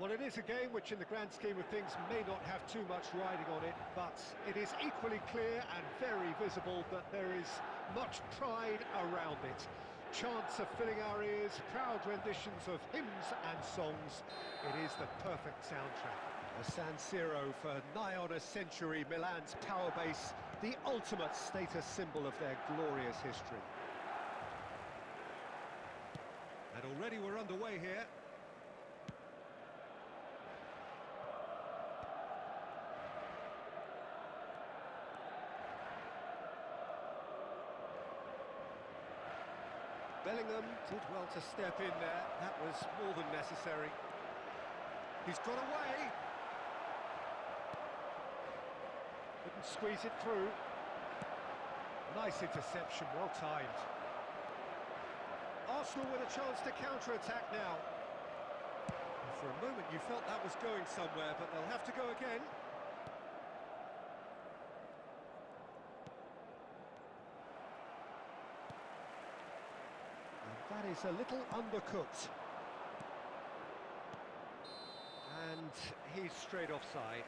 Well, it is a game which in the grand scheme of things may not have too much riding on it, but it is equally clear and very visible that there is much pride around it. Chants are filling our ears, proud renditions of hymns and songs. It is the perfect soundtrack. A San Siro for nigh on a century, Milan's power base, the ultimate status symbol of their glorious history. And already we're underway here. Bellingham did well to step in there. That was more than necessary. He's got away. Couldn't squeeze it through. Nice interception, well timed. Arsenal with a chance to counter-attack now. And for a moment you felt that was going somewhere, but they'll have to go again. That is a little undercooked. And he's straight offside.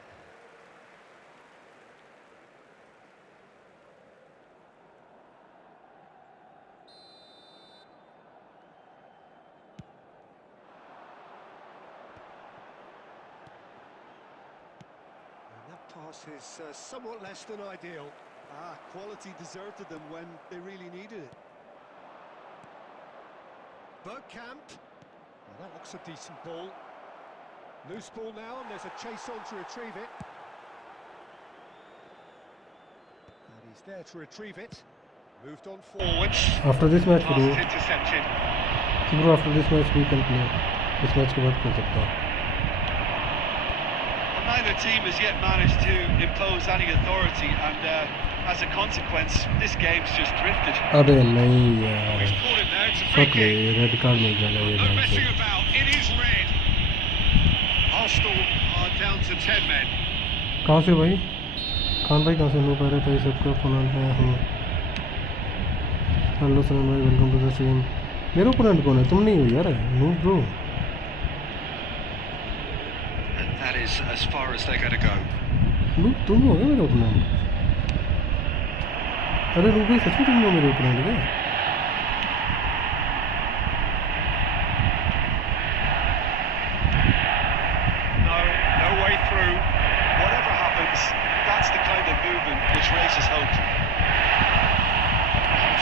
And that pass is somewhat less than ideal. Quality deserted them when they really needed it. Bergkamp. Well, that looks a decent ball. Loose ball now, and there's a chase on to retrieve it. And he's there to retrieve it. Moved on forwards. After this match, intercepted. after this match we can play. This match के बाद खेल सकता हूँ. Neither team has yet managed to impose any authority, and as a consequence, this game's just drifted. अबे नहीं यार. He's caught it there, it's a Fuck free it, kick. red card मिल जाएगा ये No मैच messing से. about, it is red. Arsenal are down to 10 men. कहाँ से भाई? खान भाई कहाँ से? नो पहले भाई सबका ओपोनेंट मैं हूँ. हेलो सलाम भाई, वेलकम टू द स्ट्रीम. मेरा ओपोनेंट कौन है? तुम नहीं हो यार. No bro. And that is as far as they're going to go. Loop तुम हो मेरे ओपोनेंट. अरे लूप भाई सच में तुम हो मेरे ओपोनेंट क्या? No way through. Whatever happens, that's the kind of movement which raises hope.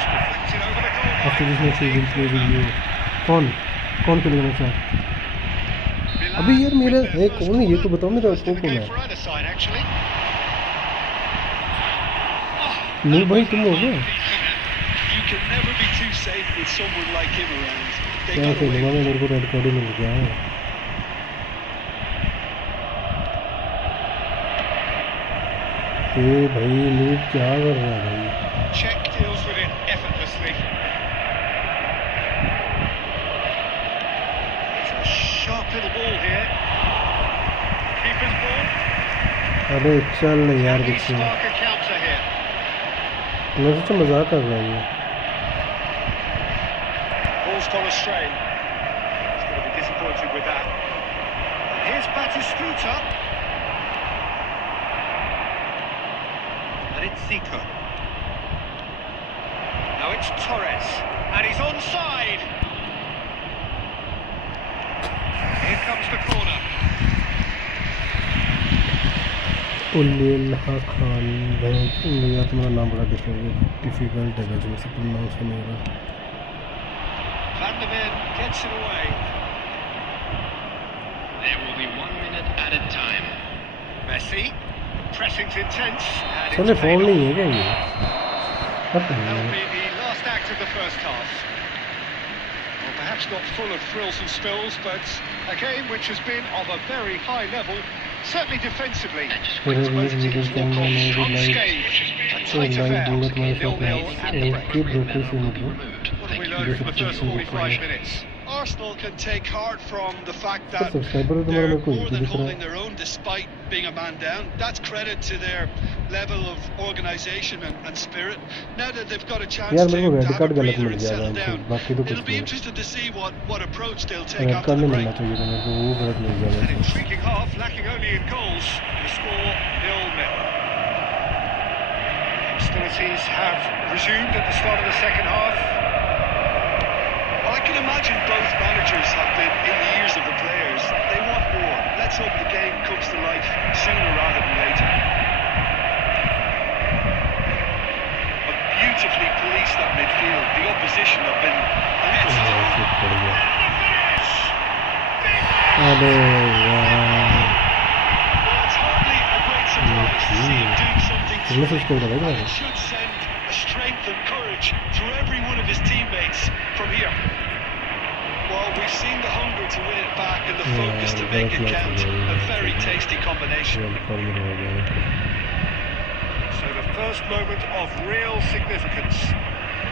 Deflected over the goal line. After this match we will play with you. कौन खेलेगा मेरे साथ? अभी यार मेरा है कौन है ये तो बताओ मेरा कौन है? नो भाई तुम हो क्या? You can never be too safe with someone like him around. क्या खेलूंगा मैं? मेरे को रेड कार्ड ही मिल गया है. ये भाई लूप क्या कर रहा है भाई? Czech deals with it effortlessly. It's a sharp little ball here. Keeper's ball. अरे चल यार Can he पीछे। spark a counter here? मैं सोचा मजाक कर रहा है ये। Ball's gone astray. He's going to be disappointed with that. And here's Batistuta. And it's Zico. Now it's Torres. And he's onside. Here comes the corner. उल्लेल्हा Khan भाई यार तुम्हारा नाम बड़ा डिफिकल्ट है वैसे से प्रोनाउंस करने का। Van der Ven gets it away. There will be 1 minute added time. Messi. Pressing's intense. And चले it's फॉल paid नहीं off. है क्या ये? पता That'll नहीं। be the last act of the first half. Well, perhaps not full of thrills and spills, but a game which has been of a very high level, certainly defensively. Both teams walk off unscathed. A tight affair, 0-0 at the break. के broker से मतलब What have we learned from the first 45 minutes? Arsenal can take heart from the fact तो that subscriber तो they're तुम्हारा कोई more than दिख रहा holding है। their own despite being a man down. That's credit to their level of organisation and spirit. Now that they've got a chance यार to मेरे को रेड have a कार्ड गलत breather mill and गया settle था down, बाकी तो कुछ it'll be नहीं। interesting to see what approach they'll take red after card the नहीं break. मिलना चाहिए था मेरे को, वो गलत मिल गया An वैसे। intriguing half, lacking only in goals. The score 0-0. Hostilities have resumed at the start of the second half. Well, I can imagine both managers have been in the ears of the players. They want more. Let's hope the game comes to life sooner rather than later. But beautifully policed that midfield. The opposition have been a little slow. Shoot पड़ गया। And the finish! अरे यार Well, it's hardly a great surprise to see him doing something कितना thrilling, subscribe and करेगा? it should send a strength and courage through every one of his teammates from here. Well, we've seen the hunger to win it back and the focus to make it count. A very tasty combination. Red card मिल गया। So the first moment of real significance.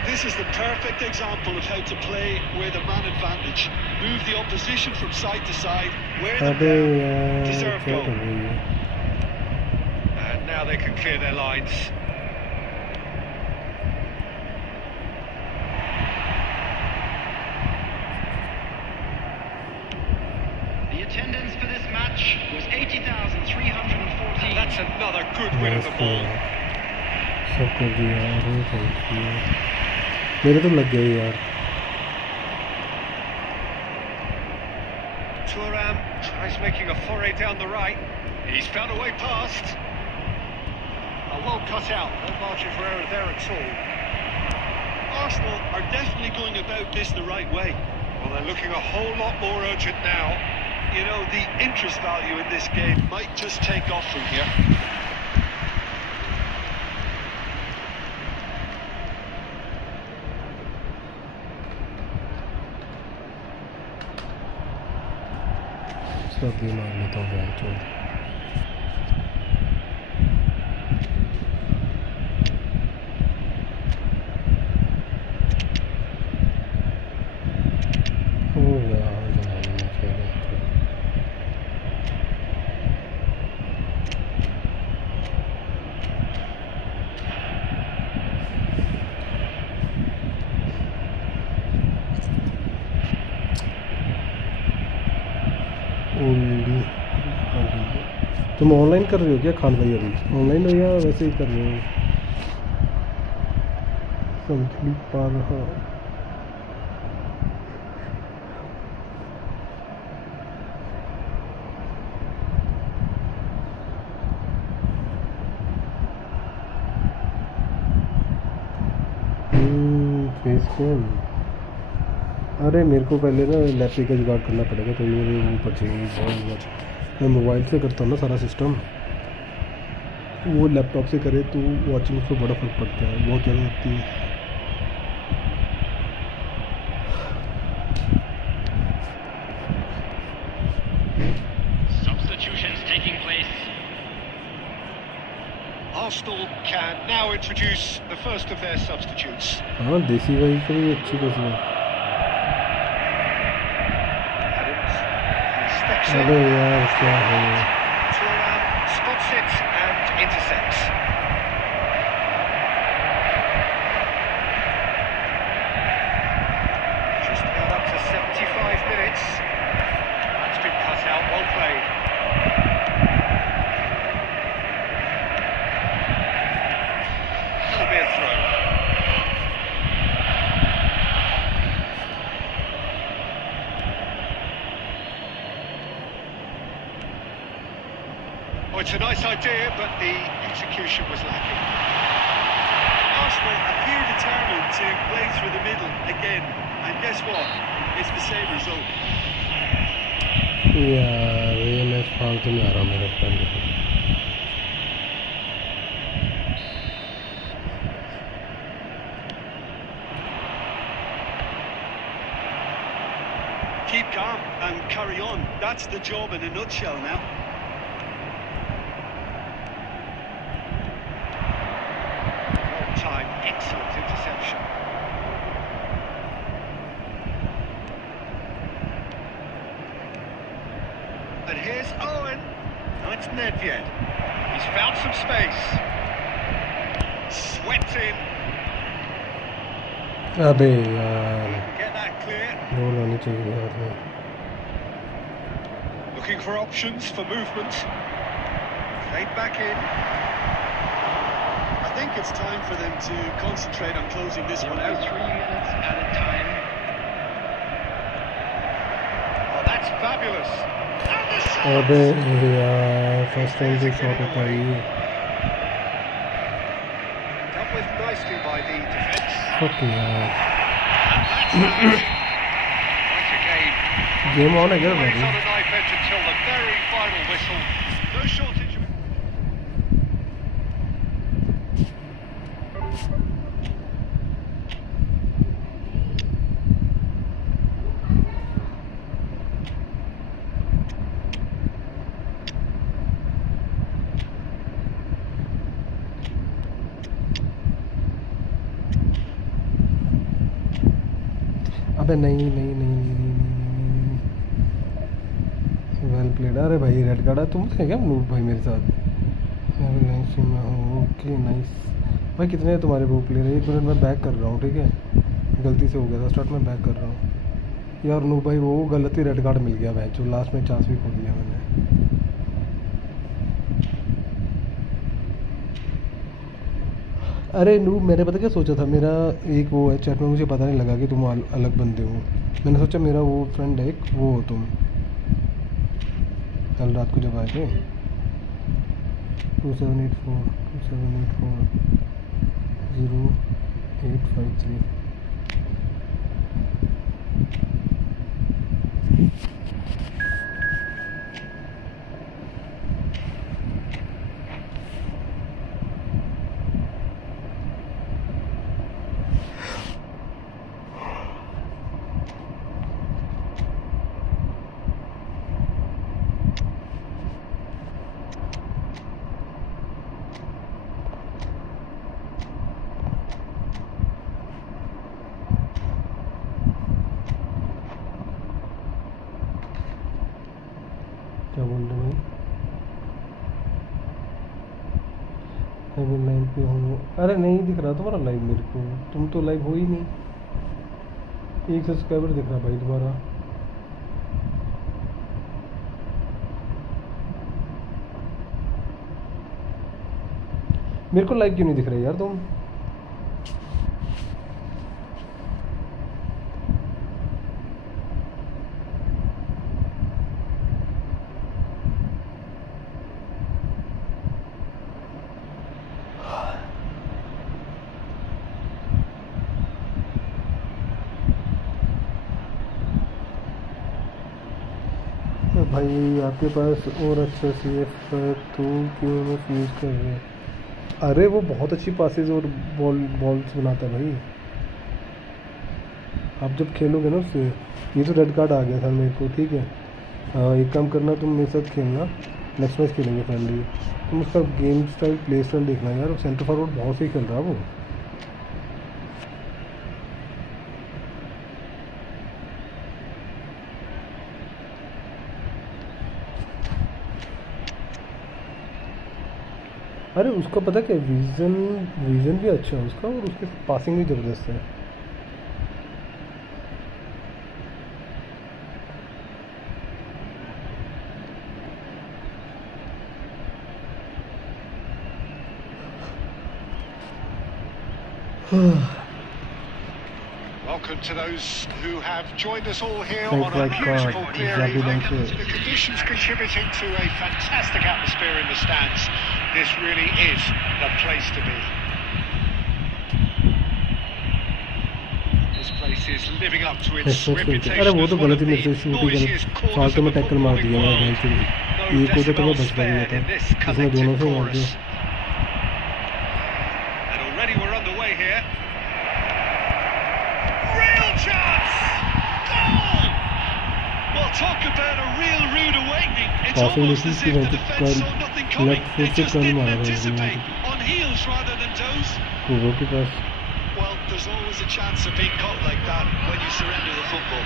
This is the perfect example of how to play with a man advantage. Move the opposition from side to side, wear them अबे down, यार deserve क्या goal. कर रही है? And now they can clear their lines. The attendance for this match was 80,314. That's another good win of the ball. सब कर दिया यार, थैंक यू। मेरे तो लग गए यार। Thuram tries making a foray down the right. He's found a way past. Well cut out, no margin for error there at all. Arsenal are definitely going about this the right way. Well, they're looking a whole lot more urgent now. You know, the interest value in this game might just take off from here. सब भी मार लेता हूँ bank चोर। ओ यार जमाना खेला। तुम ऑनलाइन कर रहे हो क्या खान भाई? अभी ऑनलाइन हो या वैसे ही कर रहे हो? समझ नहीं पा रहा। Face cam. अरे मेरे को पहले ना लैपटॉप का जुगाड़ करना पड़ेगा, तो मेरे वो बचेंगे बहुत। मैं मोबाइल से करता हूँ ना सारा सिस्टम, वो लैपटॉप से करे तो वॉचिंग पे बड़ा फर्क पड़ता है, बहुत ज़्यादा होती है। can now introduce the first of their substitutes. हाँ देसी भाई को भी अच्छी कोशिश है। अबे यार क्या है ये? Spots it and intercepts. Just got up to 75 minutes. That's been cut out, well played. That'll be a throw. Oh, it's a nice idea, but the execution was lacking. Arsenal appear determined to play through the middle again, and guess what? It's the same result. यार ये match फालतू में आ रहा मेरे पहले। Keep calm and carry on. That's the job in a nutshell now. Time, excellent interception. And here's Owen. No, it's Nedved. He's found some space. Swept in. अबे यार Get that clear. गोल आनी चाहिए यार में। Looking for options for movement. Fade back in. I think it's time for them to concentrate on closing this one out. 3 minutes added time. Oh, that's fabulous. And the shot. अबे यार first time भी shot होता है ये। Dealt with nicely by the defence. Fuck यार And that's that. Like a game. Game on है क्या Always भाई? on a knife edge until the very final whistle. No shortage of... अबे नहीं वेल प्लेड। अरे भाई रेड कार्ड है तुमसे क्या नूट भाई मेरे साथ? नाइस में हूँ ओके नाइस भाई। कितने हैं तुम्हारे वो प्लेयर? 1 मिनट में बैक कर रहा हूँ ठीक है, गलती से हो गया था स्टार्ट में बैक कर रहा हूँ यार। नूट भाई वो गलती रेड कार्ड मिल गया भाई, जो लास्ट में चांस भी खो दिया मैंने। अरे नूब मैंने पता क्या सोचा था, मेरा एक वो है चैट में, मुझे पता नहीं लगा कि तुम अलग बंदे हो। मैंने सोचा मेरा वो फ्रेंड है एक, वो हो तुम। कल रात को जब आए थे 2784 क्या बोल रहे भाई? मैं लाइव पे हूँ। अरे नहीं दिख रहा तुम्हारा लाइव मेरे को, तुम तो लाइव हो ही नहीं। 1 सब्सक्राइबर दिख रहा भाई तुम्हारा। मेरे को लाइव क्यों नहीं दिख रहा यार तुम? भाई आपके पास और अच्छा CF है तो क्यों मत यूज़ कर रहे? अरे वो बहुत अच्छी पासेस और बॉल्स बनाता है भाई। आप जब खेलोगे ना उससे, ये तो रेड कार्ड आ गया था मेरे को ठीक है। एक काम करना, तुम मेरे साथ खेलना, नेक्स्ट मैच खेलेंगे फ्रेंडली। तुम उसका गेम स्टाइल प्ले स्टाइल देखना यार, सेंटर फॉरवर्ड बहुत सही खेल रहा है वो। अरे उसका पता क्या, विजन भी अच्छा है उसका, और उसकी पासिंग भी ज़बरदस्त है। Welcome to those who have joined us all here on a beautiful clear evening. The conditions contributing to a fantastic atmosphere in the stands. This really is the place to be. This place is living up to its reputation as one of the noisiest corners of the footballing world. No decibels spared in this collective chorus. And already we're underway here. Real chance! Goal! Well, talk about a real rude awakening. It's almost as if the defence saw nothing coming. They just didn't anticipate. On heels rather than toes. Well, there's always a chance of being caught like that when you surrender the football.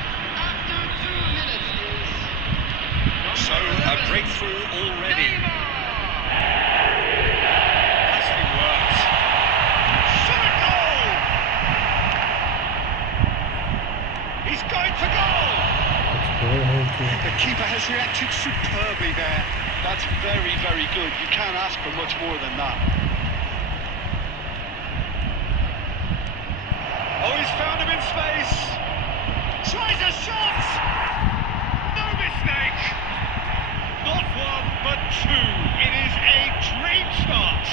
So, a breakthrough already. Nicely worked. Shot a goal! He's going for goal! The keeper has reacted superbly there. That's very, very good. You can't ask for much more than that. Oh, he's found him in space. Tries a shot. No mistake. Not one, but two. It is a dream start.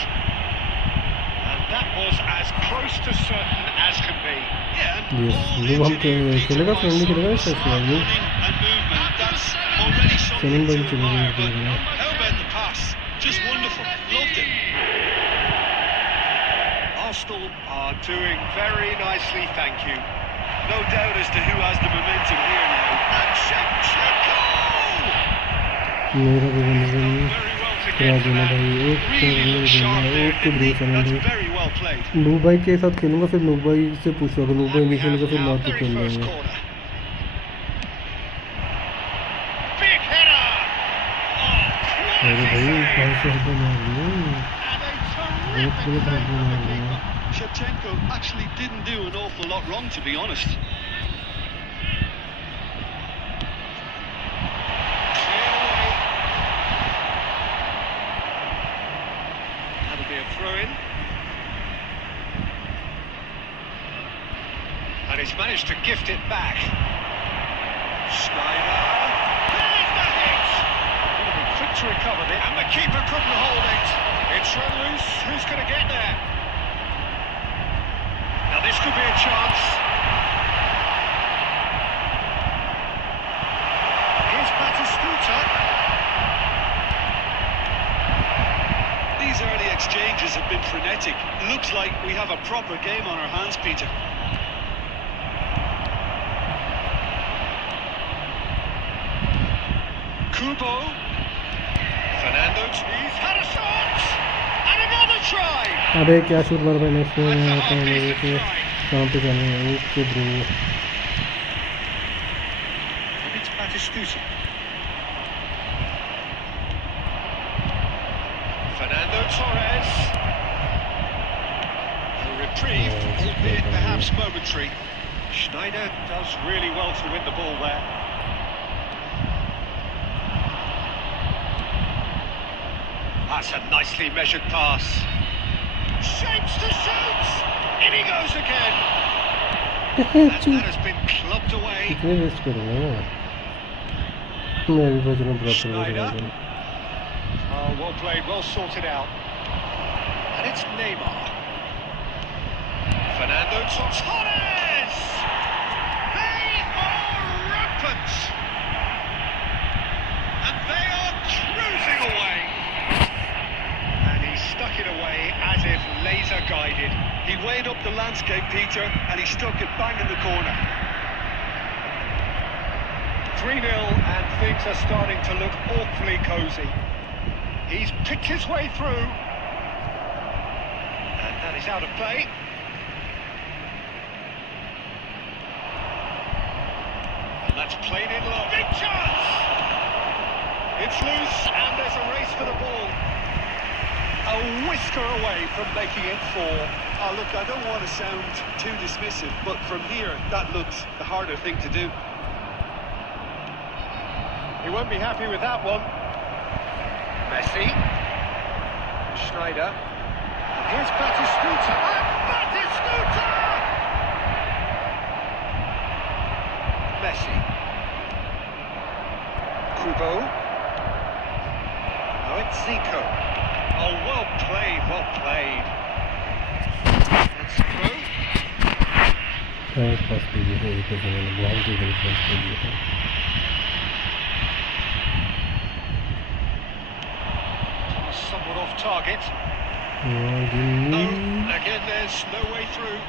And that was as close to certain as can be. Yeah, and all the engineering Peter was smart running and movement. That's already something to admire. But how about the pass? Just wonderful. Loved it. Arsenal are doing very nicely, thank you. No doubt as to who has the momentum here now. And Shevchenko! Very well together. Really sharp there, didn't he? That's very well played. Noob भाई के साथ खेलूंगा, फिर noob भाई से पूछूंगा, अगर noob भाई नहीं खेलेगा फिर Now, मैं तो very खेल first लूंगा। corner. Big header! अरे भाई कहाँ से हटा मार दिया? And a terrific save from the keeper. Shevchenko actually didn't do an awful lot wrong, to be honest. That'll be a throw-in. And he's managed to gift it back. Schneider. There's the hit! Would have been quick to recover it, and the keeper couldn't hold it. It's run loose. Who's going to get there? Now this could be a chance. Here's Batistuta. These early exchanges have been frenetic. Looks like we have a proper game on our hands, Peter. Kubo. Fernando. He's had a shot. And another try. अरे क्या shoot मार भाई, next में आता है मेरे को काम पे जाना है। Okay bro. It's Batistuta. Fernando Torres. A reprieve, albeit perhaps momentary. Schneider does really well to win the ball there. That's a nicely measured pass. Shapes to shoot! In he goes again! And that has been clubbed away. कितने waste करूँगा ना? मैं भी बच रहा हूँ Schneider. Oh, well played, well sorted out. And it's Neymar. Fernando Torres! They are rampant! And they are cruising away! And he stuck it away as if laser guided. He weighed up the landscape, Peter, and he stuck it bang in the corner. 3-0 and things are starting to look awfully cosy. He's picked his way through. And that is out of play. And that's played in low. Big chance! It's loose and there's a race for the ball. A whisker away from making it 4. Oh, look, I don't want to sound too dismissive, but from here, that looks the harder thing to do. He won't be happy with that one. Messi. Schneider. And here's Batistuta. And Batistuta! Messi. Kubo. Now it's Zico. Oh, well played, well played. It's through. Somewhat off target. No, again there's no way through.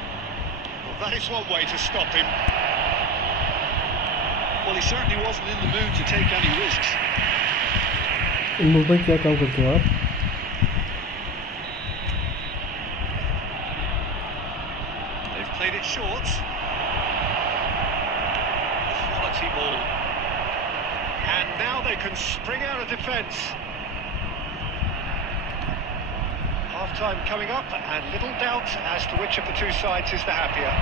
Well, that is one way to stop him. Well, he certainly wasn't in the mood to take any risks. Mumbai क्या काम करते हो आप? They've played it short. Quality ball. And now they can spring out of defence. Half-time coming up, and little doubt as to which of the two sides is the happier.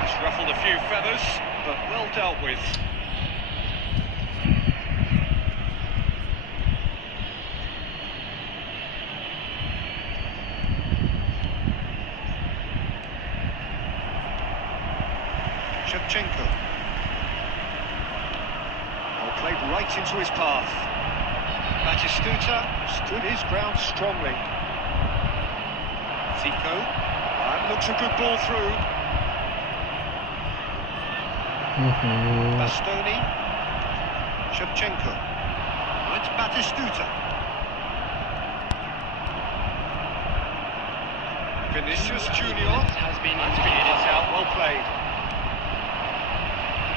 He's ruffled a few feathers, but well dealt with. Shevchenko. Well, played right into his path. Batistuta stood his ground strongly. Zico. That looks a good ball through. Bastoni. Shevchenko. Now it's Batistuta. Vinicius Junior. Has been That's been cut out. Well played.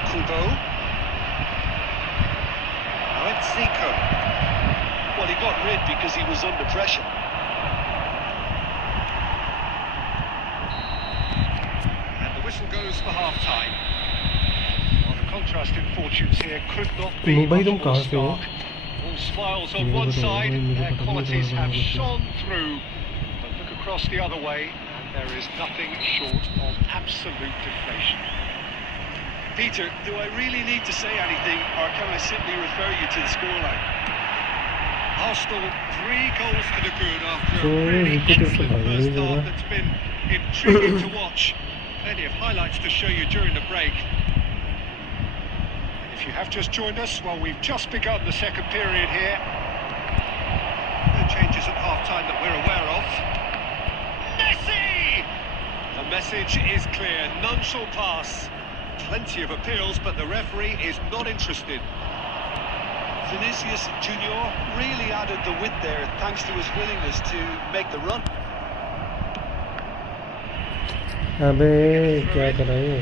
Kubo. Now it's Zico. Well, he got rid because he was under pressure. And the whistle goes for half-time. Well, the contrast in fortunes here could not be much more stark. All smiles on one side, their qualities have shone through. But look across the other way, and there is nothing short of absolute deflation. Peter, do I really need to say anything, or can I simply refer you to the scoreline? Arsenal 3 goals to the good after a really excellent first half that's been intriguing to watch. Plenty of highlights to show you during the break. And if you have just joined us, well, we've just begun the second period here. No changes at half-time that we're aware of. Messi! The message is clear, none shall pass. Plenty of appeals, but the referee is not interested. Vinicius Junior really added the width there thanks to his willingness to make the run. अबे क्या कर रहे हो?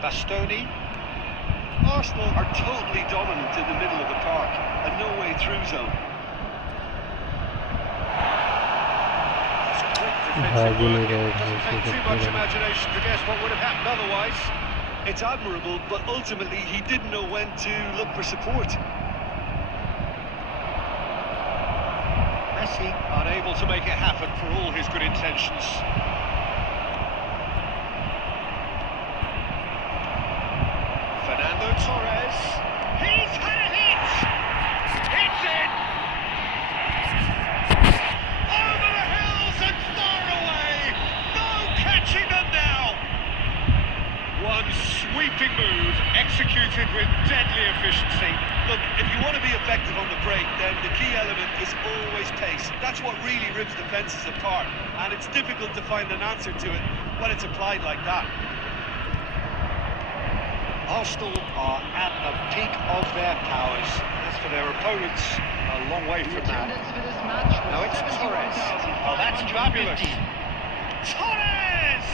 Bastoni. Arsenal are totally dominant in the middle of the park, a no-way through zone. It's a great defensive work. It doesn't take too much imagination to guess what would have happened otherwise. It's admirable, but ultimately he didn't know when to look for support. Messi unable to make it happen for all his good intentions. Fernando Torres. He's had a hit! It's in! Over the hills and far away! No catching them now! One sweeping move, executed with deadly efficiency. Look, if you want to be effective on the break, then the key element is always pace. That's what really rips defences apart, and it's difficult to find an answer to it when it's applied like that. Arsenal are at the peak of their powers. As for their opponents, a long way from that. Now it's Torres. Oh, that's fabulous. Torres!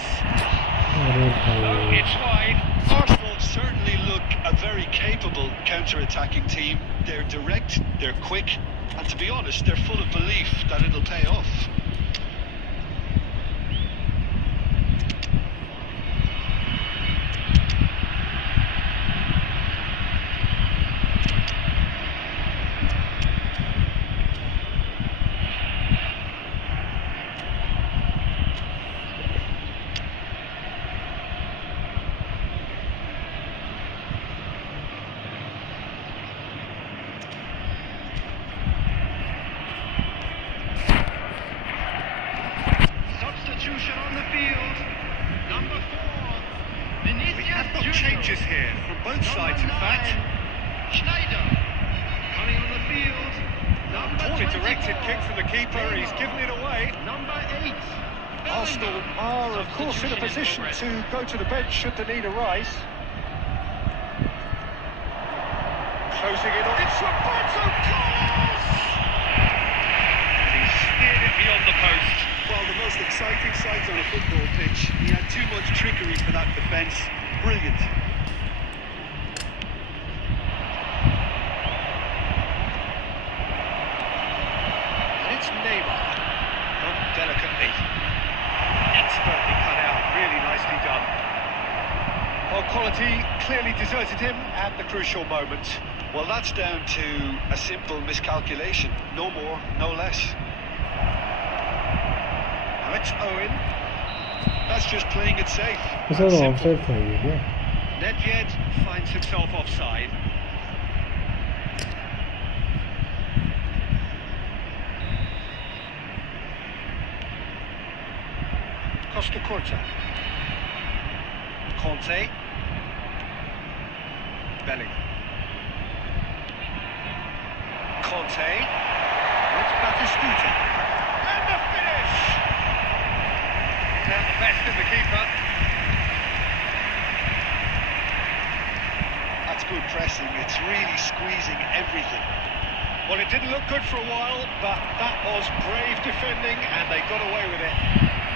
अरे भाई It's wide. Arsenal certainly look a very capable counter-attacking team. They're direct, they're quick, and to be honest, they're full of belief that it'll pay off. Substitution on the field. Number 4. Vinicius We have got Junior. changes here from both sides, in Number fact. 9, Schneider. Coming on the field. Number Poorly directed 24, kick from the keeper. He's given it away. Number 8. Arsenal are, of course, in a position to go to the bench should the need arise. Closing in on it's Roberto Carlos! He steered it beyond the post. Well, the most exciting sight on a football pitch. He had too much trickery for that defence. Brilliant. And it's Neymar. Done delicately. Expertly cut out. Really nicely done. Well, quality clearly deserted him at the crucial moment. Well, that's down to a simple miscalculation. No more, no less. Now it's Owen. That's just playing it safe. इसे And तो simple. Offside था ये क्या Nedved finds himself offside. Costa Curta. Conte. Bellingham. Conte. It's Batistuta. And the finish! Not the best in the keeper. That's good pressing. It's really squeezing everything. Well, it didn't look good for a while, but that was brave defending, and they got away with it.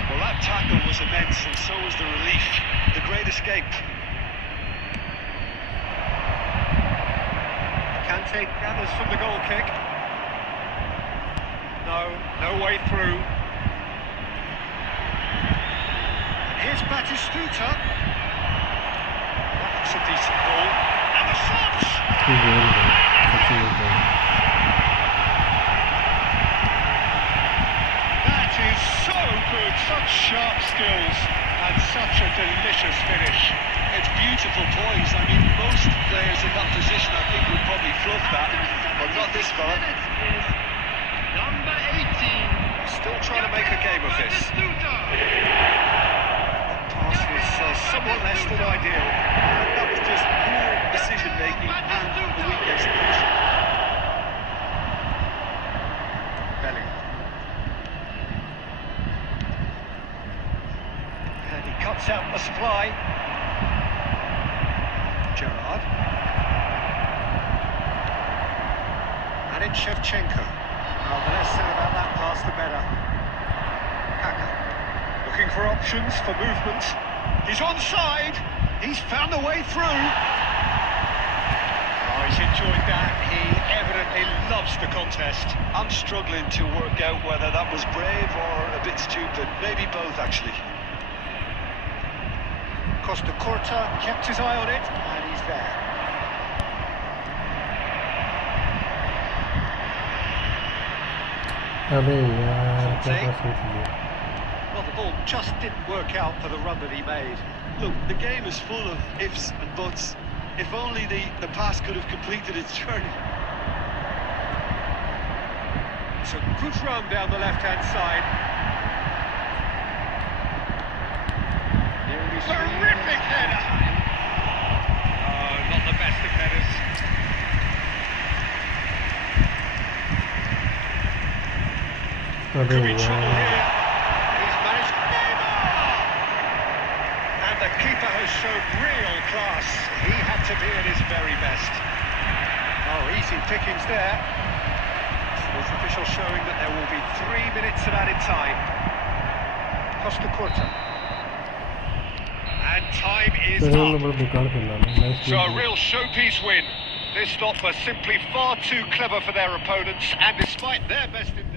Well, that tackle was immense, and so was the relief. The great escape. Kante gathers from the goal kick. No way through. Here's Batistuta. That's a decent ball. And the shot! That is so good. Such sharp skills and such a delicious finish. It's beautiful poise. I mean, most players in that position, I think, would probably fluff that, but not this fella. Number 18. Still trying to make a game of this. Pass is somewhat less than ideal. That was just poor decision-making and a weak execution. Bellingham. And he cuts out the supply. Gerrard. And it's Shevchenko. Well, the less said about that pass, the better. Kaka. Looking for options for movement. He's onside. He's found a way through. Oh, he's enjoyed that. He evidently loves the contest. I'm struggling to work out whether that was brave or a bit stupid. Maybe both, actually. Costa Curta kept his eye on it, and he's there. अबे यार क्या पास हुई थी ये Well, the ball just didn't work out for the run that he made. Look, the game is full of ifs and buts. If only the pass could have completed its journey. It's a good run down the left-hand side. Terrific header! Oh, not the best of headers. अबे Could be trouble यार here. He's managed Neymar! And the keeper has shown real class. He had to be at his very best. Oh, easy pickings there. Sports official showing that there will be 3 minutes of added time. Costa Curta. And time is पहले up. Number बेकार खेलना है So a real showpiece win. This lot were simply far too clever for their opponents, and despite their best endeavour.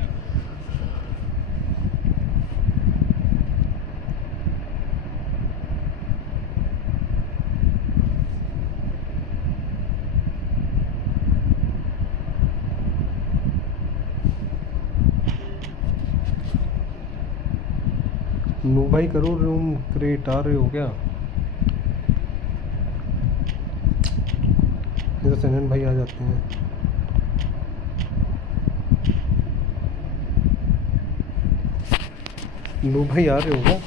No भाई करो room create a रहे हो क्या? ये तो सनन भाई आ जाते हैं। नो भाई आ रहे हो क्या?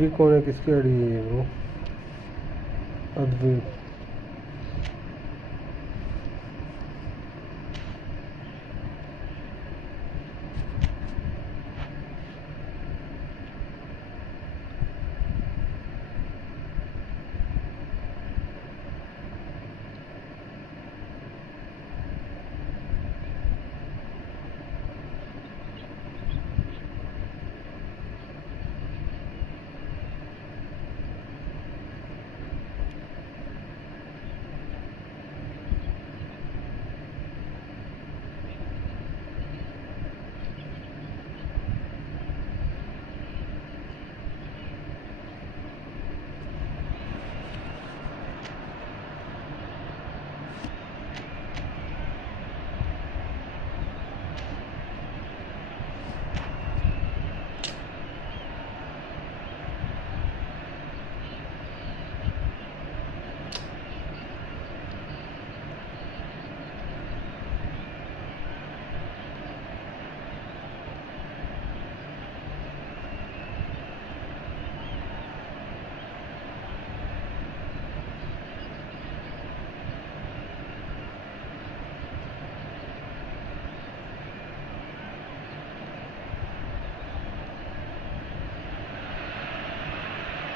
ये कौन है? किसकी आईडी है वो? अद्वैत।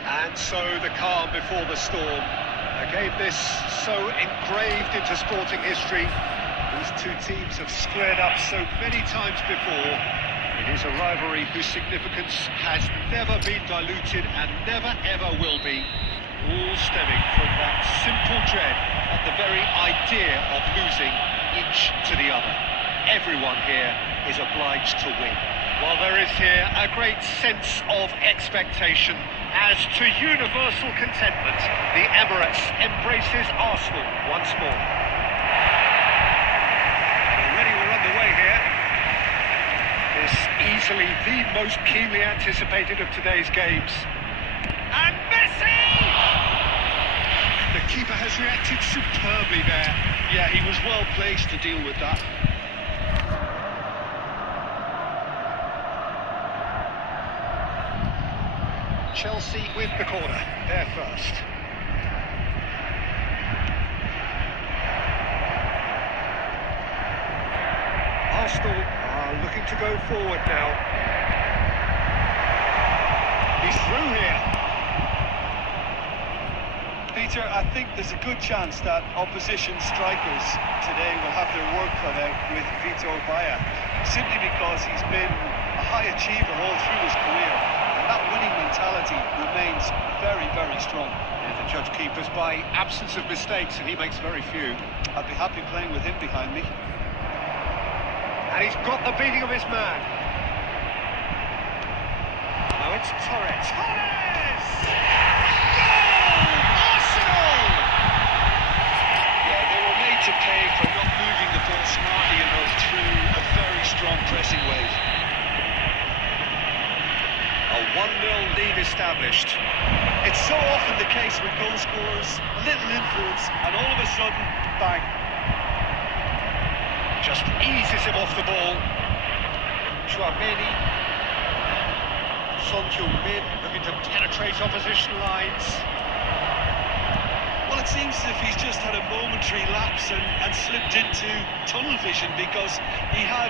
And so the calm before the storm. A game this so engraved into sporting history. These two teams have squared up so many times before. It is a rivalry whose significance has never been diluted and never ever will be. All stemming from that simple dread at the very idea of losing each to the other. Everyone here is obliged to win. While there is here a great sense of expectation, as to universal contentment, the Emirates embraces Arsenal once more. Already we're underway here. This easily the most keenly anticipated of today's games. And Messi! The keeper has reacted superbly there. Yeah, he was well placed to deal with that. Chelsea with the corner, there first. Arsenal are looking to go forward now. He's through here. Peter, I think there's a good chance that opposition strikers today will have their work cut out with Vitor Baia, simply because he's been a high achiever all through his career. That winning mentality remains very, very strong. Yeah, the judge keepers by absence of mistakes, and he makes very few. I'd be happy playing with him behind me. And he's got the beating of his man. Now it's Torres. Torres! Goal! Arsenal! Yeah, they were made to pay for not moving the ball smartly enough through a very strong pressing wave. A 1-0 lead established. It's so often the case with goal scorers, little influence, and all of a sudden, bang. Just eases him off the ball. Chouameni. Son Heung-min looking to penetrate opposition lines. Well, it seems as if he's just had a momentary lapse and slipped into tunnel vision because he had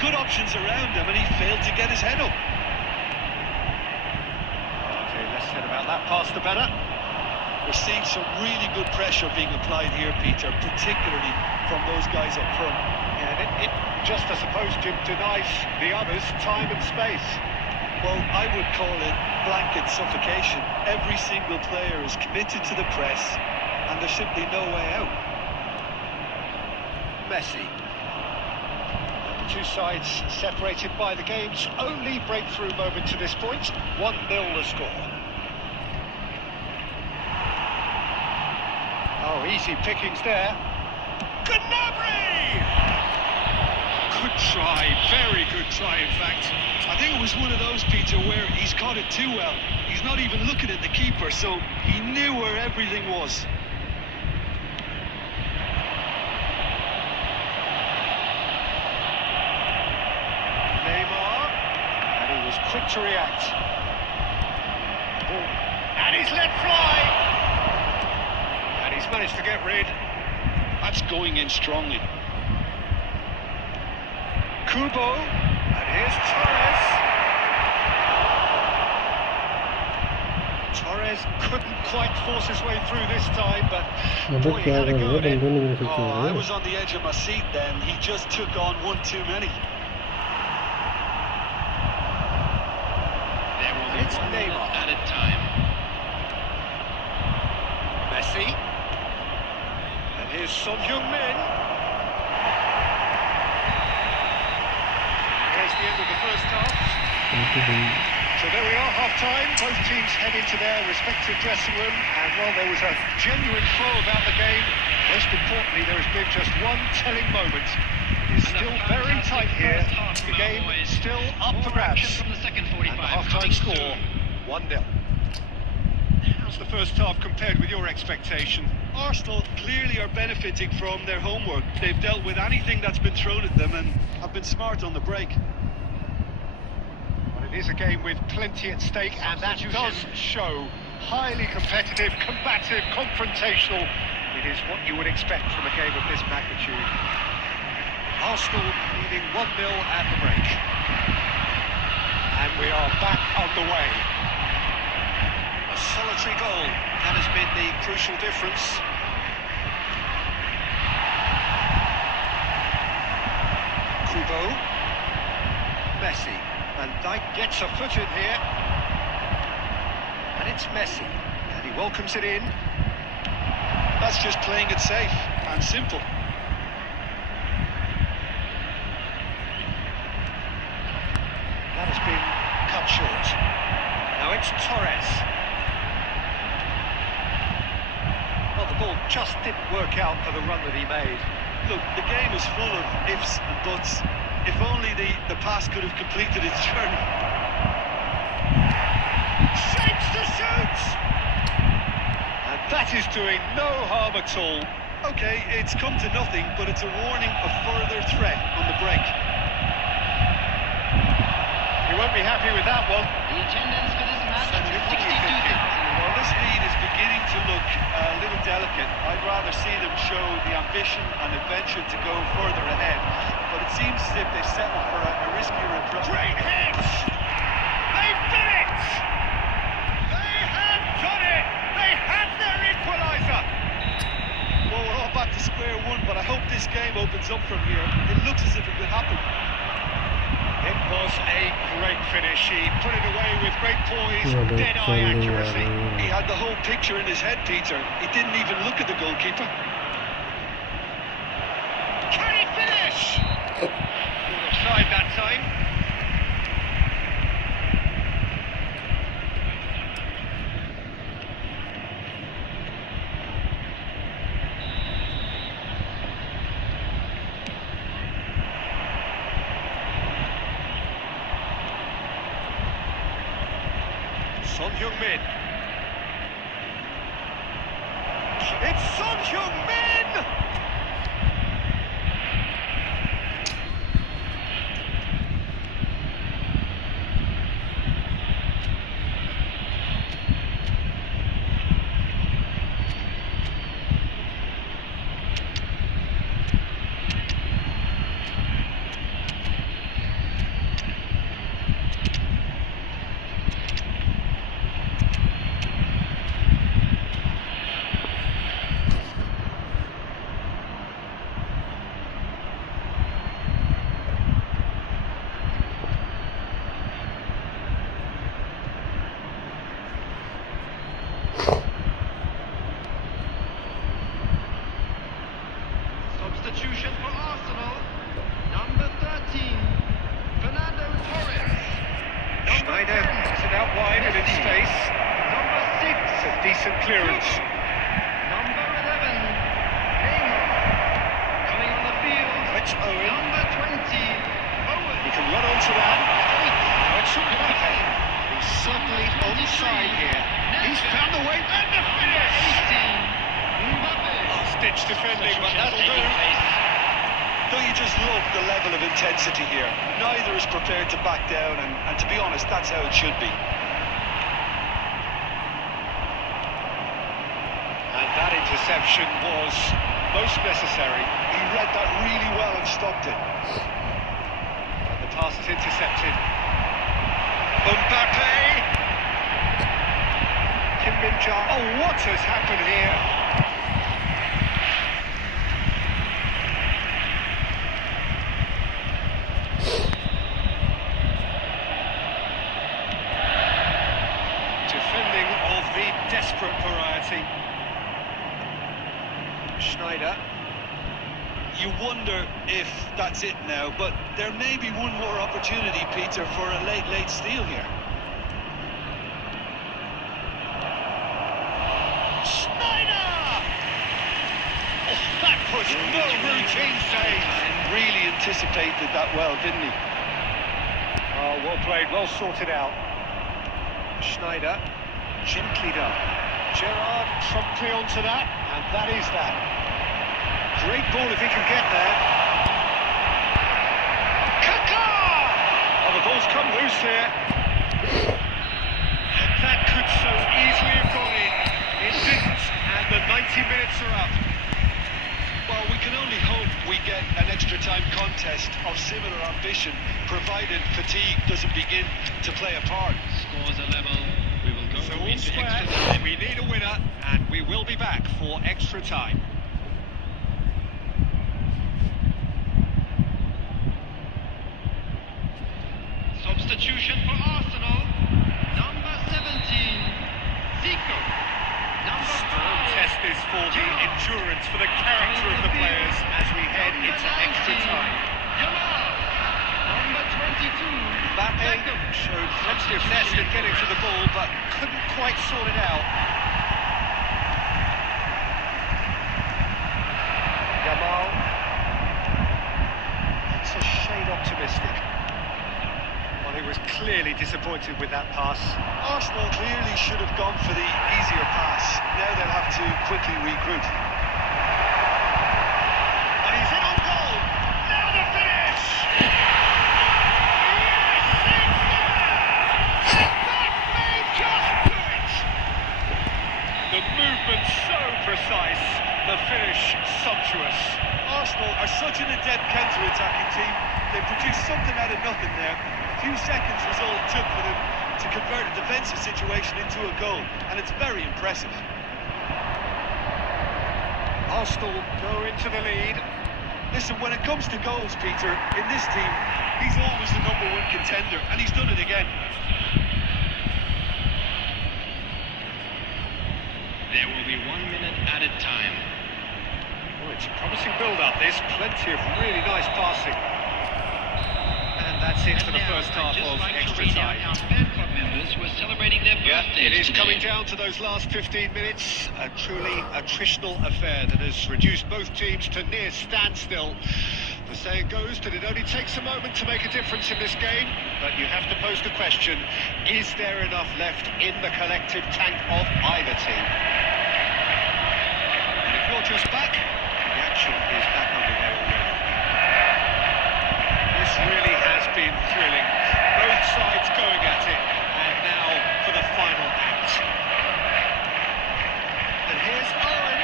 good options around him and he failed to get his head up. Okay, less said about that pass the better. We're seeing some really good pressure being applied here, Peter, particularly from those guys up front. And it just, I suppose, denies the others time and space. Well, I would call it blanket suffocation. Every single player is committed to the press, and there's simply no way out. Messi. The two sides separated by the game's only breakthrough moment to this point. 1-0 the score. Oh, easy pickings there. Gnabry! Good try, very good try in fact. I think it was one of those, Peter, where he's caught it too well. He's not even looking at the keeper, so he knew where everything was. Neymar, and he was quick to react. Ball, and he's let fly, and he's managed to get rid. That's going in strongly. Kubo, and here's Torres. Torres couldn't quite force his way through this time, but boy, he had a go at it. Oh, I was on the edge of my seat then. He just took on one too many. There will be It's one Neymar. at a time. Messi, and here's Son Heung-min. There's the end of the first half. So there we are, half-time. Both teams head into their respective dressing room, and while there was a genuine flow about the game, most importantly, there has been just one telling moment. It is still very tight here. The game is still up for grabs. From the second 45. And the half-time score, 1-0. How's the first half compared with your expectation? Arsenal clearly are benefiting from their homework. They've dealt with anything that's been thrown at them and have been smart on the break. Well, it is a game with plenty at stake, and that does show. Highly competitive, combative, confrontational. It is what you would expect from a game of this magnitude. Arsenal leading 1-0 at the break. And we are back underway. A solitary goal, that has been the crucial difference. Kubo, Messi, and Dijk gets a foot in here. And it's Messi, and he welcomes it in. That's just playing it safe and simple. That has been cut short. Now it's Torres. Well, the ball just didn't work out for the run that he made. Look, the game is full of ifs and buts. If only the pass could have completed its journey. Shapes to shoot! And that is doing no harm at all. Okay, it's come to nothing, but it's a warning of further threat on the break. He won't be happy with that one. The attendance for this match What is do you think? 62,000. Well, this lead is beginning to look a little delicate. I'd rather see them show the ambition and adventure to go further ahead. But it seems as if they settled for a riskier approach. Great hit! They've done it! They have done it! They have their equaliser! Well, we're all back to square one, but I hope this game opens up from here. It looks as if it could happen. It was a great finish. He put it away with great poise, dead-eye accuracy. He had the whole picture in his head, Peter. He didn't even look at the goalkeeper. Can he finish? Good offside that time. Son Heung-min. It's Son Heung-min! Substitution for Arsenal. Number 13, Fernando Torres. Schneider is it out wide and in space. Number 6, It's a decent clearance. number 11, Neymar. Coming on the field, It's Owen. number 20, Owen. He can run onto that. Oh, it's Mbappe. He's certainly onside here. He's found the way and the finish. 18, Mbappe. Stitch defending, but that'll do. Don't you just love the level of intensity here? Neither is prepared to back down, and to be honest, that's how it should be. And that interception was most necessary. He read that really well and stopped it. And the pass is intercepted. Mbappe! Kim Min-jae. Oh, what has happened here? Defending of the desperate variety. Schneider. You wonder if that's it now, but there may be one more opportunity, Peter, for a late steal here. Schneider! Oh, that was no routine save. Really anticipated that well, didn't he? Oh, well played, well sorted out. Schneider, gently done. Gerrard promptly onto that, and that is that. Great ball if he can get there. Kaka! Oh, the ball's come loose here. And that could so easily have gone in. It didn't, and the 90 minutes are up. Well, we can only hope we get an extra time contest of similar ambition, provided fatigue doesn't begin to play a part. Scores are level. We will go So all into square, extra time. we need a winner, and we will be back for extra time. Substitution for Arsenal. Number 17, Zico. Number Strong 5, test this for the endurance, for the character of the players as we head into extra time. Yamal. Number 22, Mbappe Beckham. showed plenty of zest in getting to the ball, but couldn't quite sort it out. Yamal. It's a shade optimistic. Well, he was clearly disappointed with that pass. Arsenal clearly should have gone for the easier pass. Now they'll have to quickly regroup. And he's in on goal. Now the finish! Yes, it's there! And that may just do it! The movement so precise, the finish sumptuous. Arsenal are such an adept counter-attacking team. They produced something out of nothing there. A few seconds was all it took for them to convert a defensive situation into a goal, and it's very impressive. Arsenal go into the lead. Listen, when it comes to goals, Peter, in this team, he's always the #1 contender, and he's done it again. There will be 1 minute added time. Oh, it's a promising build-up, this. Plenty of really nice passing. And that's it for the first half of extra time. Our fan club members who are celebrating their birthdays It is today. coming down to those last 15 minutes. A truly attritional affair that has reduced both teams to near standstill. The saying goes that it only takes a moment to make a difference in this game. but you have to pose the question, is there enough left in the collective tank of either team? And if you're just back, the action is back underway already. This really has been thrilling. Both sides going at it, and now for the final act. And here's Owen.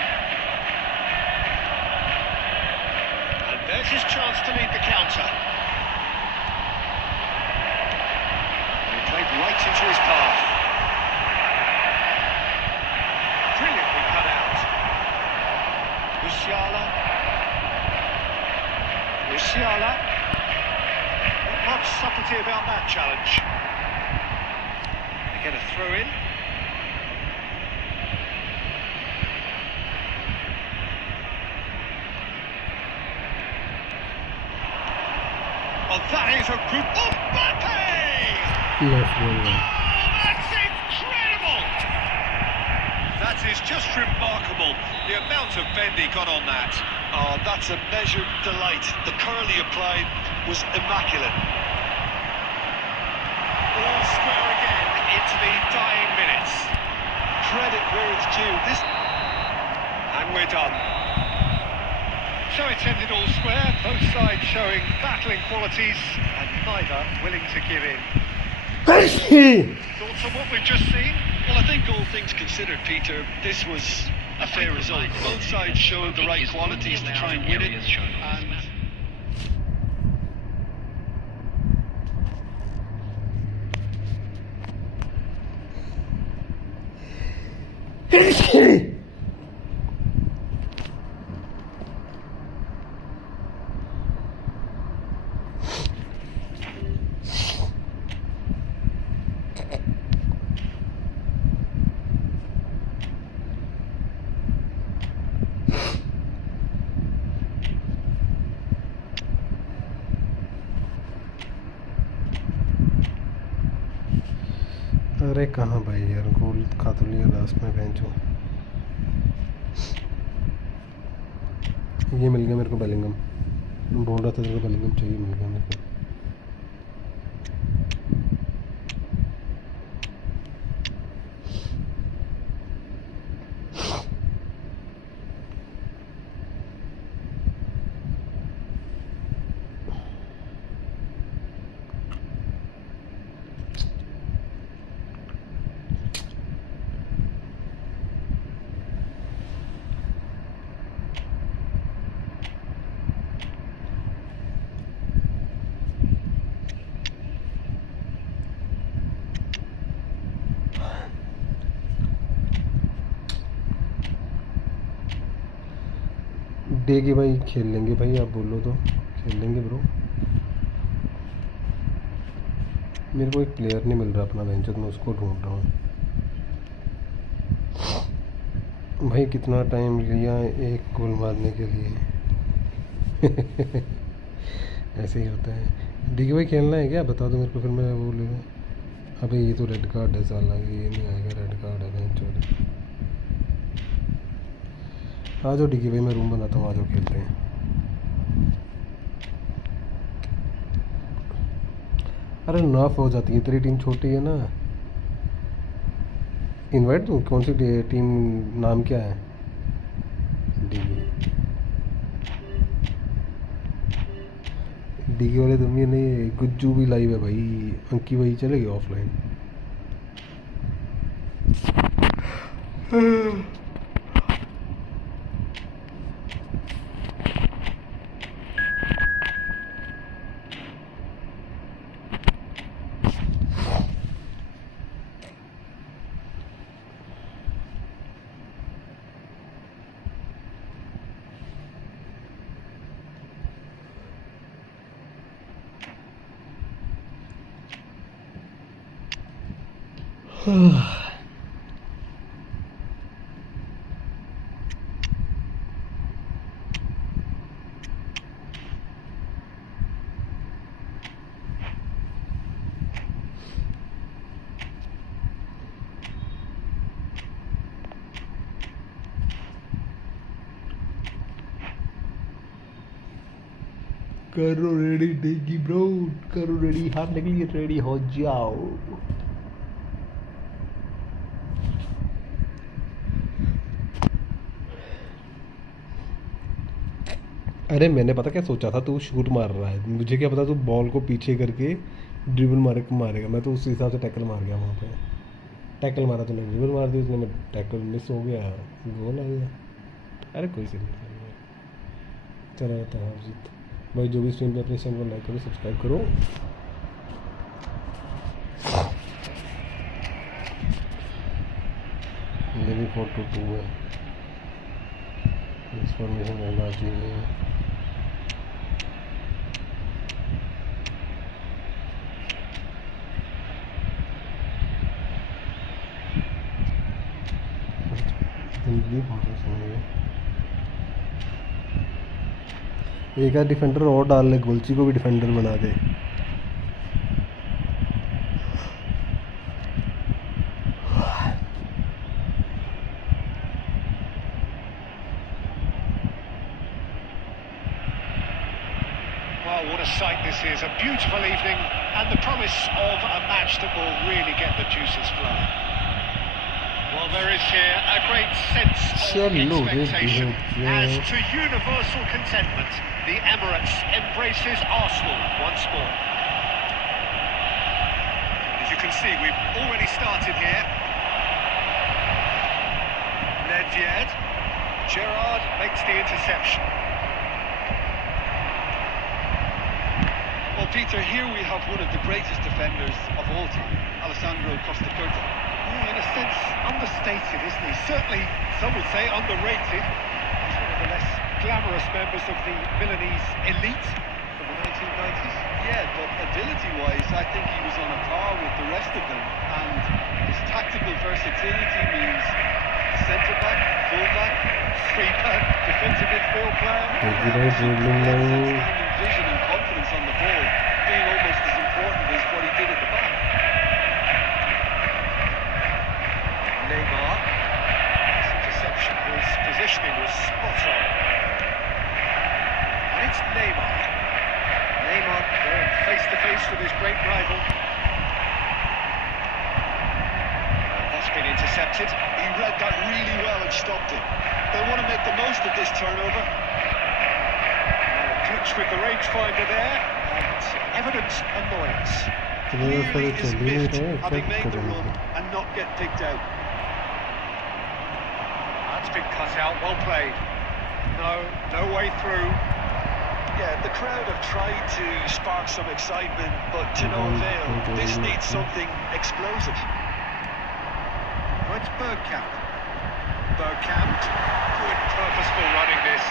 And there's his chance to lead the counter. Played right into his path. Brilliantly cut out. Musiala. Not much subtlety about that challenge. They get a throw in. Well, that is a good... Oh, Mbappe! Yes, Oh, that's incredible! That is just remarkable. The amount of bend he got on that. Oh, that's a measured delight. The curl he applied was immaculate. All square again into the dying minutes. Credit where it's due. And we're done. So it's ended all square, both sides showing battling qualities and neither willing to give in. Thoughts on what we've just seen? Well, I think all things considered, Peter, this was a fair result. Both sides showed the right qualities to try and win it. अरे कहाँ भाई यार, गोल खा तो लिया last में बेंचो। ये मिल गया मेरे को बेलिंगम, बोल रहा था तेरे को बेलिंगम चाहिए, मिल गया मेरे को। डे की भाई खेल लेंगे भाई, आप बोलो तो खेल लेंगे ब्रो। मेरे को एक प्लेयर नहीं मिल रहा अपना बेंच, तो मैं उसको ढूंढ रहा हूँ भाई। कितना टाइम लिया एक गोल मारने के लिए। ऐसे ही होता है। डी के भाई खेलना है क्या, बता दो मेरे को, फिर मैं वो ले लूँ। अबे ये तो रेड कार्ड है साला, ये नहीं आएगा, रेड कार्ड है बेंच वाले। आ जाओ डिकी भाई, मैं रूम बनाता हूँ, आ जाओ खेलते हैं। अरे नॉफ हो जाती है, तेरी टीम छोटी है ना। इनवाइट दूँ, कौन सी टीम, नाम क्या है? डिगी वाले तुम ये नहीं, गुज्जू भी लाइव है भाई, अंकी भाई चले गए ऑफलाइन। करो रेडी देगी ब्रो, करो रेडी, हारने के लिए रेडी हो जाओ। अरे मैंने पता क्या सोचा था, तू शूट मार रहा है, मुझे क्या पता तू बॉल को पीछे करके ड्रिबल मारेगा। मैं तो उस हिसाब से टैकल मार गया वहाँ पे। टैकल मारा तूने, ड्रिबल मार दी उसने, टैकल मिस हो गया, गोल आ गया। अरे कोई सी नहीं, चला जाता है जीत भाई। जो भी स्ट्रीम पे अपने चैनल को लाइक करो, सब्सक्राइब करो। ये भी 4-2 है, इंफॉर्मेशन रहना चाहिए। एक आध डिफेंडर और डाल ले, गोलची को भी डिफेंडर बना दे। Well, what a sight this is, a beautiful evening and the promise of a match that will really get the juices flowing. Well, there is here a great sense of expectation. As to universal contentment, the Emirates embraces Arsenal once more. As you can see, we've already started here. Nedved. Gerrard makes the interception. Well, Peter, here we have one of the greatest defenders of all time, Alessandro Costa Curta. Yeah, in a sense, understated, isn't he? Certainly, some would say underrated. He's one of the less glamorous members of the Milanese elite from the 1990s. Yeah, but ability-wise, I think he was on a par with the rest of them. And his tactical versatility means centre-back, full-back, three-back, defensive midfield player. Outstanding vision and confidence on the ball, being almost as important as what he did at the back. Neymar. His interception, his positioning was spot on. And it's Neymar. Neymar going face to face with his great rival. That's been intercepted. He read that really well and stopped it. They want to make the most of this turnover. Glitch with the rangefinder there, and evident annoyance. Clearly is miffed, having made the run and not get picked out. That's been cut out, well played. No way through. Yeah, the crowd have tried to spark some excitement, but to no avail. This needs something explosive. Oh, it's Bergkamp. Bergkamp, good purposeful running this.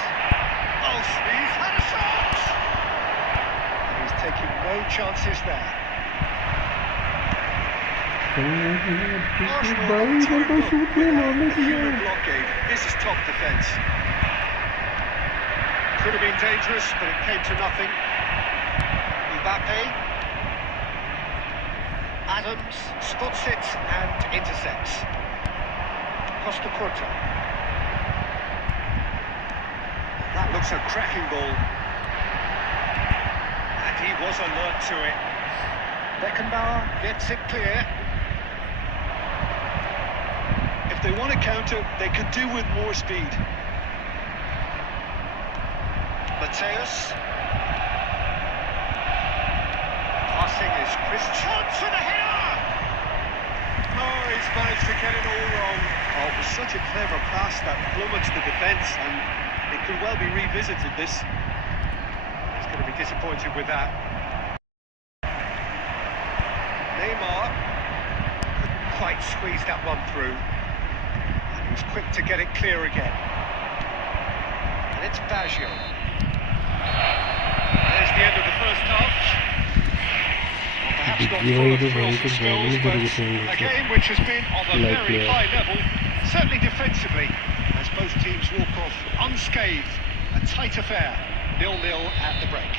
Oh, he's had a shot! And he's taking no chances there. Blockade. This is top defence. Could have been dangerous, but it came to nothing. Mbappe. Adams spots it and intercepts. Costa Curta. That looks a cracking ball. And he was alert to it. Beckenbauer gets it clear. If they want to counter, they could do with more speed. Mateus. Passing is Chris Chance with a header! Oh, he's managed to get it all wrong. Oh, it was such a clever pass that plummets the defence, and it could well be revisited, this. He's going to be disappointed with that. Neymar couldn't quite squeeze that one through. And he was quick to get it clear again. And it's Baggio. There's the end of the first half. Well, perhaps not full of thrills and spills, but a game which has been of a very high level, certainly defensively, as both teams walk off unscathed. A tight affair, 0-0 at the break.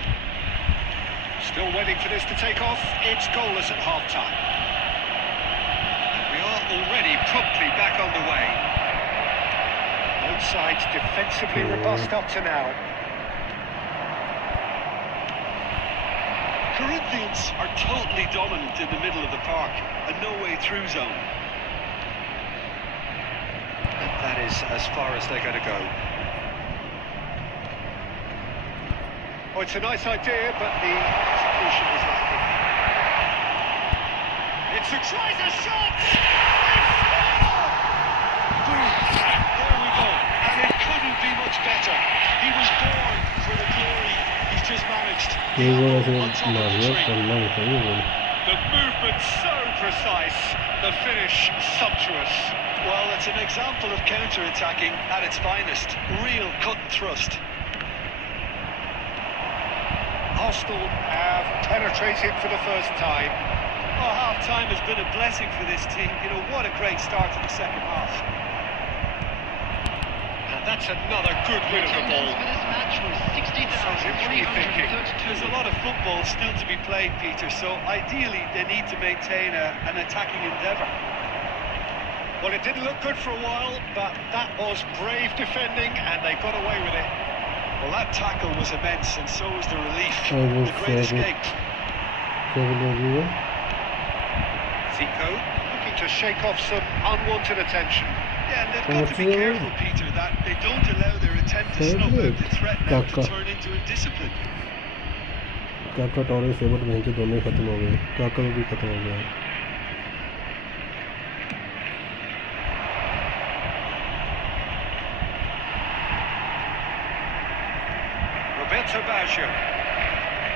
Still waiting for this to take off. It's goalless at half-time. We are already promptly back on the way. Both sides defensively robust up to now. Corinthians are totally dominant in the middle of the park, a no-way through zone. That is as far as they're going to go. Oh, it's a nice idea, but the execution was lacking. It's a tries a shot! There we go, and it couldn't be much better. He was born for the glory he's just managed. On top of the tree. The movement so precise, the finish sumptuous. Well, it's an example of counter-attacking at its finest. Real cut and thrust. Arsenal have penetrated for the first time. Oh, half-time has been a blessing for this team. You know, what a great start to the second half. And that's another good win of the ball. For this match was 60,332. There's a lot of football still to be played, Peter, so ideally they need to maintain an attacking endeavour. Well, it didn't look good for a while, but that was brave defending, and they got away with it. Well, that tackle was immense, and so was the relief. The great escape. Zico looking to shake off some unwanted attention. Yeah, and they've got to be careful, Peter, that they don't allow their attempt to snuff out the threat now to turn into indiscipline. काका Torres सेबट वहीं के दोनों खत्म हो गए, काका भी खत्म हो गया.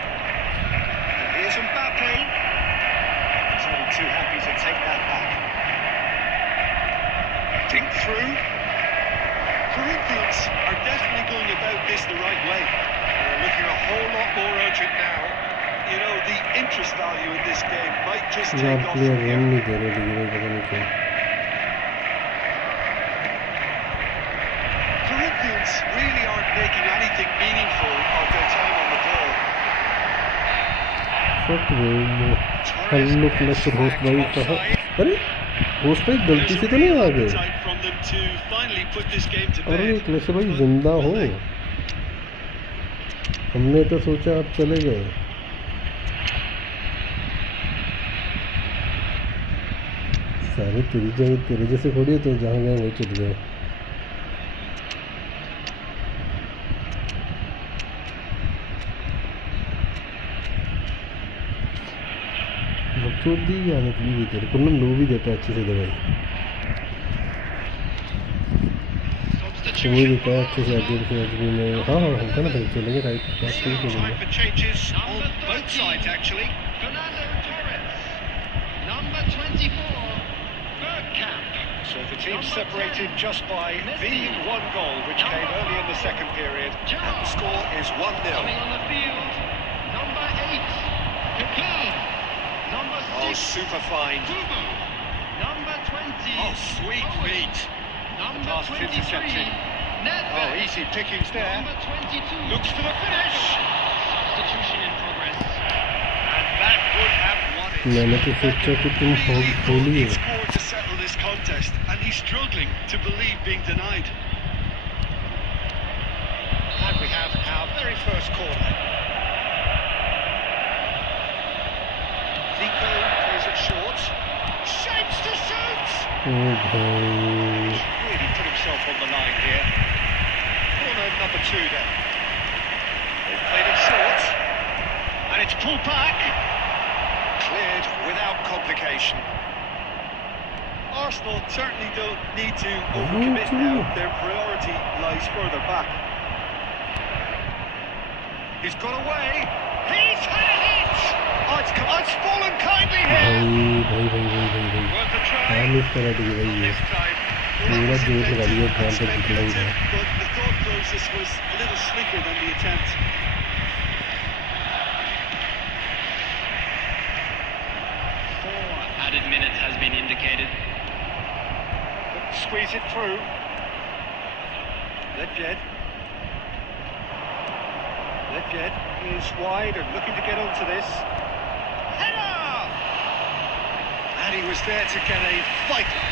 And here's Mbappe. He's only too happy to take that back. Dink through. Corinthians are definitely going about this the right way. They're looking a whole lot more urgent now. You know, the interest value in this game might just take यार off player from run here. नहीं दे रहे, लेकिन पता नहीं क्यों. Corinthians really aren't making anything meaningful of their time on the ball. Fuck वो hello flash host भाई कहाँ? अरे होस्ट भाई गलती से तो नहीं आ गए? From them to finally put this game to अरे bed. फ्लैश भाई जिंदा हो? हमने तो सोचा आप चले गए. सारे तेरी जगह तेरे जैसे थोड़ी है, तो जहाँ गए वही चले गए. बकचोदी आने के लिए तेरे को ना लो भी देता है अच्छे से दवाई. वही देता है अच्छे से आगे भी में. हाँ हाँ होगा ना भाई, चलेंगे राइट पास से Time चलेंगे. for changes on both sides, actually. Fernando Torres. Number 24, Bergkamp. So the team separated just by the one goal, which came early in the second period. And the score is 1-0. Coming on the field, number 8, Pepe. Number 6, Oh, super fine. Kubo. Number 20, Oh, sweet feet. Number Pass 23, intercepted. Nedved. Oh, easy pickings there. Number 22, Looks for the finish. substitution in progress. And that would have won it. मैंने तो सोचा कि तुम Holi He है. scored to settle this contest, and he's struggling to believe being denied. And we have our very first corner. Zico plays it short. Shapes to shoot! ओ भाई Really put himself on the line here. Corner number 2 then. They've played it short. And it's pulled back. Cleared without complication. Arsenal certainly don't need to overcommit now. Their priority lies further back. He's got away. He's had a hit! Oh, it's fallen kindly here. भाई Worth a try. काम इस तरह की भाई है. This time. पूरा जोर लगा दिया, ध्यान तक निकला ही है. But the thought process was a little slicker than the attempt. 4 added minutes has been indicated. Squeeze it through. Ledjed is wide and looking to get onto this. Header! And he was there to get a vital.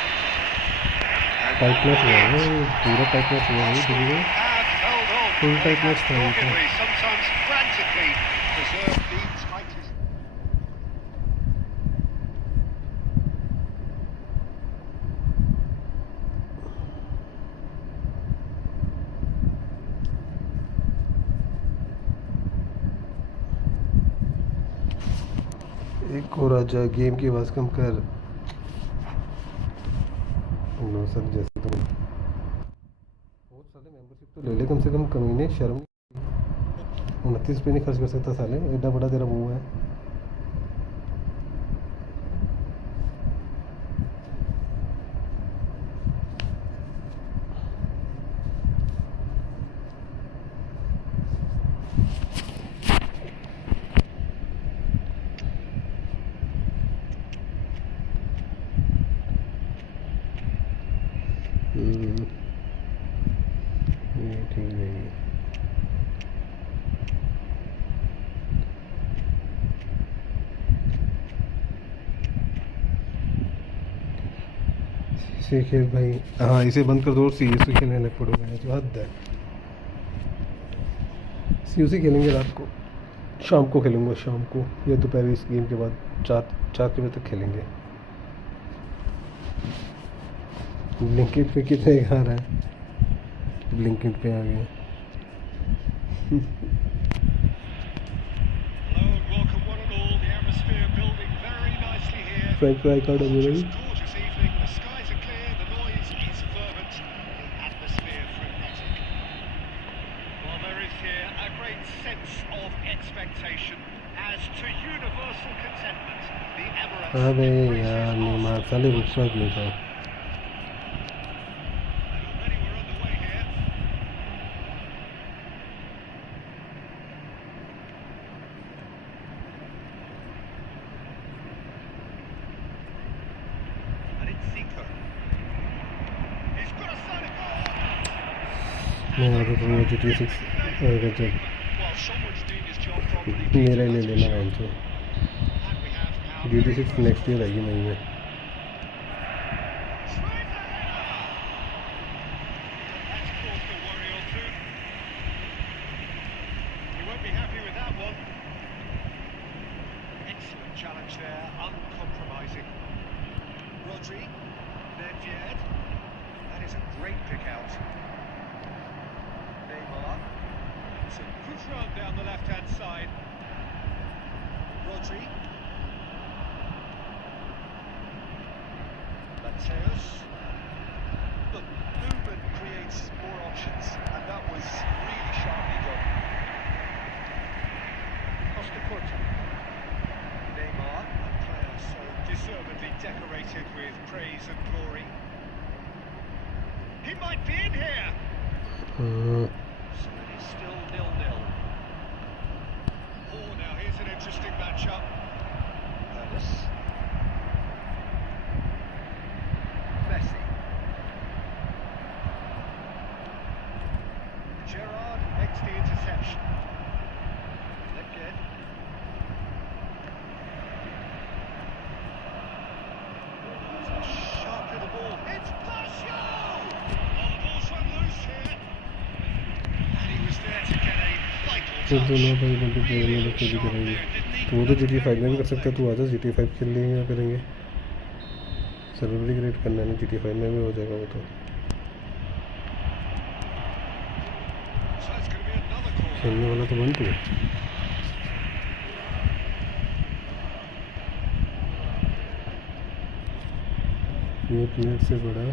Tightness हुआ है, पूरा tightness हुआ है. देखिए Have held on. Full They tightness have था उनका. doggedly, sometimes frantically, preserved the tightest. एक और आजा, गेम की आवाज़ कम कर। नो सर, जैसे तो बहुत साले मेंबरशिप तो ले ले कम से कम, कमीने शर्म। 29 रुपये नहीं खर्च कर सकता साले, एडा बड़ा तेरा मुँह है। ये ठीक है। इसे खेल भाई, हाँ इसे बंद कर दो और सीरियसली खेलने लग पड़ोगे, जो हद है। सीरियसली खेलेंगे रात को, शाम को खेलूँगा, शाम को या दोपहर इस गेम के बाद 4 बजे तक खेलेंगे। ब्लिंकिट पे कितने घर हैं? ब्लिंकिट पे आ गए। French fry card available. अबे यार नीमार साले रुकना क्यों था? मैं GTA 6 मेरा ही ले लेना है तो। GTA 6 नेक्स्ट ईयर आएगी मई में। Down the left-hand side. Rodri. Mateus. Look, movement creates more options, and that was really sharply done. Costa Curta. Neymar, a player so deservedly decorated with praise and glory. He might be in here. So it is still 0-0. Oh, now here's an interesting matchup. Messi. Gerrard makes the interception. Again. Sharp to the ball. It's Pasio! Oh, the ball's run loose here. And he was there to get a vital touch. दोनों भाई बंदे player में लोग भी करेंगे, तो वो तो GTA 5 में भी कर सकता है। तू आजा GTA 5 खेल लेंगे, करेंगे। सर्वर क्रिएट करना है ना, GTA 5 में भी हो जाएगा वो तो। खेलने वाला तो बन तू। ये प्लेयर से बड़ा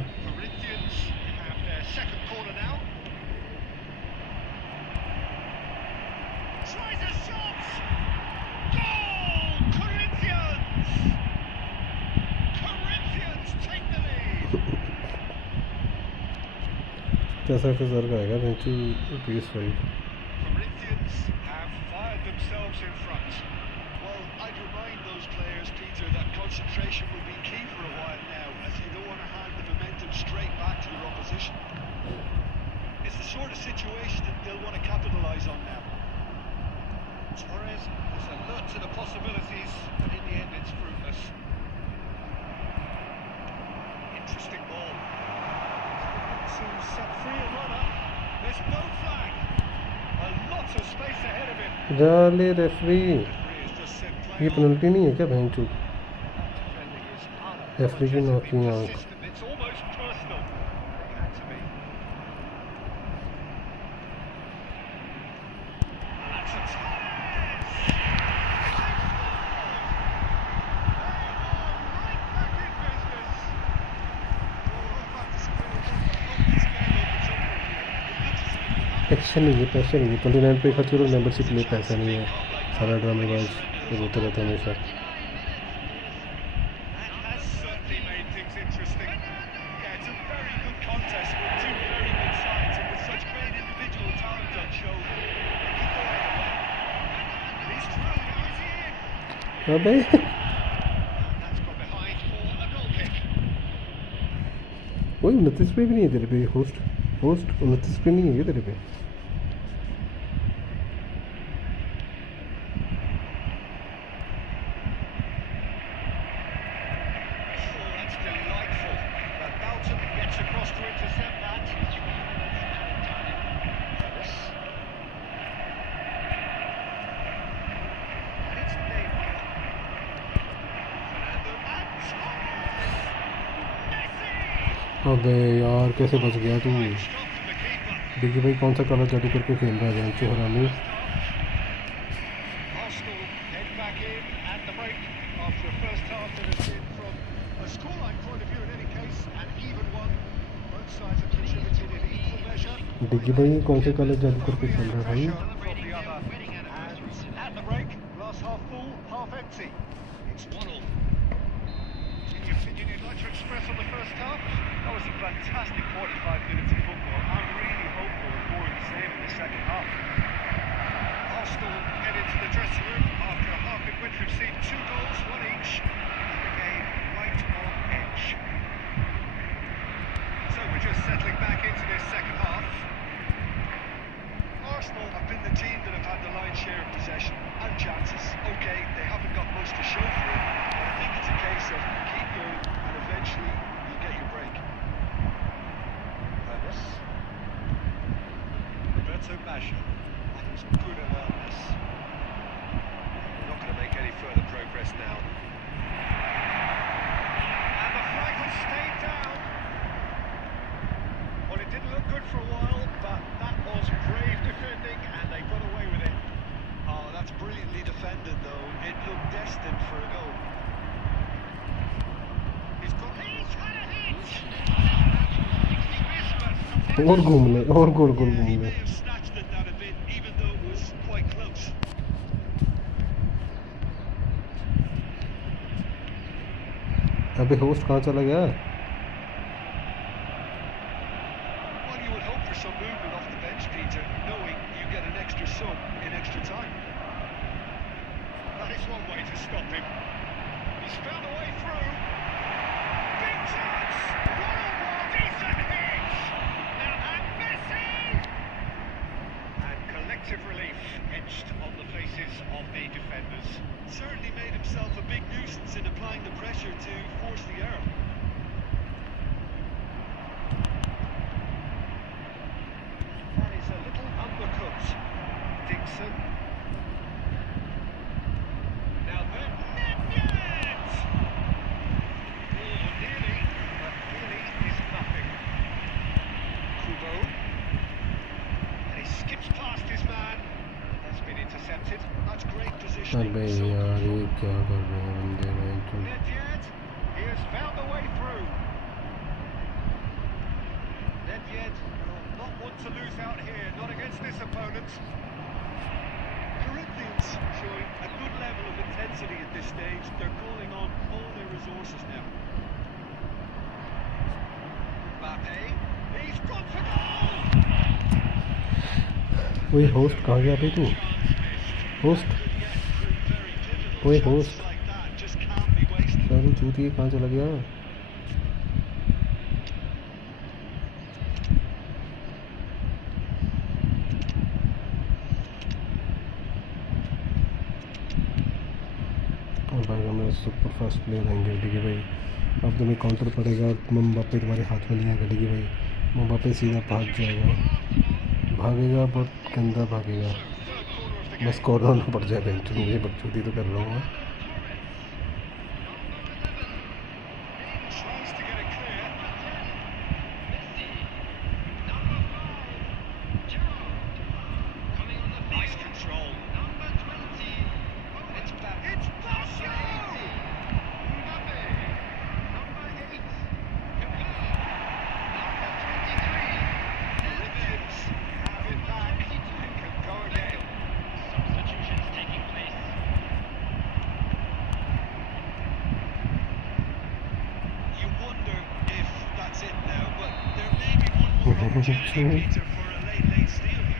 पैसा हजार का आएगा PS5। Corinthians have fired themselves in front. Well, I'd remind those players, Peter, that concentration will be key for a while now, as you don't want to hand the momentum straight back to your opposition. It's the sort of situation that they'll want to capitalise on now. Torres is alert to the possibilities, but in the end it's fruitless. Interesting ball. To set free a runner. There's no flag. A lot of space ahead of him. जाले referee, ये penalty नहीं है क्या बहन चूक? Referee की नौकरी आंख। It's almost personal. It had to be. That's a पैसे नहीं है 29 पे खर्च करो, मेंबरशिप के लिए पैसा नहीं है, सारा ड्रामेबाज रोते रहते हैं हमेशा। अबे वही 29 पे भी नहीं है तेरे पे, होस्ट 29 पे नहीं है तेरे पे। अबे यार कैसे बच गया तू? देखिए भाई कौन सा कलर जादू करके खेल रहा है हरामी। डिग्गी भाई कौन से कलर जादू करके खेल रहा है भाई? Fantastic 45 minutes of football. I'm really hopeful of more of the same in the second half. Arsenal head into the dressing room after a half in which we've seen 2 goals, 1 each, and the game right on edge. So we're just settling back into this second half. Arsenal have been the team that have had the lion's share of possession and chances. Okay, they haven't got much to show for it, but I think it's a case of keep going and eventually you'll get your break. Roberto Basha, that was good alertness. We're not going to make any further progress now. And the flag has stayed down. Well, it didn't look good for a while, but that was brave defending and they got away with it. Oh, that's brilliantly defended though. It looked destined for a goal. He's had a hit! और घूम ले और गोल गोल घूम ले। अबे host कहाँ चला गया? Relief etched on the faces of the defenders. Certainly made himself a big nuisance in applying the pressure to force the error. That is a little undercut. Dixon. Now then, Nedved! Oh, nearly, but nearly is nothing. Kubo. And he skips past his man. That's been intercepted. That's great positioning. अबे यार ये क्या कर रहे हैं बंदे भाई तुम? Nedved, he has found a way through. Nedved, not one to lose out here, not against this opponent. Corinthians showing a good level of intensity at this stage. They're calling on all their resources now. Mbappe, he's gone for goal! वही host कहाँ गया भाई तू? Host वही host सारी चूती कहाँ चला गया? और भाई हमें सुपर फास्ट प्लेयर आएंगे ठीक है भाई। अब तुम्हें काउंटर पड़ेगा, एम्बाप्पे तुम्हारे हाथ में नहीं आएगा ठीक है भाई। एम्बाप्पे सीधा भाग जाएगा, भागेगा बहुत गंदा भागेगा, बस कॉर्नर में पड़ जाए बेंच। मुझे बकचोदी तो कर रहा हूँ। opportunity, Peter, for a late steal here.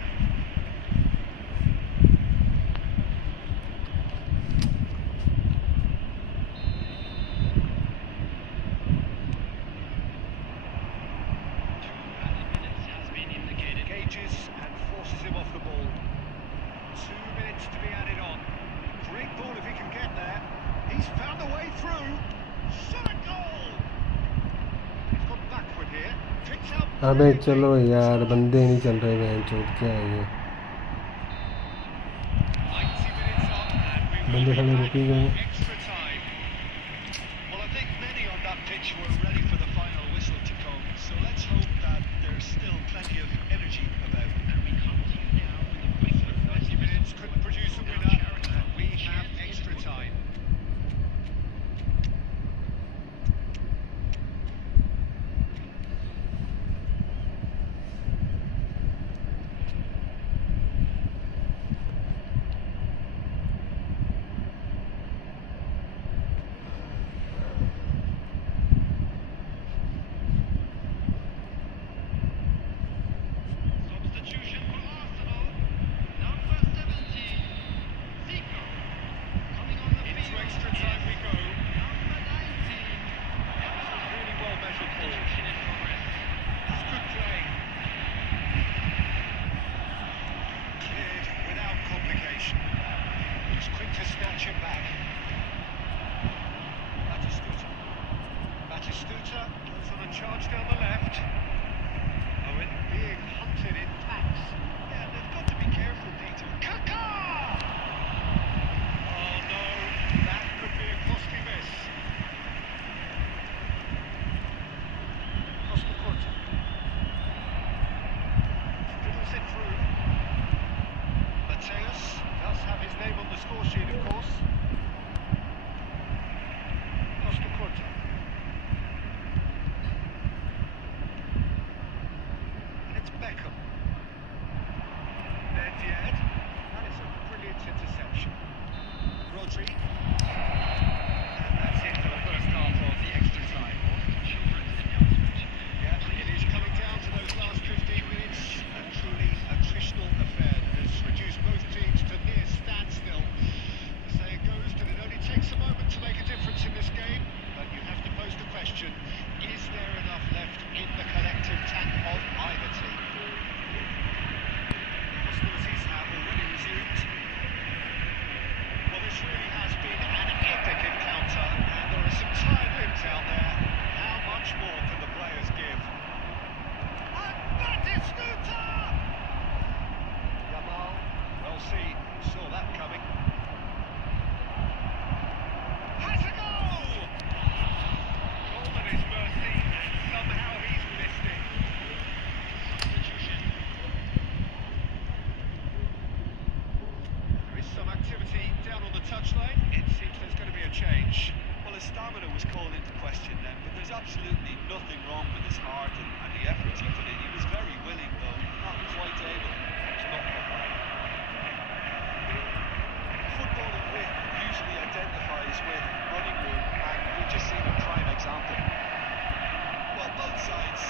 And forces him off the ball. 2 minutes to be added on. Great ball if he can get there. He's found a way through. Shot a goal. He's gone backward here. Picks up. अबे चलो यार, बंदे नहीं चल रहे हैं, चोट क्या है ये? 90 minutes on and we बंदे will खाली be रुक ही back गए. for extra time. Well, I think many on that pitch were ready for the final whistle to come, so let's hope that there's still plenty of energy about. And we come to you now with a whistle. 90 minutes couldn't produce a winner, and we have extra time. Substitution for Arsenal. Number 17, Zico. Coming on the Into field. extra time we go. Number 19. Really well measured ball. Substitution in progress. That's good play. Cleared without complication. Looks quick to snatch it back. Batistuta goes on a charge down the left. Owen being hunted in packs. Yeah, they've got to be careful, Peter. Kaka! Oh no, that could be a costly miss. Costa Corta. Fiddles it through. Mateus does have his name on the score sheet, of course. Costa Corta. And it's Beckham. Nedved. That is a brilliant interception. Rodri. And that's it for the first half of the extra time. Yeah, it is coming down to those last 15 minutes. A truly attritional affair that has reduced both teams to near standstill. The saying goes that it only takes a moment to make a difference in this game, but you have to pose the question, is there enough left in the collective tank of either team? Hostilities have already resumed. Well, this really has been an epic encounter, and there are some tired limbs out there. How much more can the players give? And Batistuta! Yamal, well seen, saw that coming. Has a goal! Goal at his mercy, and somehow he's missed it. Substitution. There is some activity down on the touchline. It seems there's going to be a change. Well, his stamina was called into question then, but there's absolutely nothing wrong with his heart and the effort he put in. He was very willing, though, not quite able to knock the ball. Football and wit usually identifies with running room, and we've just seen a prime example. Well, both sides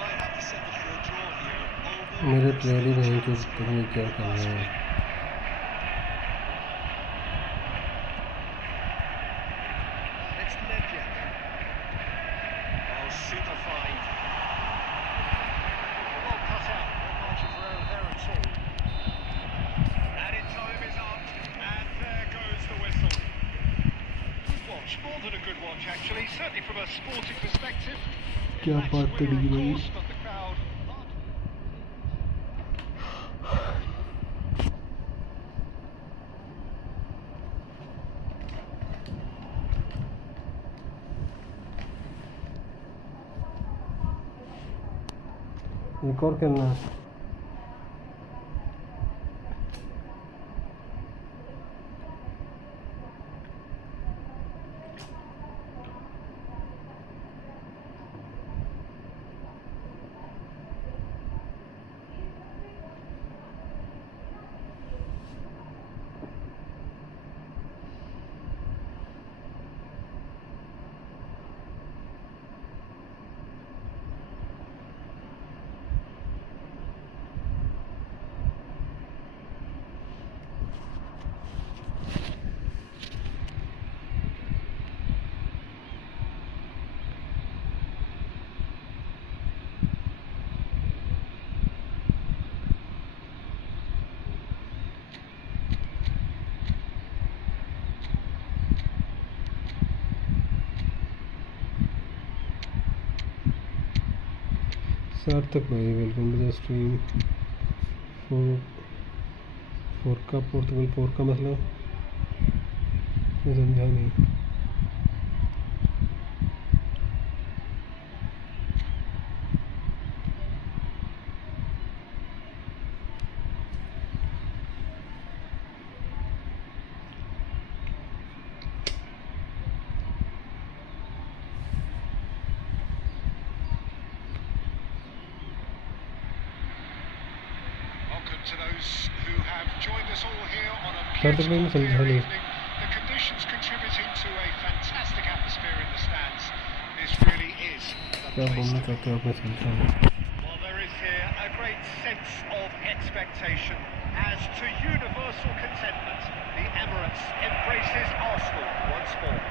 might have to settle for a draw here, although मेरे there's player he still a नहीं, chance तो for तुम्हें क्या a करना last है? win. It's Nedved. Oh, super fine. Well cut out. No margin for error there at all. Added time is up, and there goes the whistle. Good watch, more than a good watch actually, certainly from a sporting perspective. क्या Match बात winner, करी of भाई? course, but the crowd. एक और खेलना है. सार्थक भाई welcome to the stream. Four का पोर्तुगल 4 का मतलब मैं समझा नहीं। To those who have joined us all here on a सार्थक भाई मैं beautiful समझा clear नहीं। evening, the conditions contributing to a fantastic atmosphere in the stands. This really is the क्या place बोलना to be. चाहते हो आप? मैं समझा नहीं। Well, there is here a great sense of expectation as to universal contentment. The Emirates embraces Arsenal once more.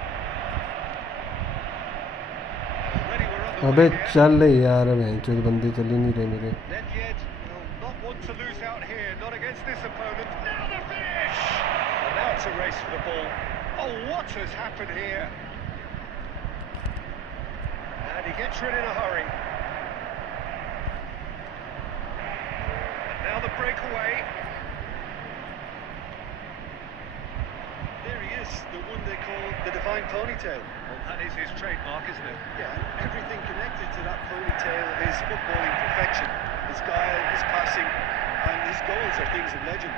Already we're अबे underway here. चल यार, मैं जो बंदे चल ही नहीं रहे मेरे। Nedved will not want to lose out here, not against this opponent. Now the finish! And now it's a race for the ball. Oh, what has happened here? And he gets rid in a hurry. And now the breakaway. There he is, the one they call the divine ponytail. Well, that is his trademark, isn't it? Yeah, everything connected to that ponytail is footballing perfection. His guile, his passing, and his goals are things of legend.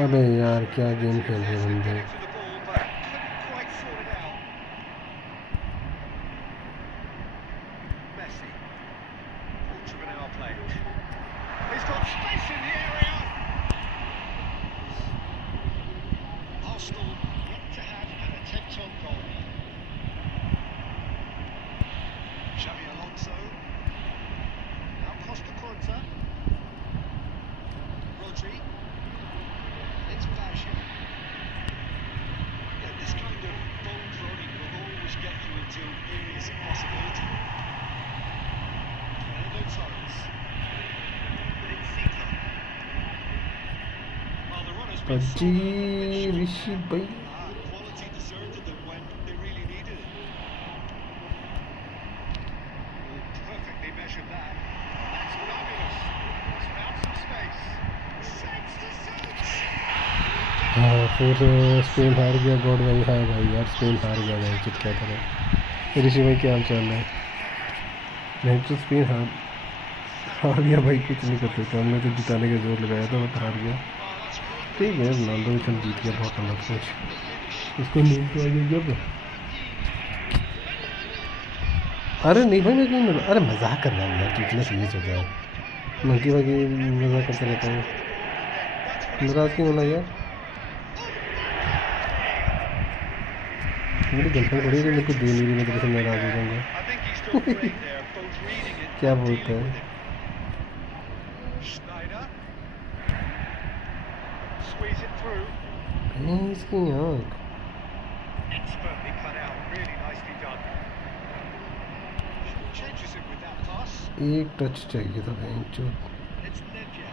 अबे यार क्या game खेल रहे बंदे। Getting to the ball, but couldn't quite sort it out. Messi. Ultra now playing. He's got space in the area. Arsenal yet to have an attempt on goal. Xavi Alonso. Now Costa Curta. Rodri. It's Basha. Yeah, this kind of bold running will always get you into areas of possibility. Fernando Torres. Benfica. Well, the runner's been PUBG Rishi भाई Quality deserted them when they really needed it. Perfectly measured that. That's fabulous. He's found some space. Saves the Saints. हाँ फिर Spain हार गया। God भाई हाँ भाई यार Spain हार गया भाई चित क्या करें। ऋषि भाई क्या हाल चाल है? नहीं तो स्पेन हार गया भाई, कुछ नहीं कर सकता। हमने तो जिताने का जोर लगाया था, बट हार गया। ठीक है रोनाल्डो भी चल जीत गया, बहुत अलग सोच। उसको नींद तो आ गई जब। अरे नहीं भाई मैं क्यों नहीं, अरे मजाक कर रहा हूँ यार, तू इतना सीरियस हो जाए। मंकी भाई मजाक करते रहता हूँ, नाराज क्यों होना यार? मेरी गर्लफ्रेंड पड़ी है जो मेरे को दे नहीं रही, मैं तेरे से नाराज हो जाऊँगा। I think he's done great there, both reading it क्या and बोलता dealing है? with it. Schneider. Squeeze it through. भैंस की आँख। Expertly cut out. Really nicely done. Changes it with that pass. एक टच चाहिए था भैंस जो। It's Nedved.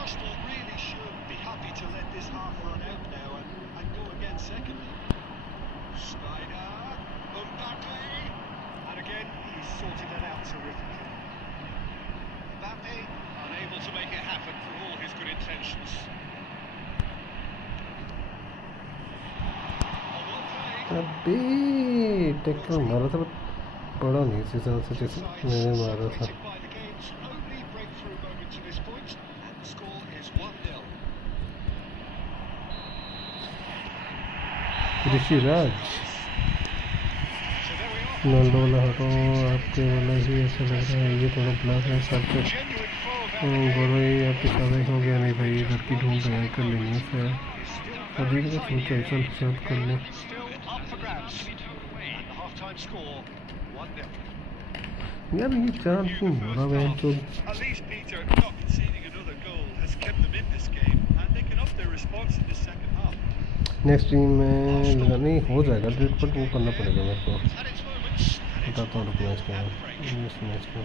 Arsenal really should be happy to let this half run out now and go again secondly. Schneider. Mbappe. And again, he's sorted it out terrifically. Mbappe unable to make it happen for all his good intentions. Oh, well played. अबे tackle मारा था, but पड़ा नहीं इस हिसाब से जैसे मैंने मारा था। By the game's only breakthrough moment to this point, and the score is 1-0. Rishiraj So there we are. Ronaldo वाला हटो, आपके वाला ही ऐसा लग रहा है। ये थोड़ा ब्लैक है सब कुछ। Genuine flow of गौर भाई आपकी शादी हो गया? नहीं भाई घर की ढूंढ रहे हैं, कर लेंगे फिर। अभी तो सोचा चल सब कर लें। still up for grabs. And the half-time score 1-0. यार ये चार क्यों मारा भैंस जो? At least Peter not conceding another goal has kept them in this game, and they can up their response in this second half. Next team में लगा नहीं हो जाएगा डेट, बट वो करना पड़ेगा मेरे को। Had its moments, and it's बताता हूँ रुकना इसके बाद, इस मैच को।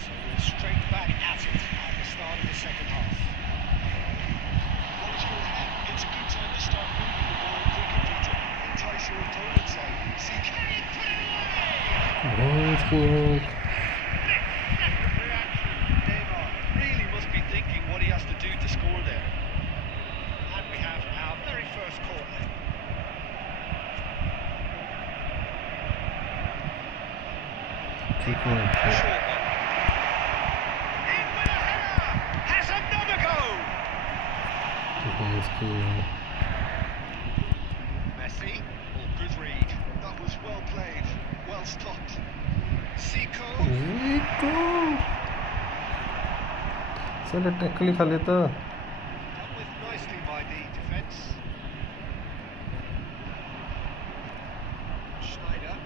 so we're straight back at it at the start of the second half. It's a good time to start moving the ball quicker, Peter. Spicer of Turnip side. Seeker. Really must be thinking what he has to do to score there. And we have our very first corner. Short one. In with a header! Has another go! Messi. Oh, good read. That was well played, well stopped. Zico. साला tackle ही खा लेता. Dealt with nicely by the defence. Schneider.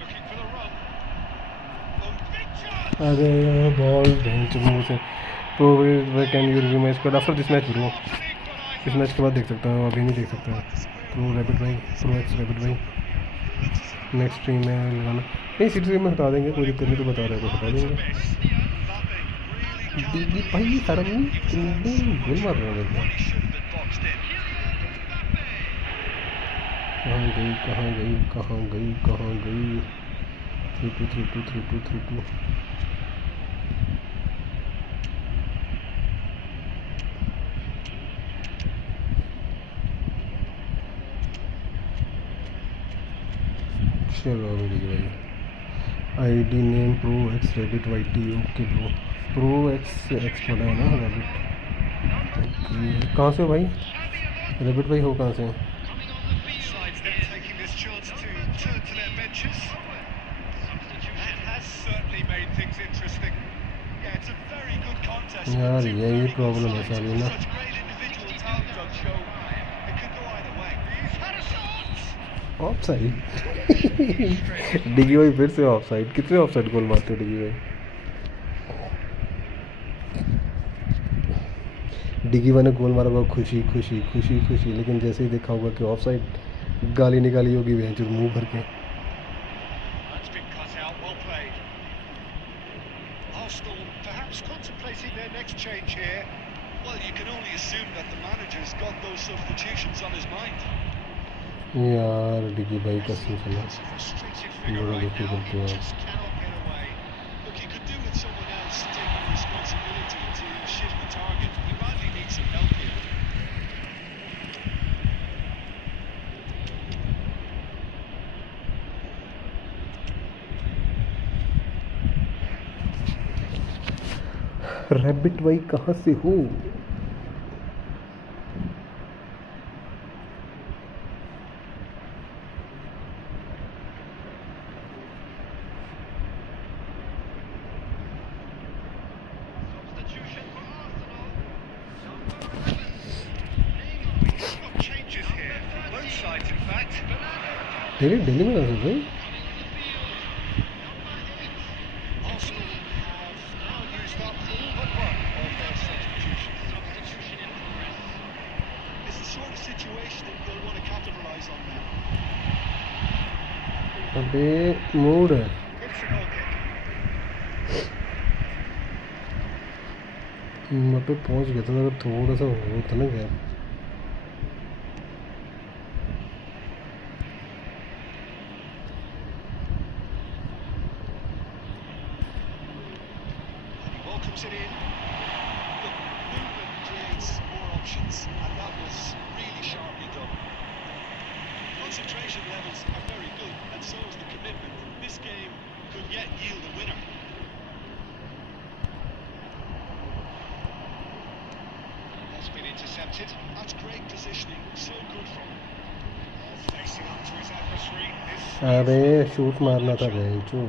Looking for the run. Oh, big chance! अरे ball bench मुंह से. Pro can you review match code after this match bro. इस match के बाद देख सकता हूँ, अभी नहीं देख सकता. प्रो रैबिट भाई, प्रो एक्स रैबिट भाई नेक्स्ट स्ट्रीम में लगाना. नहीं सीरीज में हटा देंगे, कोई दिक्कत नहीं. तो बता रहे हैं तो हटा देंगे. दीदी भाई हरम गोल मार रहा है. कहाँ गई 3-2 चलो मेरी भाई. ID name pro X rabbit YT. Okay bro. Pro X पड़ा है ना रैबिट. ओके कहाँ से हो भाई? रैबिट भाई हो कहाँ से? Sides them taking this chance to turn to their benches. That has certainly made things interesting. Yeah, it's a very good contest. यार Two यही very good प्रॉब्लम है sides सारी with ना. such great individual talent on show. It could go either way. He's had a shot! Offside. डिगी भाई फिर से offside. कितने ऑफ साइड गोल मारते हो डिगी भाई? डिगी भाई ने गोल मारा होगा खुशी, लेकिन जैसे ही देखा होगा कि ऑफ साइड, गाली निकाली होगी बेंच मुंह भर के. That's been cut out, well played. Arsenal perhaps contemplating their next change here. Well, you can only assume that the manager's got those substitutions on his mind. यार डिगी भाई कसम से ना It's a frustrated figure बड़ा right दुखी now. करते He हैं. just cannot get away. Look, he could do with someone else taking responsibility to shift the target. He badly needs some help here. Rabbit भाई कहाँ से हो? Substitution for Arsenal. Number 11. Got changes here from both sides, in fact. तेरे दिल्ली में कहाँ से भाई? Arsenal have now used up all but one of their substitutions. Substitution in progress. It's the sort of situation that they'll want to capitalise on now. अबे mood है. It's a goal kick. मैं पे पहुंच गया था. अगर थोड़ा सा होता ना गया. He welcomes it in. Look, movement creates more options, and that was really sharply done. Concentration levels are very good, and so is the commitment. This game could yet yield a winner. That's been intercepted. That's great positioning, so good from him. Facing up to his adversary. This अबे shoot मारना था बेंचो.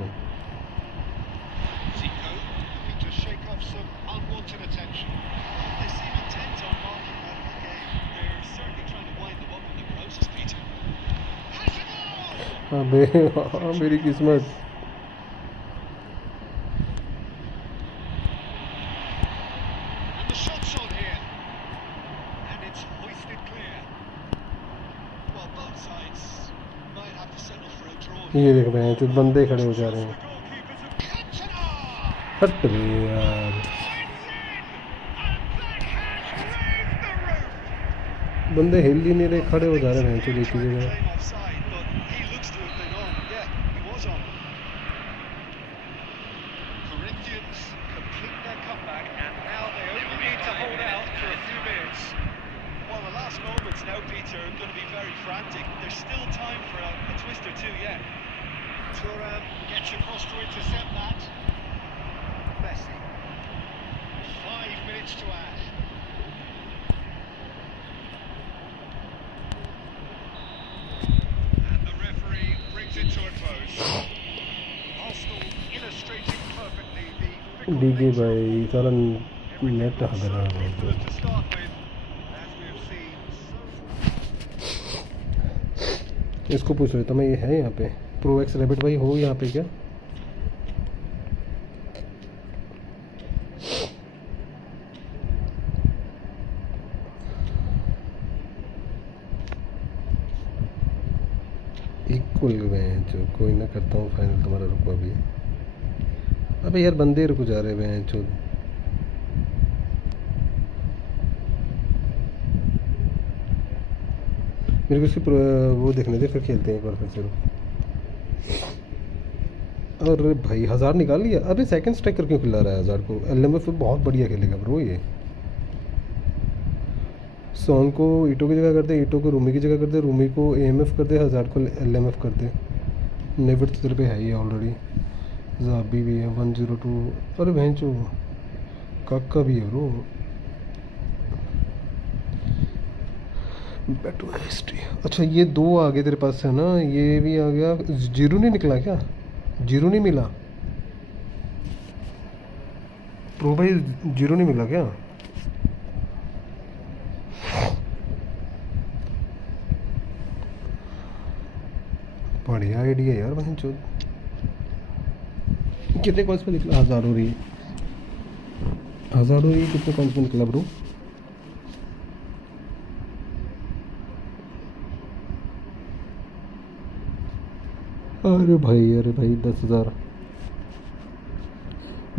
Zico looking to shake off some unwanted attention. They seem intent on marking that in the game. They're certainly trying to wind them up in the process, Peter. Has it all! अबे हाँ मेरी किस्मत. And the shot's on here. And it's hoisted clear. Well, both sides might have to settle for a draw. ये देख बेंचो बंदे खड़े हो जा रहे हैं. The goalkeepers have Cantona! हट बे यार. Finds in! And that has raised the roof! बंदे हिल ही नहीं रहे, खड़े हो जा रहे हैं जो देखी जगह। Claim offside, but he looks to have been on. Yeah, he was on. Corinthians complete their comeback, and now they only need to hold out for a few minutes. Well, the last moments now, Peter, are going to be very frantic. There's still time for a twist or two yet. Thuram gets across to intercept that. Messi. 5 minutes to add. And the referee brings it to a close. Arsenal illustrating perfectly the fickle DJ nature of भाई सारा everything net looks हद so रहा है different to start with, as we have seen. इसको पूछ रहे था मैं, ये है यहाँ पे प्रो एक्स रैबिट भाई, हो यहाँ पे क्या? इक्वल हैं जो कोई ना, करता हूँ फाइनल तुम्हारा, रुको अभी। अबे यार बंदे रुक जा रहे हैं जो। मेरे को उसकी वो देखने थे, फिर खेलते हैं एक बार फिर से। अरे भाई 1000 निकाल लिया। अबे सेकंड स्ट्राइकर क्यों खिला रहा है 1000 को? एलएमएफ बहुत बढ़िया खेलेगा ब्रो ये। सॉन्ग को ईटो की जगह कर दे, ईटो को रूमी की जगह कर दे, रूमी को एएमएफ कर दे, 1000 को एलएमएफ कर दे। नेविट तो तेरे पे है ही ऑलरेडी। जाबी भी है 102। अरे भैंचो काका भी है ब्रो। बैटू हिस्ट्री। अच्छा ये दो आ गए तेरे पास है ना, ये भी आ गया। जीरो नहीं निकला क्या? जीरो नहीं मिला प्रो भाई? जीरो नहीं मिला क्या? बढ़िया आइडिया यार बहन चोद। कितने कॉइंस पे निकला? 1000 हो रही है, 1000 हो रही है। कितने कॉइंस पे निकला ब्रो? अरे भाई 10,000।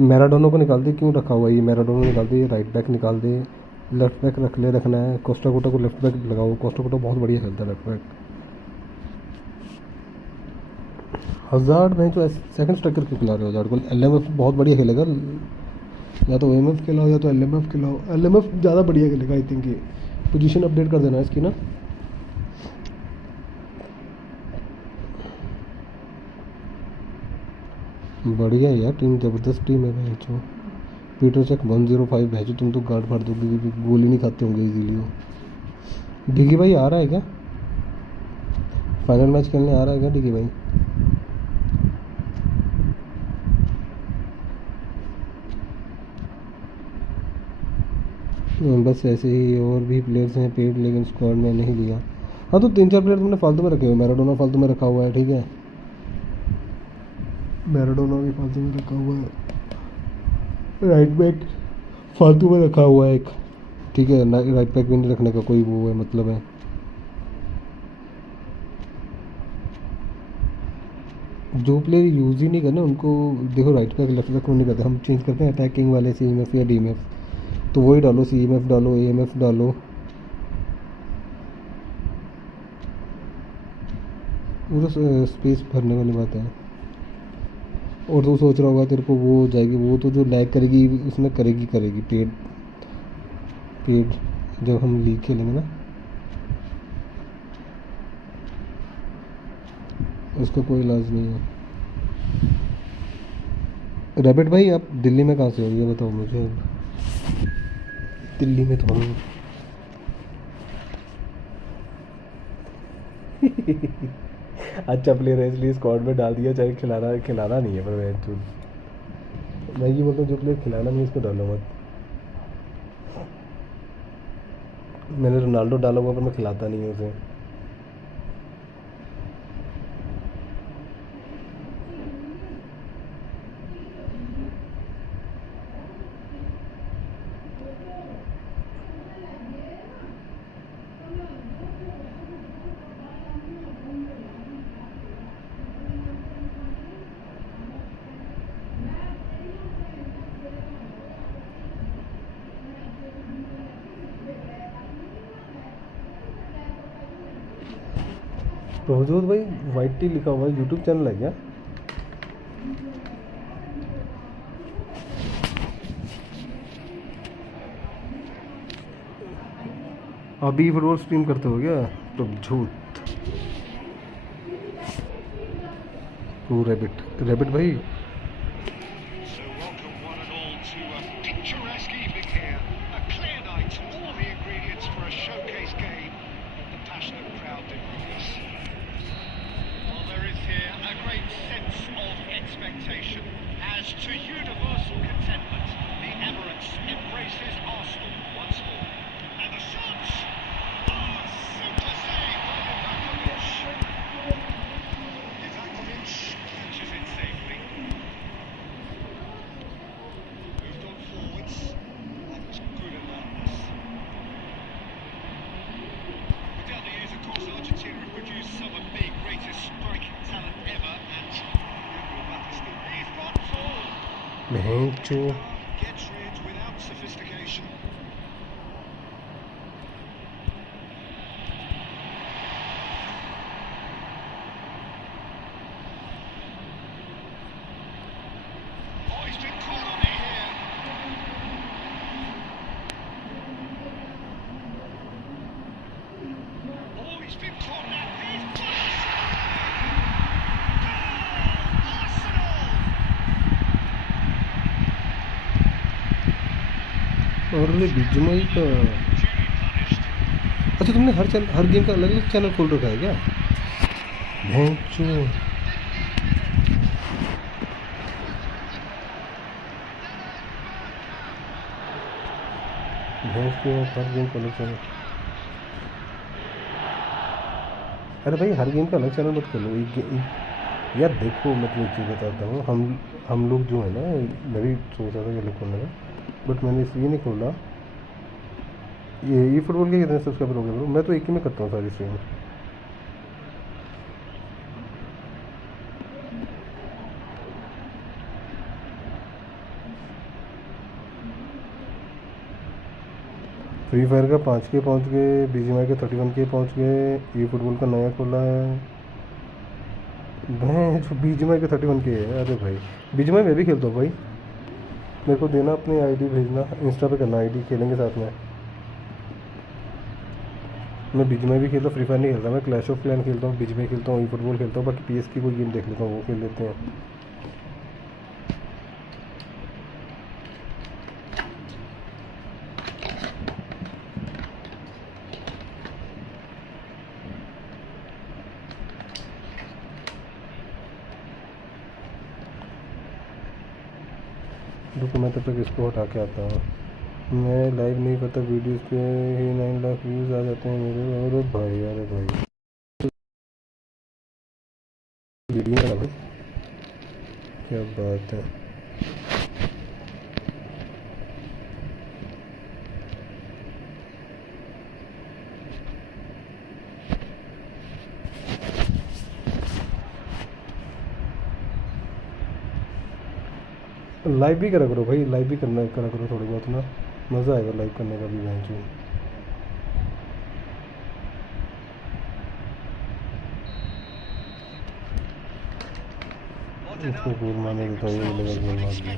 मैराडोनो को निकाल दे, क्यों रखा हुआ है ये? मैराडोनो निकाल दे, राइट बैक निकाल दे, लेफ्ट बैक रखना है। कोस्टा कोटा को लेफ्ट बैक लगाओ, कोस्टा कोटा बहुत बढ़िया खेलता है लेफ्ट बैक। 1000 में तो सेकंड स्ट्राइकर क्यों खिला रहे हो 1000 को? एलएमएफ बहुत बढ़िया खेलेगा, या तो एमएफ खिलाओ या तो एलएमएफ खिलाओ। एलएमएफ ज़्यादा बढ़िया खेलेगा आई थिंक। ये पोजीशन अपडेट कर देना इसकी ना। बढ़िया है यार, टीम ज़बरदस्त टीम है भैंचो। पीटर चेक 105 भैंचो, तुम तो गार्ड फाड़ दोगे, गोली नहीं खाते होंगे इजीली वो। डिगी भाई आ रहा है क्या? फाइनल मैच खेलने आ रहा है क्या डिगी भाई? बस ऐसे ही और भी प्लेयर्स हैं पेड, लेकिन स्क्वाड में नहीं लिया। हाँ तो 3-4 प्लेयर तुमने फालतू में रखे हुए। मैराडोना फालतू में रखा हुआ है, ठीक है। मैराडोना भी फालतू में रखा हुआ है। राइट बैक फालतू में रखा हुआ है एक, ठीक है। राइट बैक भी नहीं रखने का कोई वो है मतलब है। जो प्लेयर यूज़ ही नहीं करना उनको देखो, राइट बैक लेफ्ट बैक नहीं करते, हम चेंज करते हैं अटैकिंग वाले सीएमएफ या डीएमएफ। तो वही डालो, सीएमएफ डालो, एएमएफ डालो। वो तो स्पेस भरने वाली बात है। और तो सोच रहा होगा तेरे को वो हो जाएगी, वो तो जो लैग करेगी उसमें करेगी पेड जब हम लीग खेलेंगे ना, उसका कोई इलाज नहीं है। रैबिट भाई आप दिल्ली में कहाँ से हो ये बताओ मुझे। दिल्ली में तो हम अच्छा प्लेयर है इसलिए स्क्वाड में डाल दिया, चाहे खिलाना नहीं है। पर मैं ये बोलता हूँ जो प्लेयर खिलाना नहीं इसको डालो मत। मैंने रोनाल्डो डाला हुआ पर मैं खिलाता नहीं हूँ उसे। प्रभजोत भाई वाइट टी लिखा हुआ है, यूट्यूब चैनल है क्या? अभी फुटबॉल स्ट्रीम करते हो क्या प्रभजोत? रैबिट भाई So welcome one and all to a picturesque evening here. A clear night, all the ingredients for a showcase game. The passionate crowd did wonders. Well, there is here a great sense of expectation. As to universal contentment, the Emirates embraces Arsenal once more. And the shots! Oh, super save by Ivakovic. Ivakovic catches it safely. Moved on forwards. That was good alertness. Without the years, of course, Argentina have produced some of the greatest striking talent ever, and he's got all. भेंचो Gets rid without sophistication. Oh, he's been caught on it here. Oh, he's been caught now. He's punished. Goal! Arsenal! और बीजमई का Duly punished. अच्छा, तुमने हर game का अलग अलग channel खोल रखा है क्या? भेंचो भैंस के हर गेम का अलग चैनल। अरे भाई हर गेम का अलग चैनल मत खोलो। यार देखो, मैं तुम्हें एक चीज़ बताता हूँ। हम लोग जो है ना, मैं भी सोच रहा था कि अलग खोलने का, बट मैंने इसलिए नहीं खोला। ये फुटबॉल के कितने सब्सक्राइबर हो गए ब्रो? मैं तो एक ही में करता हूँ सारी स्ट्रीम। फ्री फायर का 5K पहुँच गए, बीजीएमआई के 31K पहुँच गए, ई फुटबॉल का नया खोला है। भाई जो बीजीएमआई का 31K है। अरे भाई बीजीएमआई मैं भी खेलता हूँ भाई, मेरे को देना, अपनी आईडी भेजना, इंस्टा पे करना आईडी, खेलेंगे साथ में। मैं बीजीएमआई भी खेलता हूँ, फ्री फायर नहीं खेलता, मैं क्लैश ऑफ क्लैन खेलता हूँ, बीजीएमआई खेलता हूँ, ई फुटबॉल खेलता हूँ, बाकी पीएस की कोई गेम देख लेता हूँ, वो खेल लेते हैं। रुको मैं तब तक इसको हटा के आता हूँ। मैं लाइव नहीं करता, वीडियोस पे ही 9 लाख व्यूज़ आ जाते हैं मेरे। अरे भाई वीडियो है भाई, क्या बात है। लाइव भी करा करो भाई, लाइव भी करा करो थोड़ी बहुत ना, मज़ा आएगा लाइव करने का भी। मैच इसको गोल मारने देता हूँ, ये गोल मार दिया।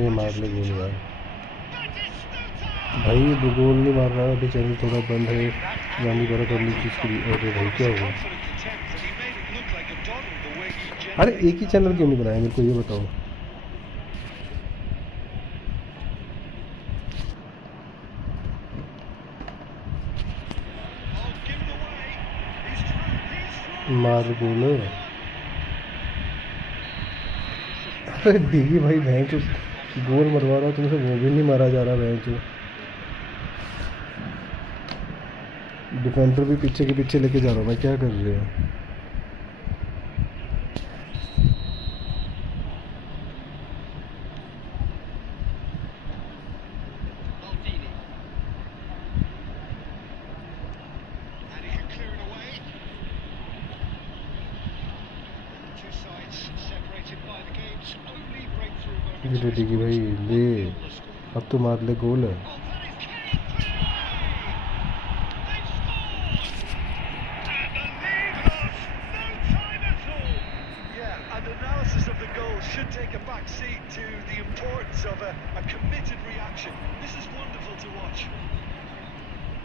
ये मार ले गोल यार। भाई वो गोल नहीं मार रहा, अभी चैनल थोड़ा बंद है, गानी बड़ा करनी चीज़ के लिए। अरे भाई क्या हुआ? अरे एक ही चैनल क्यों नहीं बनाया, मेरे को ये बताओ। मार गोल। अरे दीगी भाई भैंस गोल मरवा रहा, तुमसे वो भी नहीं मारा जा रहा भैंस। डिफेंडर भी पीछे के पीछे लेके जा रहा हूँ मैं, क्या कर रहे हैं? भाई ले, अब तो मार ले गोल है। concede to the importance of a committed reaction. This is wonderful to watch.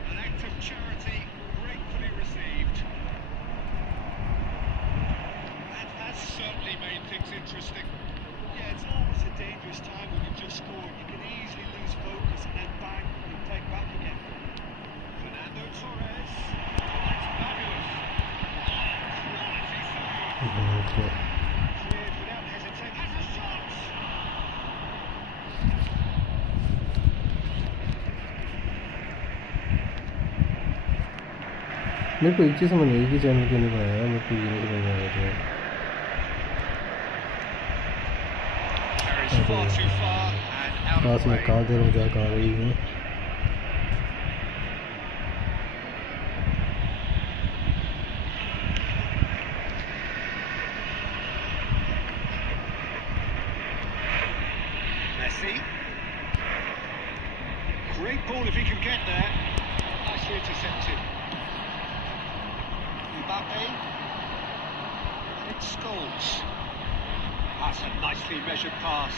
An act of charity gratefully received. That has certainly made things interesting. Yeah, it's always a dangerous time when you've just scored. You can easily lose focus and then bang, you take back again. Fernando Torres. That's fabulous. Okay. Cleared without hesitation. Has a shot! मेरे को एक चीज़ समझ नहीं आई कि channel क्यों नहीं बनाया, मेरे को ये नहीं समझ आ रहा था। Carries far too far and out of pass the में way. कहाँ देर हो जा कहाँ रही है। Messi. Great ball if he can get there. Nicely intercepted. Mbappe. And it's Scholes. That's a nicely measured pass.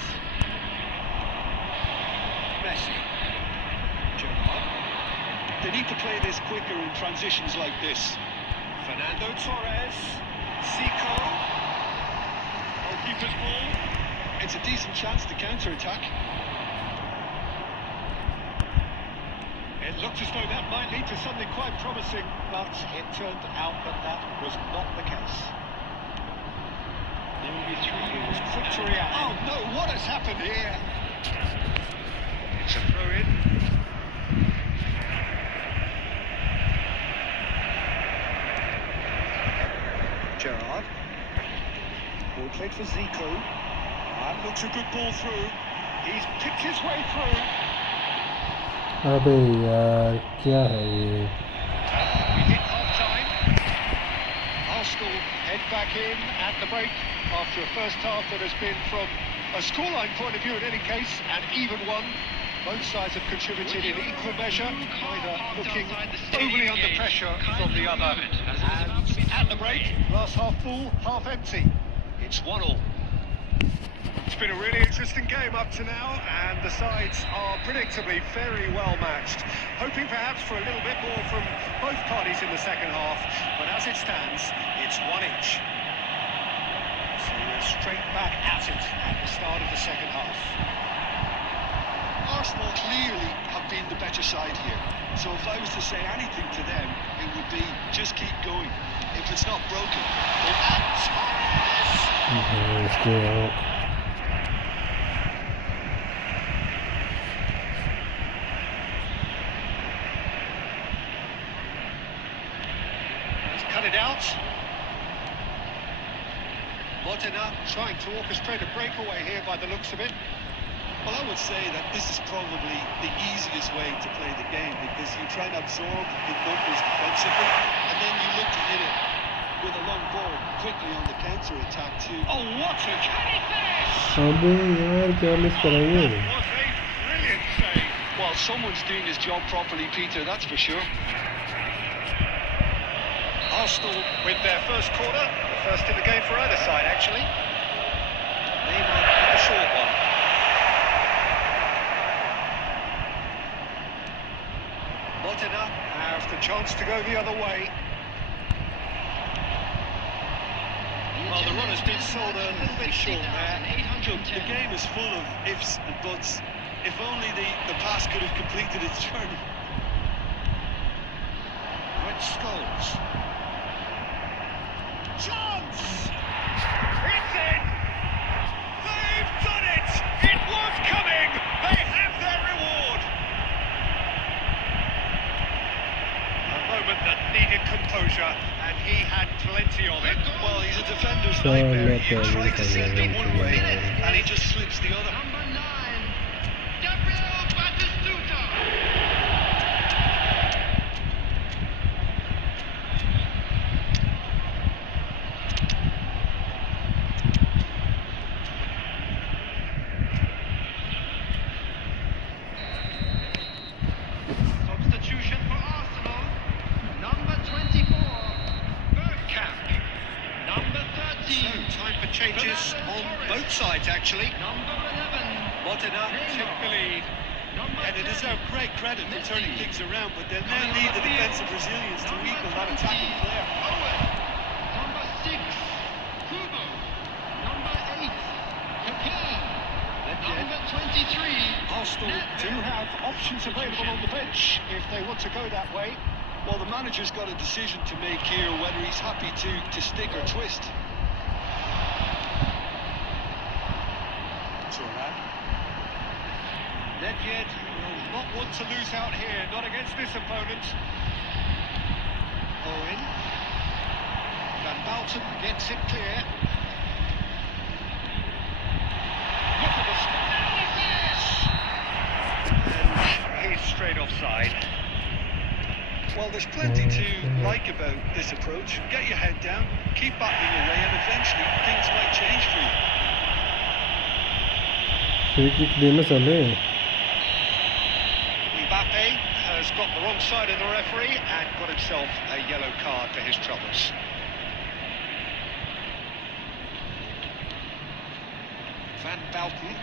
Messi. Gerrard. They need to play this quicker in transitions like this. Fernando Torres. Zico. Goalkeeper's ball. It's a decent chance to counter-attack. It looked as though that might lead to something quite promising, but it turned out that that was not the case. There will be 3 years quick to react. Oh no, what has happened here? It's a throw-in. Gerrard. Ball played for Zico. That looks a good ball through. He's picked his way through. अबे यार क्या है ये? We hit half-time. Arsenal head back in at the break after a first half that has been, from a scoreline point of view in any case, an even one. Both sides have contributed in equal measure, neither looking overly under pressure from the other. And at the break, glass half full, half empty. It's 1-1. It's been a really interesting game up to now, and the sides are predictably very well matched. Hoping perhaps for a little bit more from both parties in the second half, but as it stands, it's 1 each. So we're straight back at it at the start of the second half. Arsenal clearly have been the better side here. So if I was to say anything to them, it would be just keep going. If it's not broken, He's cut it out. Modena trying to orchestrate a breakaway here by the looks of it. well, I would say that this is probably the easiest way to play the game, because you try and absorb the numbers defensively, and then you look to hit it with a long ball quickly on the counter-attack too. Oh, what a finish! अबे यार क्या miss कराएंगे? That was a brilliant save. Well, someone's doing his job properly, Peter, that's for sure. Arsenal with their first corner, the first in the game for either side, actually. Neymar with the short one. Modena have the chance to go the other way. Well, the run has been sold a little bit short there. Look, the game is full of ifs and buts. If only the pass could have completed its journey. With Scholes. Chance! It's in! They've done it! It was coming! They have their reward! A moment that needed composure, and he had plenty of it. Well, he's a defender's nightmare. You try to send him one way, and he just slips the other. Number 9, Gabriel Batistuta. Substitution for Arsenal. Number 24, Bergkamp. Number 13. So, time for Changes on both sides, actually. Number 11. Modena took the lead. And they deserve great credit for turning things around, but they'll now need the defensive resilience to equal that attacking player. Owen. Number 6. Kubo. Number 8. Capel. Number 23. Arsenal do have options available on the bench if they want to go that way. Well, the manager's got a decision to make here, whether he's happy to stick or twist. Nedved will not want to lose out here, not against this opponent. Owen. Van Bouten gets it clear. Look at the and he's straight offside. Well, there's plenty to like about this approach. Get your head down, keep battling away, and eventually things might change for you. free kick देना चले. Mbappe has got the wrong side of the referee and got himself a yellow card for his troubles. Van Bouten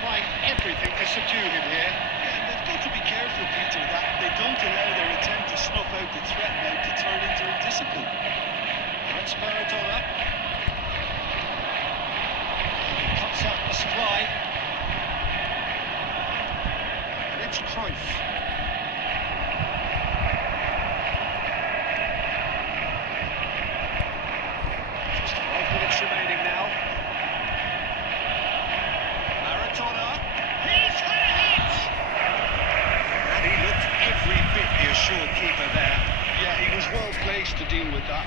trying everything to subdue him here. Yeah, they've got to be careful, Peter, that they don't allow their attempt to snuff out the threat now to turn into indiscipline. That's Maradona. Cuts out the supply. And it's Cruyff. Just 5 minutes remaining now. Maradona. He's had a hit! And he looked every bit the assured keeper there. Yeah, he was well placed to deal with that.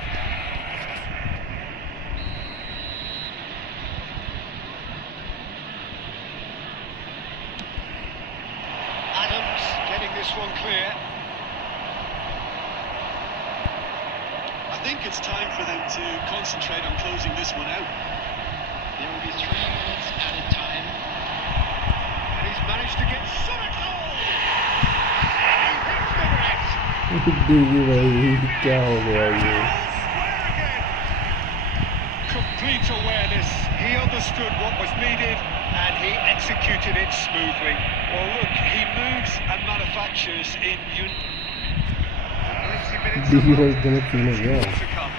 Adams getting this one clear. I think it's time for them to concentrate on closing this one out. There will be 3 minutes added time. And he's managed to get Summit goal! And he hits the net! क्या हो गया ये? Square again! Complete awareness. He understood what was needed and he executed it smoothly. Well, look, he moves and manufactures in 90 minutes DU of was gonna feel it, yeah. to come.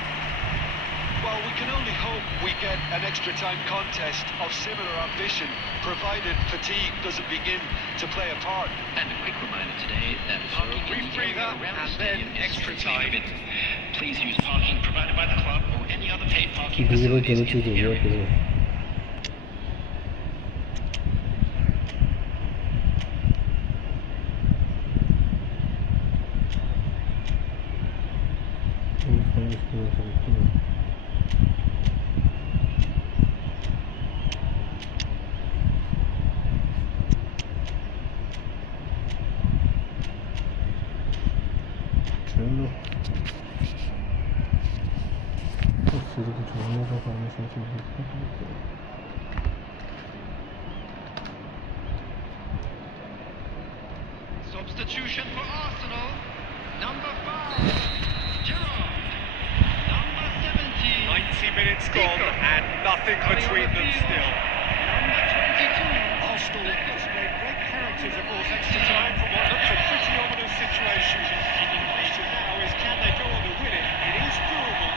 Well, we can only hope we get an extra time contest of similar ambition, provided fatigue doesn't begin to play a part. And a quick reminder today that parking in the brief area breather around the and stadium then is extra strictly time. forbidden. Please use parking provided by the club or any other paid parking DU was facilities gonna in choose the a area. चलो फिर कुछ होने का काम है Substitution for Arsenal. Number 5. Gerrard. Number 17. 90 minutes gone and nothing between them still. Number 22. Arsenal displayed great characters of course extra time from what looks a pretty ominous situation. The question now is can they go on to win it? It is doable.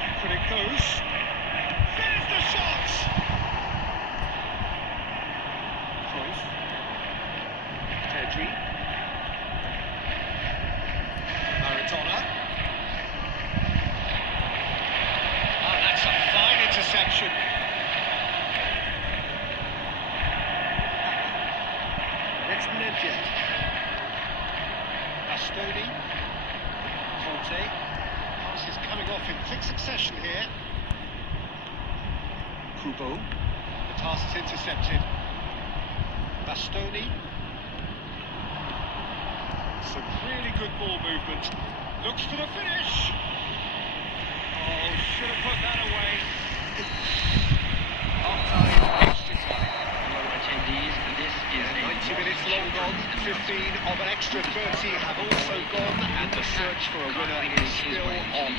Back when it goes. There's the shot! Cruyff. Pedri. Maradona. Oh, that's a fine interception. It's Nedved. Bastoni. Conte. Passes coming off in quick succession here. Kubo. The pass is intercepted. Bastoni. Some really good ball movement. Looks for the finish. Oh, should have put that away. Half time, extra time. Hello attendees, this is a 90 minutes is long gone. 15 of an extra 30 have also gone, and the search for a winner is still on.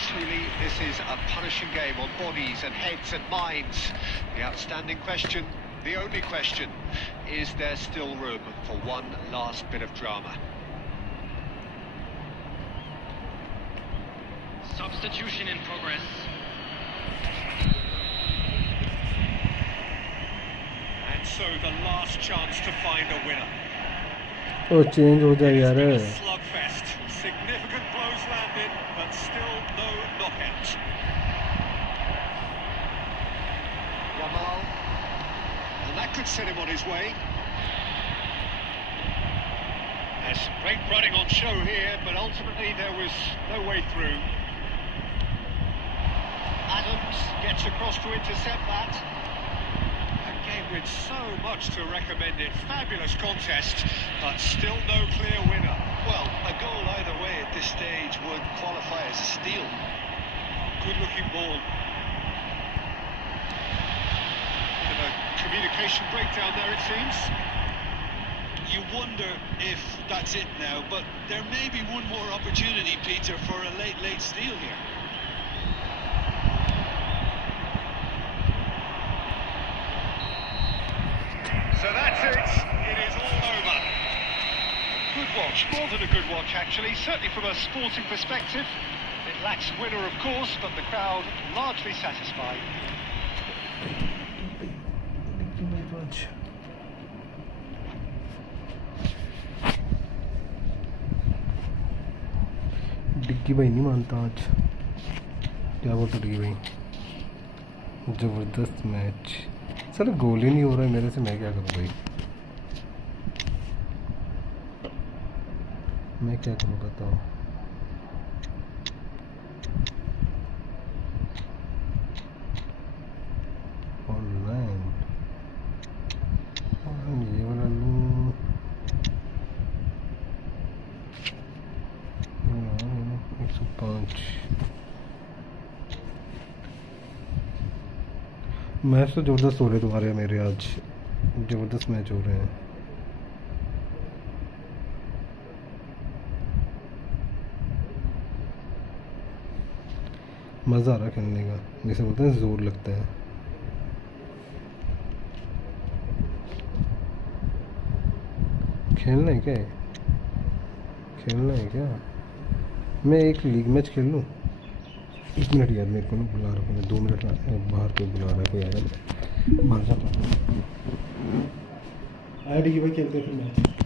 Truly, this is a punishing game on bodies and heads and minds. The outstanding question, the only question, is there still room for one last bit of drama? Substitution in progress. And so the last chance to find a winner. ओ change हो जाए यार. It's been a slugfest. Significant blows landed, but still no knockout. Yamal, and that could set him on his way. There's great running on show here, but ultimately there was no way through. Adams gets across to intercept that. A game with so much to recommend it. Fabulous contest, but still no clear winner. Well, a goal either way at this stage would qualify as a steal. Good looking ball. Bit of a communication breakdown there, it seems. You wonder if that's it now, but there may be one more opportunity, Peter, for a late steal here. So that's it. It is all over. Good watch, more than a good watch actually, certainly from a sporting perspective. It lacks winner of course, but the crowd largely satisfied. डिग्गी भाई नहीं मानता आज. क्या बोलते डिग्गी भाई. ज़बरदस्त मैच. सर गोल ही नहीं हो रहा है मेरे से. मैं क्या करूँ भाई. मैं क्या करूँ बताओ. ऑनलाइन ये वाला लूँ. 105. मैच तो ज़बरदस्त हो रहे तुम्हारे मेरे. आज ज़बरदस्त मैच हो रहे हैं. मज़ा आ रहा है खेलने का. जैसे बोलते हैं जोर लगता है. खेलना है क्या है? खेलना है क्या? मैं एक लीग मैच खेल लूँ. 1 मिनट यार, मेरे को ना बुला रहा है. 2 मिनट बाहर पे बुला रहा है कोई. आएगा बाहर जा. आया डिग्गी भाई, खेलते हैं फिर मैच.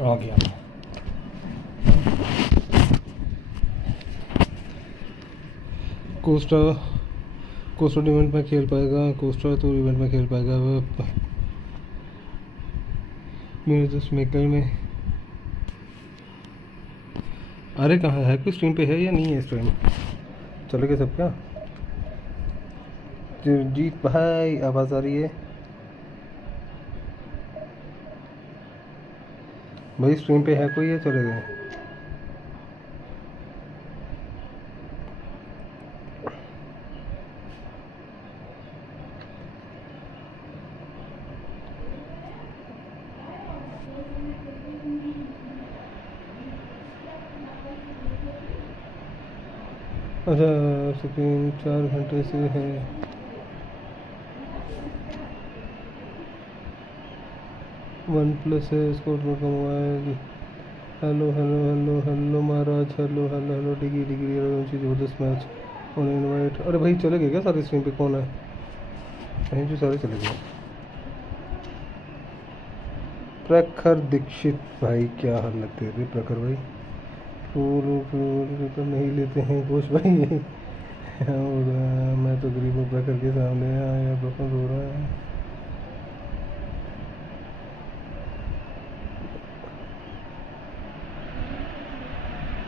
आ गया। कोस्टा इवेंट में खेल पाएगा, कोस्टा तो इवेंट में खेल पाएगा मेरे तो स्मेकल में। अरे कहाँ है, कोई स्ट्रीम पे है या नहीं है इस टाइम? चलेगा सब क्या? जीत भाई आवाज़ आ रही है भाई? स्ट्रीम पे है कोई या चले गए? अच्छा स्क्रीन 4 घंटे से है। OnePlus है, स्कोर का mobile. Hello hello hello hello महाराज, हेलो हेलो हेलो डिगी डिगी जबरदस्त मैच ऑन इनवाइट। अरे भाई चले गए क्या सारे स्ट्रीम पे? कौन है? कहीं जो सारे चले गए। प्रखर दीक्षित भाई, क्या हाल लगते हैं प्रखर भाई? फूल तो नहीं लेते हैं गोश भाई। और मैं तो गरीबों प्रखर के सामने आया, प्रखर रो रहा है।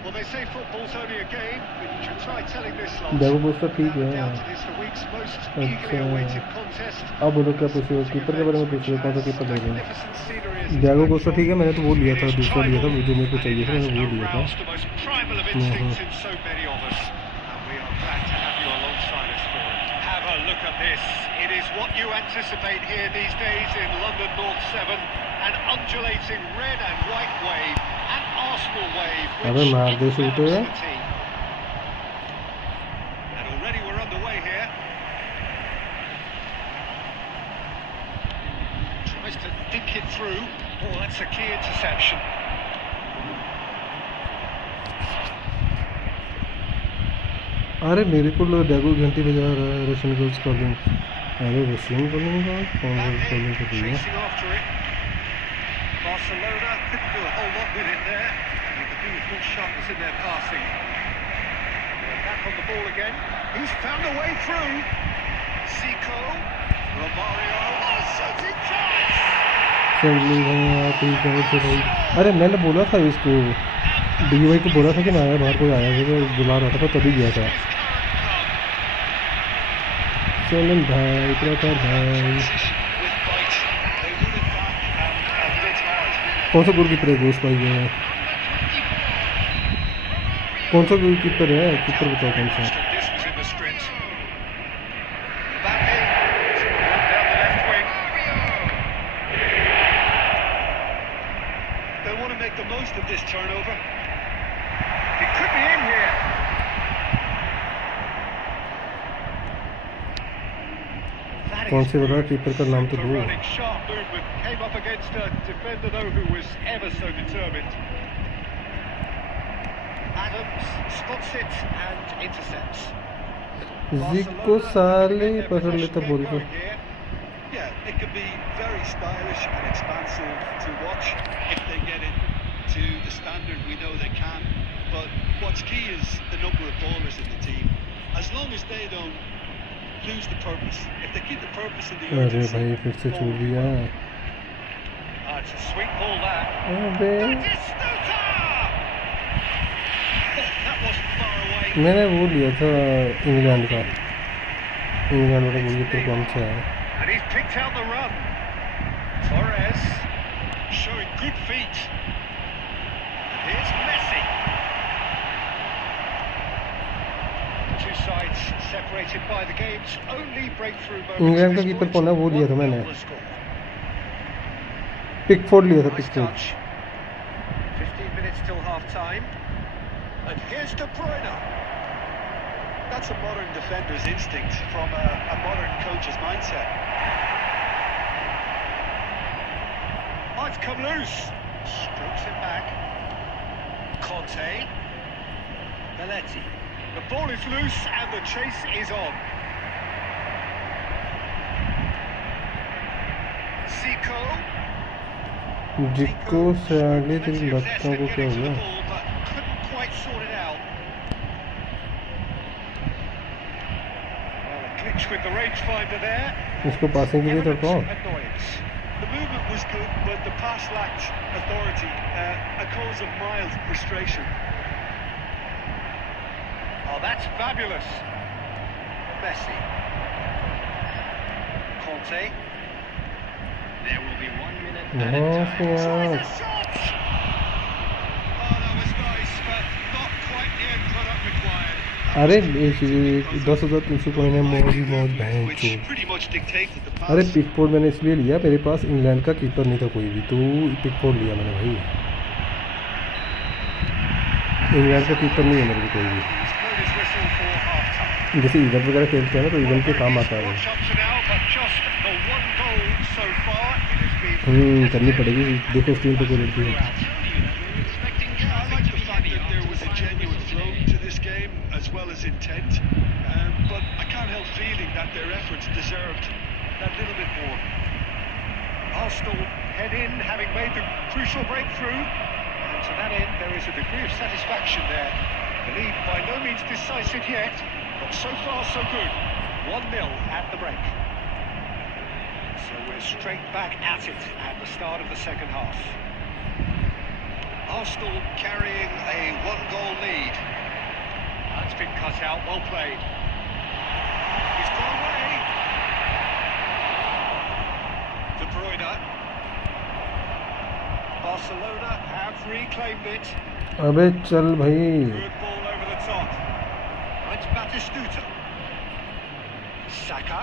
Well, they say football's only a game, but you should try telling this lot. देखो दोस्तों ठीक है। It's the week's most eagerly awaited contest. अब बोलो क्या पूछ रहे हो? कीपर के बारे में पूछ रहे हो? कौन सा कीपर ले रहे हो? डियागो कोस्टा ठीक है, मैंने तो वो लिया था, दूसरा लिया था जो मेरे को चाहिए था, मैंने वो लिया था। Have a look at this. It is what you anticipate here these days in London North 7, an undulating red and white wave, an Arsenal wave which envelops the team. And already we're underway here. Tries to dink it through. Oh, that's a key interception. अरे मेरे को Diego घंटी बजा रहा है। Russian goals calling. अरे Russian calling का कौन कॉलिंग कर रही है? Barcelona couldn't do a whole lot with it there. You could do with more sharpness in their passing. They're back on the ball again. He's found a way through. Zico, Romario, oh, shooting chance! Friendly है कोई कहे थे भाई। अरे मैंने बोला था इसको, डी वाई को बोला था कि मैं आया, बाहर कोई आया था तो बुला रहा था, तभी गया था। चलन भाई, प्रखर भाई। कौन सा गोलकीपर है? घोष भाई है। कौन सा गोलकीपर है? कीपर बताओ कौन सा? They want to make the most of this turnover. It could be in here. कौन से बता कीपर का नाम तो दो। Sharp movement came up against a defender though who was ever so determined. Adams spots it and intercepts. जिको साले पकड़ लेता बॉल को। Yeah, it can be very stylish and expansive to watch if they get it to the standard we know they can. But what's key is the number of ballers in the team. As long as they don't lose the purpose, if they keep the purpose in the अरे भाई फिर से छोड़ दिया। It's a sweet ball that. अबे That wasn't far away. मैंने वो लिया था इंग्लैंड का। इंग्लैंड वाला गोलकीपर कौन सा है? And he's picked out the run. Torres showing good feet. And here's Messi. The two sides separated by the game's only breakthrough moment. England का कीपर कौन है? वो लिया था मैंने, पिकफोर्ड लिया था, Pickford. 15 minutes till half time. And here's De Bruyne. That's a modern defender's instinct from a modern coach's mindset. Oh, it's come loose. Strokes it back. Conte. Belletti. The ball is loose and the chase is on. Zico. जिको से आगे तेरी लत्तों को क्या हो गया? इसको passing के लिए तड़पाओ। The movement was good, but the pass lacked authority, a cause of mild frustration. Oh, that's fabulous. Messi. Conte. There will be 1 minute Oh, added time. yeah. Tries a shot! Oh, that was nice, but not quite the end product required. अरे 10,300 coin है। मौज बहन Which चोद। pretty much dictated the pass. अरे Pickford मैंने इसलिए लिया, मेरे पास इंग्लैंड का कीपर नहीं था कोई भी, तो पिकफोर्ड लिया मैंने भाई। इंग्लैंड का कीपर नहीं है मेरे को कोई भी। He's blown his whistle for half-time. जैसे ईगल वगैरह खेलते हैं ना, तो ईगल के काम आता है वो। Watch up to now, but just the one goal so far. It has been करनी पड़ेगी। देखो स्क्रीन पे कोई लड़की है। I'll tell you that we were expecting I traffic like to the be fact heavy that there after was a the genuine first flow today. to this game as well as intent, but I can't help feeling that their efforts deserved that little bit more. Arsenal head in, having made the crucial breakthrough. And to that end, there is a degree of satisfaction there. The lead by no means decisive yet, but so far so good. 1-0 at the break. So we're straight back at it at the start of the second half. Arsenal carrying a one-goal lead. That's been cut out, well played. He's gone away. De Bruyne. Barcelona have reclaimed it. अबे चल भाई। Good ball over the top. It's Batistuta. Saka.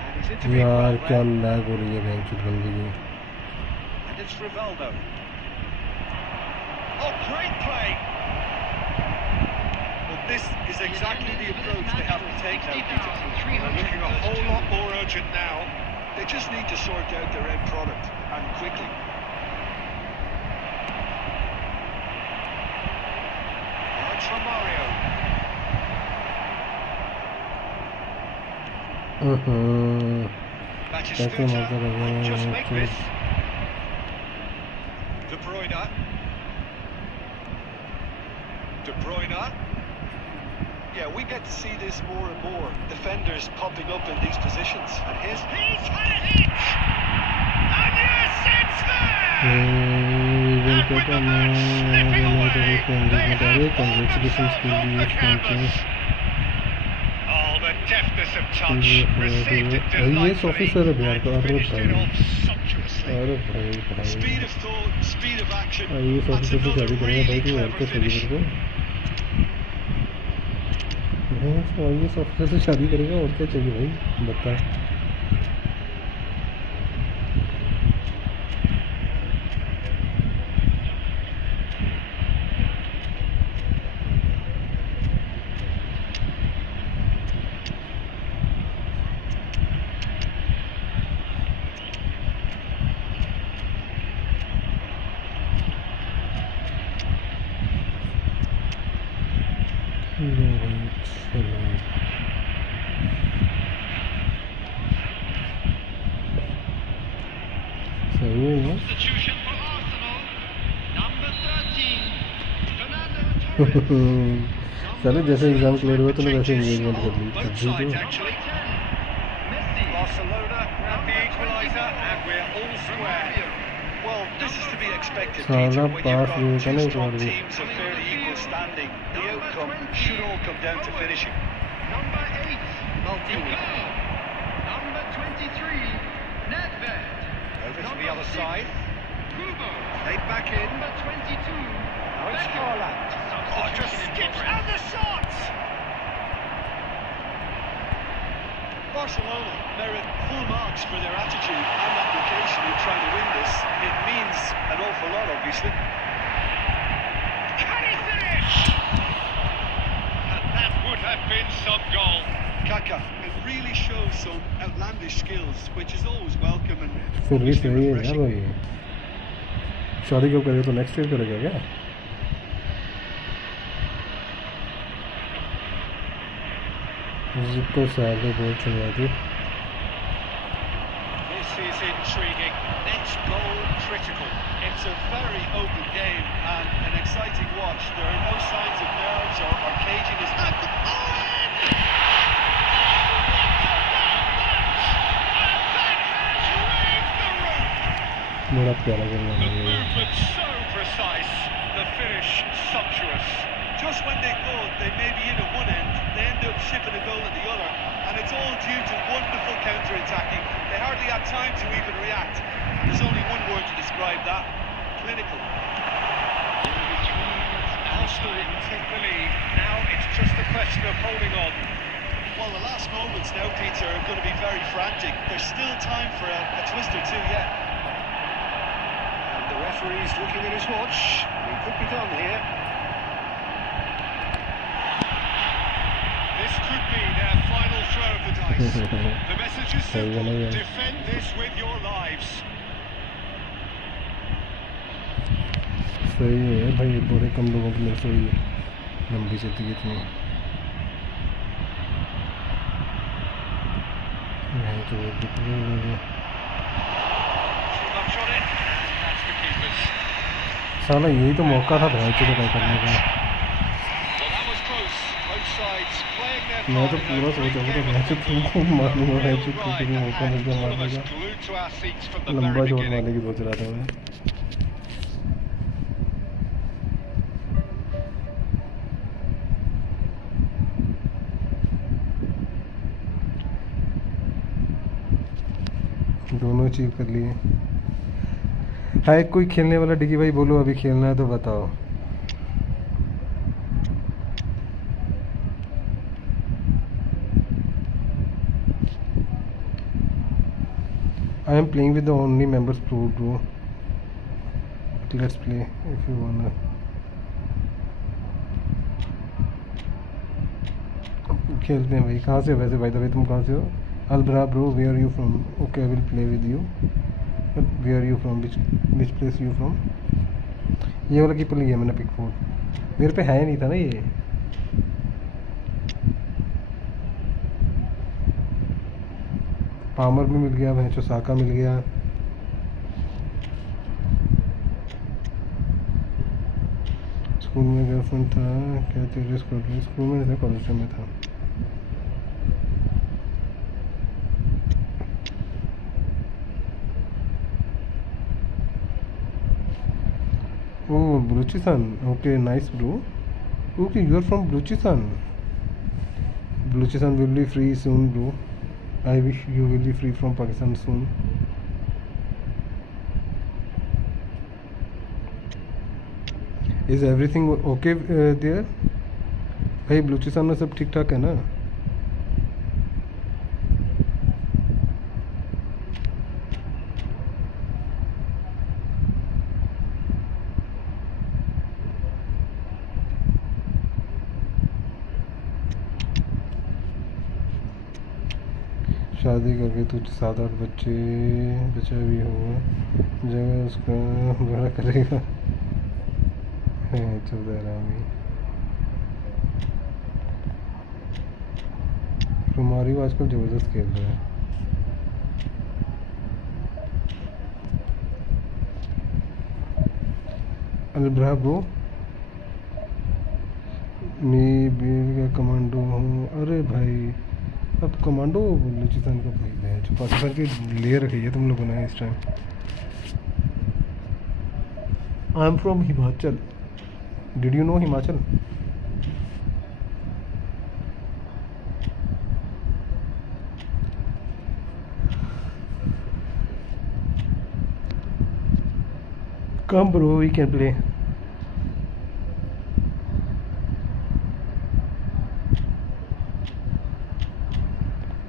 And he's interviewed यार well क्या there. Lag हो रही है bank की बंदी की। And it's Rivaldo. Oh, great play. Well, this is exactly the approach they have to take now, Peter. They're looking a whole lot more urgent now. They just need to sort out their end product, and quickly. Now it's Romario. कैसे मौका लगा Just है make this. De Bruyne. De Bruyne. Yeah, we get to see this more and more. Defenders popping up in these positions. And he's had a hit. And yes, it's there. Event And with का the match slipping away, they have all congratulations के themselves on लिए the canvas. Oh, the deftness of touch. Received it IAS officer है delightfully Bihar का। and अरे finished it भाई, off sumptuously. अरे भाई भाई, Speed of thought, speed of action. IAS That's officer से another शादी करेगा भाई, really तू और clever क्या शादी finish. करेगा? आईएएस ऑफिसर से शादी करेगा और क्या चाहिए भाई, बता। सही है ना? Substitution for Arsenal. Number 13. Fernando Torres. चलो जैसे एग्जाम क्लियर हुआ तो मैं वैसे एंगेजमेंट कर ली Both तब भी sides, तो actually. Messi. Barcelona grab the equaliser, and we're all square. Well, this is to be expected, Salah Peter. When pass you've हुए got था two ना एक strong बार भी। teams of fairly equal standing, the outcome should all come down to finishing. Number 8. Maldini. Number 23. Nedved. Over to Number the other 6, side. Kubo. They back in. Number 22. Now it's Beckham. Haaland. Oh, just skips and the shot! Barcelona merit full marks for their attitude and application in trying to win this. It means an awful lot, obviously. Can he finish? And that would have been some goal. Kaka, it really shows some outlandish skills, which is always welcome and फिर भी obviously सही है यार refreshing. भाई। शादी क्यों करे, तो नेक्स्ट ईयर करेगा क्या? जिसको सारे बहुत चलवा दी। This is intriguing. Next goal critical. It's a very open game and an exciting watch. There are no signs of nerves or caginess. बड़ा प्यारा गेम The है। movement so precise, the finish sumptuous. Just when they thought they may be in at one end, they end up shipping a goal at the other, and it's all due to wonderful counter-attacking. They hardly had time to even react. There's only one word to describe that: clinical. Arsenal take the lead. Now it's just a question of holding on. Well, the last moments now, Peter, are going to be very frantic. There's still time for a twist or two yet. And the referee's looking at his watch. He could be done here. This could be their final throw of the dice. The message is simple: defend this with your lives. सही है भाई, बड़े कम लोगों के लिए सही है लंबी जिंदगी इतनी। नहीं तो Shot it, and that's the keepers. साला यही तो मौका था भाई को ट्राई करने का। Well, that was close. Both sides playing their मैं part तो in पूरा that सोचा critical था game. मैं तो तुमको मारूंगा भाई, जो Right क्रिकेट में मौका मिल गया ahead. All of मारने us का। glued to our seats from the लंबा very शॉट beginning. मारने की सोच रहा था मैं। दोनों अचीव कर लिए। हाय, कोई खेलने वाला डिगी भाई बोलो, अभी खेलना है तो बताओ। I am playing with the only members pro bro. Let's play if you wanna. खेलते हैं भाई। कहाँ से हो वैसे भाई? तो भाई तुम कहाँ से हो? Albra bro, where are you from? Okay, I will play with you. But where are you from? Which place you from? ये वाला कीपर लिया मैंने, पिकफोर्ड। मेरे पे है नहीं था ना ये। पामर भी मिल गया, भैंचो साका मिल गया। स्कूल में गर्लफ्रेंड था क्या तेरे? स्कूल में नहीं था, कॉलेज में था। Oh, Balochistan. Okay, nice bro. Okay, you are from Balochistan. Balochistan will be free soon, bro. I wish you will be free from Pakistan soon. Is everything okay there? भाई बलूचिस्तान में सब ठीक ठाक है ना? शादी करके तुझ 7-8 बच्चा भी होगा, जगह उसका बड़ा करेगा। चल रहा हमारी आजकल ज़बरदस्त खेल रहा है। अलब्रा ब्रो, मैं बीर का कमांडो हूँ। अरे भाई, अब कमांडो बलूचिस्तान का भाई है जो पाकिस्तान की ले रखी है तुम लोगों ने इस time. I am from Himachal. Did you know Himachal? Come bro, we can play.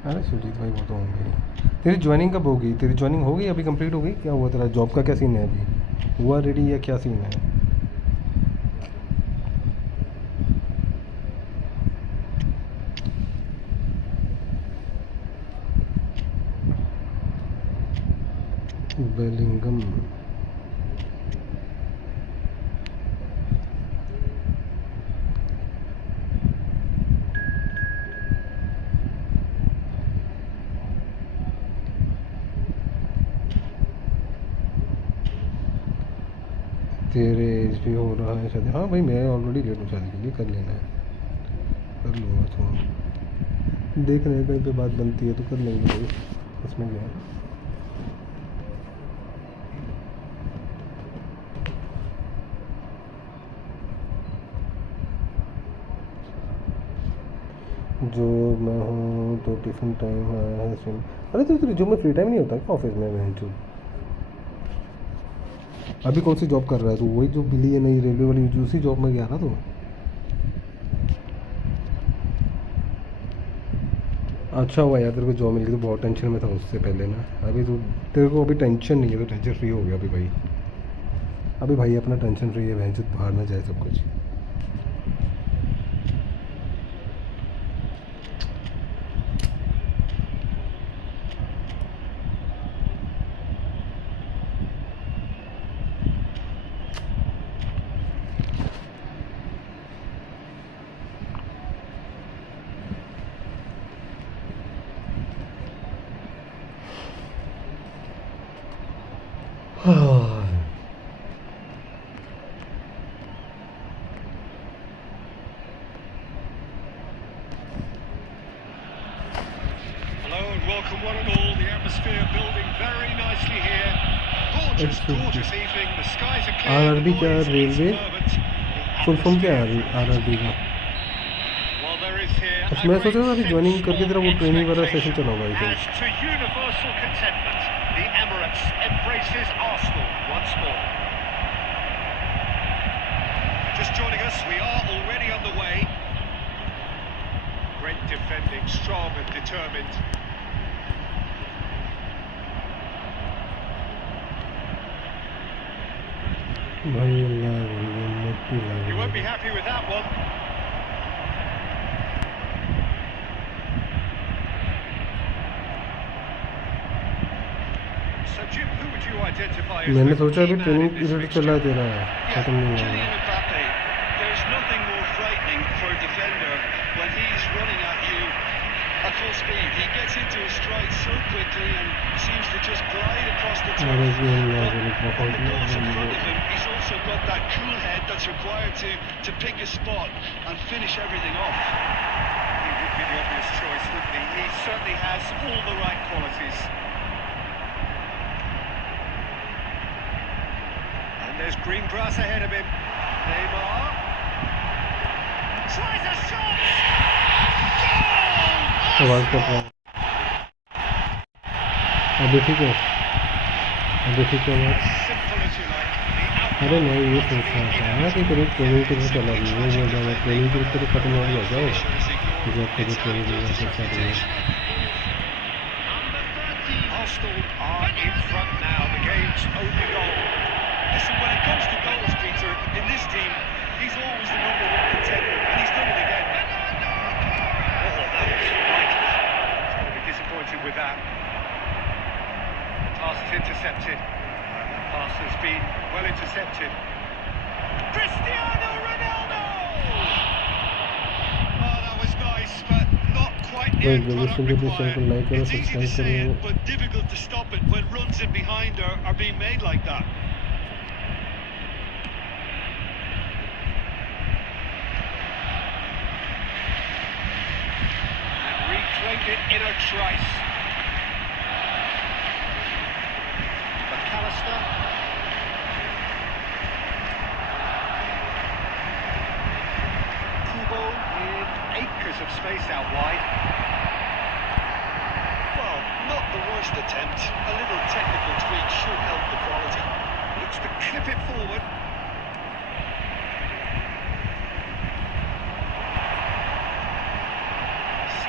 अरे सुजीत भाई, वो तो होंगे। तेरी ज्वाइनिंग कब होगी? तेरी ज्वाइनिंग हो गई, अभी कंप्लीट हो गई? क्या हुआ तेरा जॉब का? क्या सीन है अभी? हुआ रेडी या क्या सीन है? बेलिंगम तेरे एज भी हो रहा है शादी। हाँ भाई मैं ऑलरेडी लेट हूँ शादी के लिए, कर लेना है, कर लूँगा थोड़ा, देख रहे हैं कहीं पे बात बनती है तो कर लेंगे भाई, इसमें क्या है। जो मैं हूँ तो टिफ़िन टाइम आया है सिम। अरे तो जो मैं फ्री टाइम नहीं होता क्या ऑफिस में बहन चो। अभी कौन सी जॉब कर रहा है तू? वही जो बिली है नहीं रेलवे वाली, दूसरी जॉब में गया ना तू? अच्छा हुआ यार तेरे को जॉब मिल गई, तो बहुत टेंशन में था उससे पहले ना। अभी तो तेरे को अभी टेंशन नहीं है, तो टेंशन फ्री हो गया अभी भाई। अभी भाई अपना टेंशन फ्री है, बहन चो बाहर ना जाए सब कुछ। Welcome one and all, the atmosphere building very nicely here. Gorgeous, gorgeous evening, the skies are clear. RRB क्या रेलवे फुल फॉर्म क्या है आरआरबी का? अच्छा मैं सोच रहा हूँ अभी ज्वाइनिंग करके तेरा वो ट्रेनिंग वाला सेशन चला हुआ है। As to universal contentment, the Emirates embraces Arsenal once more. Just joining us, we are already underway. Great defending, strong and determined. You won't be happy with that one. So Jim, who would you identify as मैंने the सोचा अभी key man training in this period fixture? चला तेरा खत्म नहीं हुआ। There's nothing more frightening for a defender when he's running at you at full speed. He gets into his stride so quickly and seems to just glide across the turf. On the balls in front of him, he's also got that cool head that's required to pick a spot and finish everything off. He would be the obvious choice, wouldn't he? He certainly has all the right qualities. And there's green grass ahead of him. Neymar tries a shot. आवाज कर रहा है अभी ठीक है, अभी ठीक है आवाज। अरे मैं ये सोच रहा था कि तेरे ट्रेनिंग के लिए चला गई वो बोल रहा है ट्रेनिंग के लिए खत्म हो गया जाओ जब तक ट्रेनिंग के लिए चल रही है। Arsenal are in front now. The game's only goal. Listen, when it comes to goals, Peter, in this team, he's always the #1 contender, and he's done it again. Oh, that was right. He's going to be disappointed with that. The pass is intercepted. That pass has been well intercepted. Cristiano Ronaldo! Oh, that was nice, but not quite the end product required. It's easy to say it, but difficult to stop it when runs in behind are being made like that. Reclaimed it in a trice. McAllister. Kubo with acres of space out wide. Well, not the worst attempt. A little technical tweak should help the quality. Looks to clip it forward.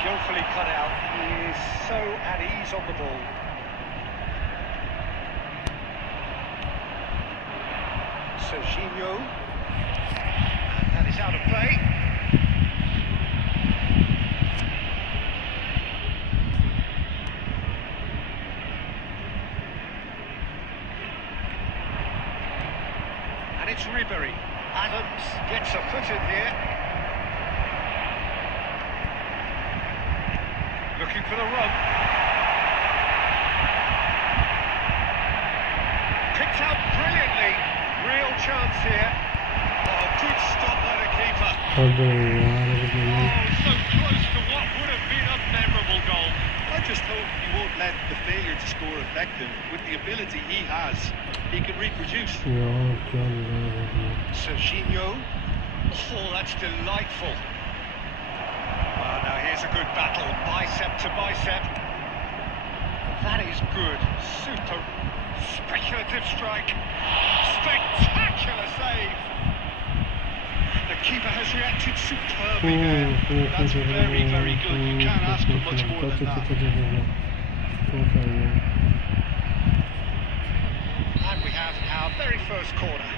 Skillfully cut out. He is so at ease on the ball. Serginho. And that is out of play. And it's Ribery. Adams gets a foot in here. Looking for the run. Picked out brilliantly. Real chance chance here. Oh, good stop by the keeper. अबे यार Oh, so close to what would have been a memorable goal. I just hope he won't let the failure to score affect him. With the ability he has, he can reproduce. यार क्या लगा है Serginho. Oh, that's delightful. Well, now here's a good battle, bicep to bicep. That is good. Super speculative strike. Spectacular save. The keeper has reacted superbly there. That's very, very good. You can't ask for much more than that. And we have our very first corner.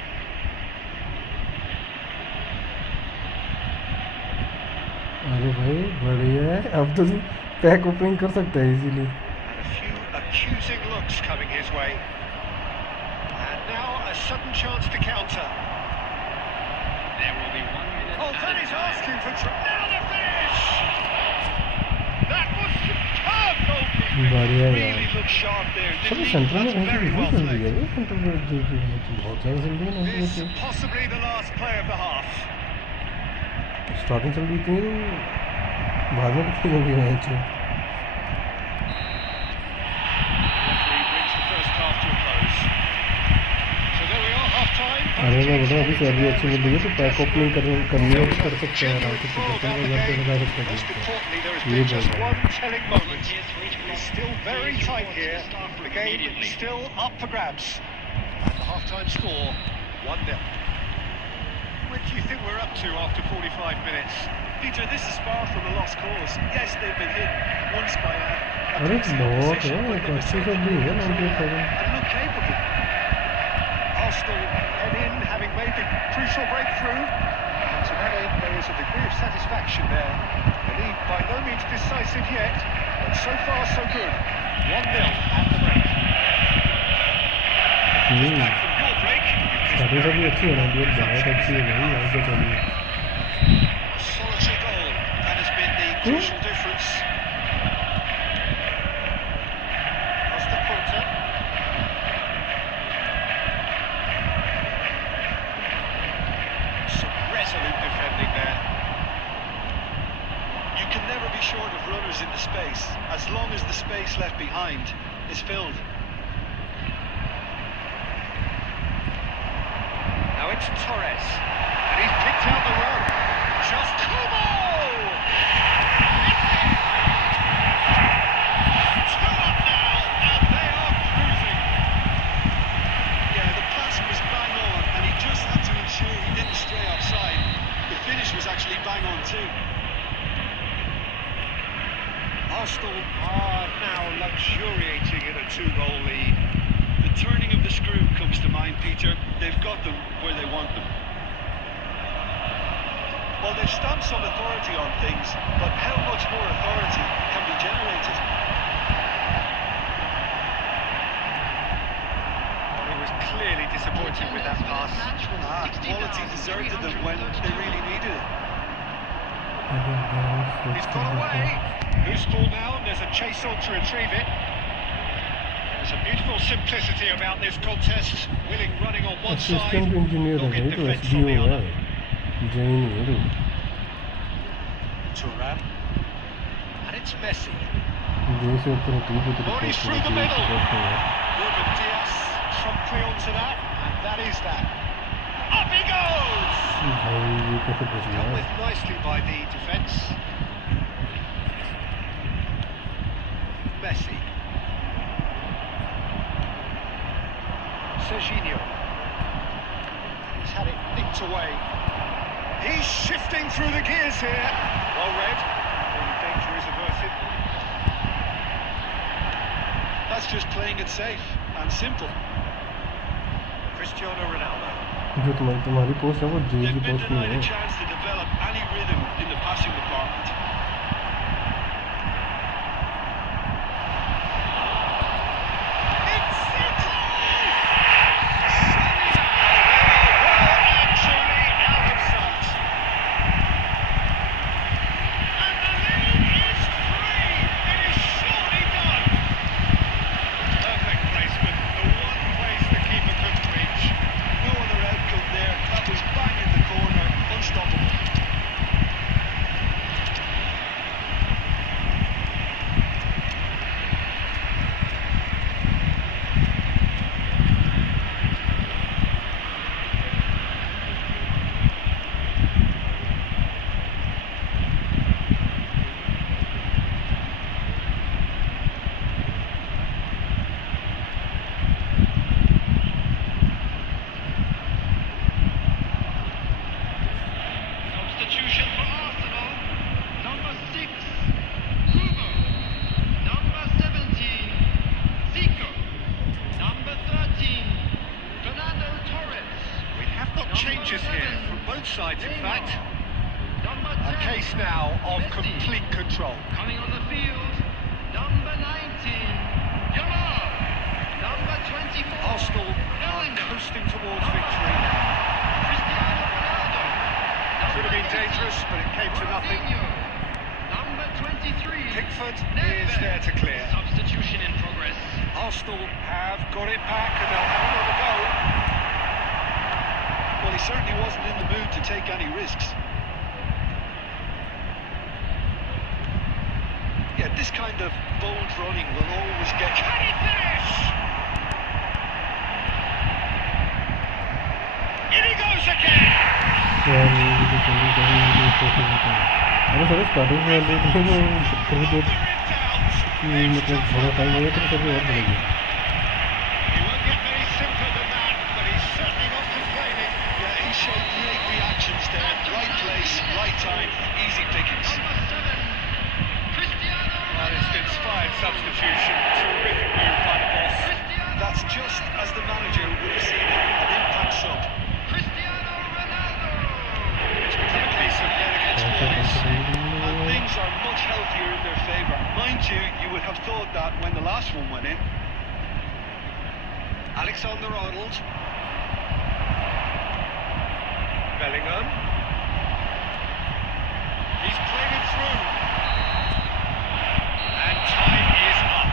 अरे भाई बढ़िया है अब तो pack opening कर सकता है easily And a few accusing looks coming his way. And now a sudden chance to counter. There will be 1 minute. Oh, that is asking for trouble. Now the finish! That was superb goalkeeping. बढ़िया यार Really looks sharp there. चलो Didn't he? Centre में That's very well चल played. दिया ये centre में बहुत ज़्यादा चल रही है This possibly the last play of the half. Starting चल रही थी बाद में कितनी होगी match Referee brings the first half to a close. So there we are, half time. अरे मैं बता अभी सैलरी अच्छी मिल रही है तो पैक ओपनिंग करनी है कर सकते हैं आराम से Genuine सकते throw हैं about the घर पे game. लगा सकते Most हैं importantly, there has ये been बोल just रहा one हूँ telling moment. It's still very tight here. The game is still up for grabs. And the half-time score, 1-0. What do you think we're up to after 45 minutes? Peter, this is far from a lost cause. Yes, they've been hit once by a अरे decent बहुत opposition, है but एक the अच्छी mistake सब भी है was 97 and look capable. Arsenal head in, having made the crucial breakthrough. And to that end, there is a degree of satisfaction there. The lead by no means decisive yet, but so far so good. 1-0 at the break. Back from your break. Starting सब भी अच्छी है ना बहुत अच्छी है भाई आगे चलिए A solitary goal. That has been the crucial difference. That's the quarter. Some resolute defending there. You can never be short of runners in the space, as long as the space left behind is filled. Now it's Torres, and he's picked out the run. Just Kubo! Two up now, and they are cruising. Yeah, the pass was bang on, and he just had to ensure he didn't stray offside. The finish was actually bang on too. Arsenal are now luxuriating in a 2-goal lead. The turning of the screw comes to mind, Peter. They've got them where they want them. Well, they've stamped some authority on things, but how much more authority can be generated? Well, he was clearly disappointed with that pass. Quality deserted them when they really needed it. He's got away. Loose ball now, and there's a chase on to retrieve it. There's a beautiful simplicity about this contest. Willing running on one side, assistant engineer है dogged तो defence SDO on the है other. Jain है तो Turan. And it's Messi. जैसे ऊपर होती है तो Bodies through the middle. Ruben Diaz promptly onto that, and that is that. Up he goes! भाई ये कैसे बच Dealt गया with nicely by the defence. Messi. Serginho. He's had it nicked away. He's shifting through the gears here. Well read. All the danger is averted. That's just playing it safe and simple. Cristiano Ronaldo. जो तुम्हारी post है वो जे They've की been post नहीं denied है a chance to develop any rhythm in the passing department. It's City! Actually out of sight. And the lead is free. It is surely done. Perfect placement. The one place the keeper couldn't reach. No other outcome there changes here from both sides, in fact. Number A 10. case now of Messi. complete control. Coming on the field, number 19, Yamal. Number 24, Arsenal are Bellingham. coasting towards Number victory. 10, Cristiano Ronaldo. Could have been Number 18, dangerous, but it came to nothing. Ronaldinho. Number 23, Pickford Nedved. is there to clear. Substitution in progress. Arsenal have got it back and they'll have another go. Well, he certainly wasn't in the mood to take any risks. Yeah, this kind of bold running will always get... Can he finish? In he goes again! अरे sir starting में थोड़ी देर मतलब थोड़ा time हो गया तो कभी और बढ़ेगी He won't get very simpler than that, but he's certainly not complaining. Yeah, he showed great reactions there. Right place, right time, easy pickings. Number 7, Cristiano Well, it's an inspired substitution. Terrific move by the boss. Cristiano. That's just as the manager would have seen an impact sub. Cristiano Ronaldo. It's become a case of get against boys. And things are much healthier in their favour. Mind you, you would have thought that when the last one went in. Alexander-Arnold. Bellingham. He's played it through. And time is up.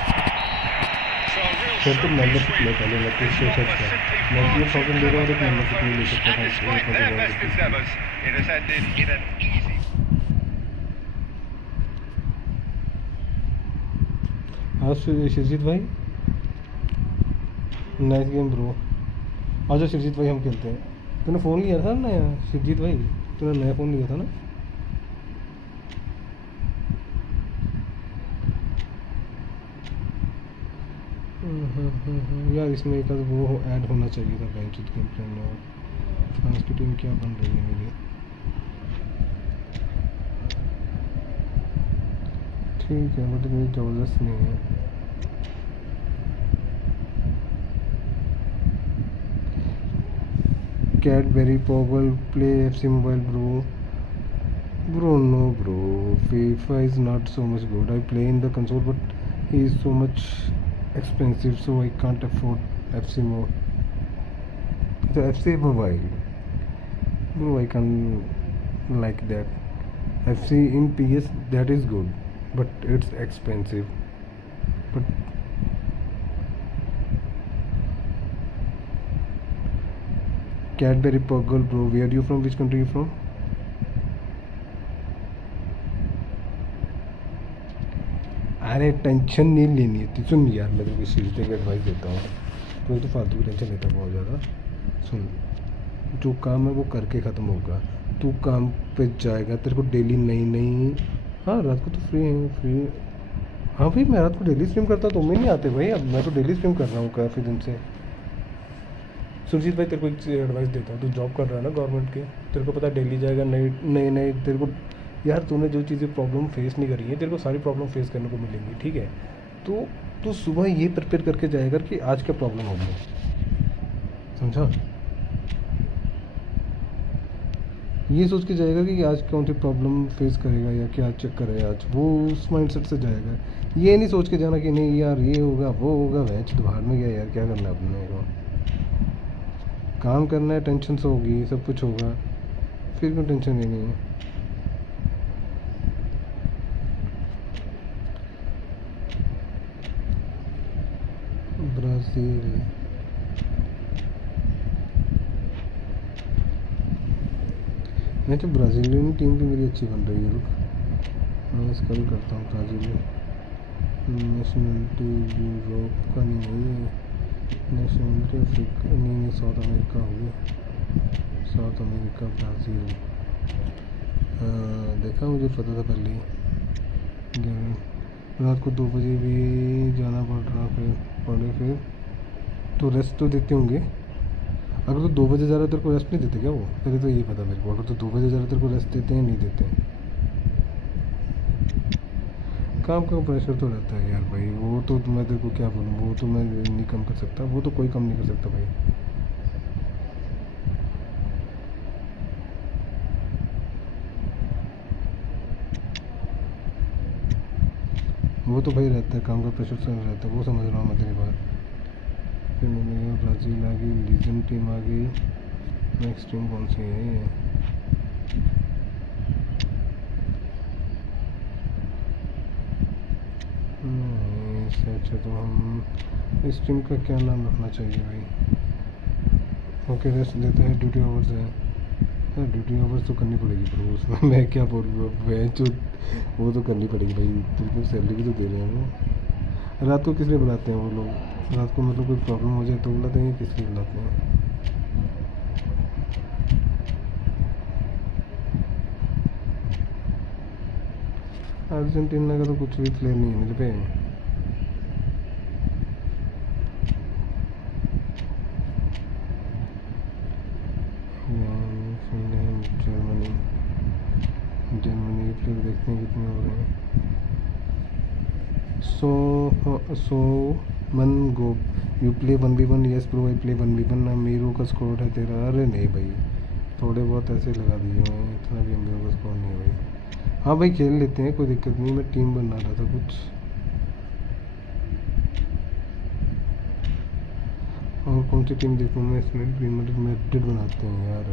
So a real फिर तो showcase membership win. ले पहले लगती है This share one was सकता है simply मैं far 3000 too दे रहा हूँ clever तो by मेंबरशिप नहीं ले opponents. सकता And despite their best endeavours, it has ended in an easy. आज शिरजीत भाई नाइस गेम ब्रो आज शिरजीत भाई हम खेलते हैं तूने फ़ोन लिया था ना शिरजीत भाई तूने नया फ़ोन लिया था ना यार इसमें एक वो ऐड होना चाहिए था बेंच गेम फ्रेंड और फ्रांस की टीम क्या बन रही है मेरी ठीक है बट मेरी ज़बरदस्त नहीं है Cadbury Poggle play FC Mobile bro no bro FIFA is not so much good I play in the console but he is so much expensive so I can't afford FC FC Mobile bro I can't like that FC in PS that is good but it's expensive but Cadbury Poggle bro where are you from which country are you from अरे tension नहीं लेनी है सुन यार मैं तेरे को seriously एक advice देता हूँ तो फालतू की टेंशन लेता बहुत ज़्यादा सुन जो काम है वो करके ख़त्म होगा तू काम पे जाएगा तेरे को डेली नई हाँ रात को तो फ्री हाँ भाई मैं रात को डेली स्ट्रीम करता हूँ तुम ही नहीं आते भाई अब मैं तो डेली स्ट्रीम कर रहा हूँ काफ़ी दिन से सुरजीत भाई तेरे को एक एडवाइस देता हूँ तू जॉब कर रहा है ना गवर्नमेंट के तेरे को पता है डेली जाएगा नई तेरे को यार तूने जो चीज़ें प्रॉब्लम फेस नहीं करी है तेरे को सारी प्रॉब्लम फेस करने को मिलेंगी ठीक है तो तू सुबह ये प्रिपेयर करके जाएगा कि आज क्या प्रॉब्लम होगी समझा ये सोच के जाएगा कि आज कौन सी प्रॉब्लम फेस करेगा या क्या चक्कर है आज वो उस माइंडसेट से जाएगा ये नहीं सोच के जाना कि नहीं यार ये होगा वो होगा वैच तो बाहर में गया यार क्या करना है अपने को काम करना है टेंशन से होगी सब कुछ होगा फिर क्यों टेंशन नहीं है ब्राज़ील मैं तो ब्राज़ीलियन टीम भी मेरी अच्छी बन रही है रुक मैं इसका भी करता हूँ ब्राज़ीलियन नेशनलिटी यूरोप का नहीं है ये नेशनलिटी अफ्रीका नहीं साउथ अमेरिका हो गया साउथ अमेरिका ब्राज़ील देखा मुझे पता था पहले ही रात को 2 बजे भी जाना पड़ रहा फिर तो रेस्ट तो देते होंगे अगर तो 2 बजे जा रहा है तेरे को रेस्ट नहीं देते क्या वो पहले तो ये पता मेरे को अगर तो 2 बजे जा रहा है तेरे को रेस्ट देते हैं नहीं देते हैं काम का प्रेशर तो रहता है यार भाई वो तो मैं तेरे को क्या बोलूँ वो तो मैं नहीं कम कर सकता वो तो कोई कम नहीं कर सकता भाई वो तो भाई रहता है, काम का प्रेशर से रहता है, वो समझ रहा हूँ मैं तेरी बात। फिर ब्राज़ील आ गई, लीजेंड टीम आ गई, नेक्स्ट टीम कौन सी है ये? इससे अच्छा तो हम इस टीम का क्या नाम रखना चाहिए भाई? ओके रेस्ट देते हैं, ड्यूटी ओवर्स है। यार ड्यूटी ओवर्स तो करनी पड़ेगी ब्रो, उसमें मैं क्या बोलूँ, वो तो करनी पड़ेगी भाई, तुमको सैलरी भी तो दे रहे हैं वो। रात को किस लिए बुलाते हैं वो लोग? रात को मतलब कोई प्रॉब्लम हो जाए तो बुलाते हैं, किस लिए बुलाते हैं? अर्जेंटीना का तो कुछ भी प्लेयर नहीं है मेरे पे। जर्मनी प्लेयर देखते हैं कितने हो रहे हैं। सो मन go you play 1v1, yes bro I play 1v1। अमीरों का स्कोर है तेरा? अरे नहीं भाई, थोड़े बहुत ऐसे लगा दिए हैं, इतना भी अमीरों का स्कोर नहीं है भाई। हाँ भाई खेल लेते हैं, कोई दिक्कत नहीं, मैं टीम बना रहा था कुछ। और कौन सी टीम देखूँ मैं इसमें? मैड्रिड बनाते हैं यार,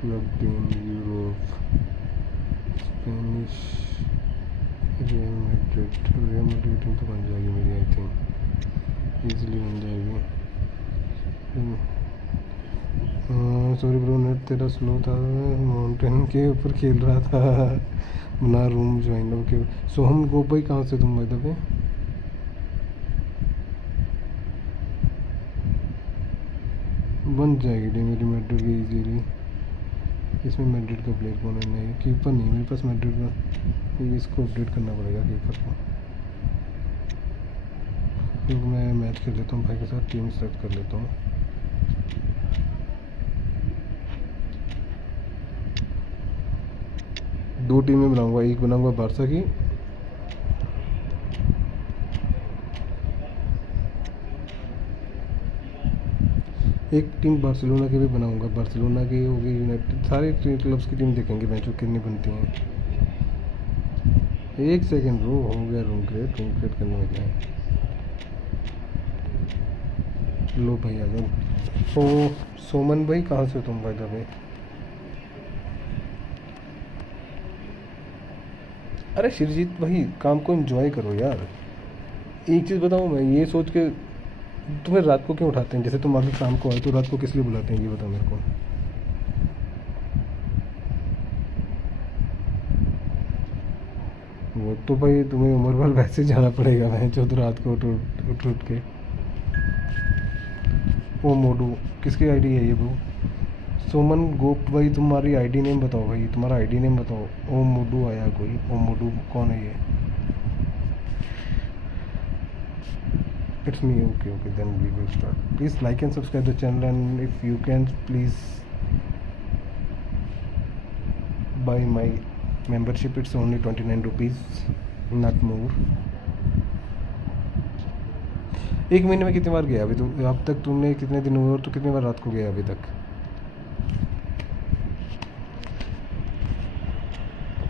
club team Europe, Spanish, real Madrid team तो बन जाएगी मेरी, आई थिंक ईजिली बन जाएगी। सॉरी ब्रो, नेट तेरा स्लो था, माउंटेन के ऊपर खेल रहा था, बना रूम ज्वाइन। ओके सो हम गो भाई, कहाँ से तुम? भाई दबे बन जाएगी टीम मेरी मैड्रिड की ईजीली। इसमें मैड्रिड का प्लेयर कौन है? नहीं कीपर नहीं मेरे पास मैड्रिड का, इसको अपडेट करना पड़ेगा कीपर को। क्योंकि मैं मैच खेल लेता हूँ भाई के साथ, टीम सेलेक्ट कर लेता हूँ। दो टीमें बनाऊंगा, एक बनाऊंगा बारसा की, एक टीम बार्सिलोना की भी बनाऊंगा। बार्सिलोना की होगी, यूनाइटेड, सारे क्लब्स की टीम देखेंगे मैचों कितनी बनती हैं। एक सेकंड ब्रो, हो गया रूम क्रिएट करने में क्या है? लो भाई आ जाओ। सोमन भाई कहाँ से तुम? भाई दबे, अरे शिरजीत भाई काम को एंजॉय करो यार। एक चीज़ बताऊँ मैं, ये सोच के तुम्हें रात को क्यों उठाते हैं? जैसे तुम आगे शाम को आए तो रात को किस लिए बुलाते हैं, ये बताओ मेरे को। वो तो भाई तुम्हें उम्र भर वैसे जाना पड़ेगा, मैं जो तो रात को उठ के। ओ मोडू, किसकी आईडी है ये ब्रो? सोमन गोप भाई तुम्हारी आईडी नेम बताओ भाई, तुम्हारा आईडी नेम बताओ। ओ मोडू आया कोई, ओ मोडू कौन है ये? It's me. Okay, then we will start. Please like and subscribe the channel, and if you can, please buy my membership. It's only 29 rupees, not more. एक महीने में कितनी बार गया अभी तो? अब तक तुमने कितने दिन हुए और तो कितनी बार रात को गया अभी तक?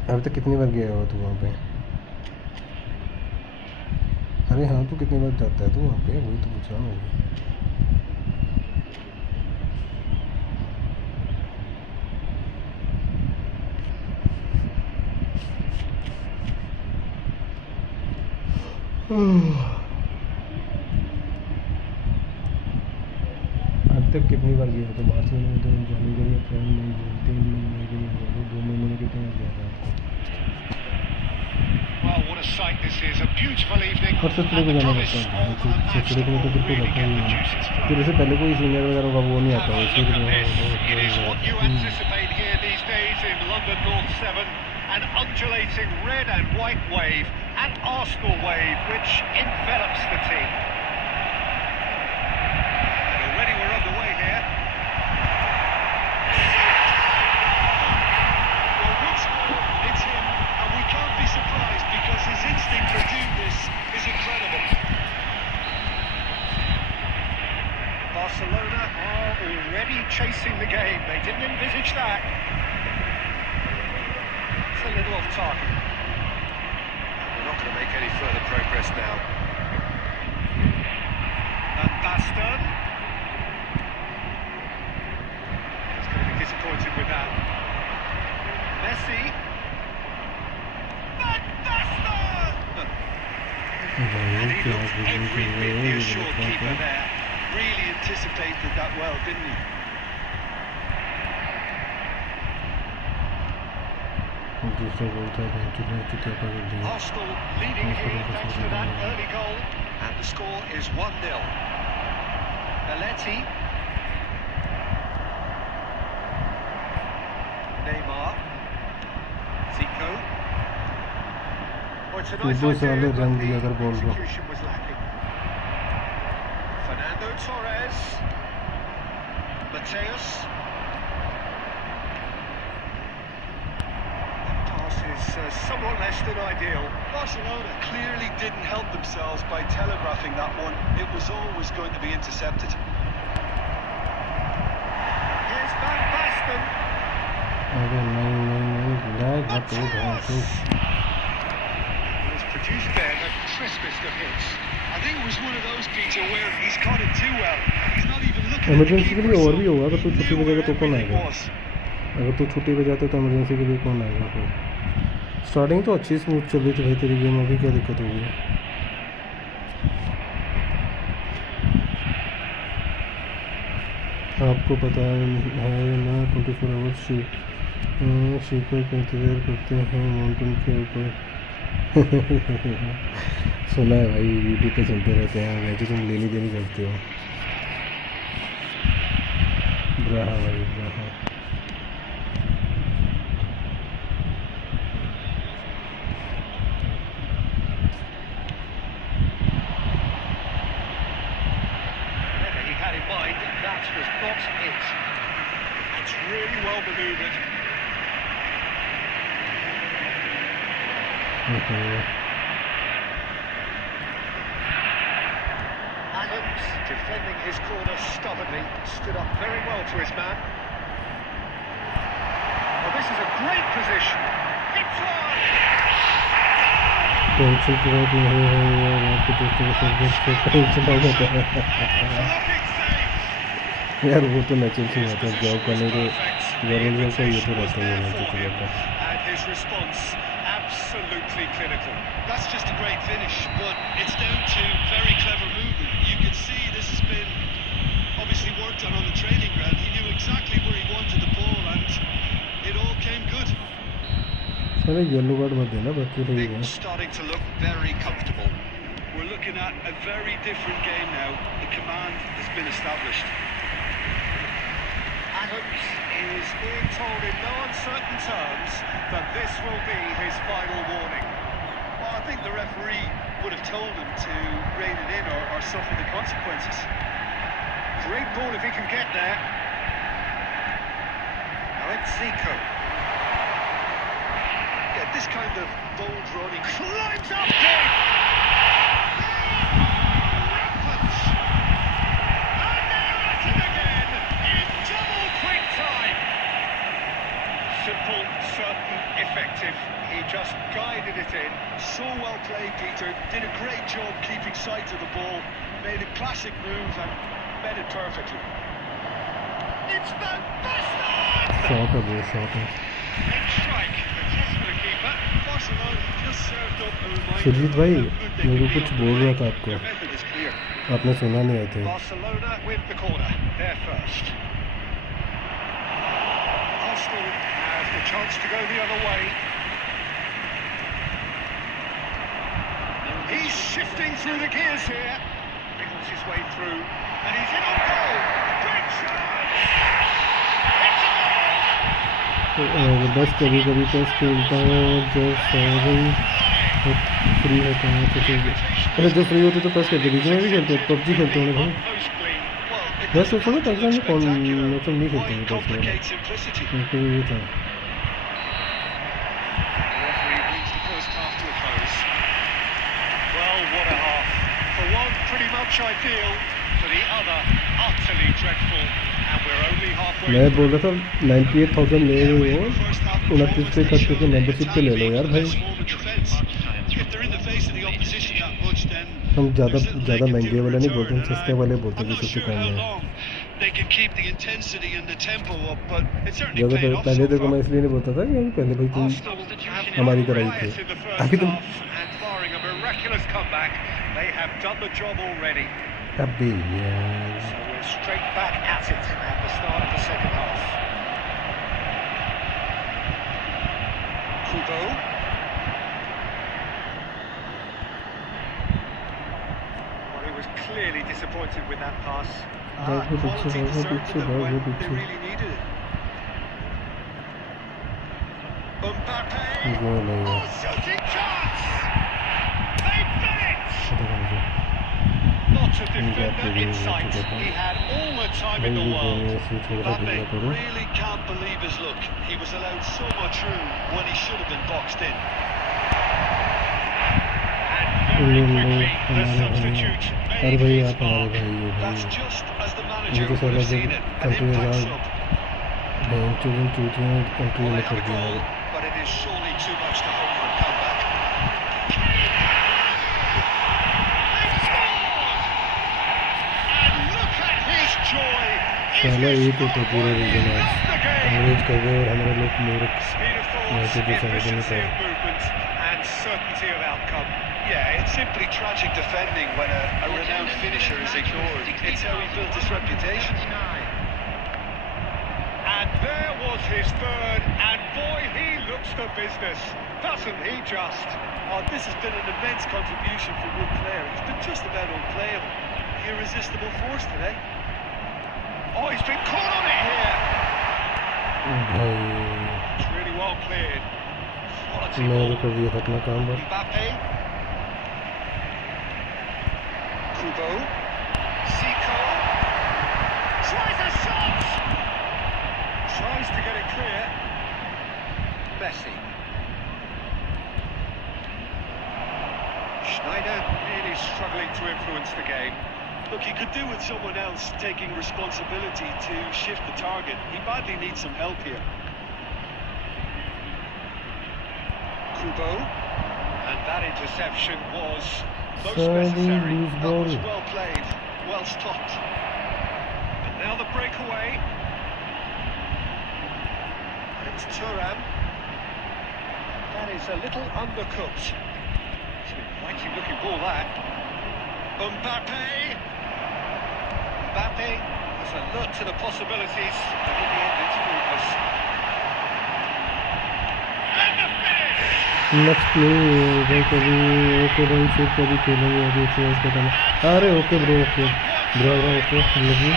अभी तक कितनी बार गया हो तू वहाँ पे? अरे हाँ, तो कितनी बार जाता है तू वहाँ पे? वही तो पूछ रहा हूँ अब तक कितनी बार गया? तो मार्च महीने में तो जाने के लिए, अप्रैल मई, 3 महीने के लिए गया, 2 महीने में कितनी बार गया था आपको? Well, what a sight this is, a beautiful evening. और सैटरडे को जाना पड़ता है, सैटरडे को तो बिल्कुल रहता ही नहीं। फिर इससे पहले कोई सीनियर वगैरह होगा वो नहीं आता है, It is what you anticipate here these days in London North 7, an undulating red and white wave, an Arsenal wave which envelops the team. And already we're underway here. Well, what's more, it's him, and we can't be surprised because his instinct for doing this is incredible. Barcelona are already chasing the game. They didn't envisage that. It's a little off target. to make any further progress now. And Baston. He's going to be disappointed with that. Messi. Van Basten! And he looked every bit the assured keeper there. Really anticipated that well, didn't he? Arsenal leading here thanks to that early goal, and the score is 1-0. Belletti. Neymar. Zico. Well, it's a nice idea, but the execution was lacking. Fernando Torres. Mateus. Is somewhat less than ideal. Barcelona clearly didn't help themselves by telegraphing that one. It was always going to be intercepted. Here's Van Basten. It was produced there, the crispest of hits. I think it was one of those, Peter, where he's caught it too well. He's not even looking emergency के लिए और भी होगा, at अगर तू छुट्टी पे जाएगा तो कौन आएगा? अगर तू छुट्टी पे जाता तो इमरजेंसी के लिए कौन आएगा? तो स्टार्टिंग तो अच्छी स्मूथ चल रही थी भाई तेरी गेम, अभी क्या दिक्कत होगी? आपको पता है ना 24 आवर्स शीकर का इंतज़ार करते हैं माउंटेन के ऊपर। सुना है भाई, यूट्यूब पे चलते रहते हैं, वैसे तुम लेनी देनी करते हो। ब्राहा भाई ब्राहा। That was not it. It's really well manoeuvred. Adams, defending his corner stubbornly, stood up very well to his man. Well, this is a great position. It's wide. यार वो तो नेचुरल से होता है, जॉब करने के गवर्नमेंट का ये तो रहता है ना, तो चलता है। And his response absolutely clinical. That's just a great finish, but it's down to very clever movement. You can see this has been obviously worked on the training ground. He knew exactly where he wanted the ball, and it all came good. सारे yellow card मत देना, बाकी रही है। Starting to look very comfortable. We're looking at a very different game now. The command has been established. Adams is being told in no uncertain terms that this will be his final warning. Well, I think the referee would have told him to rein it in or suffer the consequences. Great ball if he can get there. Now it's Zico. Yeah, this kind of bold run, he Climbs up big! Rampant! And they're at it again in double quick time. Simple, certain, effective. He just guided it in. So well played, Peter. Did a great job keeping sight of the ball. Made a classic move and met it perfectly. It's Van Basten! Shot है वो, shot है। Big strike. The test for the keeper. Barcelona just served up a reminder. Sujit भाई, मेरे को कुछ बोल रहा था आपको, Their method is clear. आपने सुना नहीं, I think. Barcelona with the corner. They're first. Arsenal has the chance to go the other way. He's shifting through the gears here. Wriggles his way through, and he's in on goal. Great chance! It's a goal! बस कभी कभी तो खेलता हूँ जो free होता है तो अरे जो फ्री होते तो पैस करते, बीच में भी खेलते, पबजी खेलते हैं भाई। मैं सोच रहा था पैसा में कौन मतलब नहीं खेलते हैं पैस में, तो ये था। Well, what a half. For one, pretty much ideal. For the other, utterly dreadful. And we're only halfway. मैं बोल रहा था 98,000 ले रहे हो, 29 पे खर्च करके मेंबरशिप पे ले लो यार भाई। pace of the opposition that much, then हम ज़्यादा there's little they can महंगे do in वाला नहीं बोलते, return, हम सस्ते and वाले बोलते I'm हैं not कि सबसे sure कम how है। long they can keep the intensity and the tempo up, but it's certainly ज़्यादा paid off पहले so देखो far. मैं इसलिए नहीं बोलता था कि पहले भाई तुम Arsenal हमारी तरह ही quiet थे। in the first अभी तुम half, and barring a miraculous comeback, they have done the job already. अबे यार So we're straight back at it at the start of the second half. Kubo. Well, he was clearly disappointed with that pass. Quality deserved to them when they पीछे really needed it. Mbappe! गोल है Oh, shooting chance! They've done it! Not a defender in sight. He had all the time in the world. Mbappe really can't believe his luck. He was allowed so much room when he should have been boxed in. And very quickly, the substitute अरे made भाई his आप हमारे mark. भाई हो That's भाई just as the मुझे manager तो would साला have जब seen it. An country impact में sub. बैंक चोरी चूतियों में कंट्री Well, में they have कर a दिया goal, but it is surely too much to hope for a comeback. They've scored! And look at his joy! Is साला this ये तो not पूरा what he रीजन आज loved the game? अंग्रेज कर गए और हमारे लोग मूर्ख Speed of thought, मैचें भी समझ नहीं efficiency पाए। of movement, and certainty of outcome. Yeah, it's simply tragic defending when a renowned finisher is ignored. It's how he built his reputation. And there was his third, and boy, he looks the business, doesn't he just? Oh, this has been an immense contribution from one player. He's been just about unplayable. Irresistible force today. Oh, he's been caught on it here. भाई It's really well cleared. Quality मैं ball. तो कर दिया था अपना काम पर Mbappe. Kubo. Zico tries a shot. Tries to get it clear. Messi. Schneider really struggling to influence the game. Look, he could do with someone else taking responsibility to shift the target. He badly needs some help here. Kubo. And that interception was most Sorry, necessary. lose That was ball. well played, well stopped. And now the breakaway. It's Turam. That is a little undercooked. It's an exciting looking ball, that. Mbappe. Mbappe has alert to the possibilities, but in the end it's fruitless. And the finish! Next play भाई कभी okay भाई फिर कभी खेलेंगे अभी exercise करना अरे okay bro okay bro okay लगी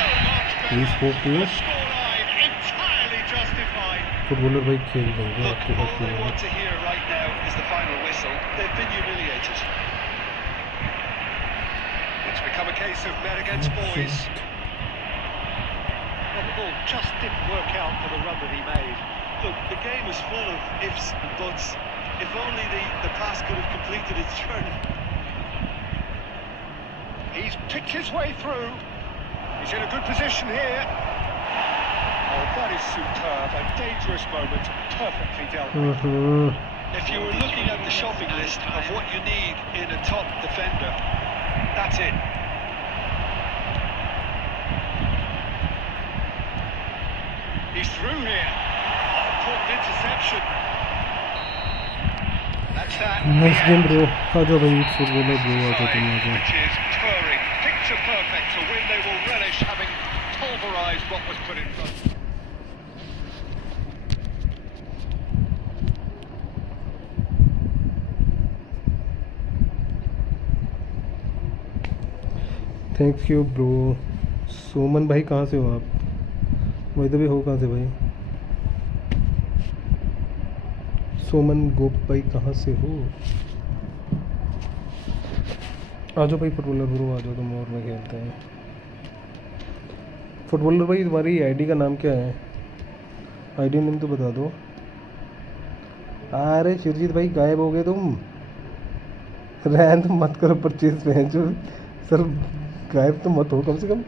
please hope you The scoreline entirely justified. Footballer भाई खेल देंगे Look, आपके all साथ they खेलेंगे want to hear right now is the final whistle. They've been humiliated. It's become a case of men against boys. Well, the ball just didn't work out for the run that he made. Look, the game is full of ifs and buts. If only the pass could have completed its journey. He's picked his way through. He's in a good position here. Oh, that is superb. A dangerous moment, perfectly dealt with. If you were looking at the shopping list of what you need in a top defender, that's it. He's through here. Oh, important interception. That's that. Next game bro आ जाओ भाई footballer bro आ जाओ तुम आ जाओ Which is purring, picture perfect, a win they will relish, having pulverised what was put in front. Thank you bro Soman भाई कहाँ से हो आप वही तो भी हो कहाँ से भाई सोमन गोप भाई कहाँ से हो आ जाओ भाई फुटबॉलर ब्रो आ जाओ तुम और में खेलते हैं फुटबॉलर भाई तुम्हारी आईडी का नाम क्या है आईडी नेम तो बता दो अरे शिवजीत भाई गायब हो गए तुम रहन तो मत करो परचेज पहन जो सर गायब तो मत हो कम से कम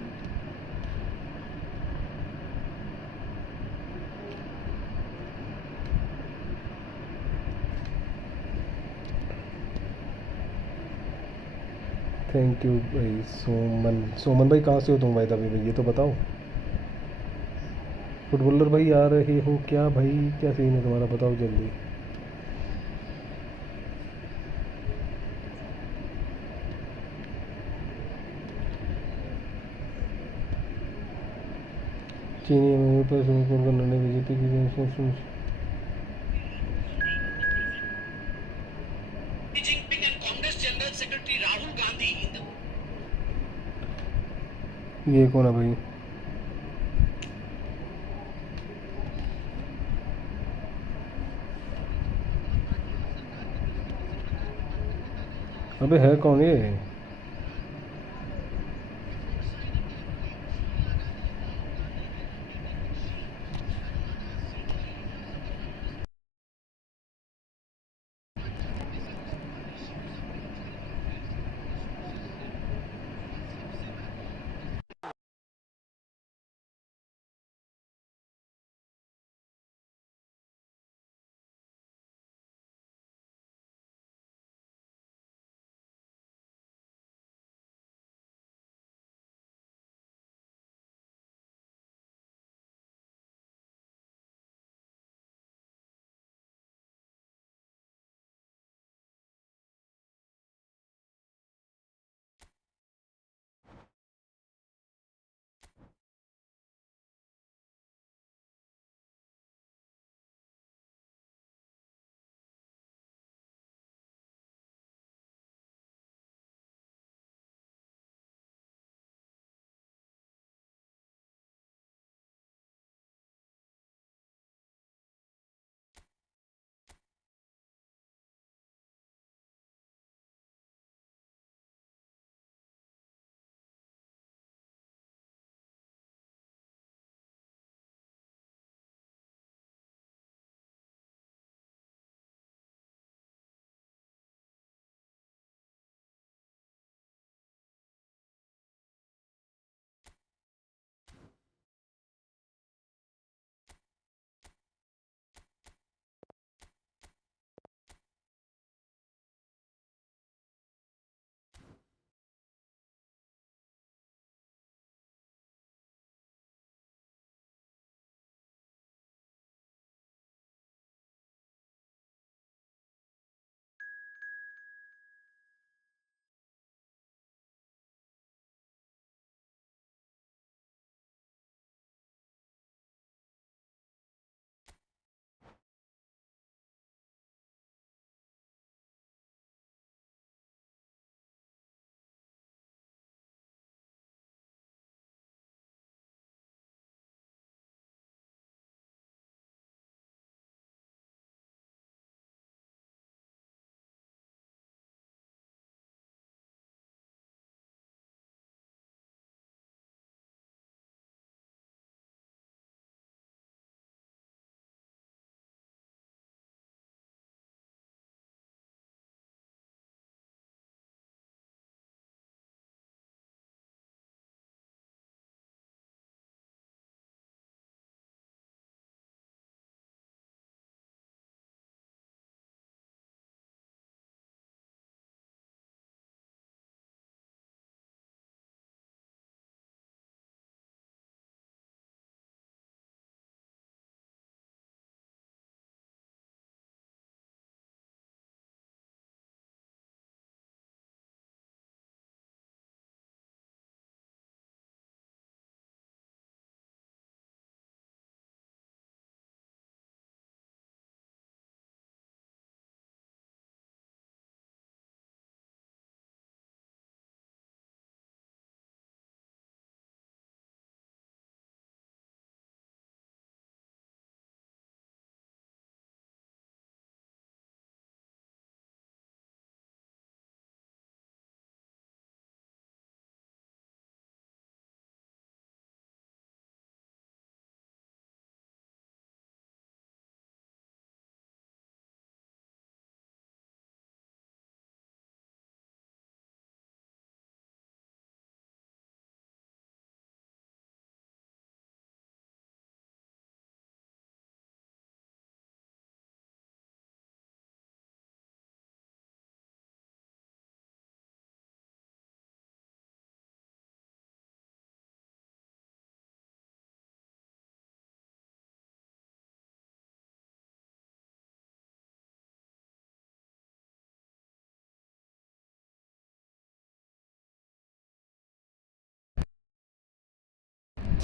थैंक यू भाई सोमन भाई कहाँ से हो तुम भाई? तभी भाई ये तो बताओ। फुटबॉलर भाई आ रहे हो क्या भाई? क्या सीन है तुम्हारा, बताओ जल्दी। चीनी में पर करने बीजेपी की Jinping and Congress General Secretary Rahul Gandhi in the ये कौन है भाई? अबे है कौन ये?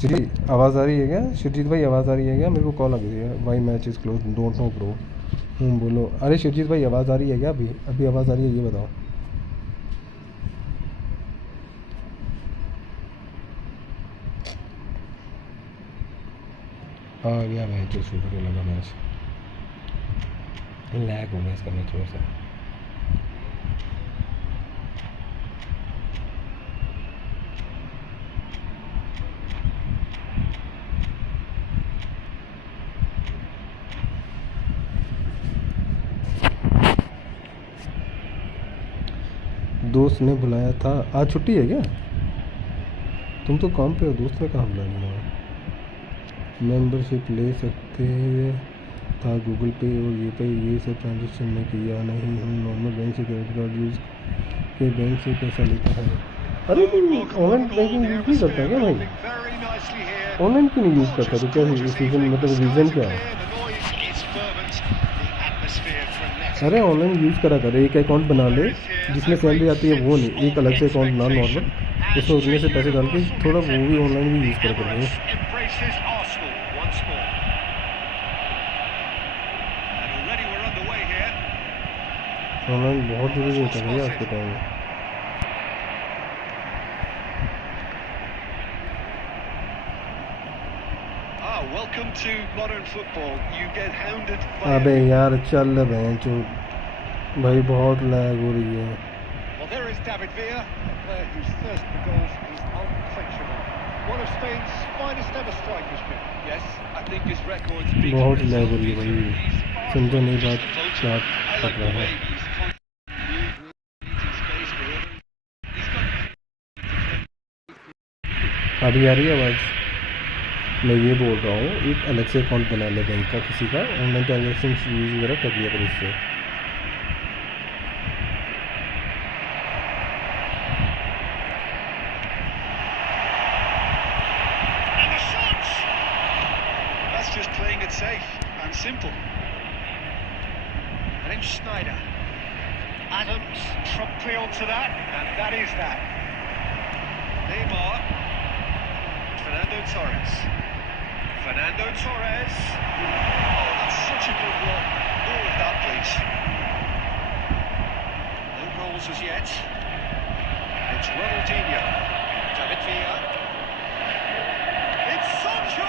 जी आवाज़ आ रही है क्या शिवजीत भाई? आवाज़ आ रही है क्या? मेरे को कॉल आ गई है भाई, match is close, don't know bro. बोलो। अरे शिवजीत भाई आवाज़ आ रही है क्या? अभी अभी आवाज़ आ रही है, ये बताओ। आ गया मैच, शुरू होने लगा मैच। लैग हो गया इसका मैच थोड़ा सा। दोस्त ने बुलाया था, आज छुट्टी है क्या? तुम तो काम पे हो, दोस्त ने कहाँ बुलाया? मेंबरशिप ले सकते था गूगल पे और ये पे, ये सब ट्रांजेक्शन में किया नहीं हूँ। नॉर्मल बैंक से क्रेडिट कार्ड यूज़ के बैंक से पैसा लेता है। अरे ऑनलाइन बैंकिंग यूज़ नहीं करता क्या भाई? ऑनलाइन क्यों नहीं यूज़ करता? तो क्या सीजन मतलब रीज़न क्या है? अरे ऑनलाइन यूज़ करा कर, एक अकाउंट बना ले जिसमें सैलरी आती है वो नहीं, एक अलग से अकाउंट बना नॉर्मल, उसमें उतने से पैसे डाल के थोड़ा वो भी ऑनलाइन भी यूज़ करा करेंगे। ऑनलाइन बहुत ज़रूरी होता है भैया आज के टाइम में। Welcome to modern football. You get hounded by. अबे यार चल बेंचो भाई, बहुत लैग हो रही है। Well, there is David Villa, a player whose thirst for goals is unquenchable. One of Spain's finest ever strikers. Yes, I think his record speaks. बहुत lag हो रही है भाई, समझो नहीं बात क्या कर रहा है। अभी आ रही है आवाज़? मैं ये बोल रहा हूँ एक अलग से अकाउंट बना ले बैंक का किसी का, ऑनलाइन ट्रांजेक्शन यूज़ वगैरह कर लिया करो इससे। That's just playing it safe and simple. And in Schneider. Adams promptly onto that, and that is that. Neymar. Fernando Torres. Fernando Torres. Oh, that's such a good run. More of that, please. No goals as yet. It's Ronaldinho. David Villa. It's Sancho.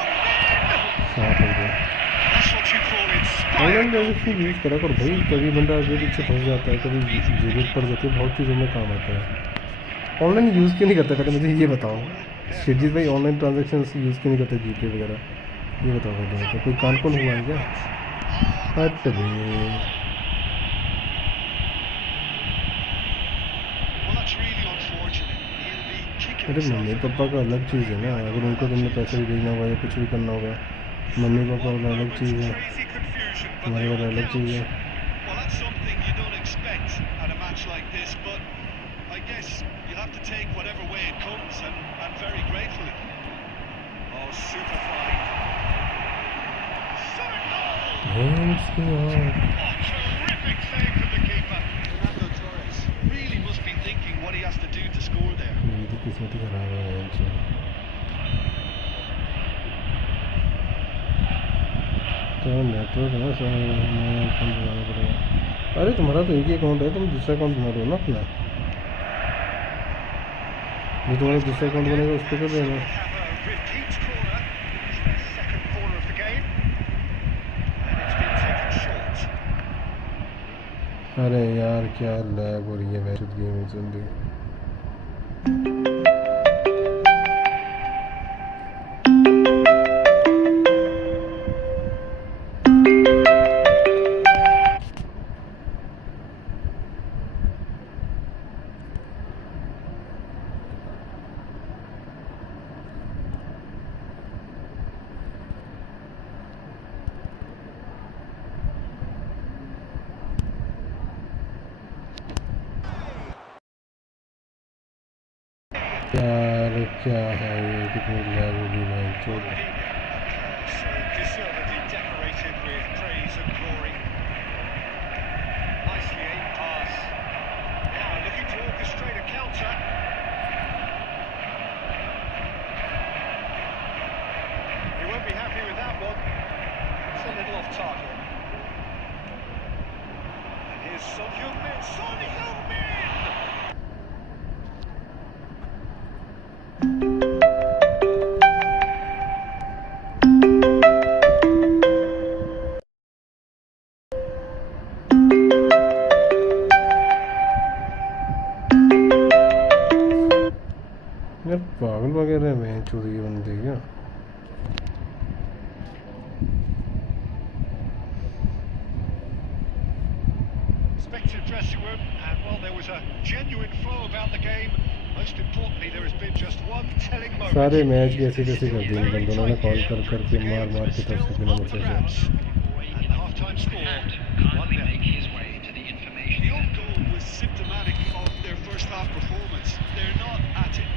That's what you call inspired. Online transaction use करा करो भाई, कभी बंदा आगे पीछे फंस जाता है, कभी जरूरत पड़ जाती है, बहुत चीज़ों में काम आता है। ऑनलाइन यूज़ क्यों नहीं करता पहले मुझे ये बताओ शिवजीत भाई? ऑनलाइन ट्रांजेक्शन यूज़ क्यों नहीं करते जीपे वगैरह, ये बताओ भाई। तो कोई कान कौन हुआ है क्या? हट भाई। अरे मम्मी पापा का अलग चीज़ है ना, अगर उनको तुमने पैसे भी भेजना होगा या कुछ भी करना होगा, मम्मी पापा वाला अलग चीज़ है, हमारे वाला अलग चीज़ है। Well, that's something you don't expect at a match like this, but I guess you have to take whatever way it comes, and very gratefully. Oh, super fine. Oh, terrific save from the keeper. Fernando Torres really must be thinking what he has to do to score there. मेरी तो किस्मत ही खराब है इनसे। तो network ना account बनाना पड़ेगा। अरे तुम्हारा तो एक ही अकाउंट है, तुम दूसरा अकाउंट बना दो ना अपना। जो तुम्हारा दूसरा अकाउंट बनेगा उस पर कर देना। अरे यार क्या लैग हो रही है मैच गेम में जल्दी। यार क्या है ये, कितनी लैग होगी match. So deservedly decorated with praise and glory. Nicely aimed pass. Now looking to orchestrate a counter. target. And here's Son Heung-min. Son Heung-min! यार पागल वगैरह में चोरी बंदे क्या Respective dressing room, and while there was a genuine flow about the game, most importantly there has been just one telling moment. सारे match कैसे कैसे कर दिए बंदों ने कॉल कर करके मार मार के तरफ से बिना message And the half-time score, 1-0. The own goal was symptomatic of their first half performance. They're not at it.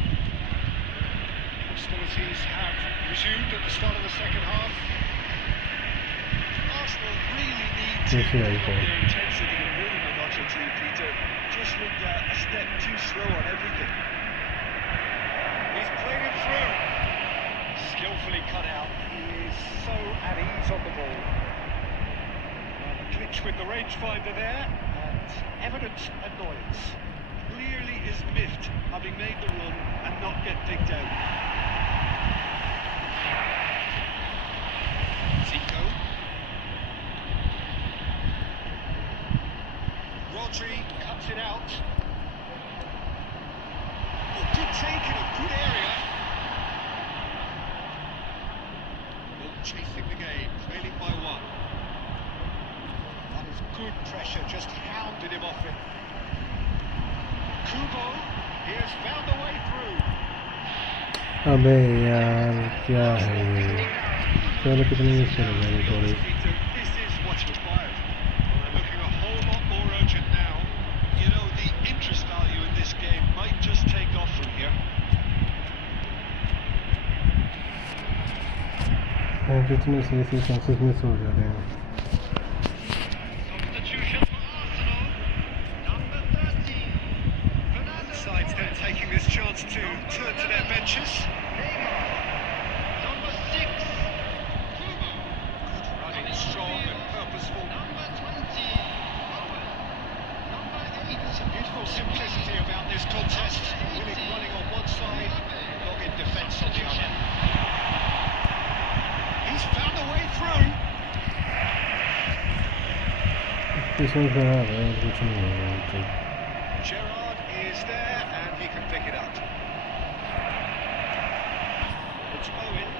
Hostilities have resumed at the start of the second half. Arsenal really need to Yes, yeah, up okay. their intensity and rhythm a notch or two, Peter. Just looked a step too slow on everything. He's played it through. Skillfully cut out. He is so at ease on the ball. A glitch with the rangefinder there, and evident annoyance. Clearly is miffed, having made the run and not get picked out. Zico. Rodri cuts it out. Oh, good take in a good area. Well, chasing the game, trailing by one. That is good pressure, just hounded him off it. Kubo, he has found a way through. अबे यार क्या है ये चलो कितनी miss करेगा ये थोड़ी Peter, this is what's required. They're looking a whole lot more urgent now. You know, the interest value in this game might just take off from here. कितने सही सही चांसेस मिस हो जा रहे हैं Substitution for Arsenal. Number 30. Sides then taking this chance to turn to their benches. Number 6. Kubo. Good running, strong and purposeful. Number 20. Owen. Number 8. Some beautiful simplicity about this contest. Willick running on one side, dogged defence on the other. He's found a way through. किस्मत खराब है कुछ नहीं होगा तो Gerrard is there and he can pick it up. It's Owen.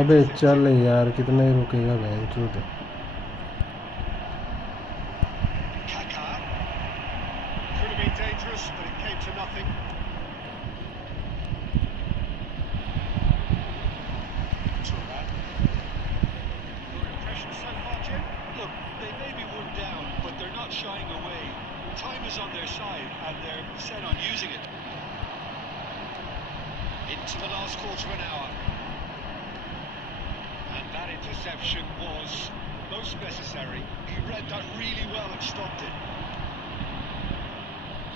अबे चल यार कितना ही रुकेगा बहन चोद Kaka. Could have been dangerous, but it came to nothing. Turan. Your impression so far, Jim? Look, they may be one down, but they're not shying away. Time is on their side, and they're set on using it. Into the last quarter of an hour. And that interception was most necessary. He read that really well and stopped it.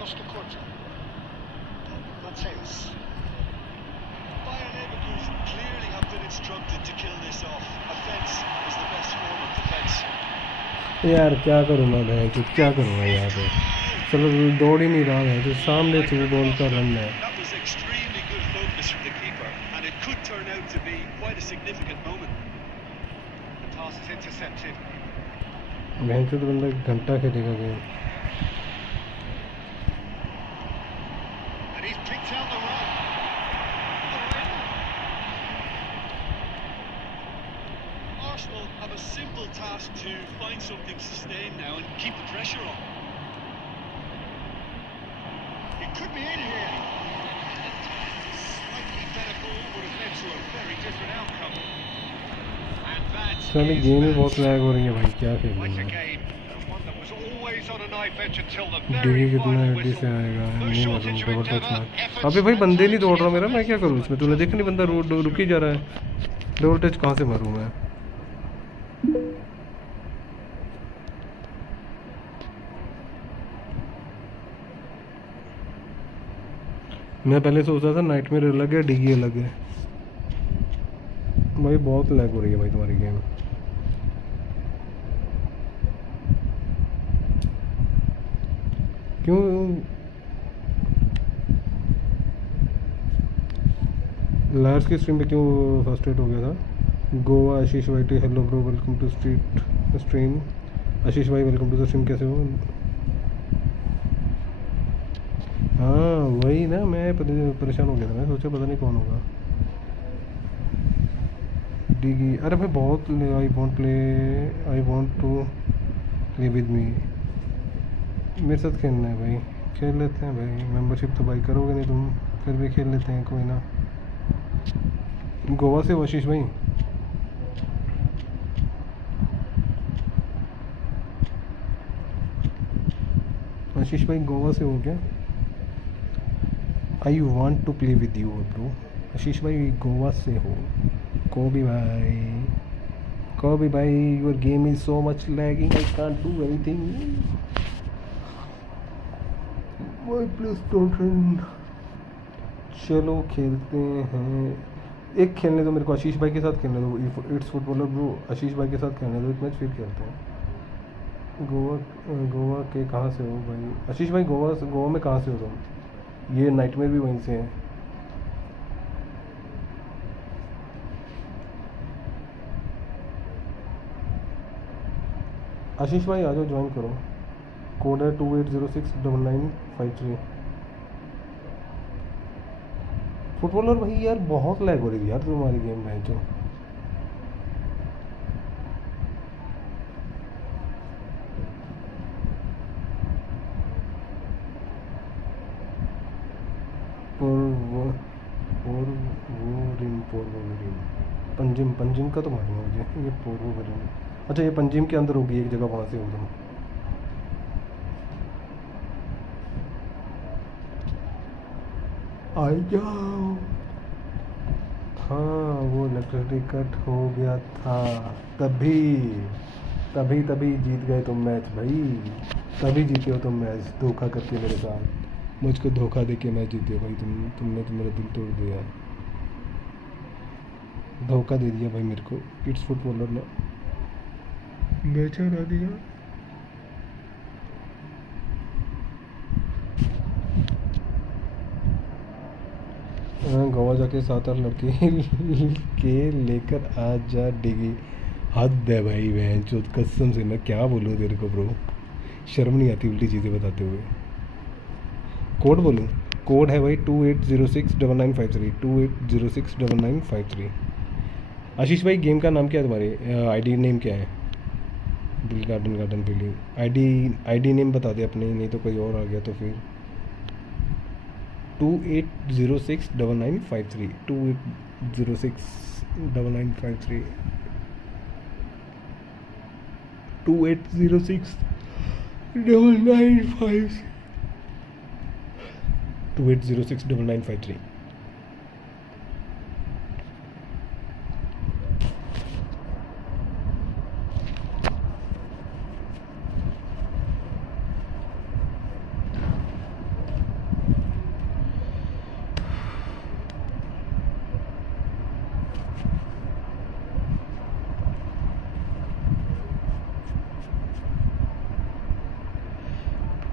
Costa Curta. Mateus. Bayern Leverkusen clearly have been instructed to kill this off. Offence is the best form of defence. यार क्या करूँ मैं बहन चोद क्या करूँगा यहाँ पे चलो दौड़ ही नहीं रहा है तो सामने थ्रू बॉल का रन है That was extremely good focus from the keeper, and it could turn out to be quite a significant moment. The pass is intercepted. बहन चोद बंदा घंटा खेलेगा game And he's picked out the run. Owen. Arsenal have a simple task to find something sustained now and keep the pressure on. It could be in here. Slightly better ball would have led to a very different outcome. And that सारी is game he that. बहुत lag हो रही है भाई क्या Quite a खेलूँगा game, and one that was always on a knife edge until the डीवी very कितना final ready से whistle. आएगा No नहीं shortage मालूम of double touch endeavour, match efforts अबे भाई and बंदे नहीं दौड़ time रहा to मेरा get मैं क्या करूँ इसमें तूने देख नहीं बंदा रुक ही जा रहा है डबल टच कहाँ से मारूँ मैं मैं पहले सोचता था नाइटमेयर अलग है डीगी अलग है भाई बहुत लैग हो रही है भाई तुम्हारी गेम। क्यों लार्स की स्ट्रीम पे क्यों फ्रस्ट्रेट हो गया था? गोवा आशीष भाई टी hello bro welcome to street stream. Ashish भाई वेलकम टू द स्ट्रीम, कैसे हो? हाँ वही ना, मैं परेशान हो गया था, मैं सोचा पता नहीं कौन होगा। डिगी अरे भाई बहुत I want to play with me. मेरे साथ खेलना है भाई, खेल लेते हैं भाई। मेंबरशिप तो भाई करोगे नहीं तुम, फिर भी खेल लेते हैं, कोई ना। गोवा से आशीष भाई, आशीष भाई गोवा से हो क्या? I want to play with you bro. Ashish भाई गोवा से हो। कोबी भाई your game is so much lagging, I can't do anything. My please don't. चलो खेलते हैं, एक खेलने दो मेरे को, आशीष भाई के साथ खेलने दो। इट्स फुटबॉलर ब्रो, आशीष भाई के साथ खेलने दो एक मैच, फिर खेलते हैं। गोवा के कहाँ से हो भाई? आशीष भाई गोवा में कहाँ से हो तुम? ये नाइटमेयर भी वहीं से है। आशीष भाई आ जाओ, ज्वाइन करो। कोड है 28069953। फुटबॉलर भाई यार बहुत लैग हो रही थी यार तुम्हारी गेम में जो। पंजिम का तो मालूम है मुझे, ये पोर्वोरिन। अच्छा ये पंजिम के अंदर होगी एक जगह, वहाँ से हो तुम। आई जाओ। हाँ वो इलेक्ट्रिसिटी कट हो गया था, तभी जीत गए तुम मैच भाई, तभी जीते हो तुम मैच, धोखा करके मेरे साथ। मुझको धोखा दे के मैच जीते हो भाई तुमने तो मेरा दिल तोड़ दिया, धोखा दे दिया भाई मेरे को। इट्स फुटबॉलर ने मैच हरा दिया। गोवा जाके 7-8 लड़के के लेकर आ जा डिगी। हद है भाई, बहन चोद कसम से मैं क्या बोलूँ तेरे को ब्रो, शर्म नहीं आती उल्टी चीज़ें बताते हुए। कोड बोलूँ? कोड है भाई 28069953 28069953। आशीष भाई गेम का नाम क्या है तुम्हारे? आईडी नेम क्या है? दिल गार्डन फीलिंग। आईडी नेम बता दे अपने, नहीं तो कोई और आ गया तो फिर। 28069953 28069953 28069953।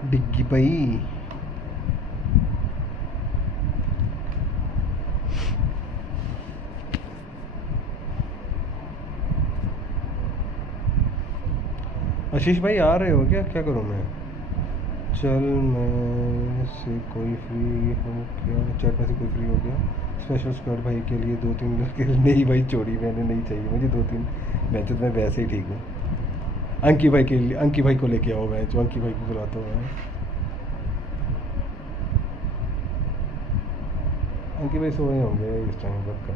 डिग्गी भाई आशीष भाई आ रहे हो क्या? क्या करूँ मैं? चल मैं से कोई फ्री हो क्या? चैट में से कोई फ्री हो गया? स्पेशल स्क्वाड भाई के लिए 2-3 लड़के। नहीं भाई चोरी मैंने नहीं चाहिए मुझे 2-3 मैचेस में, वैसे ही ठीक हूँ। अंकी भाई के लिए, अंकी भाई को लेके आओ मैच, अंकी भाई को बुलाता हूँ मैं। अंकी भाई सोए होंगे इस टाइम पक्का।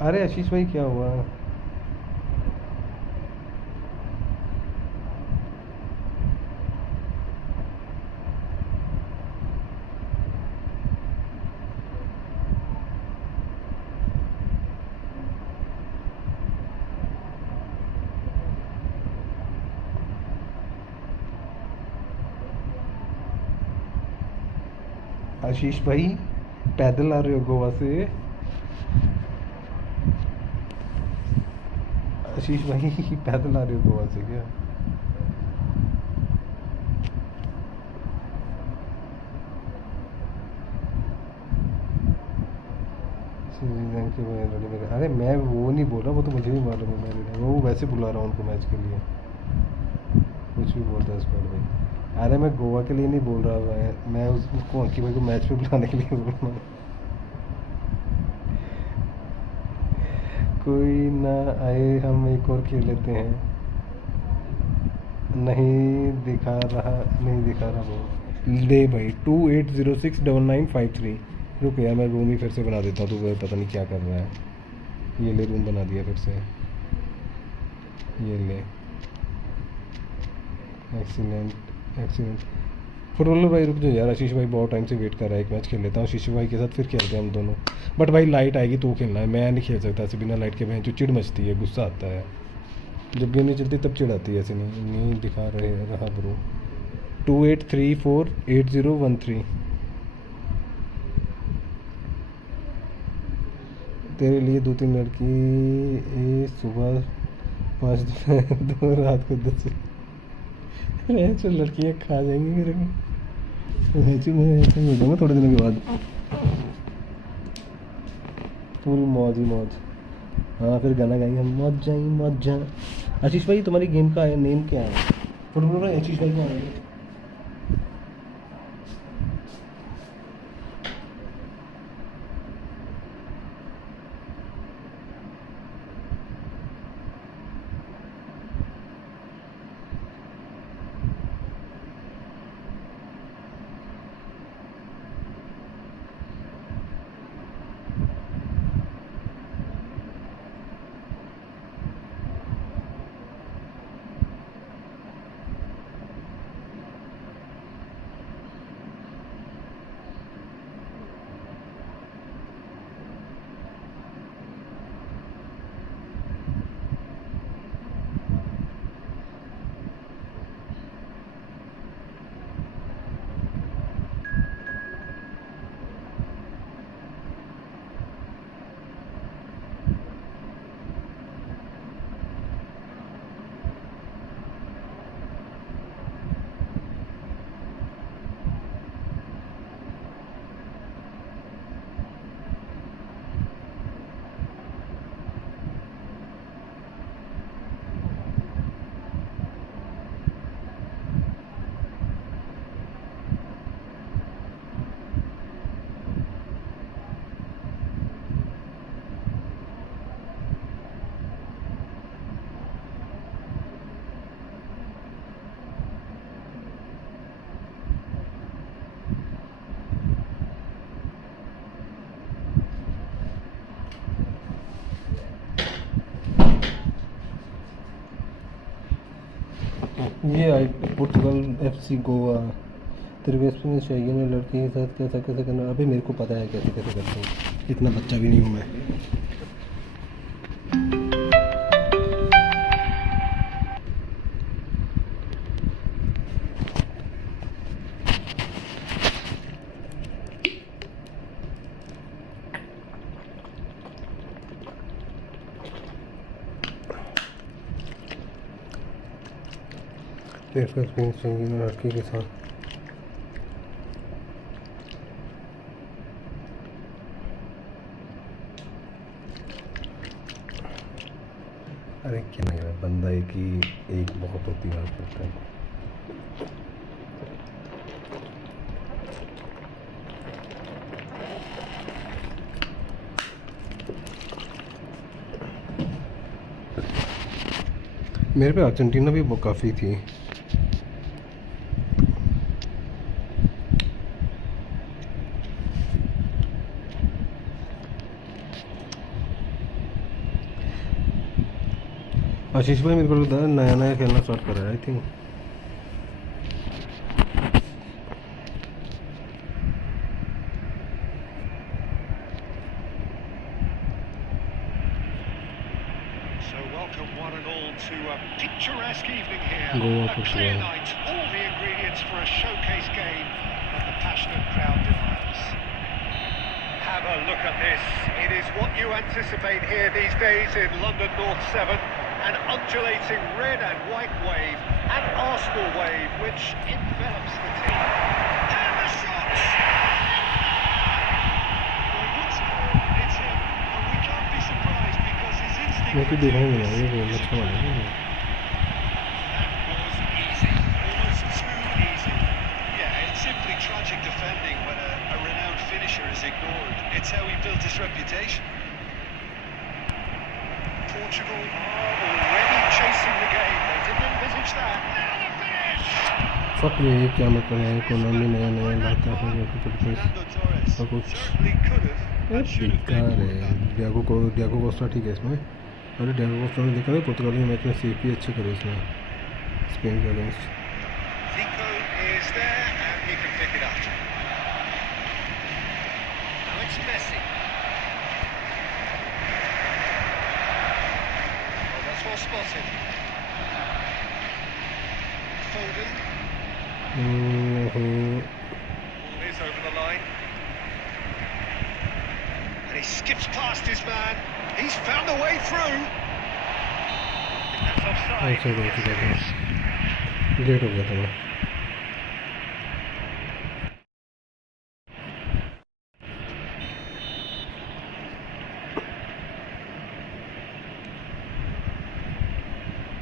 अरे आशीष भाई क्या हुआ? आशीष भाई पैदल आ रहे हो गोवा से? आशीष भाई पैदल आ रहे हो गोवा से क्या? अरे मैं वो नहीं बोल रहा, वो तो मुझे भी मालूम है मेरे, वो वैसे बुला रहा हूँ उनको मैच के लिए। कुछ भी बोलता है स्क्वाड भाई। अरे मैं गोवा के लिए नहीं बोल रहा, मैं उसको अंकी भाई को मैच पे बुलाने के लिए बोल रहा हूँ। कोई ना आए, हम एक और खेल लेते हैं। नहीं दिखा रहा वो ले भाई। 28069953। रुक यार, मैं रूम ही फिर से बना देता हूँ, तो पता नहीं क्या कर रहा है। ये ले रूम बना दिया फिर से, ये ले। एक्सीलेंट फुटबॉलर भाई रुक जाओ यार, आशीष भाई बहुत टाइम से वेट कर रहा है। एक मैच खेल लेता हूँ आशीष भाई के साथ, फिर खेलते हैं हम दोनों। बट भाई लाइट आएगी तो खेलना है, मैं नहीं खेल सकता ऐसे बिना लाइट के। बहन जो चिड़ मचती है, गुस्सा आता है जब गेम नहीं चलती, तब चिड़ आती है। ऐसे नहीं दिखा रहा ब्रो। 28348013। तेरे लिए 2-3 लड़की सुबह 5 2 रात को 10। चल लड़कियाँ खा जाएंगी मेरे को, मैं ऐसे ही हो जाऊँगा थोड़े दिनों के बाद। फुल मौज ही मौज। हाँ फिर गाना गाएंगे हम, मौज जा। आशीष भाई तुम्हारी गेम का नेम क्या है? फुटबॉल आशीष भाई क्या है? ये आई पुर्तगाल FC गोवा। तेरे वेस्ट में चाहिए ना लड़की के साथ कैसे करना? अभी मेरे को पता है कैसे करते हैं, इतना बच्चा भी नहीं हूँ मैं। चाहिए ना लड़की के साथ। अरे क्या नहीं है, बंदा एक बहुत होती बात करता है। मेरे पे अर्जेंटीना भी काफ़ी थी। आशीष भाई मेरे को लगता है नया खेलना स्टार्ट कर रहा है I think. So welcome one and all to a picturesque evening here. Goa A clear night, all the ingredients for a showcase game. the passionate crowd demands. Have a look at this. It is what you anticipate here these days in London North 7. An undulating red and white wave, an Arsenal wave which envelops the team. And the shots! Well, once more, it's him, and we can't be surprised because his instinct मैं तो for देखा ही tackling नहीं ये is अच्छा वाला है That was easy, almost too easy. Yeah, it's simply tragic defending when a renowned finisher is ignored. It's how he built his reputation. Portugal are already chasing the game. They didn't envisage that. Now the finish! Fuck ये क्या मतलब है economy नया नया लाता है जो कि कुछ Fernando Torres और कुछ certainly could have and should have बेकार been है more than. डियागो कोस्टा ठीक है इसमें अरे डियागो कोस्टा ने देखा ना पुर्तगाल के मैच में सेफ भी अच्छे करे इसमें स्पेन के against Zico is there and he can pick it up. Now it's Messi. Well, that's well spotted. Foden. Ball is over the line. And he skips past his man. He's found a way through. I think that's offside. अच्छा हो चुका था Yes, late हो गया था मैं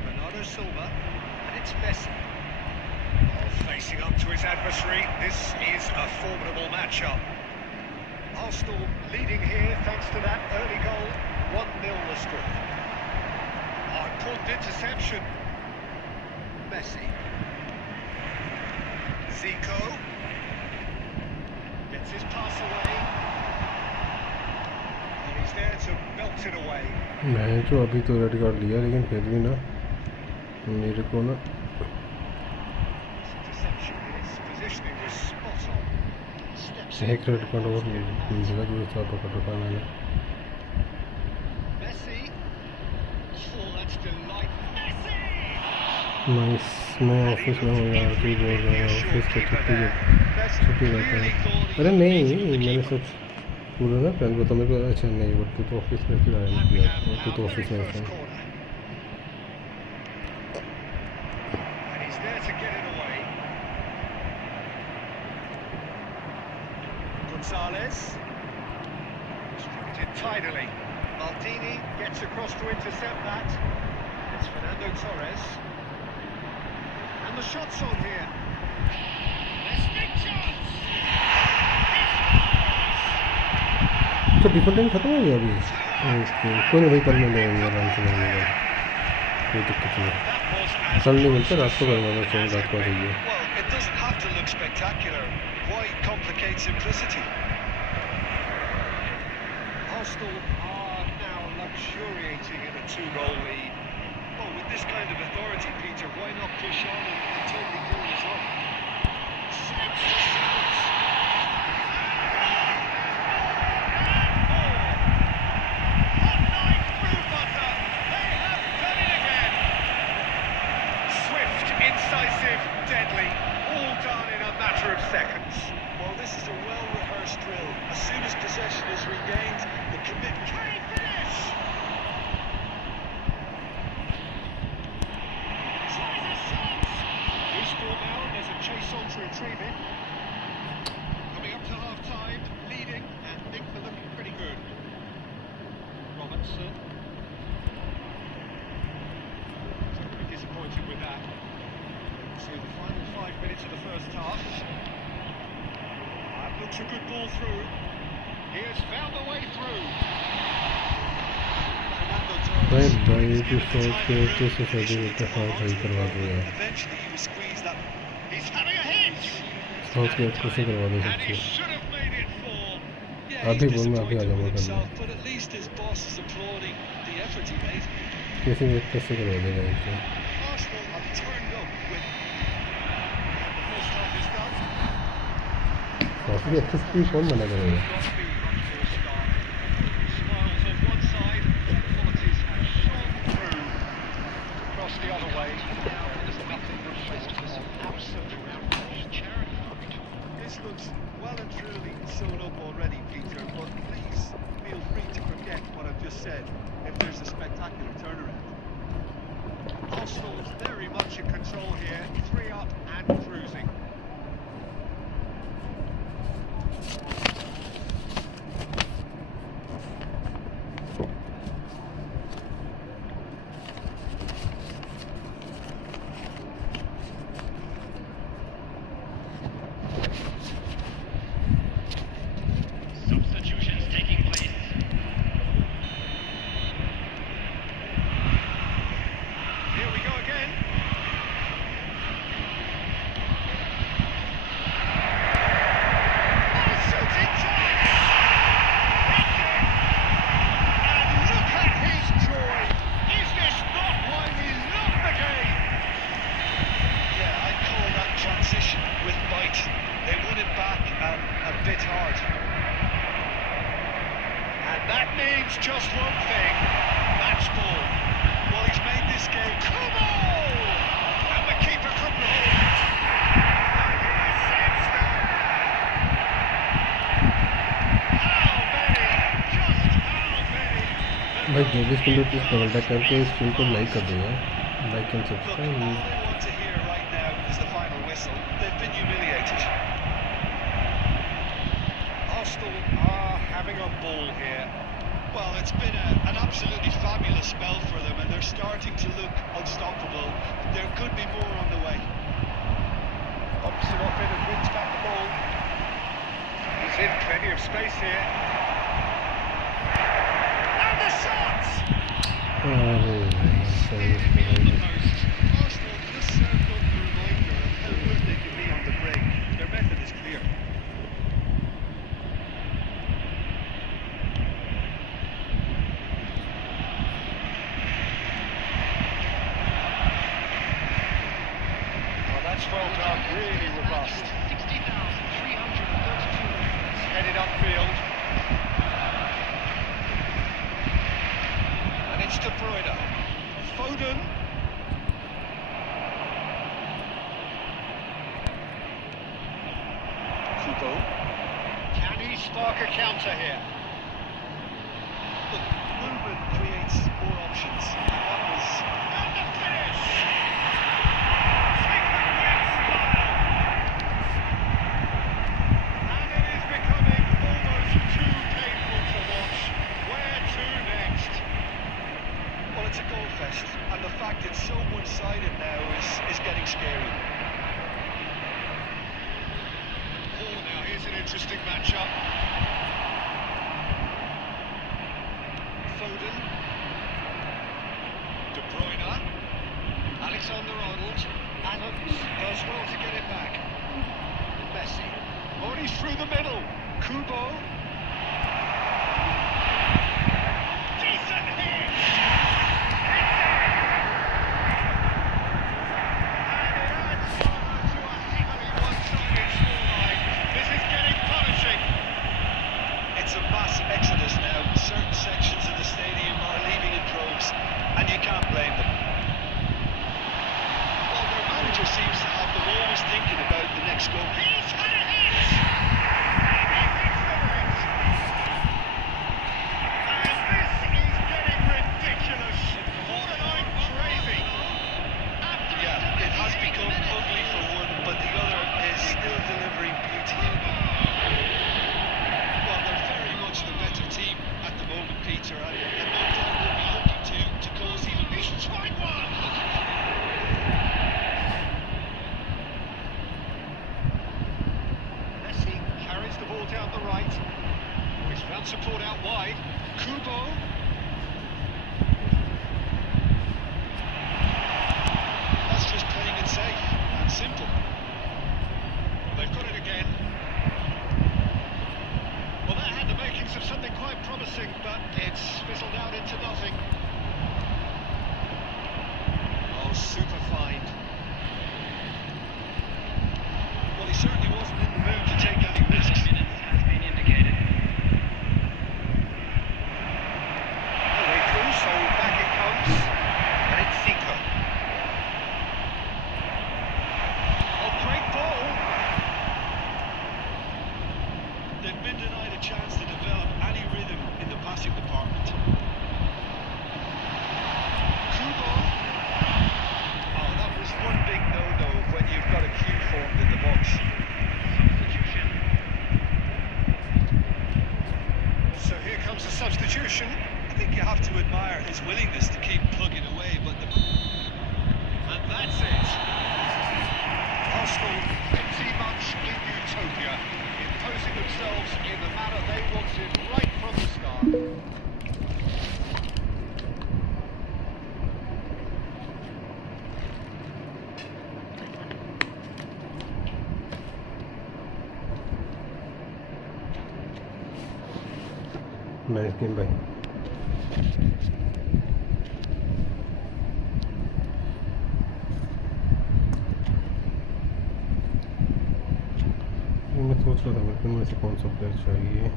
Bernardo Silva, and it's Messi. Oh, facing up to his adversary, this is a formidable matchup. Arsenal leading here thanks to that early goal, 1-0 the score. Oh, important interception. Messi. Zico. Gets his pass away. And he's there to melt it away. मैं तो अभी तो red card लिया लेकिन फिर भी ना मेरे को ना Interception, his positioning was spot on. Steps एक रेड कार्ड और मिलेगा जो हिसाब पकड़ रखा मैंने Messi. Oh, that's delightful. Messi! Nice मैं ऑफिस में हूँ यार तू बोल रहा है ऑफिस का छुट्टी रहता है अरे नहीं मैंने सच पूरा ना प्लान बता मेरे को अच्छा नहीं बट तू तो ऑफिस में फिर आया नहीं किया तू तो ऑफिस में था And he's there to get it away. Gonzalez. Distributed tidily. Maldini gets across to intercept that. It's Fernando Torres. And the shot's on here. There's big chance! तो डिफेंडिंग खत्म हो गया अभी ओके कोई नहीं भाई कल मैं ले आऊँगा आराम से मिलेगा कोई दिक्कत नहीं कल नहीं मिलता रात को करवाना चाहिए रात को आ जाइए Well, it doesn't have to look spectacular. Why complicate simplicity? Arsenal are now luxuriating in a 2-goal lead. Well, with this kind of authority, Peter, why not push on and take the goal as well? Slips the shouts. Hot night through butter. They have done it again. Swift, incisive, deadly. All done in a matter of seconds. Well, this is a well-rehearsed drill. As soon as possession is regained, the commitment... Can he finish? Tries a shot. Loose ball now, and there's a chase on to retrieve it. Coming up to half-time, leading, and things are looking pretty good. Robertson. Certainly disappointed with that. So the final 5 minutes of the first half. That looks a good ball through. He has found a way through. भाई भाई तो सोच के तो से शादी होता है भाई करवा दो यार Eventually, he was squeezed that... He's having a hit. सोच के अच्छे से करवा दो And he सबसे should have made it 4. Yeah, आधे he's गोल में आगे आ disappointed जाऊंगा with कल himself, but at least his boss is applauding the effort he made. किसी भी कैसे करवा देगा इसे Arsenal have turned up with... The first half is done. काफी अच्छे से कौन मना करेगा Got to be much for a start. Smiles on one side, qualities have shone through. Across the other way. Now there's nothing but faces absent around the charity fund. this looks well and truly sewn up already, Peter, but please feel free to forget what I've just said if there's a spectacular turnaround. Arsenal's very much in control here, 3 up and cruising. Substitutions taking place. Here we go again. Oh, shooting chance! And look at his joy. Is this not why we love the game? Yeah, I'd call that transition with bite. They won it back and a bit hard. And that means just one thing. Match ball. Well, he's made this game. Come on! And the keeper couldn't hold it. And here's Simpson! How many? Just how many? भाई जो भी school please double tap करके इस stream को like कर दो यार, like and Look, all subscribe. they want to hear right now is the final whistle. They've been humiliated. Arsenal are having a ball here. Well, it's been an absolutely fabulous spell for them, and they're starting to look unstoppable. There could be more on the way. Bumps it off in and wins back the ball. He's in plenty of space here. And the shot! अरे Arsenal just served up the reminder of how good they can be on the break. Their method is clear. Well, that's well done, really robust. 60,332. Headed upfield. And it's De Bruyne. Foden. Kubo. Can he spark a counter here? Look, movement creates more options. And that was... And the finish! Take a great smile! And it is becoming almost too painful to watch. Where to next? Well, it's a goal fest, and the fact it's so one-sided now is getting scary. Oh, now here's an interesting matchup. Foden. De Bruyne. Alexander-Arnold. Adams does well to get it back. Messi. Oh, he's through the middle. Kubo. Decent hit! And it adds further to a heavily one-sided scoreline. This is getting punishing. It's a mass exodus now. Certain sections of the stadium are leaving in droves, and you can't blame them. Well, their manager seems to have them always thinking about the next goal. He's had a hit! And he thinks of it! And this is getting ridiculous. Borderline crazy. Yeah, it has become ugly for one, but the other is still delivering beauty. Well, they're very much the better team at the moment, Peter, and no doubt will be looking to cause even more. He's tried one! Messi carries the ball down the right. Oh, he's found support out wide. Kubo. That's just playing it safe and simple. They've got it again. Well, that had the makings of something quite promising, but it's fizzled out into nothing. Oh, super fine. Well, he certainly wasn't in the mood to take any risks. Minutes has been indicated. Away through, so back it comes. And it's Zico. Oh, great ball. think you have to admire his willingness to keep plugging away, but And that's it. Arsenal pretty much in utopia, imposing themselves in the manner they wanted right from the start. Nice game भाई। मैं सोच रहा था मेरे को इनमें से कौन सा प्लेयर चाहिए।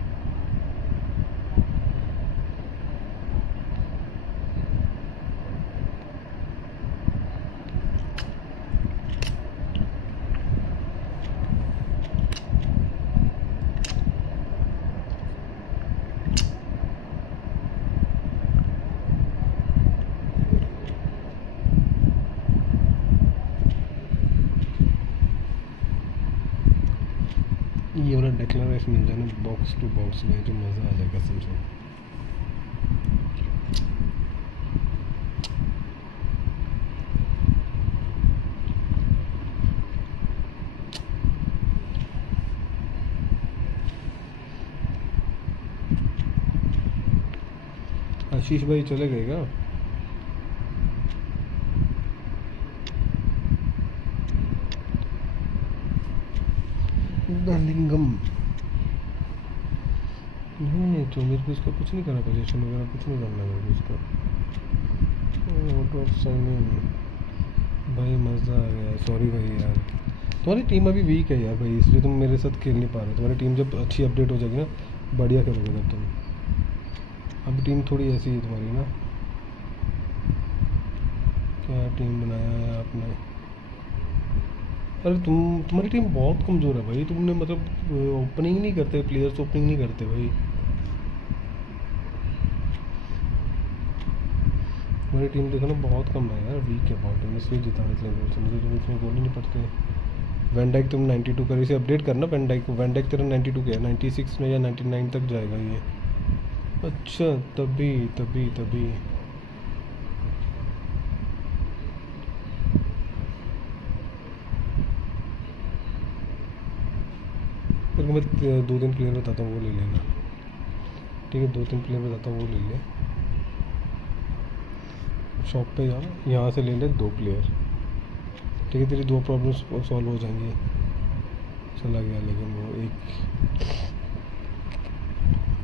ये वाला डेक्लेरेशन मिल जाए ना बॉक्स टू बॉक्स में, जो मज़ा आ जाएगा समझो। आशीष भाई चले गए क्या? लिंगम नहीं, तो मेरे को इसका कुछ नहीं करना, पोजीशन वगैरह कुछ नहीं करना मेरे को इसका। ऑटो साइनिंग भाई मज़ा आ गया। सॉरी भाई यार, तुम्हारी टीम अभी वीक है यार भाई, इसलिए तुम मेरे साथ खेल नहीं पा रहे। तुम्हारी टीम जब अच्छी अपडेट हो जाएगी ना, बढ़िया करोगे तब तुम। अब टीम थोड़ी ऐसी है तुम्हारी ना। क्या टीम बनाया है आपने? अरे तुम्हारी टीम बहुत कमज़ोर है भाई। तुमने मतलब ओपनिंग नहीं करते, प्लेयर्स ओपनिंग नहीं करते भाई। तुम्हारी टीम देखो ना बहुत कम है यार, वीक है बहुत। इसलिए जीता मतलब तुम इसमें गोल ही नहीं पड़ते। वैन डाइक तुम 92 कर, इसे अपडेट करना वैन डाइक को। वैन डाइक तेरा 92 का है, 96 में या 99 तक जाएगा ये। अच्छा तभी तभी तभी फिर मैं 2-3 प्लेयर बताता हूँ, वो ले लेना। ठीक है, 2-3 प्लेयर बताता हूँ, वो ले ले। शॉप पे जा, यहाँ से ले ले 2 प्लेयर। ठीक है, तेरी 2 प्रॉब्लम्स सॉल्व हो जाएंगी। चला गया लेकिन वो एक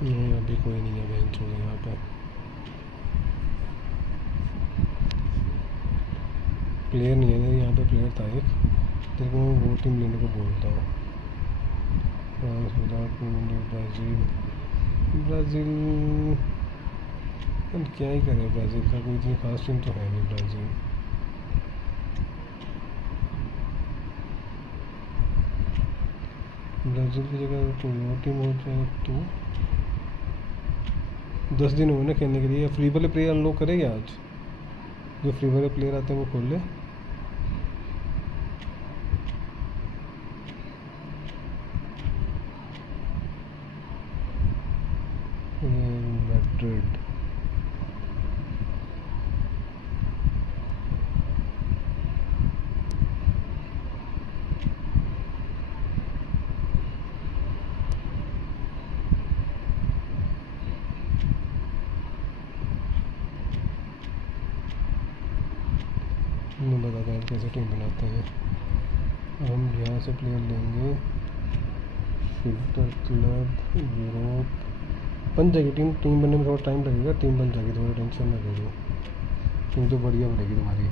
नहीं, अभी कोई नहीं है बेंच हो यहाँ पे। प्लेयर नहीं है यहाँ पे, प्लेयर था एक। तेरे को मैं वो टीम लेने को बोलता हूँ। ब्राज़ील क्या ही करे, ब्राज़ील का कोई इतनी खास टीम तो है नहीं। ब्राज़ील की जगह कोई और टीम हो जाए तो। 10 दिन हुए ना खेलने के लिए। फ्री वाले प्लेयर अनलॉक करेगा आज, जो फ्री वाले प्लेयर आते हैं वो खोल ले। मैड्रिड मैं बताता हूँ कैसे टीम बनाते हैं। हम यहाँ से प्लेयर लेंगे। फिल्टर क्लब यूरोप बन जाएगी टीम। टीम बनने में थोड़ा टाइम लगेगा, टीम बन जाएगी, थोड़ा टेंशन ना करो। टीम तो बढ़िया बनेगी तुम्हारी।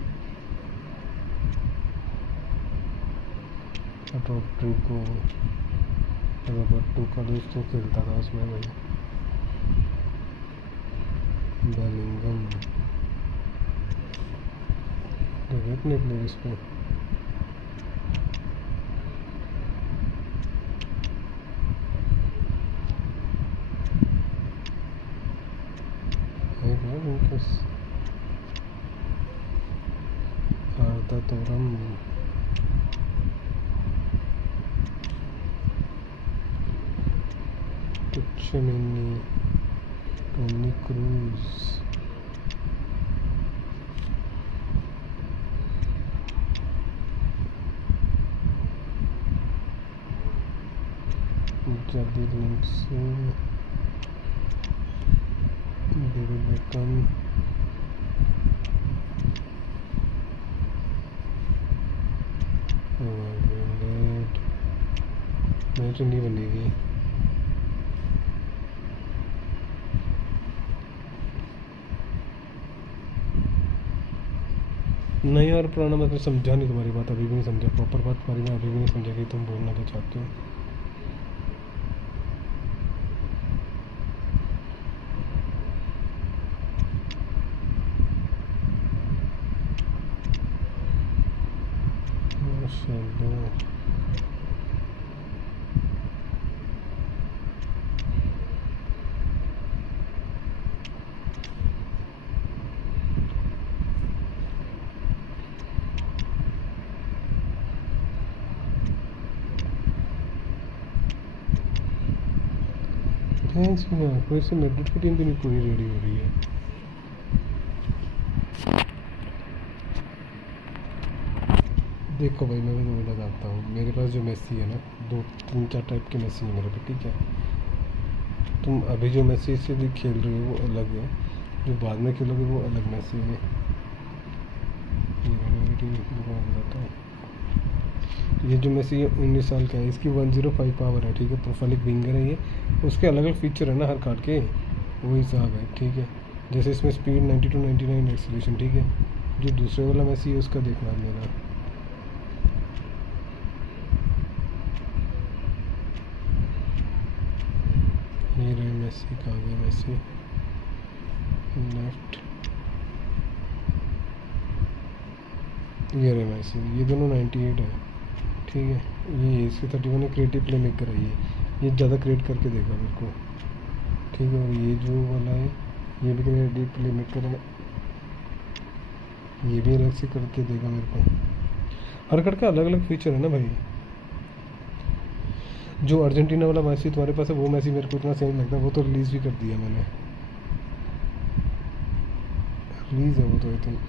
ट्रिको रॉबर्टो का दोस्त तो खेलता था उसमें भाई। बेलिंगम देखने के लिए इस पर तोरम कुछ मिनी टोनी क्रूज लिंक से डेविड बेकम, मैच नहीं बनेगी। नहीं और पुराना मतलब समझा नहीं, तुम्हारी बात अभी भी नहीं समझा, प्रॉपर बात तुम्हारी मैं अभी भी नहीं समझा कि तुम बोलना क्या चाहते हो। थैंक्स यार, कोई से मैड्रिड की टीम भी नहीं पूरी रेडी हो रही है। देखो भाई मैं भी बताता हूँ, मेरे पास जो मेसी है ना, 2-3-4 टाइप के मेसी है मेरे पे, ठीक है। तुम अभी जो मेसी से भी खेल रहे हो वो अलग है, जो बाद में खेलोगे वो अलग मेसी है। मेरी टीम बताता हूँ, ये जो मेसी है 19 साल का है, इसकी 105 पावर है, ठीक है। प्रोफाइलिक विंगर है ये, उसके अलग अलग फीचर है ना हर कार्ड के, वो हिसाब है, ठीक है। जैसे इसमें स्पीड 90-99 एक्सीलरेशन, ठीक है। जो दूसरे वाला मेसी है उसका देखना मेरा, ये रहे मेसी, कहाँ गए मेसी, लेफ्ट, ये रहे मेसी, ये दोनों 98 है, ठीक है। ये इसके 31 क्रिएटिव प्ले मेकर है, ये ज़्यादा क्रिएट करके देगा मेरे को, ठीक है। और ये जो वाला है ये भी क्रिएटिव प्ले मेकर है, ये भी अलग से करके देगा मेरे को। हर कार्ड का अलग अलग फीचर है ना भाई। जो अर्जेंटीना वाला मैसी तुम्हारे पास है वो मैसी मेरे को इतना सही लगता है, वो तो रिलीज़ भी कर दिया मैंने, रिलीज़ है वो तो आई थिंक।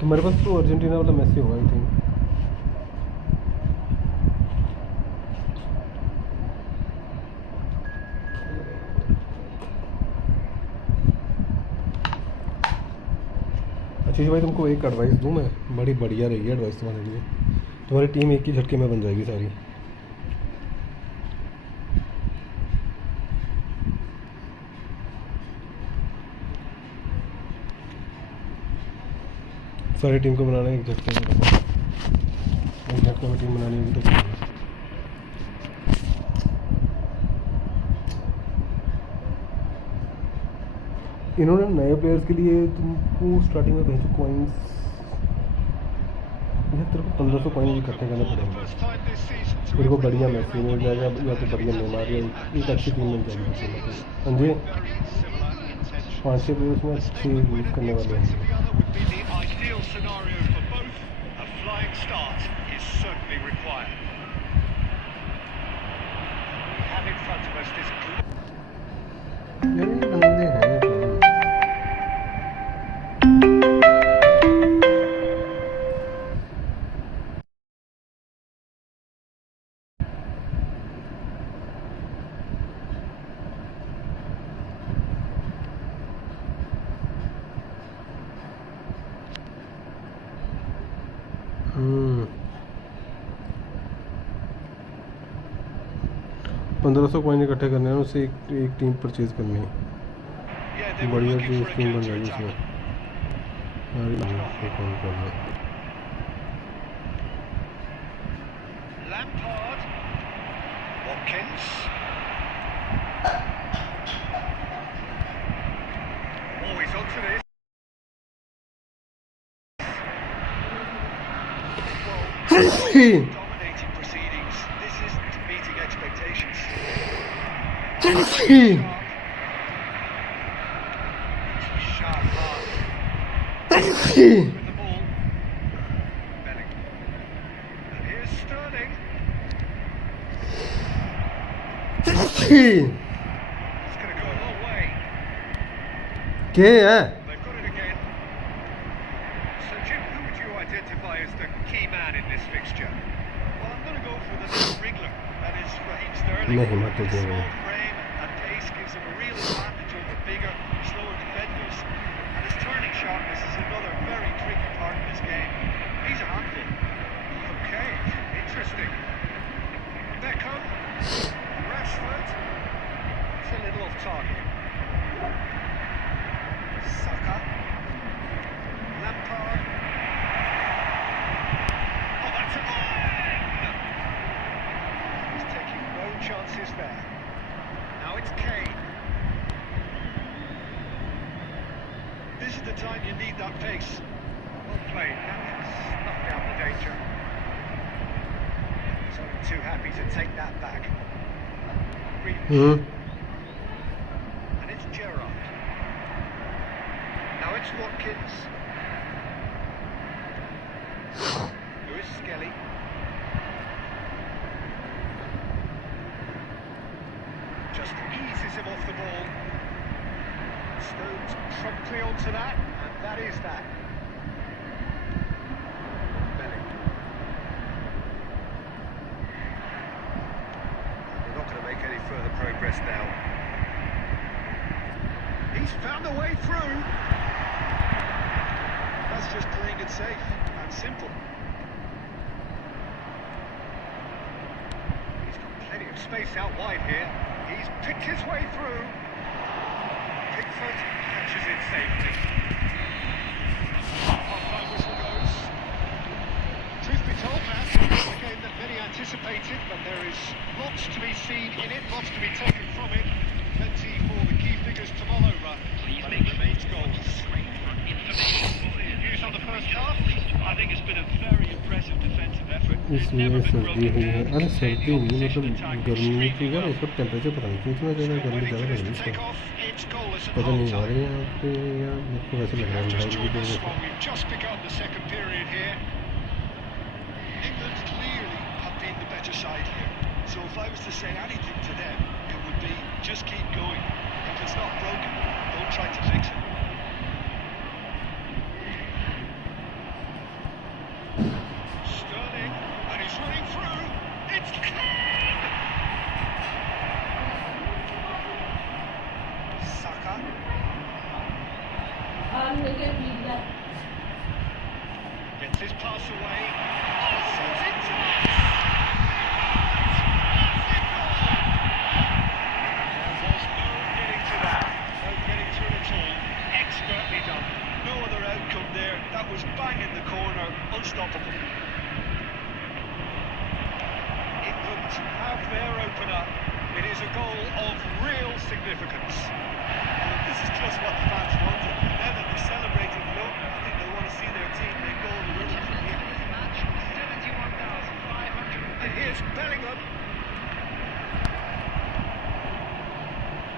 तुम्हारे पास तो अर्जेंटीना वाला मैसी होगा आई थिंक। अच्छा भाई तुमको एक एडवाइस दूँ मैं, बड़ी बढ़िया रहेगी एडवाइस तुम्हारे लिए। तुम्हारी टीम एक ही झटके में बन जाएगी सारी। सारी टीम को बनाना है एक झटके में, एक झटके में टीम बनानी होगी तो इन्होंने नए प्लेयर्स के लिए तुमको स्टार्टिंग में भेजो कॉइन्स, यह तेरे को 1500 कॉइन इकट्ठे करने पड़ेंगे। तेरे को बढ़िया मैसी मिल जाएगा या तो बढ़िया नेमार या एक अच्छी टीम मिल जाएगी। हाँ जी 5-6 प्लेयर्स में अच्छी यूज़ करने वाले हैं। बंदे हैं $1500 कॉइन इकट्ठे करने हैं, उससे एक टीम परचेज करनी है, बढ़िया सी टीम बन जाएगी उसमें। Lampard Dominating proceedings. This isn't meeting expectations. Sharp pass. With the ball. Belling. And here's Sterling. It's going to go a long way. They've got it again. So Jim, who would you identify as the key man in this fixture? Well, I'm going to go for the little wriggler. That is Raheem Sterling. His small frame and pace gives him a real advantage over bigger, slower defenders. And his turning sharpness is another very tricky part of his game. He's a handful. Okay, interesting. Beckham, Rashford. It's a little off target. Saka, Lampard. Oh, that's a goal! He's taking no chances there. Now it's Kane. This is the time you need that pace. Well played. Snuffed out the danger. He's only too happy to take that back. And it's Gerrard. Now it's Watkins. Lewis Skelly. Just eases him off the ball. Stones promptly onto that, and that is that. Belling. They're not going to make any further progress now. He's found a way through. That's just playing it safe and simple. He's got plenty of space out wide here. He's picked his way through. Pickford catches it safely. Half-time whistle goes. Truth be told, Matt, it's a game that many anticipated, but there is lots to be seen in it, lots to be taken from it. Plenty for the key figures tomorrow, run. Please But make it remains goals. information. Views on the first half? I think it's been a very impressive defensive effort. इसमें सर्दी हुई है अरे सर्दी नहीं मतलब गर्मी की यार इस वक्त टेम्परेचर पता नहीं क्यों इतना ज़्यादा गर्मी ज़्यादा लग रही है इसमें पता नहीं आ रही है आपको या मेरे को वैसे लग रहा है Just वीडियो joined us में while we've just begun the second period here. England clearly have been the better side here. So if I was to say anything to them, it would be just keep going. If it's not broken, don't try to fix it. Sterling, and he's running through. It's Saka. Gets his pass away. Oh, sends it to us. There was no getting to that. No getting through at all. Expertly done. No other outcome there. That was bang in the corner, unstoppable. England have their opener. It is a goal of real significance. And this is just what the fans wanted. Now that they're celebrating the opener, I think they want to see their team make goal the winner from here. And here's Bellingham.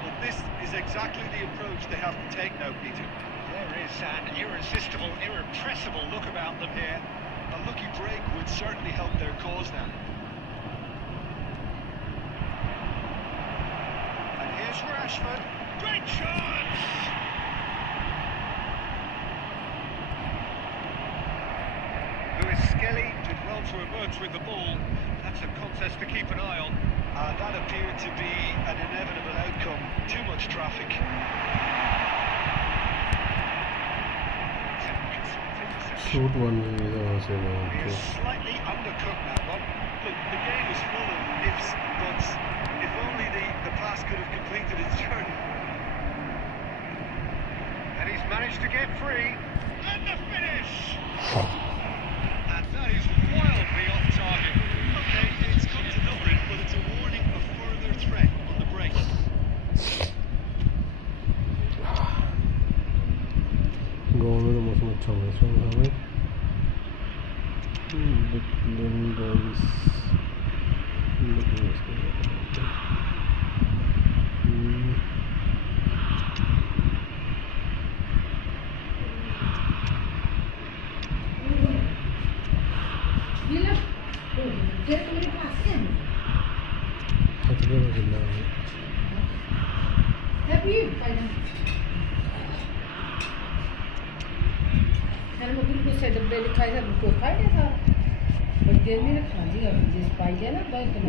But this is exactly the approach they have to take now, Peter. There is an irresistible, irrepressible look about them here. A lucky break would certainly help their cause now. And here's Rashford. Great chance! Lewis Skelly did well to emerge with the ball. That's a contest to keep an eye on. That appeared to be an inevitable outcome. Too much traffic. Shoot one में से He is slightly undercooked that one. Look, the game is full of ifs, buts. If only the pass could have completed its journey. And he's managed to get free. And the finish! And that is wildly off target. Okay, it's come to nothing, but it's a warning of further threat on the break. गाँव में तो मौसम अच्छा हुआ है इस वक्त।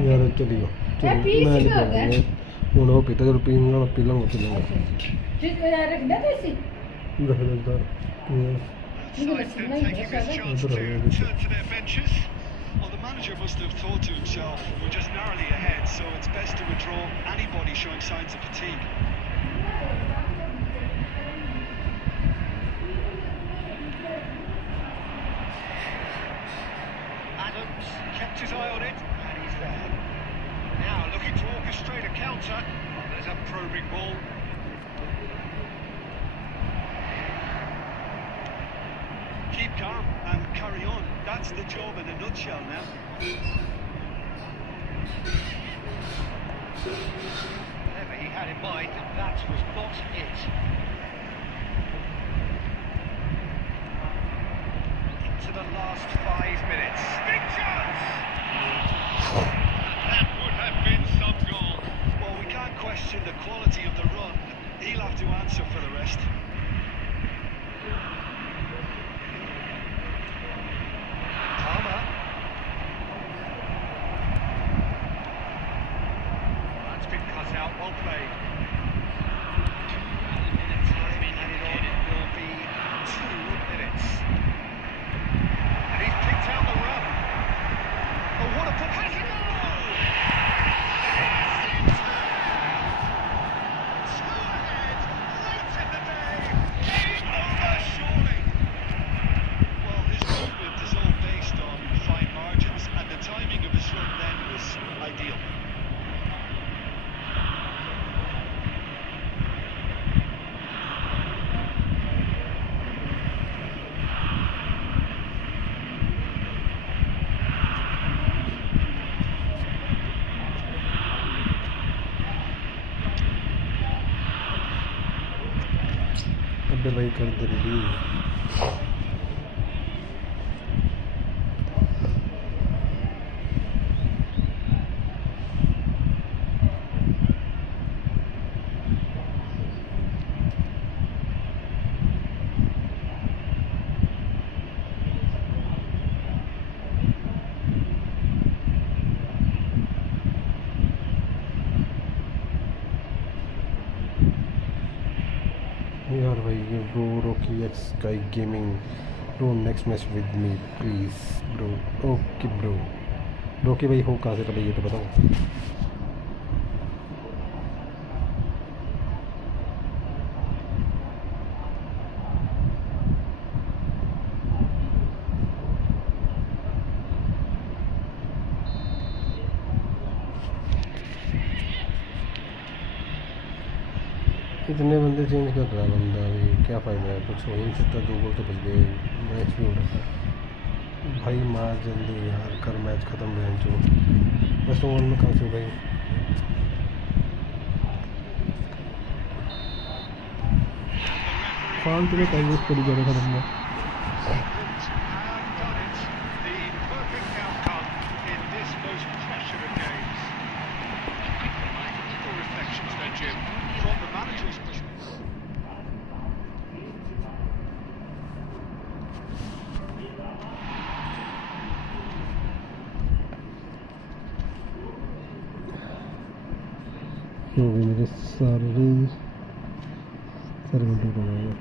यार चलियो मैं नहीं हूँ वो पीता चलो पी लूँगा Sides then taking this chance to turn to their benches. Well, the manager must have thought to himself, we're just narrowly ahead, so it's best to withdraw anybody showing signs of fatigue. Adams kept his eye on it, and he's there. Now looking to orchestrate a counter. There's a probing ball. Keep calm and carry on. That's the job in a nutshell now. Whatever he had in mind, that was not it. Into the last 5 minutes. Big chance! That would have been some goal. Well, we can't question the quality of the run. He'll have to answer for the rest. That's been cut out, well played. 2 minutes has been added on, it will be 2 minutes. And he's picked out the run. Oh, what a put! Has a goal! Two ahead, late in the day. Game over, surely. Well, his movement is all based on fine margins, and the timing of his run then was ideal. अबे भाई कर दे रही यार भाई ये bro Rocky x sky gaming bro next match with me please bro okay bro Rocky भाई हो कहाँ से पहले ये तो बताओ इतने बंदे चेंज कर रहा बंदा अभी क्या फ़ायदा है कुछ हो ही नहीं सकता 2 गोल तो बच गए मैच भी हो रहा था भाई मार जल्दी यार कर मैच ख़त्म रहने जो बस ओवर में कहाँ से भाई फालतू में टाइम वेस्ट करी जा रहा था बंदा हो गए मेरे सारे घंटे बनाएगा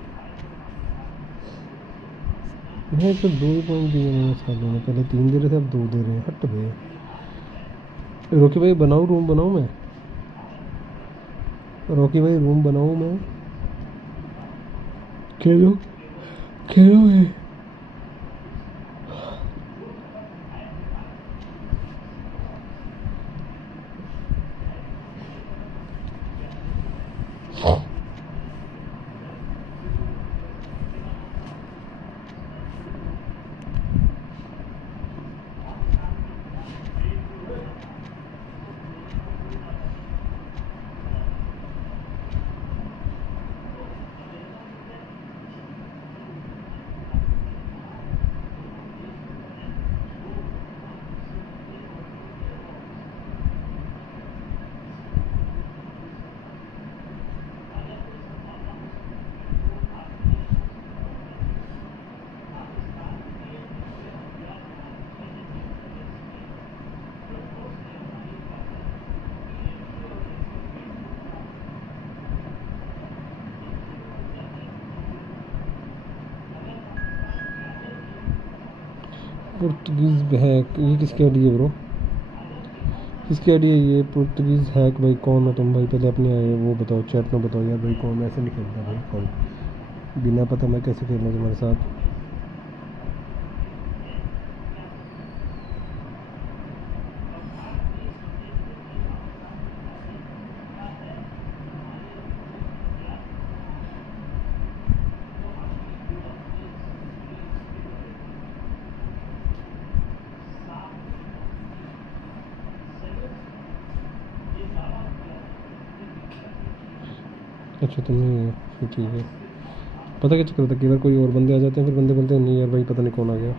मैं तो 2 पॉइंट दिए मैंने सालों में पहले 3 दे रहे थे अब 2 दे रहे हैं हट गए रॉकी भाई बनाऊँ रूम बनाऊँ मैं रॉकी भाई रूम बनाऊँ मैं खेलो खेलो है पुर्तगीज़ हैक, ये किसकी आईडी है ब्रो? किसकी आईडी है ये पुर्तगीज़ हैक? भाई कौन हो तुम भाई? पहले अपनी वो बताओ, चैट में बताओ यार भाई कौन? ऐसे नहीं खेलता भाई कौन, बिना पता मैं कैसे खेलूँ तुम्हारे साथ? अच्छा तुम नहीं है, फिर ठीक है। पता क्या चक्कर था, कई बार कोई और बंदे आ जाते हैं, फिर बंदे बोलते हैं नहीं यार भाई पता नहीं कौन आ गया।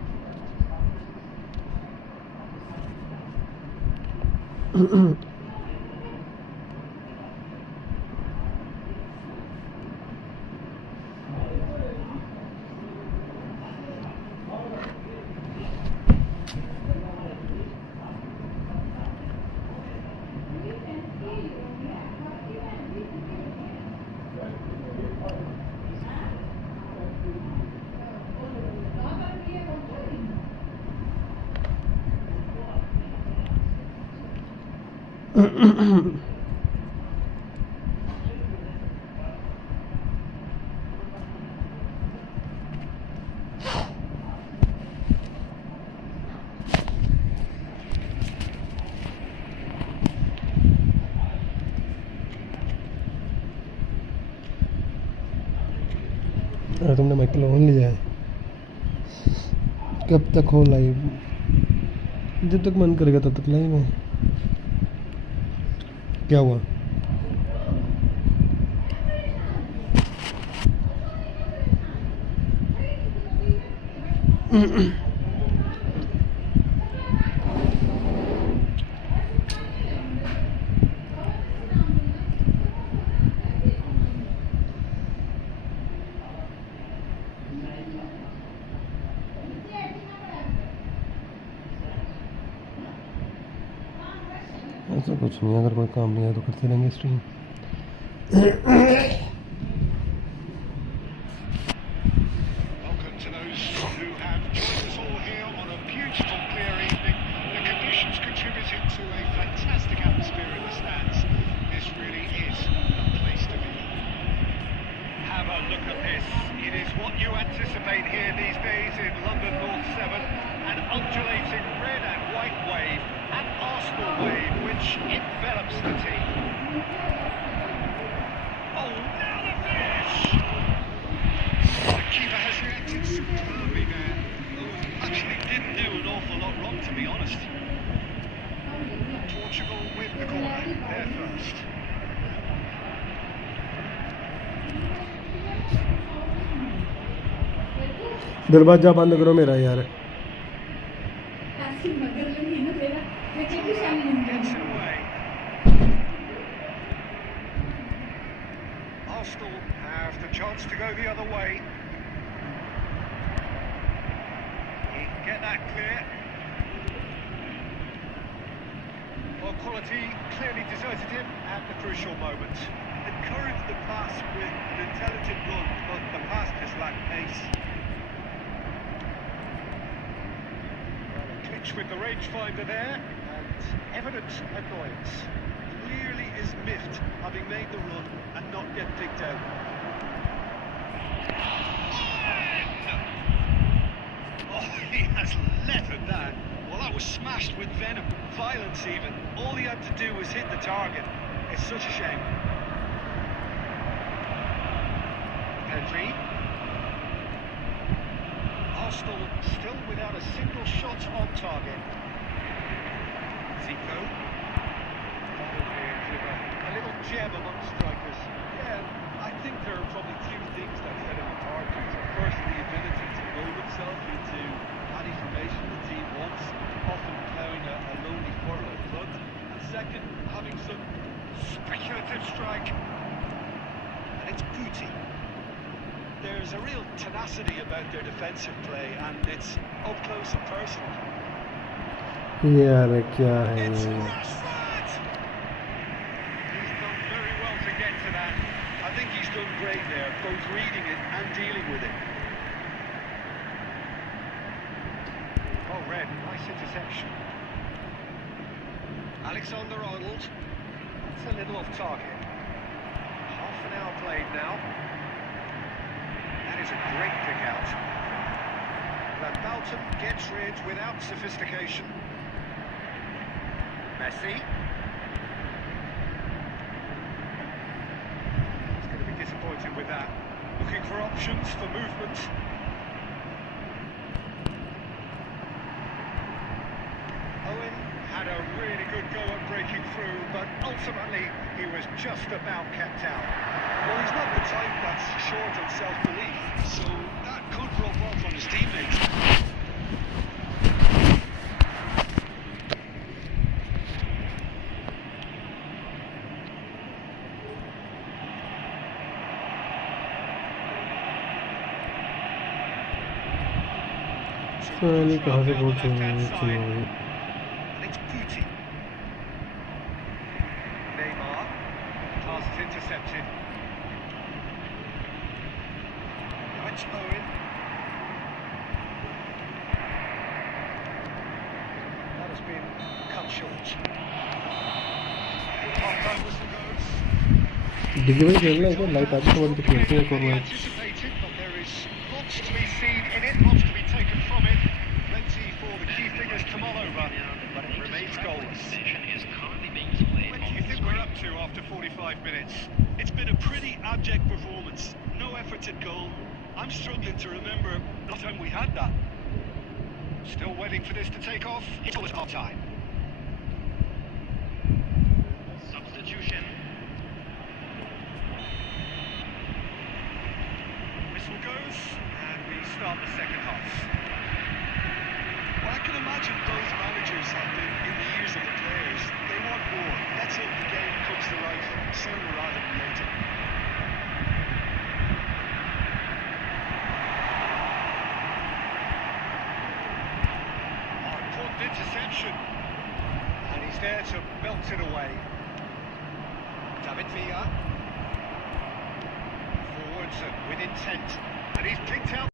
अरे तुमने माइकल ऑन लिया है? कब तक हो लाइव? जब तक मन करेगा तब तक लाइव है। क्या हुआ? ऐसा कुछ नहीं, अगर कोई काम नहीं है तो करते रहेंगे stream. Welcome to those who have joined us all here on a beautiful clear evening. The conditions contributing to a fantastic atmosphere in the stands. This really is the place to be. Have a look at this. It is what you anticipate here these days in London North 7. An undulating red and white wave, an Arsenal wave which envelops the team. Oh, now the finish! The keeper has reacted superbly there. Actually didn't do an awful lot wrong, to be honest. Portugal with the corner, there first. दरवाजा बंद करो मेरा यार। Gets it away. Arsenal have the chance to go the other way. He can get that clear. Well, quality clearly deserted him at the crucial moment. Encouraged the pass with an intelligent run, but the pass just lacked pace. Well, a clinch with the rangefinder there, and evident annoyance. Clearly is miffed, having made the run and not get picked out. Oh, he has lettered that. Well, that was smashed with venom. Violence even. All he had to do was hit the target. It's such a shame. Pedri. Arsenal still without a single shot on target. Zico. A little gem among strikers. Yeah, I think there are probably two things that set him apart. First, the ability to roll himself into any formation the team wants, often ploughing a lonely furrow in front. And second, having some Speculative strike. And it's booty. There's a real tenacity about their defensive play, and it's up close and personal. यार क्या है It's ये? Rashford! He's done very well to get to that. I think he's done great there, both reading it and dealing with it. Oh, ahead. Nice interception. Alexander-Arnold. That's a little off target. Half an hour played now. That is a great pick out. Van Bouten gets rid without sophistication. Messi. He's going to be disappointed with that. Looking for options for movement. Owen had a really good go at breaking through, but ultimately he was just about kept out. Well, he's not the type that's short on self-belief, so that could rub off on his teammates. नहीं कहाँ से गोल चाहिए It's Putti. Neymar. Pass is intercepted. Now it's Owen. That has been cut short. Half-time whistle goes. Degree में खेलना है क्या light आज तो बंद खेलते हैं कौन match Anticipated, but there is lots to be seen in it, lots to be taken from it. Plenty for the key figures to mull over, but it remains goalless. Is currently being displayed What do you on the think we're screen. up to after 45 minutes? It's been a pretty abject performance. No efforts at goal. I'm struggling to remember the time we had that. Still waiting for this to take off. It's almost half time. Substitution. Whistle goes, and we start the second half. Well, I can imagine both managers have been in the ears of the players. They want more. Let's hope the game comes to life sooner rather than later. Oh, important interception. And he's there to belt it away. David Villa. Forwards and with intent. And he's picked out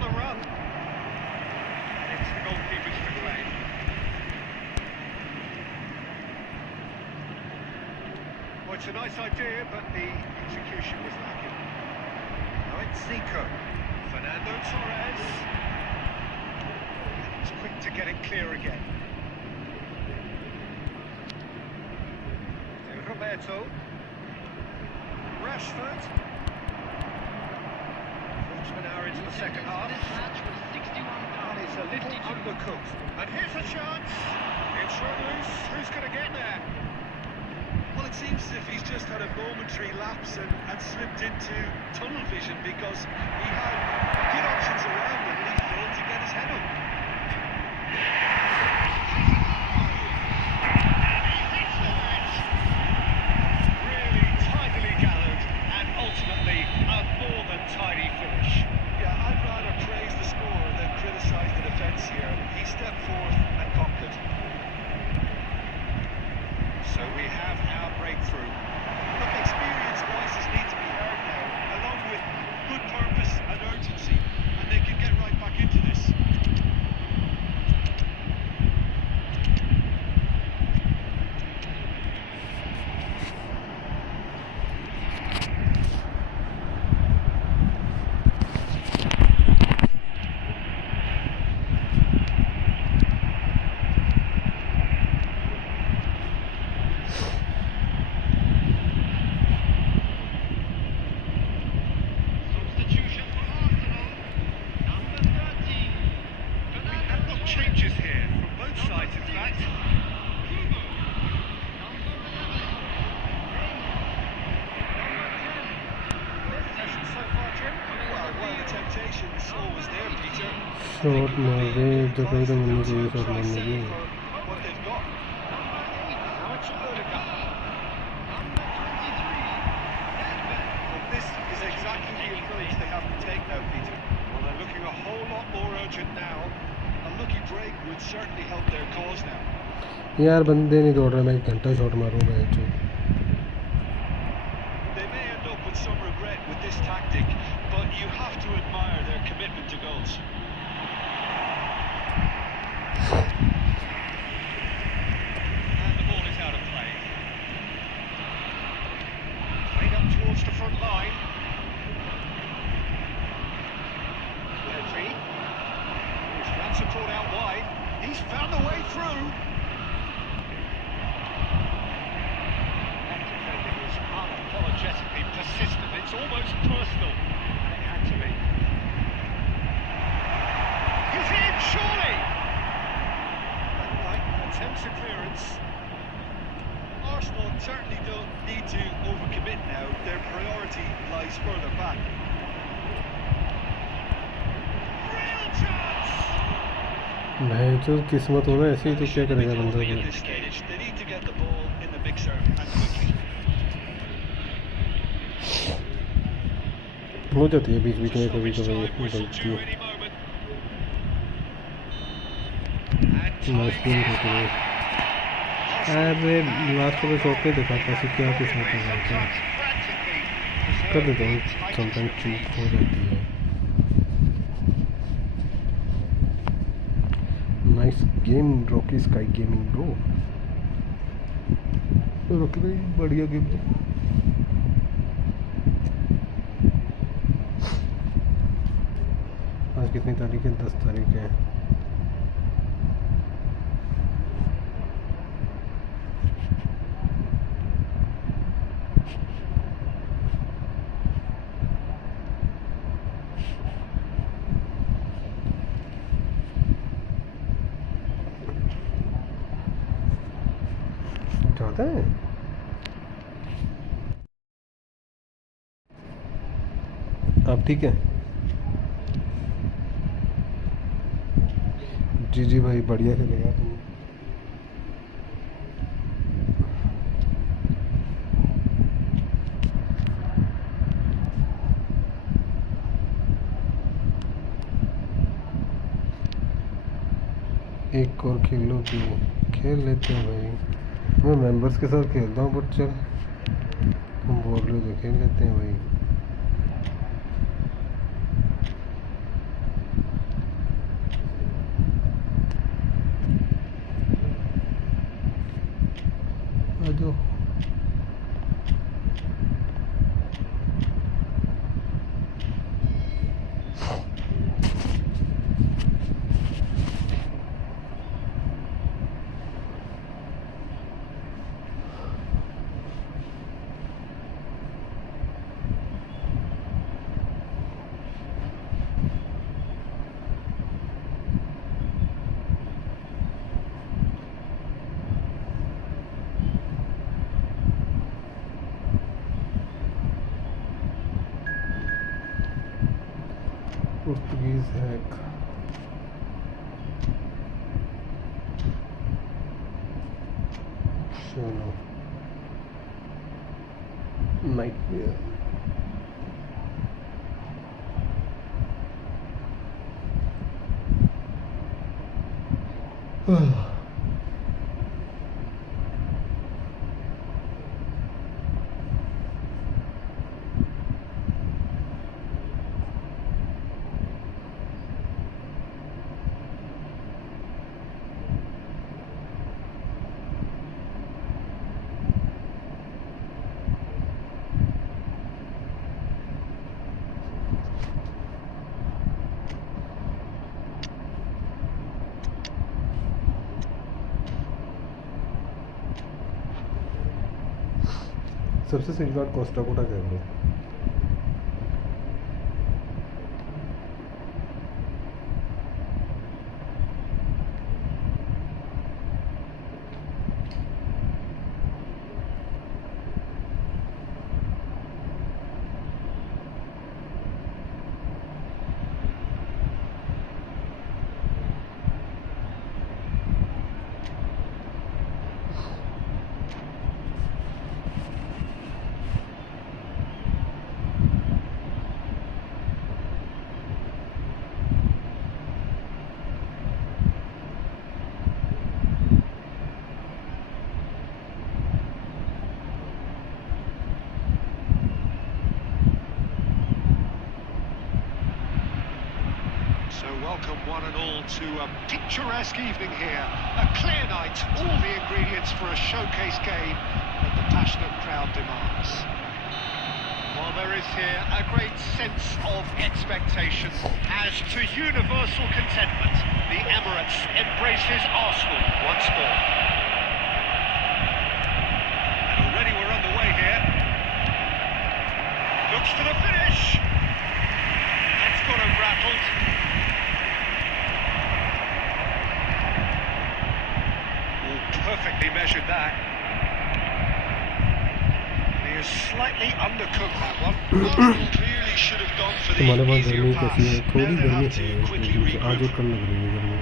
the run. And it's the goalkeeper's to claim. Well, it's a nice idea, but the execution was lacking. Now it's Zico. Fernando Torres. And he's quick to get it clear again. Roberto. Rashford. 40 hour into the second half. This match was 61 And it's a little 52. undercooked. And here's a chance. It's run loose. Who's going to get there? Well, it seems as if he's just had a momentary lapse and slipped into tunnel vision because he had good options around him and he failed to get his head up. Really tidily gathered and ultimately a more than tidy finish. Yeah, I'd rather praise the scorer than criticise the defence here. He stepped forth and conquered. So we have our breakthrough. Look, experienced voices need to be heard now, along with good purpose and urgency, and they can get right back into this. Substitution for Arsenal. Number 13. We have got changes here from both sides, in fact. Kubo. Number 11. Session so far, Jim? Well, while the temptation's always there, Peter, shot मार दे जो कहीं तो मिलनी चाहिए shot try मारने selling की for what they've got. Now it's Odegaard. Number 23. Edmund. But this is exactly the approach they have to take now, Peter. Well, they're looking a whole lot more urgent now. A lucky break would certainly help their cause now. यार बंदे नहीं दौड़ रहे मैं एक घंटा shot मारूंगा जो They may end up with some regret with this tactic, but you have to admire their commitment to goals. And the ball is out of play. Played up towards the front line. He's ran support out wide. He's found the way through. That defending was unapologetically persistent. It's almost personal. It had to be. He's in, surely! Right, attempts a clearance. Arsenal certainly don't need to overcommit now. Their priority lies further back. Real chance! भाई जो किस्मत हो ना ऐसे ही तो क्या करेगा बंदा At this stage, they need to get the ball in the mixer and quickly. हो जाती है बीच बीच में कभी कभी गलती नाइस गेम होती है। अरे लास्ट को शॉट पे देखा कैसे क्या किस्मत है क्या कर देता हूँ समटाइम चूक हो जाती है। Nice game Rocky sky gaming bro Rocky भाई बढ़िया गेम। आज कितनी तारीख है 10 तारीख है। जाता है आप ठीक है जी जी भाई बढ़िया चलेगा तुम। एक और खेलो कि खेल लेते हैं भाई। मैं मेंबर्स के साथ खेलता हूँ बट चल तुम बोल रहे हो तो खेल लेते हैं भाई। आ जाओ Portuguese hack. Chalo. Nightmare. सबसे सही बात कोस्टा कोटा कह रहे हो। welcome one and all to a picturesque evening here. A clear night, all the ingredients for a showcase game that the passionate crowd demands. While there is here a great sense of expectation, as to universal contentment, the Emirates embraces Arsenal once more. And already we're underway here. Looks for the finish. That's got him rattled. Perfectly measured that. He has slightly undercooked that one. Arsenal really should have gone for the तुम्हारे पास easier गर्मी pass. कैसी है? थोड़ी Now they गर्मी have to है quickly लेकिन आज regroup. और कम लग रही है गर्मी।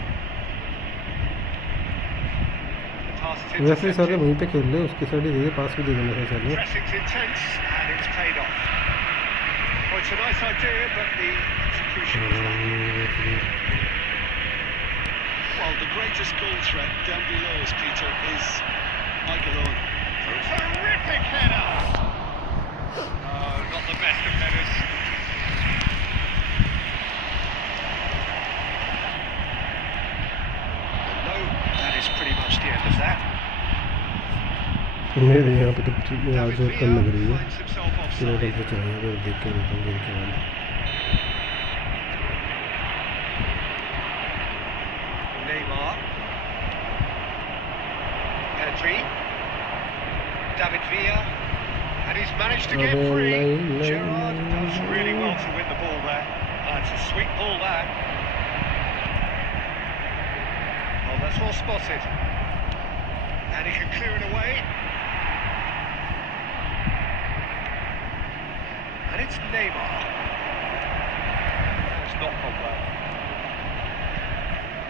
The pass is वैसे ही सारे intercepted. वहीं पे खेल रहे, उसके साइड ही दे पास भी दे देना था साले। Pressing's intense and it's paid off. Well, it's a nice idea, but the execution was lacking. Well, the greatest goal threat down below us, Peter, is Michael Owen. Terrific header! Oh, not the best of headers. No, that is pretty much the end of that. मेरे यहाँ पे तो आज और कम लग रही है। Finds himself पूरा offside. टेम्परेचर है अगर देख के बताऊँ गेम के बाद। Neymar. Pedri. David Villa. And he's managed to get Oh, free. no. Gerrard does really well to win the ball there. It's a sweet ball that. Oh, that's well spotted. And he can clear it away. And it's Neymar. That's not gone well.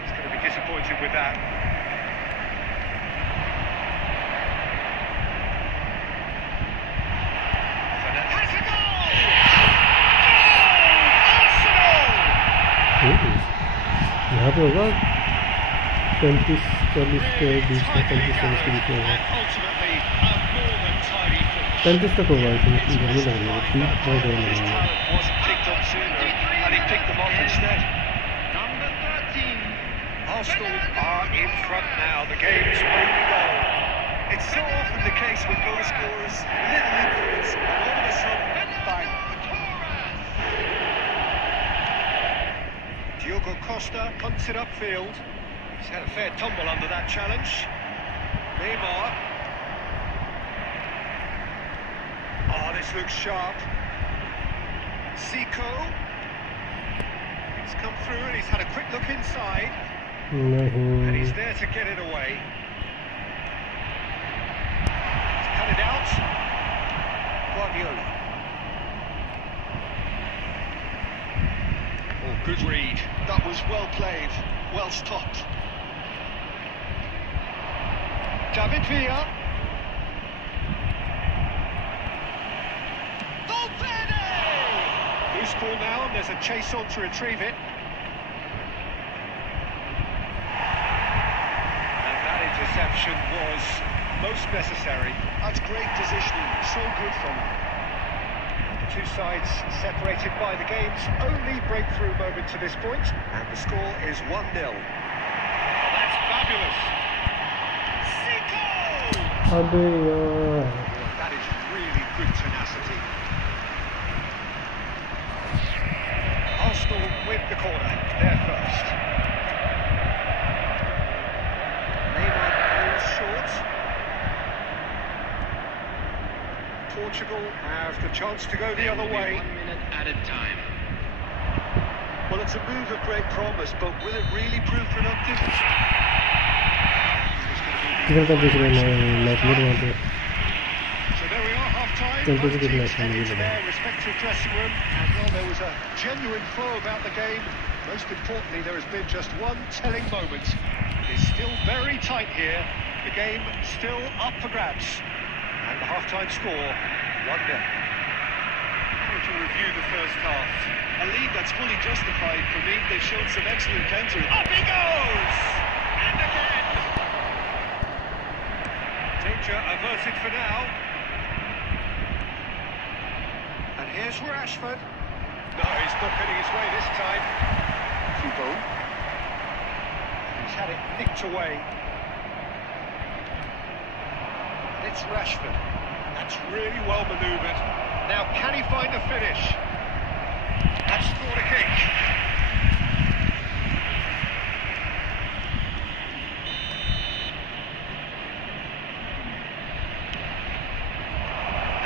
He's going to be disappointed with that. Has a goal! Goal! Arsenal! यहाँ पे होगा 35-40 के बीच में, 35-40 के बीच में होगा। And ultimately, a more than tidy finish. 35 तक होगा इसमें, गर्मी लग रही है, ठीक बहुत ज़्यादा लग His रही है। talent wasn't picked up sooner, and he picked them off instead. Number 13. Arsenal are in front now, the game's only goal. It's so often the case with goal scorers, little influence, and all of a sudden, bang. Diogo Costa punts it upfield. He's had a fair tumble under that challenge. Neymar. Oh, this looks sharp. Zico. He's come through and he's had a quick look inside. And he's नहीं, there to get it away. He's cut it out. Guardiola. Oh, good read. That was well played, well stopped. David Villa. Loose ball now, and there's a chase on to retrieve it. And that interception was most necessary. That's great positioning, so good from him. The two sides separated by the game's only breakthrough moment to this point, and the score is 1-0. That's fabulous. Zico! अबे यार, That is really good tenacity. Arsenal with the corner, they're first. Neymar falls short. Portugal have the chance to go the other way. 1 minute added time. Well, it's a move of great promise, but will it really prove productive? किधर तक देख रहे हैं match में वहाँ पे? So there we are, half-time. Don't Both take it teams less head than into you their do. respective dressing room, and well, there was a genuine flow about the game. Most importantly, there has been just one telling moment. It is still very tight here. The game still up for grabs, and the half-time score 1-0. To review the first half. A lead that's fully justified. For me, they've shown some excellent countering. Up he goes! And again! Danger averted for now. And here's Rashford. No, he's not getting his way this time. eFootball. He's had it nicked away. And it's Rashford. That's really well manoeuvred. Now, can he find the finish? That's corner kick.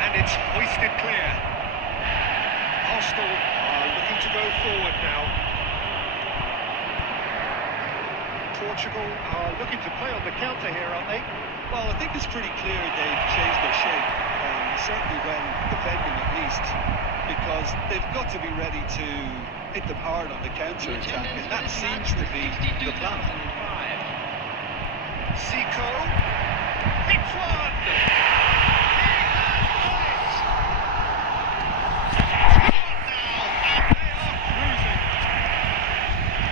And it's hoisted clear. Arsenal are looking to go forward now. Portugal are looking to play on the counter here, aren't they? Well, I think it's pretty clear they've changed their shape, certainly when defending at least, because they've got to be ready to hit them hard on the counter-attack, and that seems to be the plan. Zico, hits one!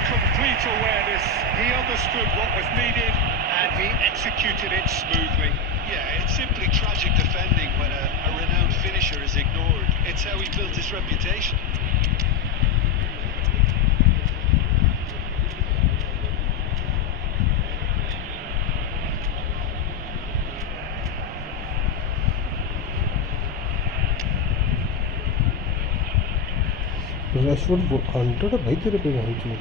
Complete awareness. He understood what was needed and he executed it smoothly. Yeah, it's simply tragic defending when a renowned finisher is ignored. It's how he built his reputation. Rashford 100 भाई तेरे पे पहुंच गए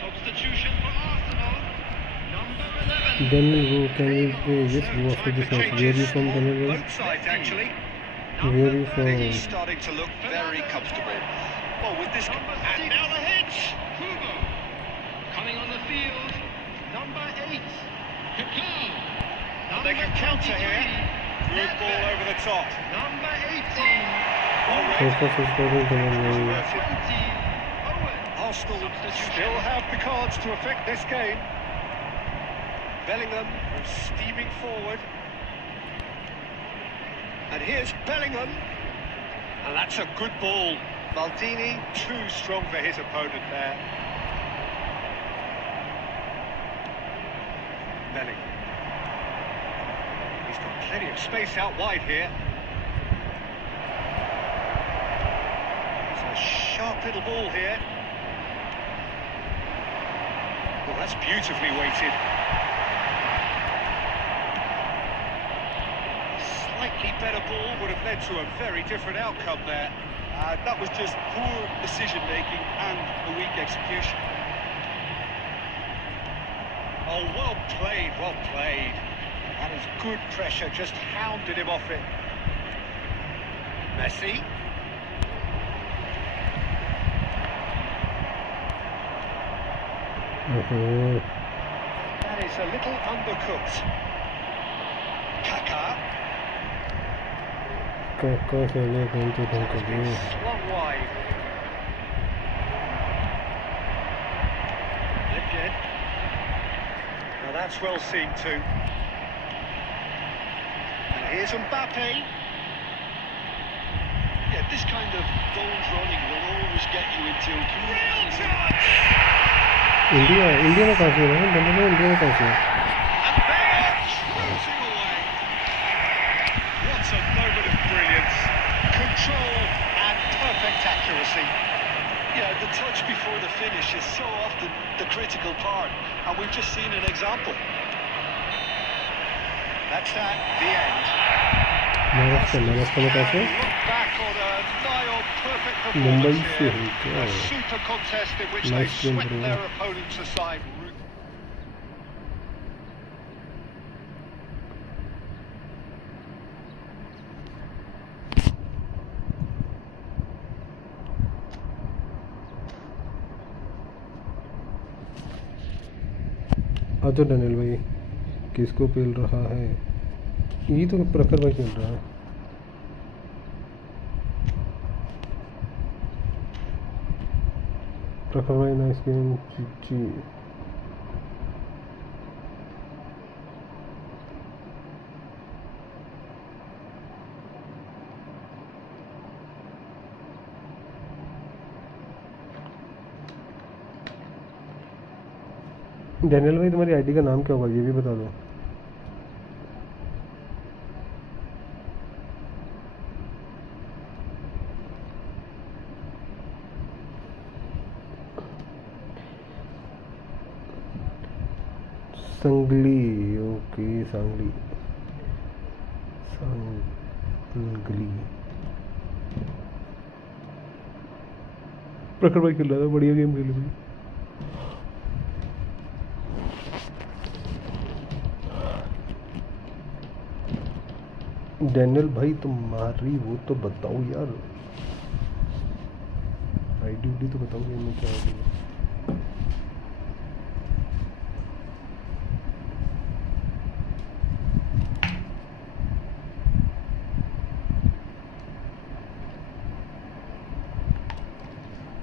Substitution for Arsenal. Number 11. Daniel, can we play this go after this match? Where are you from, Daniel? Both sides actually. Where are you from? He's starting to look very comfortable. Well, with this... And now the hit! Kubo. Coming on the field. Number 8. Kakao. They can counter here. Good ball over the top. Number 18. Focus is going to Owen. Arsenal still have the cards to affect this game. Bellingham is steaming forward. And here's Bellingham. And that's a good ball. Maldini too strong for his opponent there. Bellingham. He's got plenty of space out wide here. It's a sharp little ball here. Well, that's beautifully weighted. Slightly better ball would have led to a very different outcome there. That was just poor decision-making and a weak execution. Oh, well played, well played. That is good pressure, just hounded him off it. Messi. That is a little undercooked. Kaká. Slung wide. Lifted. Now that's well seen too. And here's Mbappe. Yeah, this kind of bold running will always get you into... Real chance! India में कहाँ से है India में कहाँ से है And they are cruising away. What a moment of brilliance. Control and perfect accuracy. Yeah, the touch before the finish is so often the critical part, and we've just seen an example. That's that, the end. Maharashtra में कहाँ से Look back on a nigh-on perfect Mumbai performance से here. है क्या A super contest in which they Nice game, swept bro. their opponents aside. अच्छा Daniel भाई किसको पेल रहा है ये तो प्रखर भाई खेल रहा है प्रखर भाई नाइस गेम जी डैनियल भाई तुम्हारी आईडी का नाम क्या होगा ये भी बता दो। संगली, ओके संगली संगली। प्रखर भाई खेल रहा था, बढ़िया गेम खेली भाई। डैनियल भाई तुम्हारी वो तो बताओ यार, आईडी तो बताओ गेम में क्या है।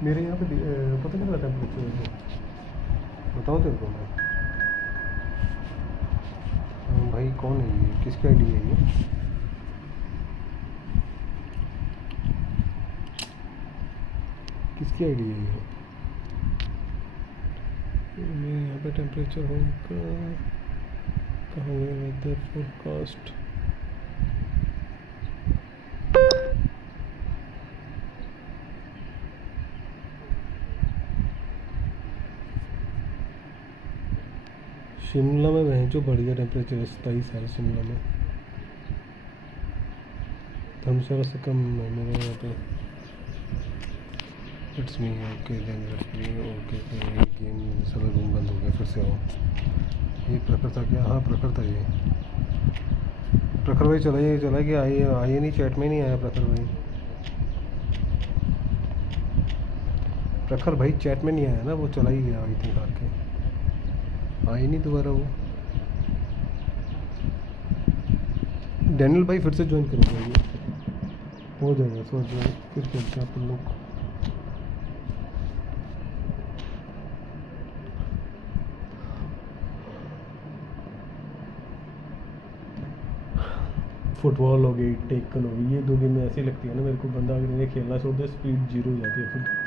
मेरे यहाँ पे पता नहीं लगा टेम्परेचर, बताऊँ तेरे को मैं। भाई कौन है ये, किसकी आईडी है ये? किसकी आईडी है ये? मेरे यहाँ पे टेम्परेचर होगा कहाँ है, वेदर फोरकास्ट। शिमला में वहीं जो बढ़िया टेम्परेचर 27 है शिमला में। धर्मशाला से कम है मेरे यहाँ पे। It's me, okay then it's me, okay. Game सारा रूम बंद हो गया, फिर से आओ। ये प्रखर था क्या? हाँ प्रखर था ये। प्रखर भाई चला गया, आइए नहीं, चैट में नहीं आया प्रखर भाई। प्रखर भाई चैट में नहीं आया ना, वो चला ही गया आई थिंक आके, आई नहीं दोबारा वो। डैनियल भाई फिर से ज्वाइन करूँगा, ये हो जाएगा सोच जाए, फिर खेलते हैं अपन लोग। फुटबॉल हो गई, टेकन हो गई, ये दो गेम ऐसी लगती है ना मेरे को, बंदा अगर इन्हें खेलना छोड़ दे स्पीड 0 हो जाती है फिर।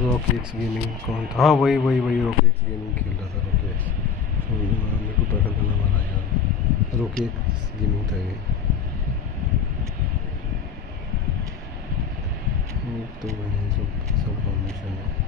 रॉकेट्स गेमिंग कौन था? हाँ वही रॉकेट्स गेमिंग खेल रहा था। रॉकेट्स मेरे को पकड़ करना वाला यार, रॉकेट्स गेमिंग था ये तो वही सब फॉर्मेशन है।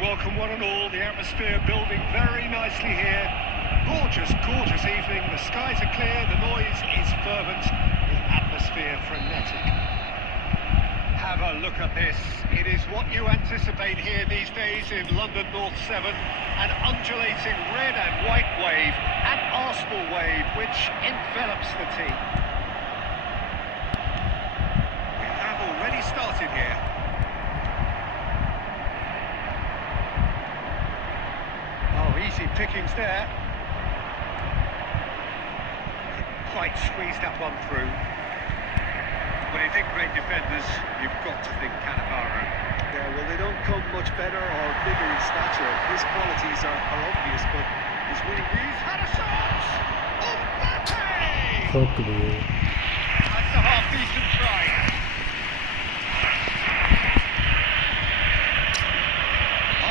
Welcome one and all, the atmosphere building very nicely here. Gorgeous evening, the skies are clear, the noise is fervent, the atmosphere frenetic. Have a look at this. It is what you anticipate here these days in London North 7, an undulating red and white wave, an Arsenal wave which envelops the team. We have already started here. Easy pickings there. quite squeezed that one through. When you think great defenders, you've got to think Cannavaro. Yeah, well, they don't come much better or bigger in stature. His qualities are obvious, but he's really... He's had a shot! Mbappe! Hopefully. That's a half-decent try.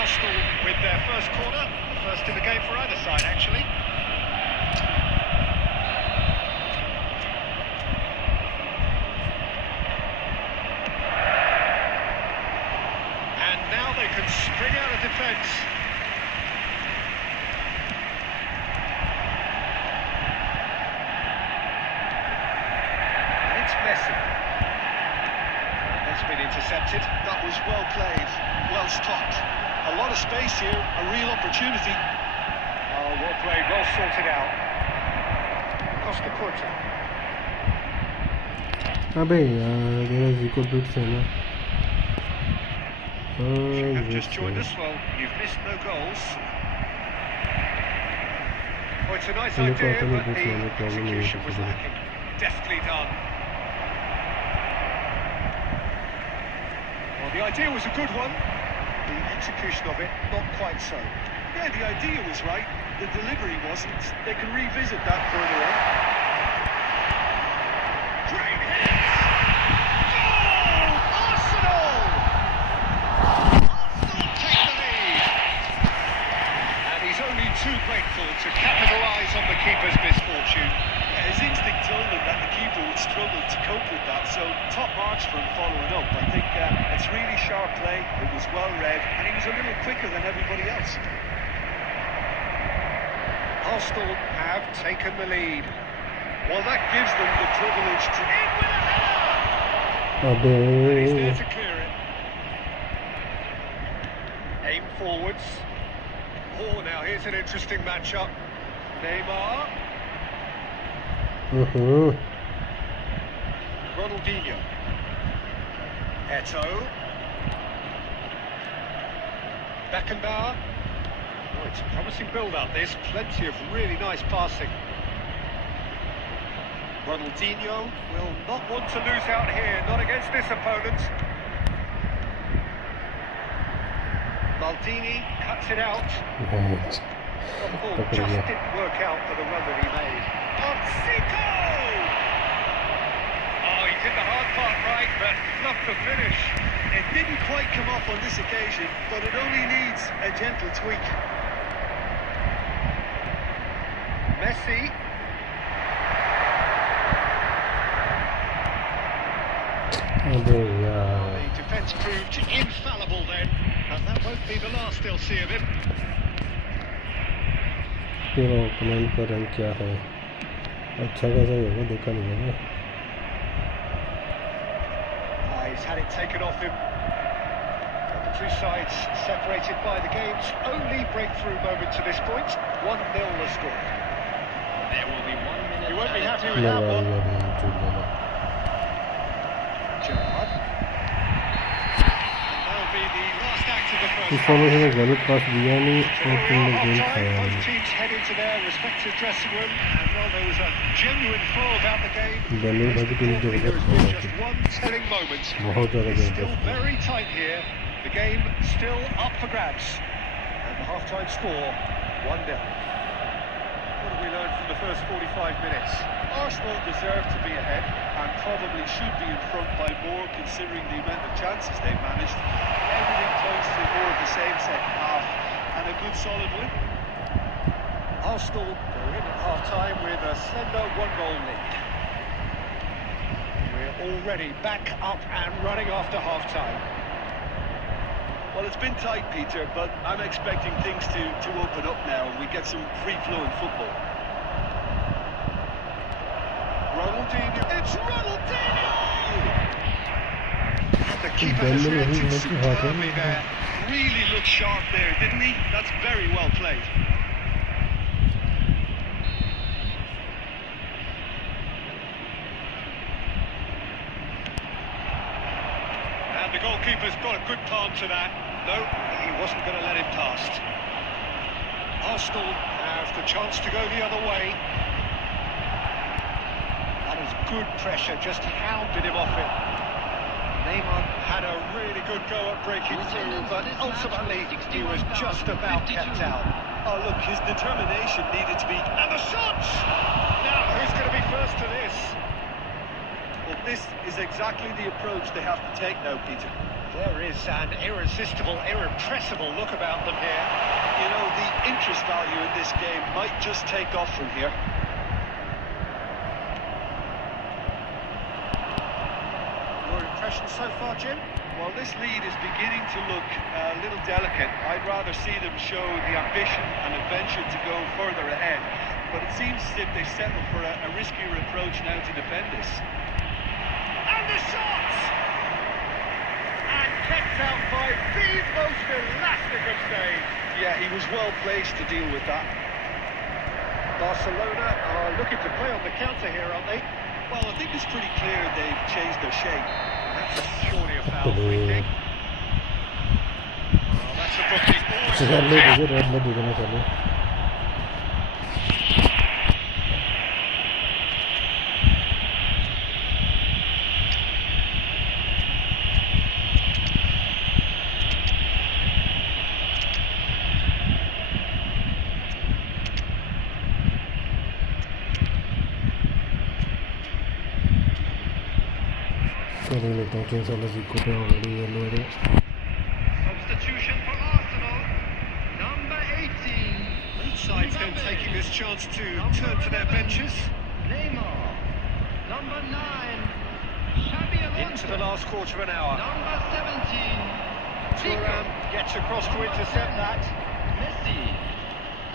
Arsenal with their first corner. The first in the game for either side, actually. And now they can spring out of defence. And it's Messi. That's been intercepted. That was well played, well stopped. A lot of space here, a real opportunity. Oh, well played, well sorted out. Costa Curta. अबे यार मेरा ज़िको bits है ना You have just joined us. Well, you've missed no goals. Oh, it's a nice idea, but the execution was lacking. Deftly done. Well, the idea was a good one. The execution of it, not quite so. Yeah, the idea was right, the delivery wasn't. They can revisit that further on. Great hit! Goal! Arsenal! Arsenal take the lead. And he's only too grateful to capitalise on the keeper's misfortune. Yeah, his instinct told him that the keeper would struggle to cope with that, so top marks for him following up. I think it's really sharp play, it was well read, and he was a little quicker than everybody else. Arsenal have taken the lead. Well, that gives them the privilege to... In with a header! And he's there अबे to clear it. Aim forwards. Oh, now here's an interesting matchup. Neymar. Ronaldinho. Eto'o. Beckenbauer. Oh, it's a promising build-up, this. Plenty of really nice passing. Ronaldinho will not want to lose out here, not against this opponent. Maldini cuts it out. The ball just didn't work out for the run that he made. Zico! Oh, he did the hard part right, but not the finish. It didn't quite come off on this occasion, but it only needs a gentle tweak. Messi. The defence proved infallible then, and that won't be the last they'll see of him. तेरा opponent का rank क्या है अच्छा खासा ही होगा देखा नहीं है He's had it taken off him. The two sides separated by the game's only breakthrough moment to this point. 1-0 the score. There will be 1 minute. You won't be happy with लगा that one. लगा Gerrard. That'll be the last act of the first इस half. Follow से गलत पास दिया नहीं और तुमने game खाया Both नहीं teams head into their respective dressing room, and well, there was a genuine flow about the game. बल्ले भाई की टीम जो There has है been just one telling moment. बहुत ज़्यादा It's game still very tight here. The game still up for grabs. And the half-time score, 1-0. What have we learned from the first 45 minutes? Arsenal deserve to be ahead and probably should be in front by more considering the amount of chances they've managed. Everything points to more of the same second half and a good solid win. Arsenal go in at half-time with a slender 1-goal lead. We're already back up and running after half-time. Well, it's been tight, Peter, but I'm expecting things to open up now and we get some free-flowing football. Ronaldinho, it's Ronaldinho! And the keeper has reacted superbly there. Really looked sharp there, didn't he? That's very well played. And the goalkeeper's got a good palm to that. No, he wasn't going to let it past. Arsenal have the chance to go the other way. good pressure, just hounded him off it. Neymar had a really good go at breaking through, but ultimately he was just about kept out. Oh, look, his determination needed to be... And the shots! Now, who's going to be first to this? Well, this is exactly the approach they have to take now, Peter. There is an irresistible, irrepressible look about them here. You know, the interest value in this game might just take off from here. Your impression so far, Jim? Well, this lead is beginning to look a little delicate. I'd rather see them show the ambition and adventure to go further ahead. But it seems as if they settle for a riskier approach now to defend this. And the shots! And kept out by the most elastic of saves. Yeah, he was well placed to deal with that. Barcelona are looking to play on the counter here, aren't they? Well, I think it's pretty clear they've changed their shape. That's surely a foul free kick. Oh, that's a booking. Substitution for Arsenal, number 18. Both sides then taking this chance to turn to their benches. Neymar, number 9. Xabi Alonso, Into the last quarter of an hour. number 17. Thuram gets across to intercept that. Messi,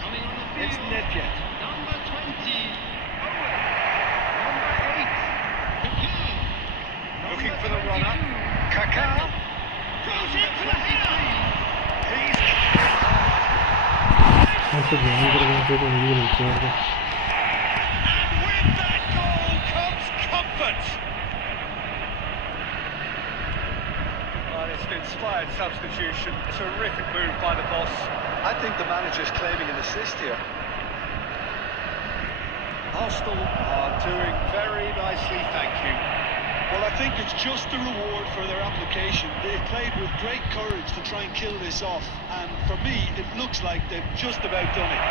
coming on the field. It's Nedved. Number 20. Owen, number 8. Kaká, Looking for the runner. Kaká. goes into the header. He's... That's a game that I'm going to And with that goal comes comfort. Well, it's an inspired substitution. Terrific move by the boss. I think the manager's claiming an assist here. Arsenal are doing very nicely, thank you. Well, I think it's just the reward for their application. They've played with great courage to try and kill this off, and for me, it looks like they've just about done it.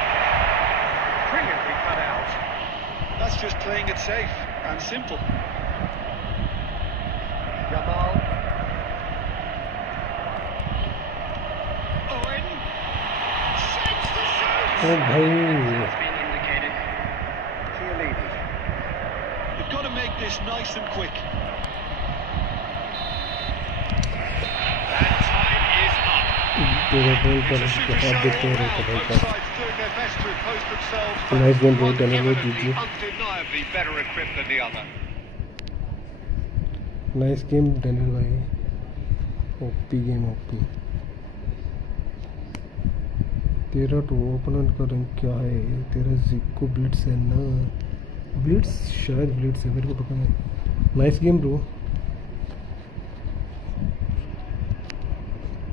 Brilliantly cut out. That's just playing it safe and simple. Yamal. Owen. Shapes to shoot. Oh, bhai. Has been indicated. Chiellini. They've got to make this nice and quick. And time is up. तेरा ball पर It's a super आप show देखते all रहे round. थे भाई Both का sides doing their best to impose themselves. Nice game, bro. One Turnip, evidently GG. undeniably better equipped than the other. Nice game Daniel भाई OP game OP तेरा to opponent का rank क्या है तेरा जिको ब्लिट्स है ना ब्लिट्स शायद ब्लिट्स है मेरे को पता नहीं नाइस गेम ब्रो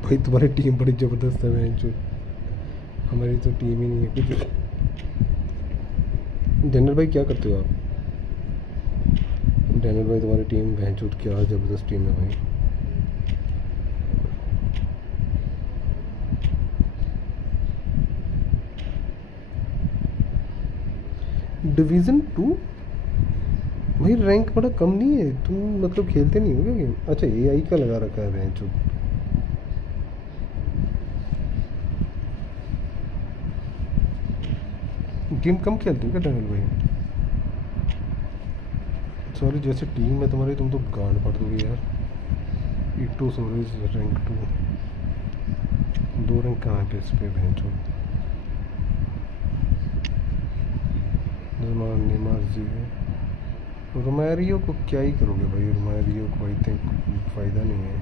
भाई तुम्हारी टीम बड़ी ज़बरदस्त है मैं जो हमारी तो टीम ही नहीं है कुछ डैनियल भाई क्या करते हो आप डैनियल भाई तुम्हारी टीम भैंचोद क्या ज़बरदस्त टीम है भाई डिवीज़न 2 भाई रैंक बड़ा कम नहीं है तुम मतलब खेलते नहीं हो क्या गेम अच्छा एआई का लगा रखा है भैंचोद गेम कम खेलते हो क्या डैनियल भाई सॉरी जैसे टीम है तुम्हारी तुम तो गांड पड़ दोगे यार E2 सोरेज रैंक 2 2 रैंक कहाँ पे इस पे भैंचो नेमार जी रोमारियो को क्या ही करोगे भाई रोमारियो को आई थिंक फ़ायदा नहीं है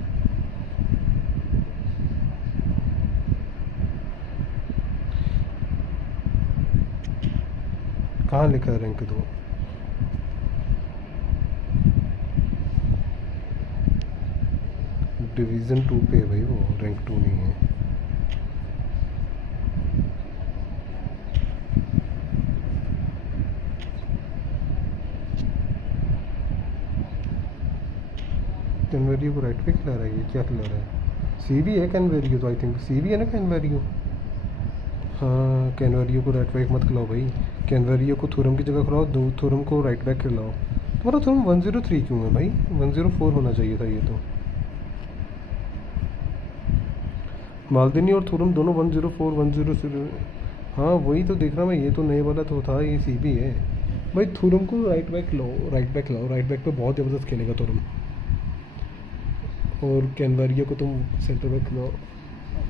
कहाँ लिखा है रैंक 2 डिवीज़न 2 पे है भाई वो रैंक 2 नहीं है कैनवेरियो को राइट पे खिला रहा है, ये क्या खिला रहा है? सी बी है कैनवेरियो तो, आई थिंक सी बी है ना कैनवेरियो। हाँ कैनवेरियो को राइट बैक मत खिलाओ भाई, कैनवेरियो को थुरम की जगह खिलाओ, दो थुरम को राइट बैक खिलाओ। तुम्हारा थुरम 103 क्यों है भाई? 104 होना चाहिए था ये तो। मालदिनी और थुरम दोनों 104 100। हाँ वही तो देख रहा मैं, ये तो नए वाला तो था, ये सी बी है भाई। थुरम को राइट बैक खिलाओ, राइट बैक खिलाओ, राइट बैक पे बहुत ज़बरदस्त खेलेगा थुरम। और कैनवेरियो को तुम सेंटर बैक खिलाओ,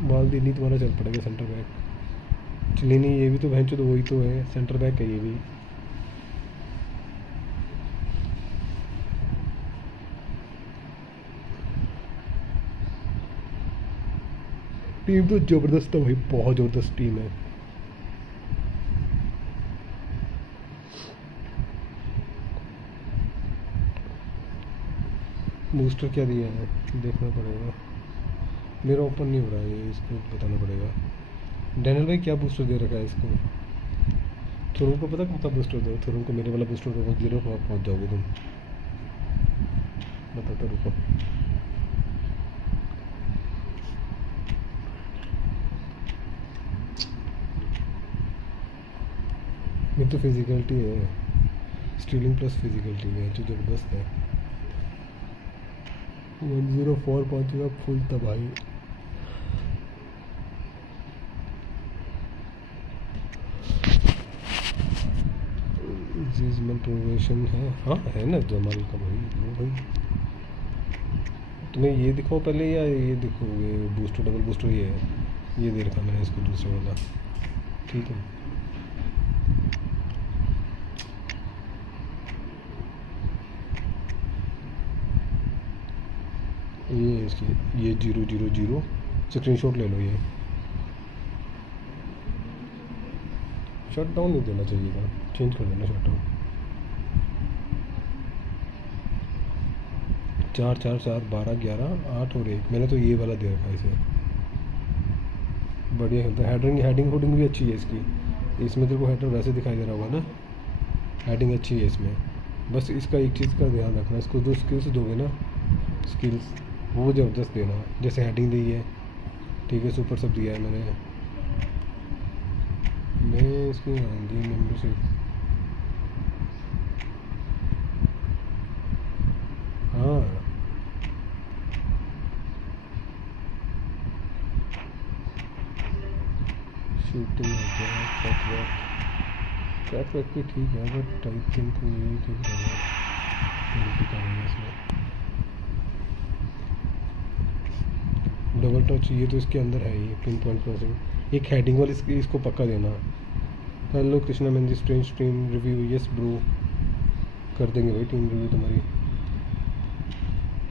मालदिनी तुम्हारा चल पड़ेगा सेंटर बैक। चलिए नहीं, ये भी तो भैंचो तो वही तो है, सेंटर बैक है ये भी। टीम तो ज़बरदस्त है भाई, बहुत ज़बरदस्त टीम है। बूस्टर क्या दिया है देखना पड़ेगा, मेरा ओपन नहीं हो रहा है ये, इसको बताना पड़ेगा। डैनियल भाई क्या बूस्टर दे रखा है इसको? थुरुम को पता कौन सा बूस्टर दो? थुरुम को मेरे वाला बूस्टर दो, 0 पर पहुँच जाओगे तुम। बताता रुको। मेरी तो फिजिकलिटी है, स्टीलिंग प्लस फिजिकलिटी है जो ज़बरदस्त है। 104 पहुँचेगा फुल तबाही। प्रोवेशन है, हाँ है ना जमाल का भाई। लो भाई तुम्हें ये दिखाओ पहले या ये दिखोगे? बूस्टर डबल बूस्टर ये है, ये दे रखा मैंने इसको दूसरा वाला, ठीक है। ये इसकी ये 000 स्क्रीनशॉट ले लो। ये शट डाउन नहीं देना चाहिए था, चेंज कर देना शट डाउन। 4 4 4 12 11 8 और 1, मैंने तो ये वाला दे रखा है इसे। बढ़िया खेलता है। हेडिंग हुडिंग भी अच्छी है इसकी, इसमें तेरे को हेडर वैसे दिखाई दे रहा होगा ना, हेडिंग अच्छी है इसमें। बस इसका एक चीज़ का ध्यान रखना, इसको जो स्किल्स दोगे ना, स्किल्स वो ज़बरदस्त देना। जैसे हेडिंग दी है, ठीक है, सुपर सब दिया है मैंने। मैं इसकी आएंगी मेम्बरशिप, हाँ शूटिंग हो गया, कैटवॉक भी ठीक है, बट आई थिंक ये ठीक है इसमें। डबल टच ये तो इसके अंदर है, ये पिन पॉइंट क्रॉसिंग। एक हेडिंग वाली इसको पक्का देना। Hello Krishna mehndi strange team review, yes bro कर देंगे भाई टीम रिव्यू तुम्हारी।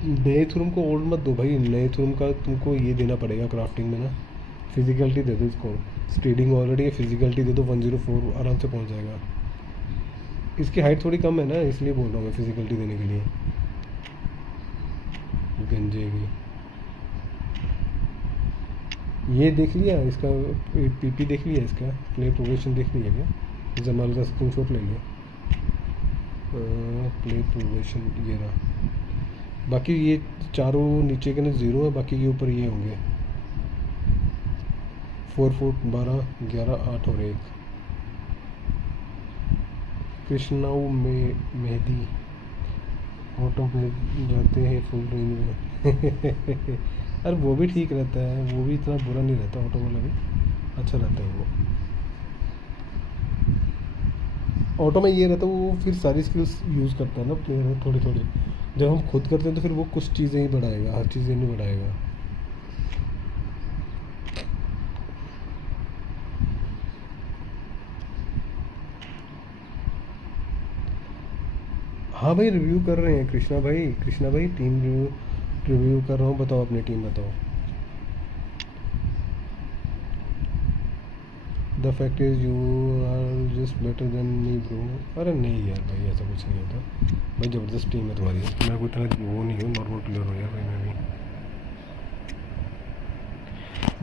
नए थ्रूम को ओल्ड मत दो भाई, नए थ्रूम का तुमको ये देना पड़ेगा क्राफ्टिंग में ना, फिजिकलिटी दे दो इसको। स्ट्रीडिंग ऑलरेडी है, फिजिकलिटी दे दो, 104 आराम से पहुंच जाएगा। इसकी हाइट थोड़ी कम है ना, इसलिए बोल रहा हूँ मैं फिजिकलिटी देने के लिए। गंजे की ये देख लिया इसका, पीपी देख लिया इसका, प्ले प्रोग्रेशन देख लिया क्या? जमाल का स्क्रीनशॉट ले लिया। प्ले प्रोग्रेशन ये रहा। बाकी ये चारों नीचे के ना 0 है, बाकी के ऊपर ये होंगे 4 फुट 12 11 8 और 1। कृष्णाऊ में मेहदी ऑटो पे जाते हैं फुल रेंज में। अरे वो भी ठीक रहता है, वो भी इतना बुरा नहीं रहता, ऑटो वाला भी अच्छा रहता है। वो ऑटो में ये रहता है, वो फिर सारी स्किल्स यूज़ करता है ना प्लेयर थोड़ी थोड़ी। जब हम खुद करते हैं तो फिर वो कुछ चीज़ें ही बढ़ाएगा, हर चीज़ें नहीं बढ़ाएगा। हाँ भाई रिव्यू कर रहे हैं कृष्णा भाई टीम रिव्यू कर रहा हूँ। बताओ अपनी टीम बताओ। The fact is you are just better than me bro. अरे नहीं यार भाई ऐसा कुछ नहीं होता भाई, ज़बरदस्त टीम है तुम्हारी। मैं कोई इतना वो नहीं हूँ, नॉर्मल प्लेयर हूँ यार भाई। मैं भी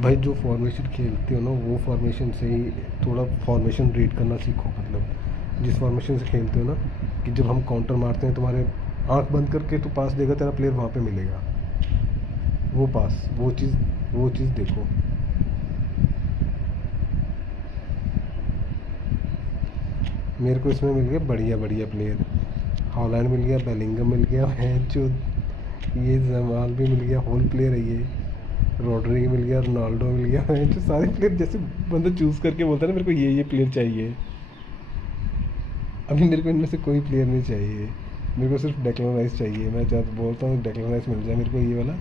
भाई जो फॉर्मेशन खेलते हो ना, वो फॉर्मेशन से ही थोड़ा फॉर्मेशन रीड करना सीखो। मतलब जिस फॉर्मेशन से खेलते हो ना, कि जब हम काउंटर मारते हैं तुम्हारे आंख बंद करके तो पास देगा, तेरा प्लेयर वहाँ पे मिलेगा, वो पास, वो चीज़ देखो। मेरे को इसमें मिल गया बढ़िया बढ़िया प्लेयर, हॉलैंड मिल गया, बेलिंगम मिल गया, जो ये जमाल भी मिल गया, होल प्लेयर है ये, रॉड्रिग मिल गया, रोनाल्डो मिल गया, जो सारे प्लेयर जैसे बंदा चूज़ करके बोलता है ना मेरे को ये प्लेयर चाहिए। अभी मेरे को इनमें से कोई प्लेयर नहीं चाहिए, मेरे को सिर्फ डेक्लन राइस चाहिए। मैं बोलता हूँ डेक्लन राइस मिल जाए मेरे को, ये वाला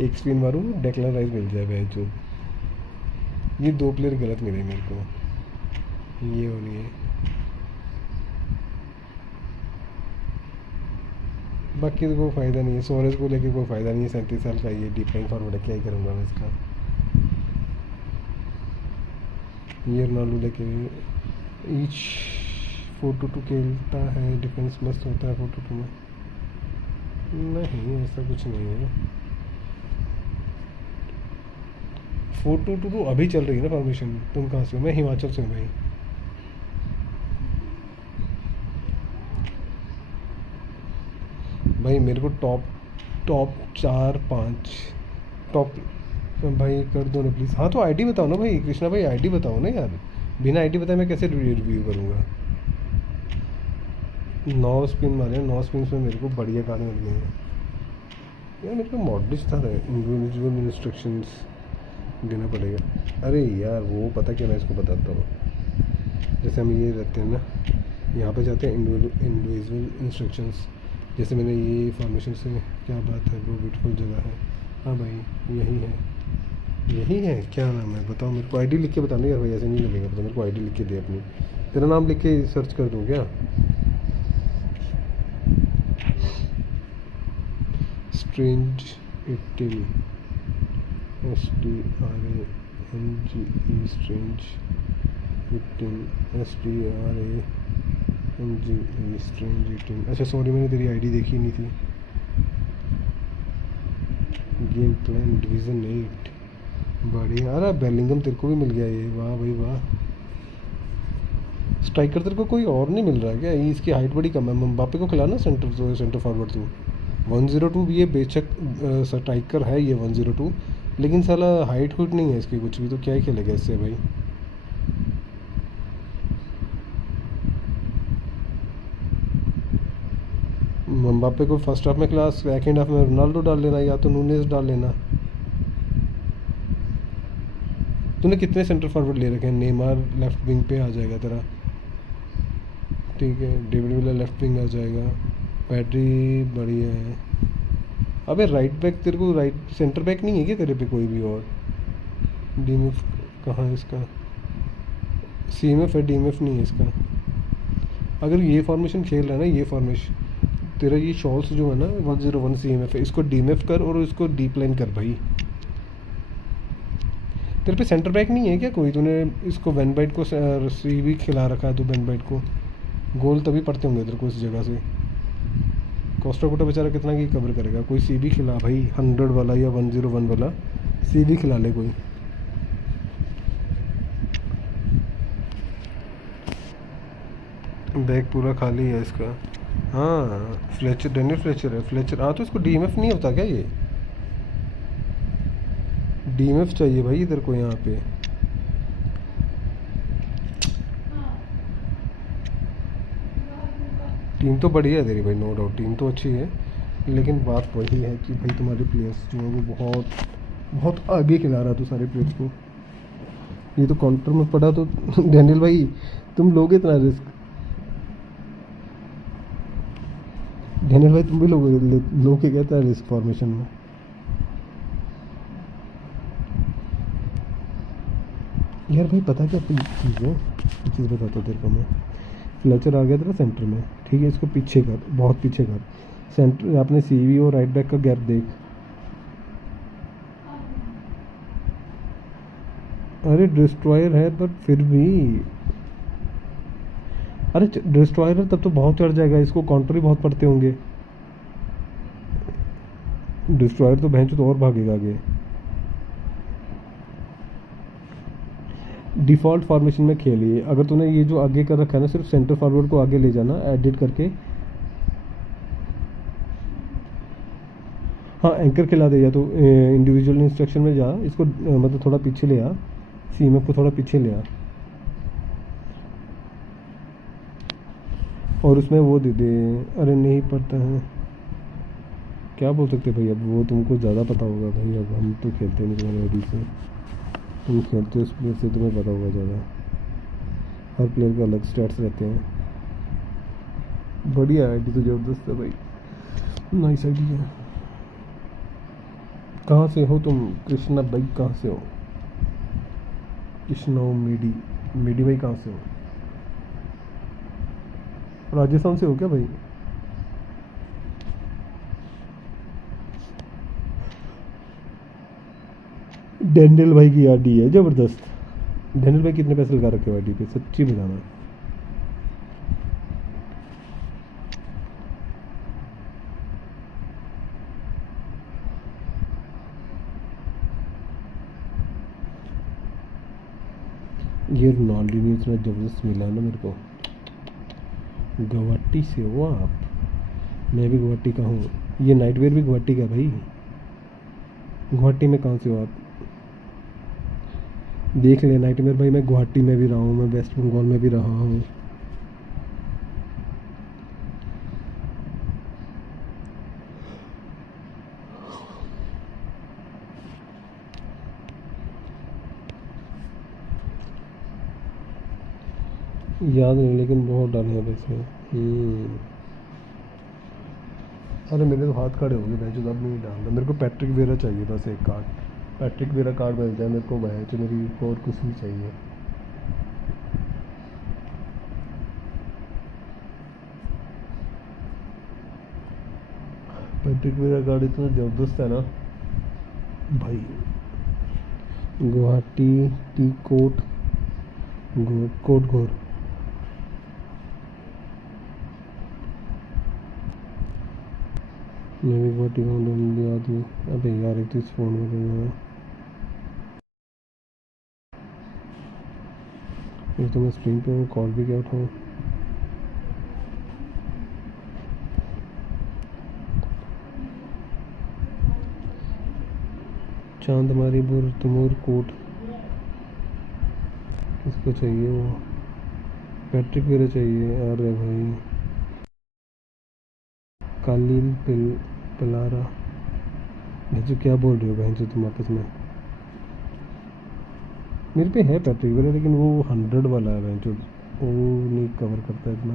एक स्पिन मारूँ डेक्लन राइस मिल जाए भाई। जो ये 2 प्लेयर गलत मिले मेरे को, ये हो रही है। बाकी तो कोई फ़ायदा नहीं है, सोरेस को लेके कोई फ़ायदा नहीं है, 37 साल का ये डीप लाइन फॉरवर्ड है, क्या ही करूँगा मैं इसका। ये रोनाल्डो लेके ईच 4-2 खेलता है, डिफेंस मस्त होता है 4-2 में। नहीं ऐसा कुछ नहीं है, 4-2 तो अभी चल रही है ना फॉर्मेशन। तुम कहाँ से हो? मैं हिमाचल से हूँ भाई। भाई मेरे को टॉप 4-5 टॉप भाई कर दो ना प्लीज़। हाँ तो आईडी बताओ ना भाई, कृष्णा भाई आईडी बताओ ना यार, बिना आईडी बताए मैं कैसे रिव्यू करूँगा। 9 स्पिन मारे, 9 स्पिन में मेरे को बढ़िया कार्ड मिल गए हैं यार। मेरे को मॉडलिस्ट था, इंडिविजुअल इंस्ट्रक्शंस देना पड़ेगा। अरे यार वो पता क्या, मैं इसको बताता हूँ। जैसे हम ये रहते हैं ना, यहाँ पे जाते हैं इंडिविजुअल इंस्ट्रक्शंस। जैसे मैंने ये फॉर्मेशन से, क्या बात है, वो ब्यूटीफुल जगह है। हाँ भाई यही है, क्या नाम है बताओ मेरे को, आईडी लिख के बताना यार भाई, ऐसे नहीं लगेगा पता। मेरे को आईडी लिख के दे अपनी, तेरा नाम लिख के सर्च कर दूँ क्या? Strange 18 STRANGE strange 18 STRANGE strange 18। अच्छा सॉरी, मैंने तेरी आईडी देखी नहीं थी। गेम प्लान डिवीज़न 8 बढ़िया। अरे बेलिंगम तेरे को भी मिल गया ये, वाह भाई वाह। स्ट्राइकर तेरे को कोई और नहीं मिल रहा क्या? ये इसकी हाइट बड़ी कम है। मम्बापे को खिलाना सेंटर फॉरवर्ड तू। 102 भी ये बेशक स्ट्राइकर है ये 102, लेकिन साला हाइट हुट नहीं है इसकी कुछ भी, तो क्या ही खेलेगा इससे भाई। मम्बापे को फर्स्ट हाफ में खिला, सेकेंड हाफ में रोनाल्डो डाल लेना या तो नूनेस डाल लेना। तूने कितने सेंटर फॉरवर्ड ले रखे हैं? नेमार लेफ्ट विंग पे आ जाएगा तेरा, ठीक है। डेविड विला लेफ्ट विंग आ जाएगा, पैड्री बढ़िया है। अबे राइट बैक तेरे को, राइट सेंटर बैक नहीं है क्या तेरे पे कोई भी और? डीएमएफ कहाँ है इसका? सीएमएफ है, डीएमएफ नहीं है इसका। अगर ये फॉर्मेशन खेल रहा है ना, ये फॉर्मेशन तेरा, ये शॉल्स जो है ना 101 सीएमएफ है, इसको डीएमएफ कर और इसको डीप लाइन कर भाई। तेरे पे सेंटर बैक नहीं है क्या कोई? तूने इसको वेन बाइट को सी भी खिला रखा है, तो वेन बाइट को गोल तभी पड़ते होंगे तेरे को इस जगह से। कोस्टा कोटा बेचारा कितना की कवर करेगा? कोई सी भी खिला भाई, 100 वाला या 101 वाला सी भी खिला ले कोई। बैग पूरा खाली है इसका। हाँ फ्लेचर, डेनियल फ्लेचर है, फ्लेचर। हाँ तो इसको डीएमएफ नहीं होता क्या? ये डीएमएफ चाहिए भाई इधर को यहाँ पे। टीम तो बढ़िया है तेरी भाई, नो डाउट टीम तो अच्छी है, लेकिन बात वही है कि भाई तुम्हारे प्लेयर्स जो है वो बहुत आगे खिला रहा तू सारे प्लेयर्स को। ये तो काउंटर में पड़ा तो डैनियल भाई तुम लोगे इतना रिस्क? डैनियल भाई तुम भी लोगे क्या इतना रिस्क फॉर्मेशन में? यार भाई पता क्या चीज़ है, चीज़ बताता हूँ तेरे को मैं। फ्लेचर आ गया तेरा सेंटर में, ठीक है। इसको पीछे कर, बहुत पीछे कर। सेंटर आपने सीवी और राइट बैक का गैप देख। अरे डिस्ट्रॉयर है पर फिर भी, अरे डिस्ट्रॉयर है तब तो बहुत चढ़ जाएगा, इसको काउंटर ही बहुत पड़ते होंगे। डिस्ट्रॉयर तो भैंस तो और भागेगा आगे। डिफ़ॉल्ट फॉर्मेशन में खेलिए। अगर तूने ये जो आगे कर रखा है ना, सिर्फ सेंटर फॉरवर्ड को आगे ले जाना एडिट करके। हाँ एंकर खिला दे, या तो इंडिविजुअल इंस्ट्रक्शन में जा, इसको मतलब थोड़ा पीछे ले आ, सीएमएफ को थोड़ा पीछे ले आ, और उसमें वो दे दे। अरे नहीं पता है, क्या बोल सकते भाई, अब वो तुमको ज़्यादा पता होगा भाई, अब हम तो खेलते नहीं तुम्हारे आईडी से, तुम खेलते हो उस प्लेयर से, तुम्हें पता होगा ज़्यादा। हर प्लेयर के अलग स्टैट्स रहते हैं। बढ़िया आईडी तो ज़बरदस्त है भाई, नाइस आईडी है। कहाँ से हो तुम कृष्णा भाई, कहाँ से हो? कृष्णा मेडी भाई कहाँ से हो? राजस्थान से हो क्या भाई? डैनियल भाई की आईडी है ज़बरदस्त। डैनियल भाई कितने पैसे लगा रखे हो आईडी पे, सच्ची बताना। ये रोनाल्डो इतना ज़बरदस्त मिला ना मेरे को। गुवाहाटी से हो आप? मैं भी गुवाहाटी का हूँ। ये नाइटवेयर भी गुवाहाटी का भाई। गुवाहाटी में कहाँ से हो आप? देख ले नाइटवेयर भाई, मैं गुवाहाटी में भी रहा हूँ, मैं वेस्ट बंगाल में भी रहा हूँ। याद नहीं, लेकिन बहुत डाले हैं पैसे। अरे मेरे तो हाथ खड़े हो गए भाई, जो अब नहीं डालना। मेरे को पैट्रिक वेरा चाहिए बस एक कार्ड, पैट्रिक वेरा कार्ड मिल जाए मेरे को भाई, तो मेरी और कुछ नहीं चाहिए। पैट्रिक वेरा कार्ड इतना ज़बरदस्त है ना भाई। गुवाहाटी टी कोट घोर मैं भी गुवाहाटी का आदमी। अबे यार एक तो इस फ़ोन में करना, एक तो मैं स्क्रीन पे कॉल भी क्या उठाऊँ। चांद हमारी बुर तमूर कोट किसको चाहिए? वो पैट्रिक वेरा चाहिए। अरे भाई कालील पिलारा, भैंसो क्या बोल रहे हो भैंसो तुम आपस में? मेरे पे है पैट्रिक वेरा, लेकिन वो 100 वाला है भैंसो, वो नहीं कवर करता इतना।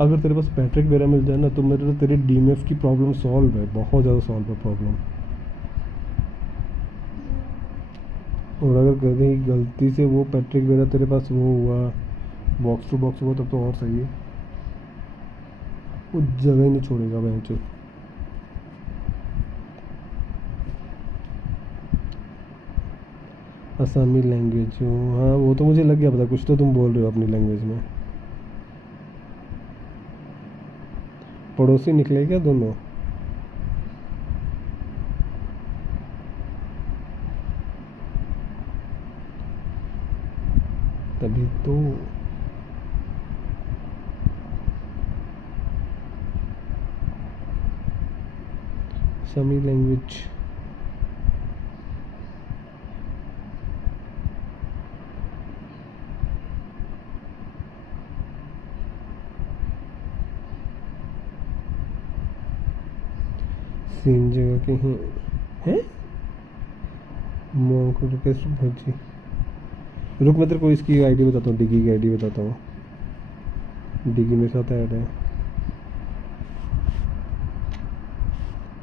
अगर तेरे पास पैट्रिक वेरा मिल जाए ना तो मेरे तेरी डीएमएफ की प्रॉब्लम सॉल्व है, बहुत ज़्यादा सॉल्व है प्रॉब्लम। और अगर कहीं गलती से वो पैट्रिक वेरा तेरे पास वो हुआ, बॉक्स टू बॉक्स हुआ, तब तो और सही है, वो जगह ही नहीं छोड़ेगा भैंसो। असमी लैंग्वेज हो, हाँ वो तो मुझे लग गया पता, कुछ तो तुम बोल रहे हो अपनी लैंग्वेज में। पड़ोसी निकले क्या दोनों? तभी तो असमी लैंग्वेज। सेम जगह के हैं मोंक रिक्वेस्ट भजी। रुक मैं तेरे को इसकी आईडी बताता हूँ, डिगी की आईडी बताता हूँ। डिगी मेरे साथ ऐड है,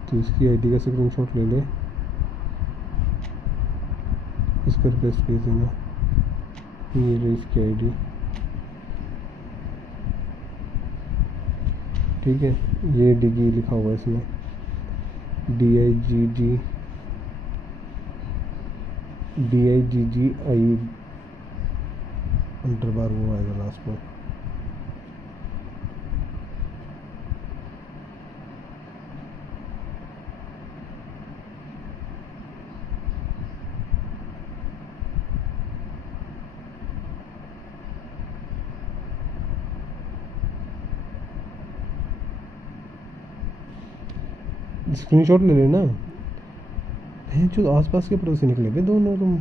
तो इसकी आईडी का स्क्रीनशॉट ले ले, इसका रिक्वेस्ट भेज देना। ये रही इसकी आईडी, ठीक है। ये डिगी लिखा हुआ है इसमें, DIGGI अंडरबार वो आएगा लास्ट में। स्क्रीनशॉट ले लेना। हैं जो आसपास के पड़ोसी निकले गए दोनों तुम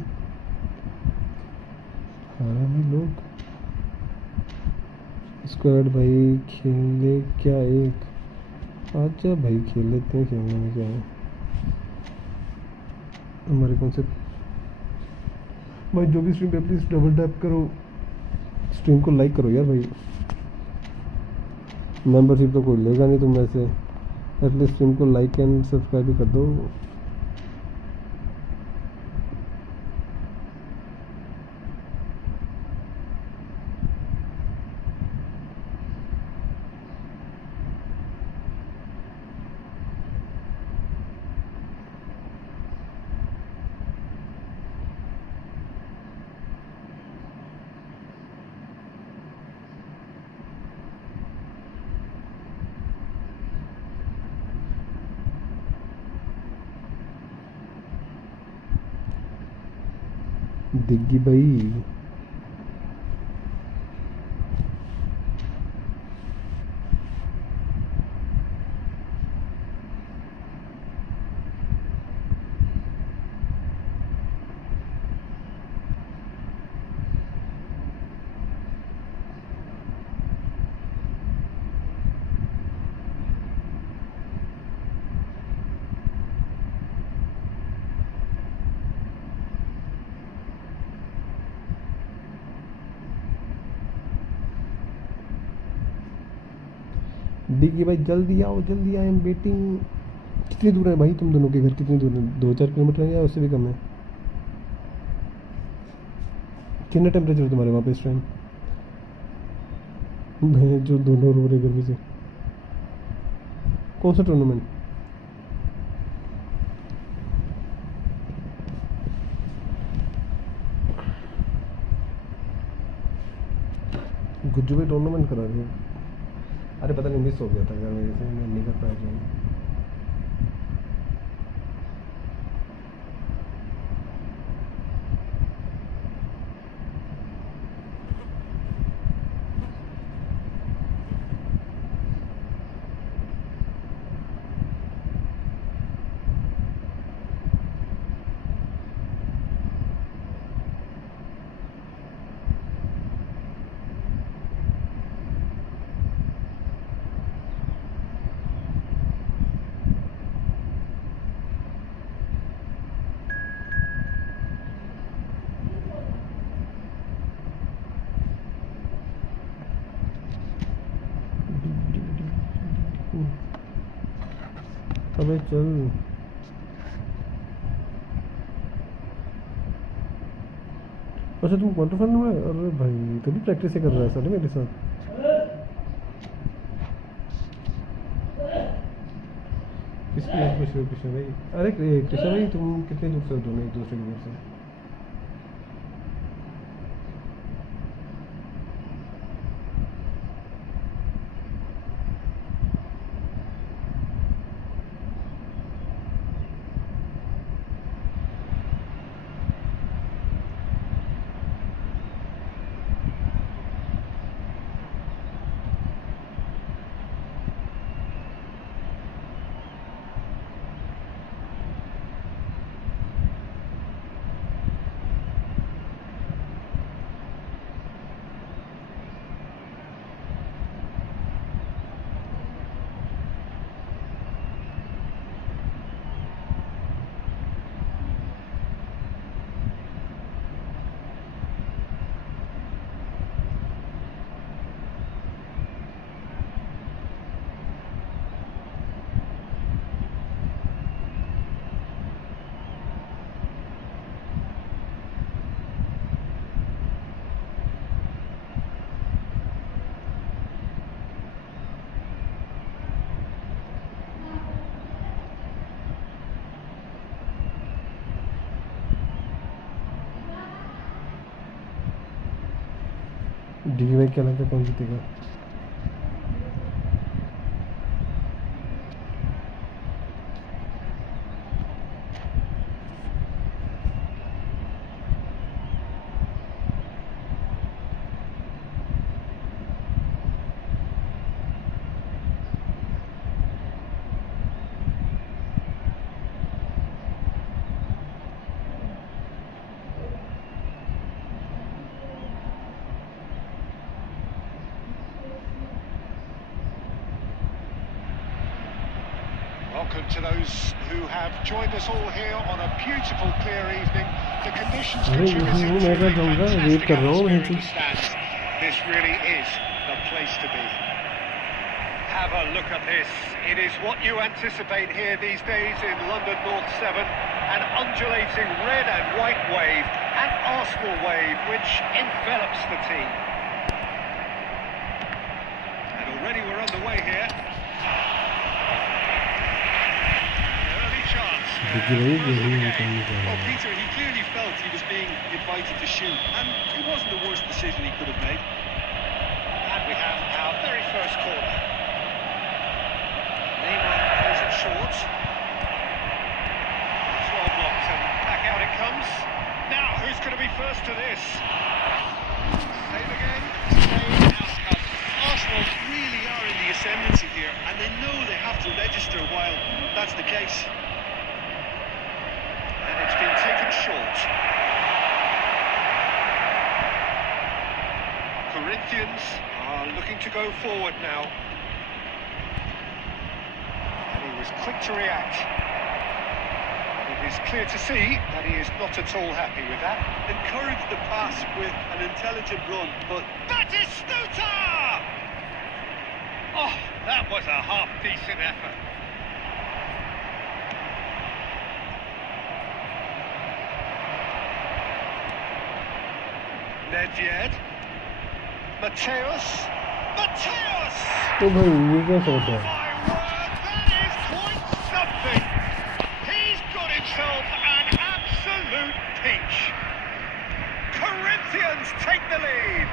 हरामी लोग। स्क्वाड भाई खेले क्या एक? अच्छा भाई खेल लेते हैं, खेलने में क्या है हमारे कौन से भाई। जो भी स्ट्रीम पे प्लीज़ डबल टैप करो, स्ट्रीम को लाइक करो यार भाई। मेंबरशिप तो कोई लेगा नहीं तुम वैसे, एटलीस्ट स्ट्रीम को लाइक एंड सब्सक्राइब भी कर दो। दिग्गी भाई डिग्गी भाई जल्दी आओ, जल्दी आई एम वेटिंग। कितनी दूर है भाई तुम दोनों के घर? कितनी दूर है? 2-4 किलोमीटर है या उससे भी कम है? कितना टेम्परेचर है तुम्हारे वहाँ पे इस टाइम? मैं जो दोनों रो रहे गर्मी से। कौन सा टूर्नामेंट? गुज्जू भाई टूर्नामेंट करा रही है। अरे पता नहीं मिस हो गया था यार मेरे से, मैं नहीं कर पाया ज्वाइन। अबे चल अच्छा तुम क्वार्टर फाइनल में? अरे भाई तभी प्रैक्टिस ही कर रहा है साले मेरे साथ। किसकी कृष्ण भाई? अरे कृष्ण भाई तुम कितने दूर से हो दोनों एक दूसरे के घर से? डी भाई क्या लगता है कौन जीतेगा? welcome to those who have joined us all here on a beautiful, clear evening. The conditions contributing to a fantastic atmosphere in the stands. This really is the place to be. Have a look at this. It is what you anticipate here these days in London North 7. An undulating red and white wave, an Arsenal wave which envelops the team. And already we're underway here. An early chance. Well, Peter, he clearly felt he was being invited to shoot, and it wasn't the worst decision he could have made. And we have our very first corner. Neymar plays it short. Well blocked, and back out it comes. Now, who's going to be first to this? Save again. Save outcome. Arsenal really are in the ascendancy here, and they know they have to register while that's the case. And it's been taken short. Corinthians are looking to go forward now. And he was quick to react. It is clear to see that he is not at all happy with that. Encourage the pass with an intelligent run, but Batistuta! Oh, that was a half-decent effort. Nedved. Mateus! Mateus! तो भाई ये क्या shot है? My word, that is quite something. He's got himself an absolute peach. Corinthians take the lead.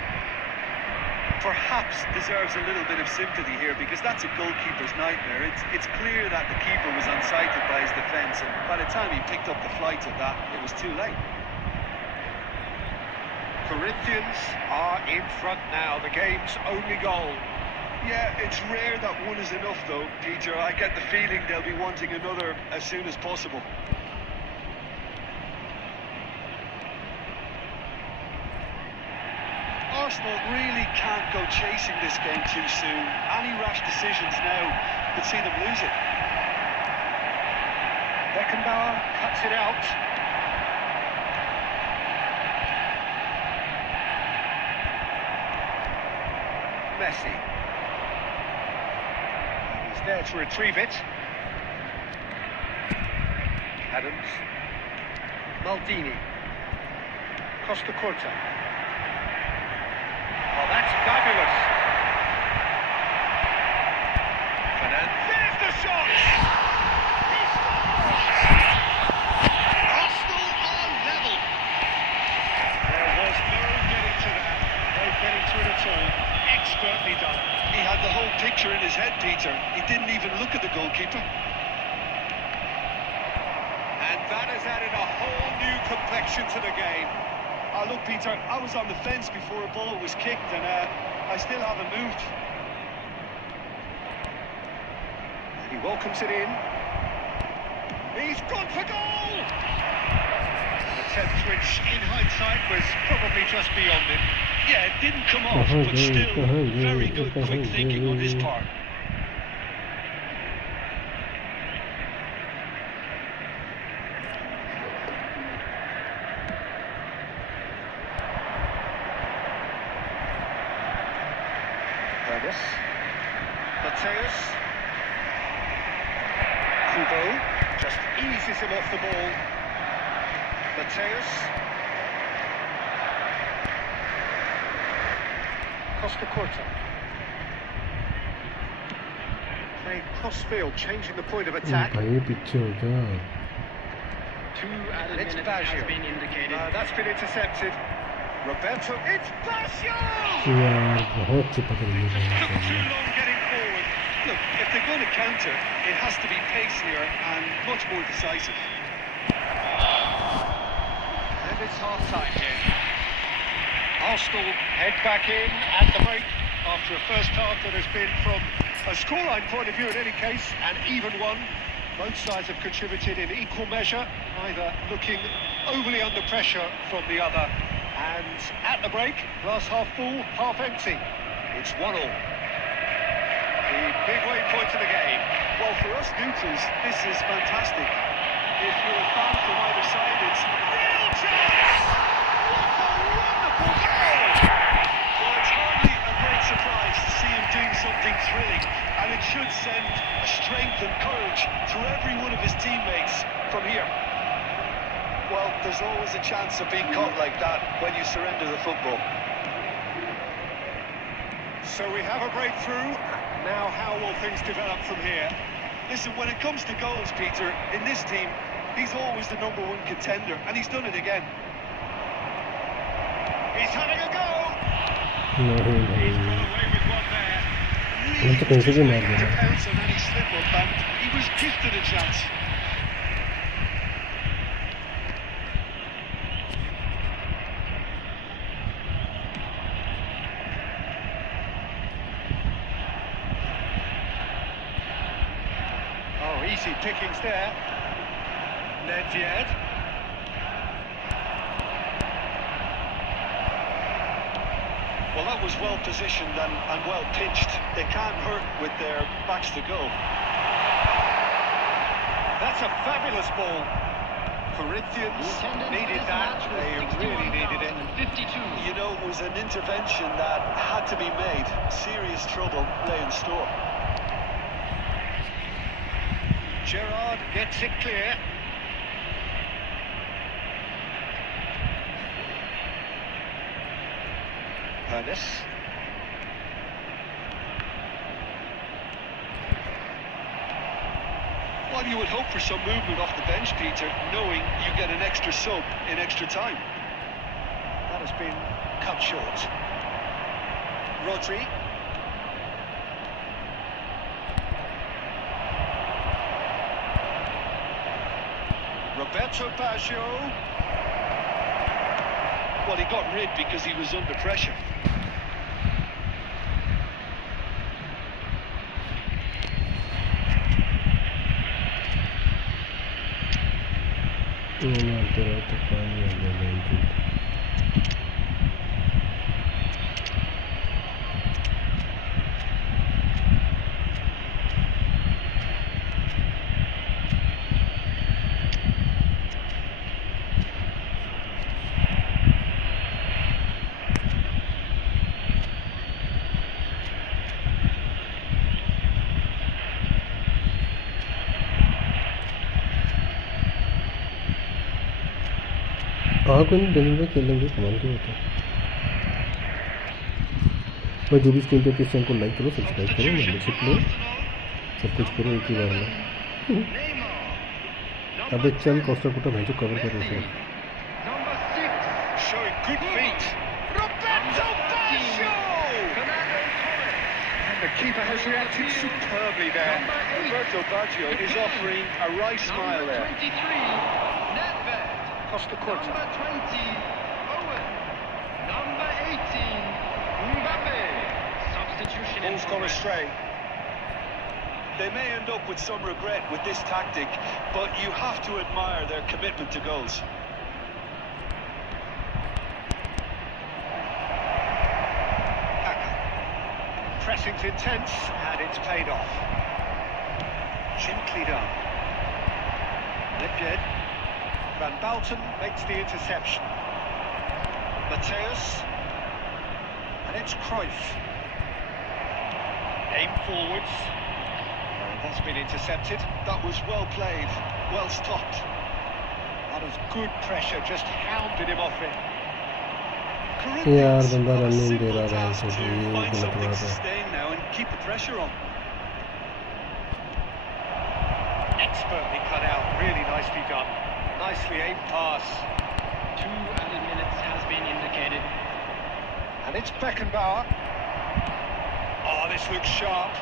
perhaps deserves a little bit of sympathy here, because that's a goalkeeper's nightmare. It's clear that the keeper was unsighted by his defence, and by the time he picked up the flight of that, it was too late. Corinthians are in front now, the game's only goal. Yeah, it's rare that one is enough though, Peter. I get the feeling they'll be wanting another as soon as possible. Arsenal really can't go chasing this game too soon. Any rash decisions now could see them lose it. Beckenbauer cuts it out. Messi. He's there to retrieve it. Adams. Maldini. Costa Curta. Oh, that's fabulous. Fernandez. There's the shot! He scores! Arsenal are level. There was no getting to that. No getting to it at all. Expertly done. He had the whole picture in his head, Peter. He didn't even look at the goalkeeper. And that has added a whole new complexion to the game. Look, Peter, I was on the fence before a ball was kicked, and I still haven't moved. He welcomes it in. He's gone for goal! An attempt which, in hindsight, was probably just beyond him. Yeah, it didn't come off, but still, very good quick thinking on his part. Mateus. Kubo just eases him off the ball. Mateus. Costa Curta. Playing cross-field, changing the point of attack. It's Baggio. That's been intercepted. Roberto, it's Baggio! Took too long getting forward. Look, if they're going to counter, it has to be pacier and much more decisive. And it's half-time here. Arsenal head back in at the break after a first half that has been, from a scoreline point of view in any case, an even one. Both sides have contributed in equal measure, neither looking overly under pressure from the other. And at the break, glass half full, half empty. It's 1-1. The midway point of the game. Well, for us neutrals, this is fantastic. If you're a fan from either side, it's Real chance! What a wonderful goal! well, it's hardly a great surprise to see him doing something thrilling, and it should send a strength and courage through every one of his teammates from here. Well, there's always a chance of being caught like that when you surrender the football. So we have a breakthrough. Now how will things develop from here? Listen, when it comes to goals, Peter, in this team, he's always the #1 contender, and he's done it again. He's having a go! नहीं He's भाई got away with one there. हम तो कैसे भी मार To देना pounce on any slip-up, and he was gifted a chance. Oh, easy pickings there. Nedved. Well, that was well positioned and well pitched. They can't hurt with their backs to goal. That's a fabulous ball. Corinthians needed that. They really needed it. 52. You know, it was an intervention that had to be made. Serious trouble lay in store. Gerrard gets it clear. Ernest. Well, you would hope for some movement off the bench, Peter, knowing you get an extra sub in extra time. That has been cut short. Rodri. Roberto Baggio. Well, he got rid because he was under pressure. मारते रहो तो पानी आ गया हाँ कोई नहीं daily में खेल लेंगे कमाल के होता है भाई जो भी स्क्रीन पे इस चैनल को लाइक करो सब्सक्राइब करो मेंबरशिप लो सब कुछ करो एक ही बार में अबे चल कोस्टा कोटा भेजो कवर करो उसे Number 6. Showing good feet. Roberto Baggio! And the keeper has reacted superbly there. Roberto Baggio is offering a wry smile there. 23. Nedved. Costa Curta. Number 20. Owen. Number 18. Mbappe. Substitution in Ball's gone progress. astray. They may end up with some regret with this tactic, but you have to admire their commitment to goals. Pressing's intense, and it's paid off. Gently done. Nedved. Van Balten makes the interception. Mateus. And it's Cruyff. Aim forwards. That's been intercepted. That was well played, well stopped. That was good pressure, just hounded him off it. यार Corinthians बंदा have a run नहीं दे simple रहा है task तो to ये find गलत something बात है sustained now and keep the pressure on. Expertly cut out, really nicely done. Nicely aimed pass. 2 added minutes has been indicated. And it's Beckenbauer. Oh, this looks sharp.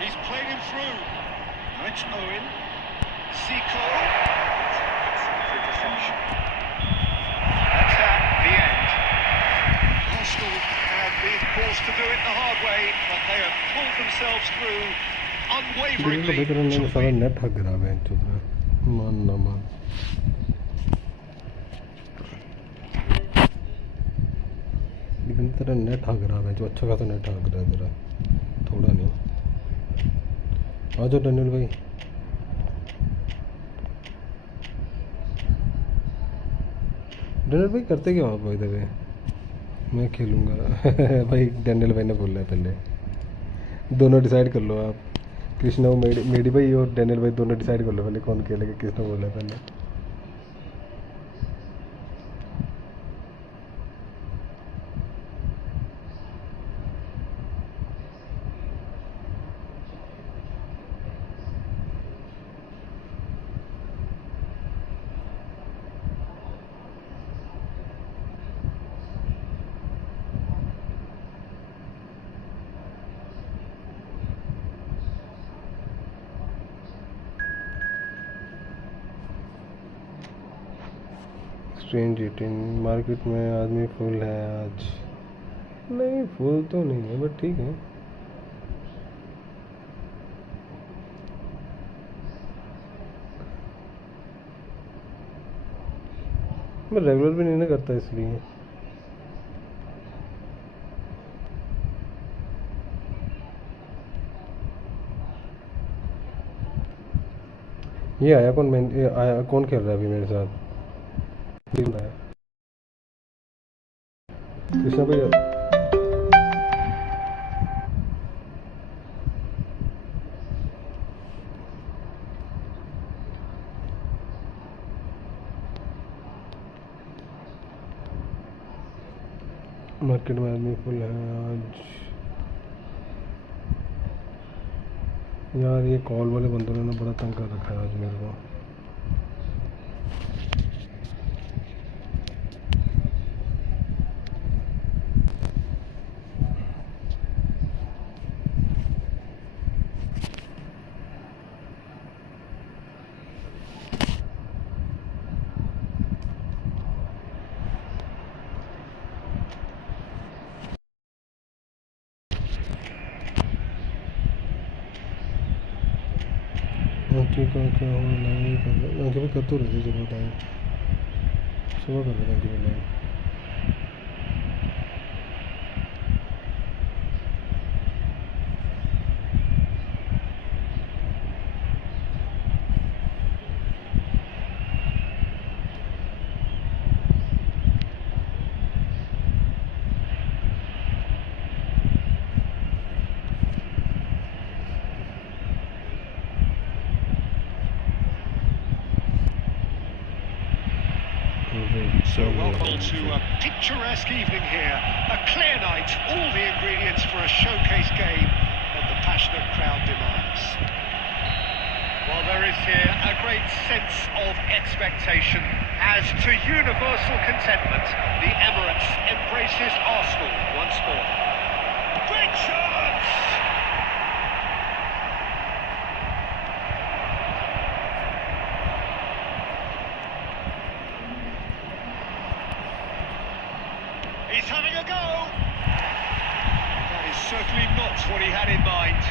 He's played him through. Now it's Owen. Zico. Interception. That's at the end. Arsenal have been forced to do it the hard way, but they have pulled themselves through Delhi का unwaveringly. बेच run में सारा net हक गिरा है तो मान ना मान लेकिन तेरा नेट हक रहा है जो अच्छा खासा नेट हक रहा है तेरा थोड़ा नहीं आ जाओ डैनियल भाई। डैनियल भाई करते क्या आप भाई दबे? मैं खेलूँगा भाई डैनियल भाई ने बोला है पहले। दोनों डिसाइड कर लो आप, कृष्णा मेडी भाई और डैनियल भाई दोनों डिसाइड कर लो पहले कौन खेलेगा, किसने बोला है पहले। स्ट्रेंज ईटिंग, मार्केट में आदमी फुल है आज। नहीं फुल तो नहीं है बट ठीक है। मैं रेगुलर भी नहीं ना करता इसलिए। ये आया कौन? ये आया कौन खेल रहा है अभी मेरे साथ? कृष्णा भैया मार्केट में आदमी फुल है आज। यार ये कॉल वाले बंदों ने ना बड़ा तंग कर रखा है आज मेरे को। का क्या हो लाइव नहीं कर रहा। आगे भी कर तो रही थी सुबह टाइम, सुबह कर रहा था आगे भी live. So welcome to a picturesque evening here, a clear night, all the ingredients for a showcase game that the passionate crowd demands. Well, there is here a great sense of expectation as to universal contentment, the Emirates embraces Arsenal once more. Great chance! He's having a go! That is certainly not what he had in mind.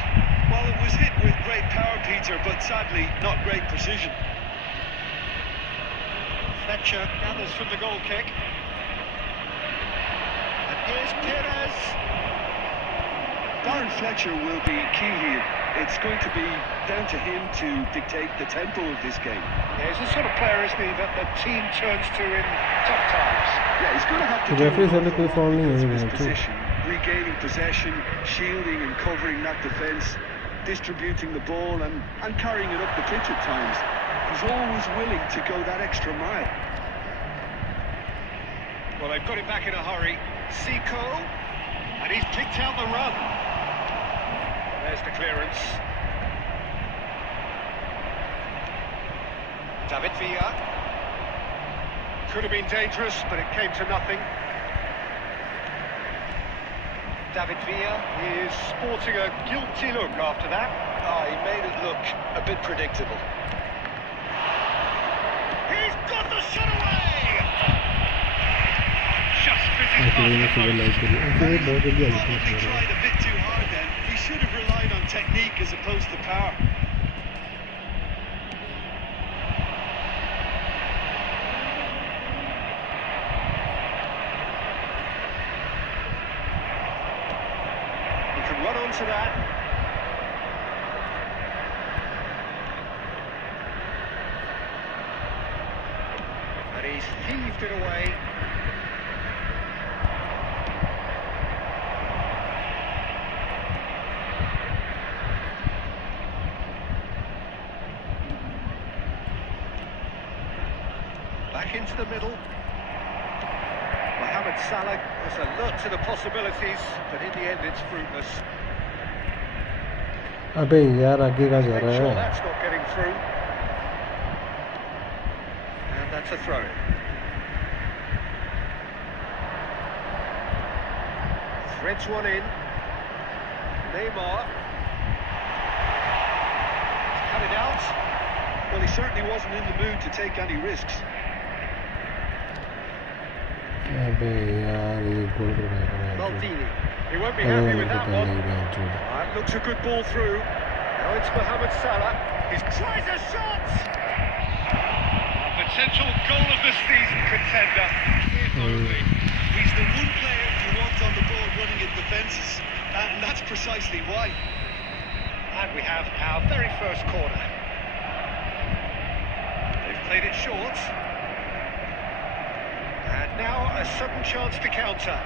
Well, it was hit with great power, Peter, but sadly not great precision. Fletcher gathers from the goal kick. And here's Perez. Darren Fletcher will be key here. It's going to be down to him to dictate the tempo of this game. Yeah, he's the sort of player, isn't he, that the team turns to in tough times. Yeah, he's going to have to do because of his position, regaining possession, shielding and covering that defence, distributing the ball and carrying it up the pitch at times. He's always willing to go that extra mile. Well, they've got it back in a hurry. Zico, and he's picked out the run. There's the clearance. David Villa. Could have been dangerous, but it came to nothing. David Villa is sporting a guilty look after that. Oh, he made it look a bit predictable. He's got the shot away! Just physics He probably tried a bit too hard then. He should have relied on technique as opposed to power. He can run onto that. drifted away. Back into the middle. Mohamed Salah was alert to the possibilities, but in the end it's fruitless. अबे यार आगे का जा रहा Sure, है. that's not getting through. And that's a throw. Threads one in. Neymar. Cut it out. Well, he certainly wasn't in the mood to take any risks. अबे यार ये गोल करवाएगा. Maldini. He won't be happy with that one. That looks a good ball through. Now it's Mohamed Salah. He tries a shot. A potential goal of the season contender. If only. He's the one player you want on the board running in defences, and that's precisely why. And we have our very first corner. They've played it short. And now a sudden chance to counter.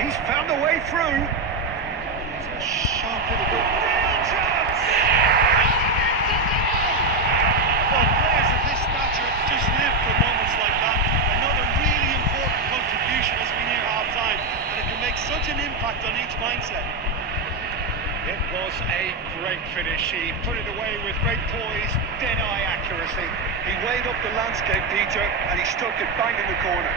He's found a way through. It's a sharp little ball. Real chance! Well, players of this stature just live for moments like that. Another really important contribution as we near half-time, and it can make such an impact on each mindset. It was a great finish. He put it away with great poise, dead-eye accuracy. He weighed up the landscape, Peter, and he stuck it bang in the corner.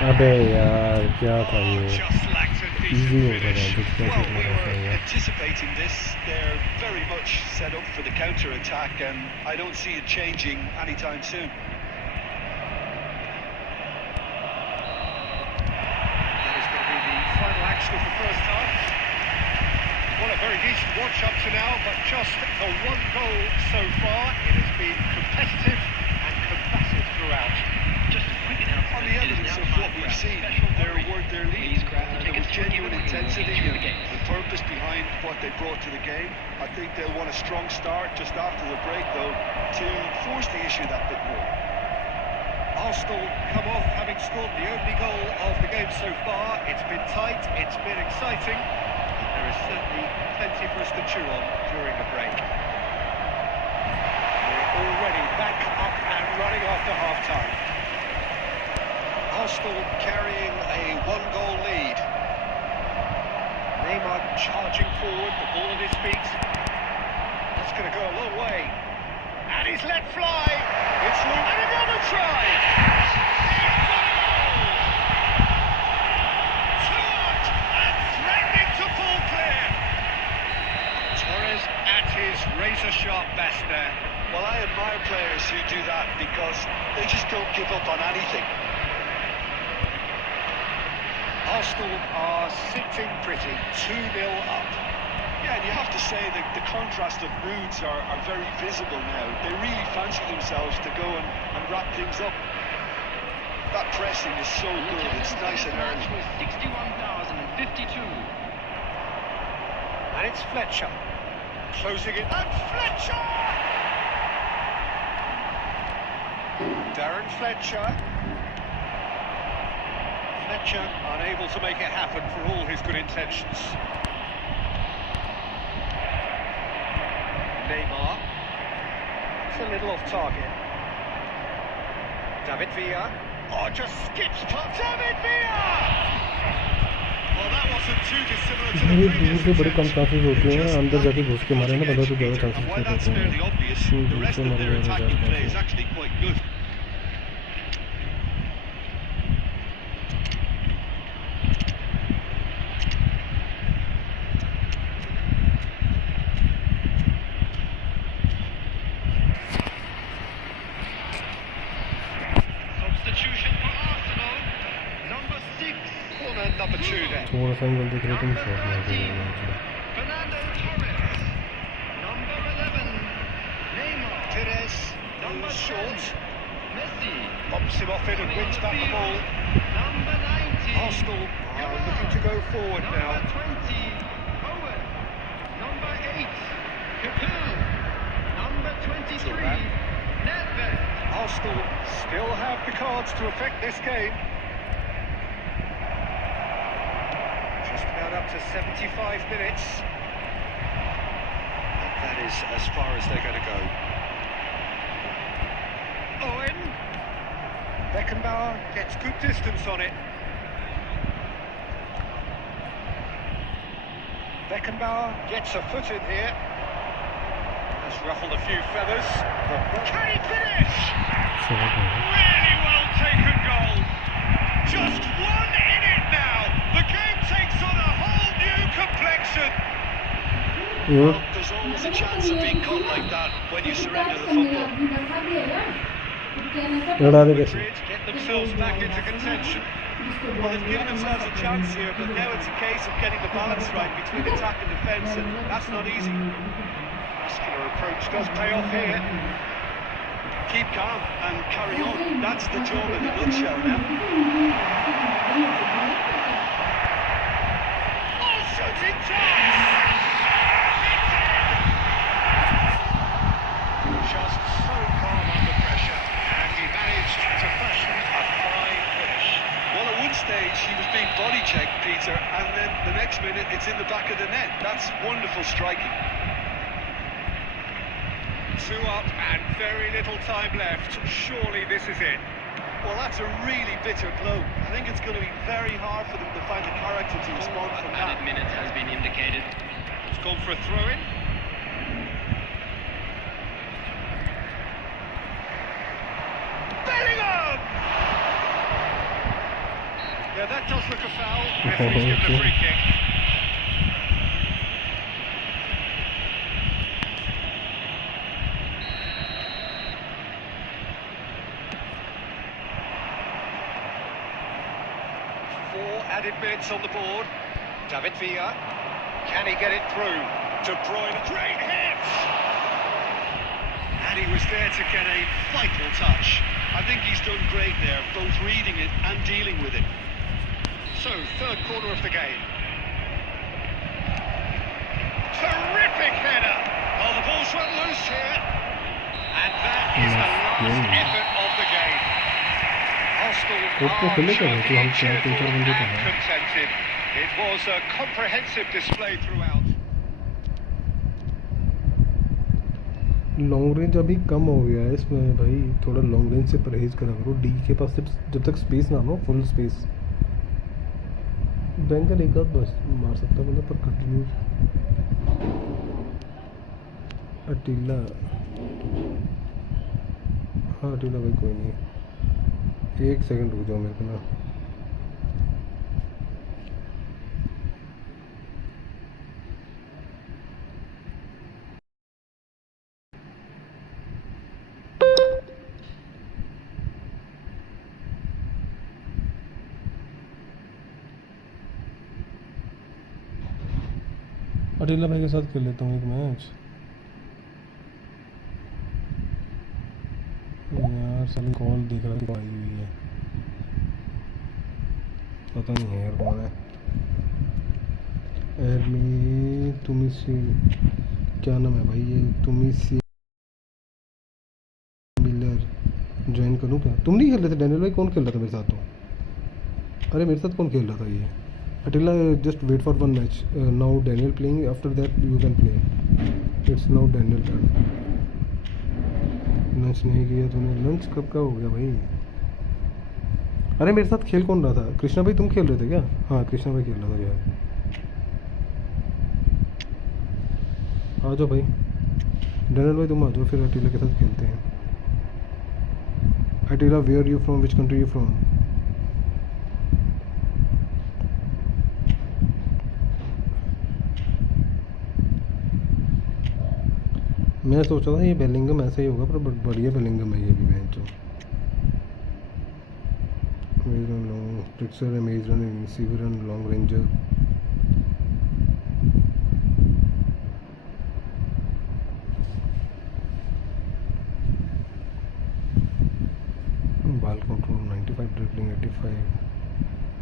अबे यार क्या था ये. Just lacked a Easy decent हो गया finish. था. Well, we were anticipating this. They're very much set up for the counter-attack, and I don't see it changing anytime soon. That is going to be the final action of the first half. Well, a very decent watch up to now, but just the one goal so far. It has been competitive and combative throughout. Just a quick announcement. On the evidence of what we've seen, they're worth their lead. There was genuine intensity and purpose behind what they brought to the game. I think they'll want a strong start just after the break, though, to force the issue that bit more. Arsenal come off having scored the only goal of the game so far. It's been tight, it's been exciting, and there is certainly plenty for us to chew on during the break. We're already back up and running after half-time. Arsenal carrying a one-goal lead. Neymar charging forward, the ball at his feet. That's going to go a long way. And he's let fly. It's through. And another try. Shot and threatening to fall clear. Torres at his razor-sharp best there. Well, I admire players who do that because they just don't give up on anything. Arsenal are sitting pretty, 2-0 up. Yeah, and you have to say that the contrast of moods are very visible now. They really fancy themselves to go and wrap things up. That pressing is so good, it's nice and early. 61,052. And it's Fletcher. Closing it. And Fletcher! Darren Fletcher. Fletcher unable to make it happen for all his good intentions. Neymar. It's a little off target. David Villa. Oh, just skips past David Villa! Well, that wasn't too dissimilar to the दूर से बड़े कम chances होते हैं. अंदर जाके घुस के मारे ना बंदा तो ज़्यादा चांसेस And while that's होते fairly हैं. obvious, the rest of their attacking play is actually quite good. Substitution for Arsenal. Number 6. corner number 2 then. थोड़ा सा एंगल दिख रहा है तुम शॉट मार दे. Fernando Torres. Number 11. Neymar. Perez, Number short, 10. Messi. bumps him off it and wins back the ball. Number 19. Arsenal are looking to go forward now. Number 20. Owen. Number 8. Capill. Number 20. Arsenal still have the cards to affect this game. Just about up to 75 minutes. And that is as far as they're going to go. Owen. Beckenbauer gets good distance on it. Beckenbauer gets a foot in here. Has ruffled a few feathers. Can he finish? Really well taken goal. Just one in it now. The game takes on a whole new complexion. Well, there's always a chance of being caught like that when you surrender the football. Madrid get themselves back into contention. Well, they've given themselves a chance here, but now it's a case of getting the balance right between attack and defence, and that's not easy. Muscular approach does pay off here. Keep calm and carry on. That's the job in a nutshell now. Oh, shooting chance! Just so calm under pressure, and he managed to fashion a fine finish. Well, at one stage he was being body checked, Peter, and then the next minute it's in the back of the net. That's wonderful striking. 2 up and very little time left. Surely this is it. Well, that's a really bitter blow. I think it's going to be very hard for them to find the character to respond from that. Added minute has been indicated. It's gone for a throw-in. Bellingham! Yeah, that does look a foul. Referee's given a free kick. Added minutes on the board. David Villa. Can he get it through? De Bruyne. Great hit! And he was there to get a vital touch. I think he's done great there, both reading it and dealing with it. So, third corner of the game. Terrific header! Oh, the ball's run loose here. And that is the last effort of the game. Arsenal are choking and contented. It was a comprehensive display throughout. Long range अभी कम हो गया है इसमें भाई, थोड़ा long range से परहेज करा करो। डी के पास जब तक स्पेस ना हो, फुल स्पेस, बैंकर एक आध बस मार सकता बंदा, पर कंटिन्यू। अटीला, हाँ अटीला भाई कोई नहीं, 1 सेकंड रुक जाओ मेरे को ना। अटीला भाई के साथ खेल लेता हूँ एक मैच यार। साली कॉल दिख रहा है आई हुई है, पता नहीं है यार कौन है। एडमी तुम सी, क्या नाम है भाई ये, तुम सी मिलर ज्वाइन करूँ क्या? तुम नहीं खेल रहे थे डैनियल भाई? कौन खेल रहा था मेरे साथ? तो अरे मेरे साथ कौन खेल रहा था ये? Attila, just wait for one match. Now Daniel playing. After that you can play. It's now Daniel turn. Lunch नहीं किया तूने? लंच कब का हो गया भाई? अरे मेरे साथ खेल कौन रहा था? कृष्णा भाई तुम खेल रहे थे क्या? हाँ कृष्णा भाई खेल रहा था यार। आ जाओ भाई, डैनियल भाई तुम आ जाओ, फिर अटीला के साथ खेलते हैं। Attila, where you from, which country you from? मैं सोचा था ये बेलिंगम ऐसा ही होगा, पर बढ़िया बेलिंगम है ये भी। मैच जो long trickster, amaze run, receiver and long ranger. Ball control 95, dribbling 85,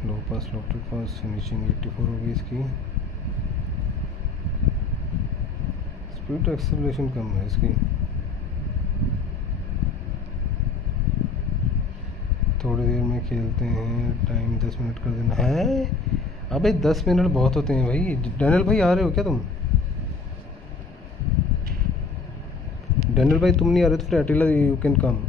low pass, lofted pass, finishing 84 होगी इसकी। स्पीड एक्सेलरेशन कम है इसकी। थोड़ी देर में खेलते हैं, टाइम 10 मिनट कर देना है। अबे 10 मिनट बहुत होते हैं भाई। डैनियल भाई आ रहे हो क्या तुम? डैनियल भाई तुम नहीं आ रहे तो फिर अटिला यू कैन कम।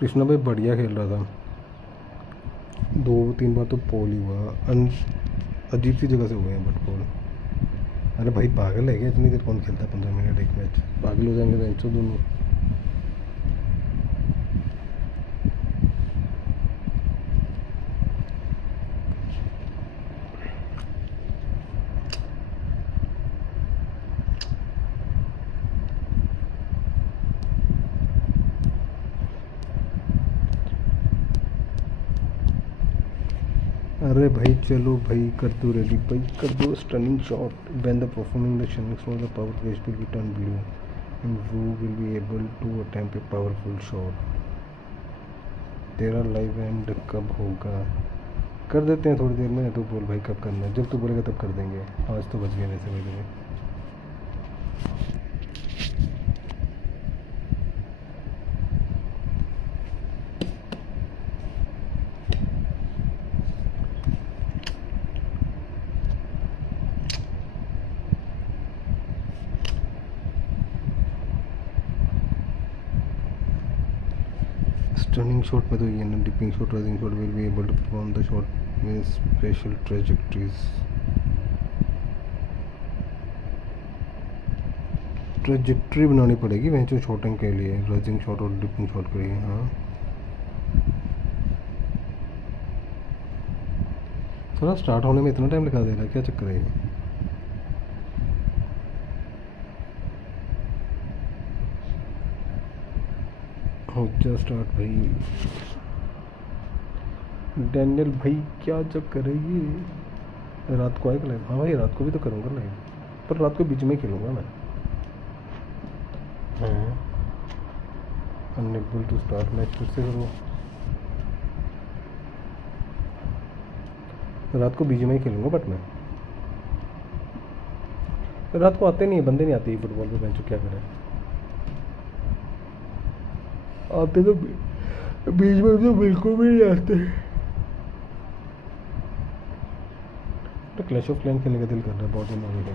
कृष्णा भाई बढ़िया खेल रहा था, 2-3 बार तो पोल ही हुआ। अजीब सी जगह से हुए हैं बट पोल। अरे भाई पागल है क्या? इतनी देर कौन खेलता है 15 मिनट एक मैच? पागल हो जाएंगे बेंचो दोनों। अरे भाई चलो भाई कर दो रेडी भाई, कर दो stunning shot. When the performing the stunning shot the power page will be turn blue and वो will be able to attempt a powerful shot. तेरा लाइव एंड कब होगा? कर देते हैं थोड़ी देर में। तो बोल भाई कब करना है, जब तू बोलेगा तब कर देंगे। आज तो बच गए वैसे भाई। टर्निंग शॉट में तो ये ना, dipping shot, rising shot will be able to perform the shot with special trajectory बनानी पड़ेगी वहीं जो शॉटिंग के लिए, राइजिंग शॉट और डिपिंग शॉट के लिए। हाँ थोड़ा स्टार्ट होने में इतना टाइम लगा दे रहा है, क्या चक्कर है ये? हो जा स्टार्ट भाई। डैनियल भाई क्या चक्कर है ये? रात को आएगा लाइव? हाँ भाई रात को भी तो करूँगा लाइव, पर रात को बीच में खेलूँगा मैं। हाँ अनएबल टू स्टार्ट मैच फिर से करो। रात को बीच में ही खेलूँगा बट मैं रात को आते नहीं, बंदे नहीं आते फुटबॉल पे। बेंचो क्या करें, आते तो बीच में तो बिल्कुल भी नहीं आते। तो क्लैश ऑफ क्लैंस खेलने का दिल कर रहा है, बहुत दिन हो गए।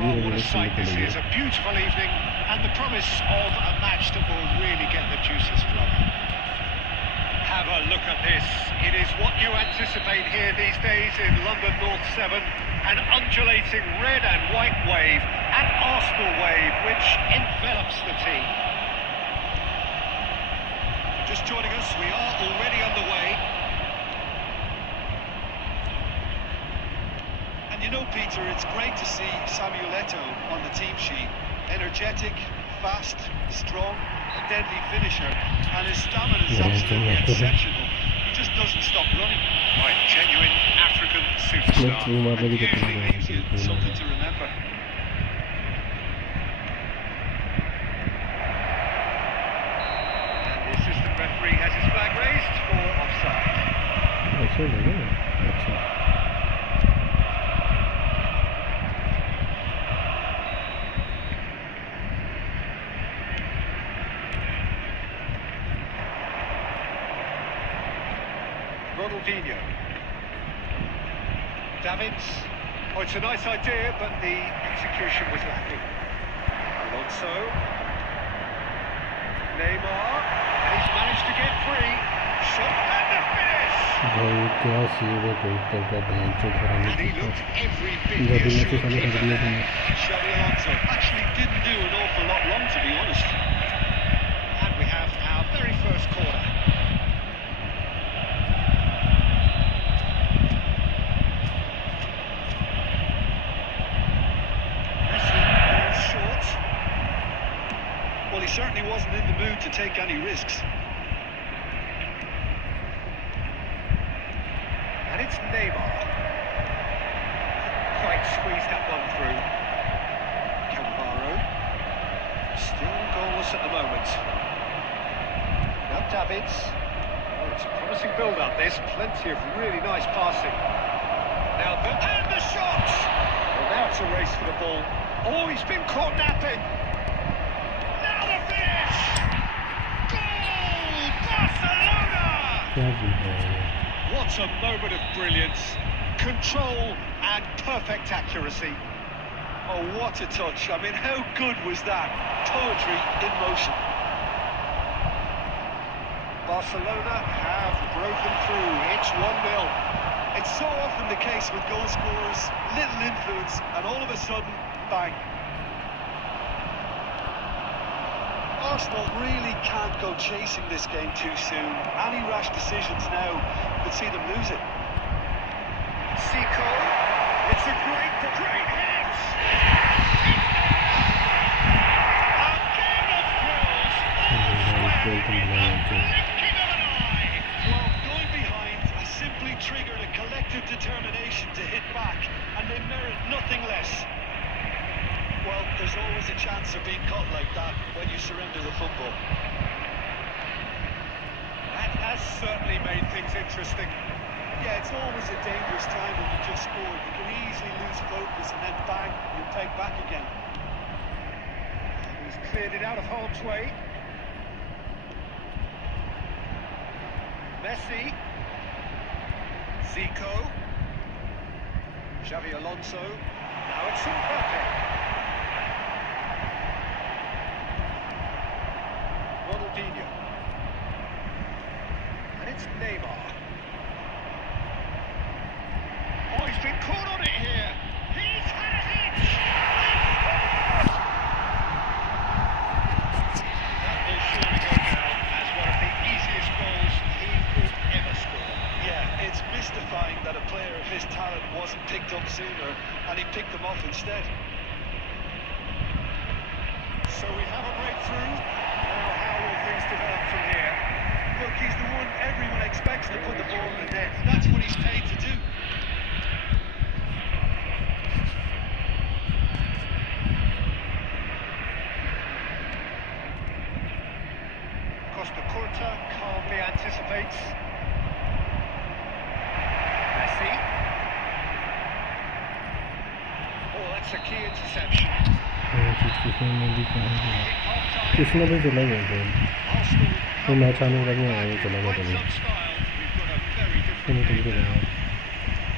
What a sight this is, a beautiful evening and the promise of a match that will really get the juices flowing. Have a look at this. It is what you anticipate here these days in London North 7, an undulating red and white wave, an Arsenal wave which envelops the team. Just joining us, we are already underway. And you know, Peter, it's great to see Samuel Eto'o on the team sheet. Energetic, fast, strong, a deadly finisher, and his stamina is absolutely exceptional. He just doesn't stop running. Right, genuine African superstar. And usually leaves you something to remember. And the assistant referee has his flag raised for offside. Ronaldinho. Davids. Oh, it's a nice idea, but the execution was lacking. Alonso. Neymar. And he's managed to get free. shot and the finish. भाई क्या save है goalkeeper का bank से And he looked every bit reassured keeper there. Xavi Alonso actually didn't do an awful lot wrong, to be honest. And we have our very first corner. Messi falls short. Well, he certainly wasn't in the mood to take any risks. And it's Neymar. Quite squeezed that one through. Cannavaro. Still goalless at the moment. Now Davids. Oh, it's a promising build-up, this. Plenty of really nice passing. Now and the shot! Well, now it's a race for the ball. Oh, he's been caught napping. Now the finish! Goal! Barcelona! What a moment of brilliance. Control and perfect accuracy. Oh, what a touch. I mean, how good was that? Poetry in motion. Barcelona have broken through. It's 1-0. It's so often the case with goal scorers, little influence, and all of a sudden, bang. Arsenal really can't go chasing this game too soon. Any rash decisions now could see them lose it. Zico. It's a great hit. A game of thrills. Well, going behind has simply triggered a collective determination to hit back, and they merit nothing less. Well, there's always a chance of being caught like that when you surrender the football. That has certainly made things interesting. Yeah, it's always a dangerous time when you just scored. You can easily lose focus and then bang, you take back again. He's cleared it out of harm's way. Messi. Zico. Xavi Alonso. Now it's Mbappe. Ronaldinho. And it's Neymar. Oh, he's been caught on it here. He's had a hit. That will surely go down as one of the easiest goals he could ever score. Yeah, it's mystifying that a player of his talent wasn't picked up sooner, and he picked them off instead. So we have a breakthrough. Now how will things develop from here? Look, he's the one everyone expects to put the ball in the net. That's what he's paid to do. Costa Curta calmly anticipates. Messi. Oh, that's a key interception. इसमें भी चला गया था तो match आने के बाद में आगे चला गया था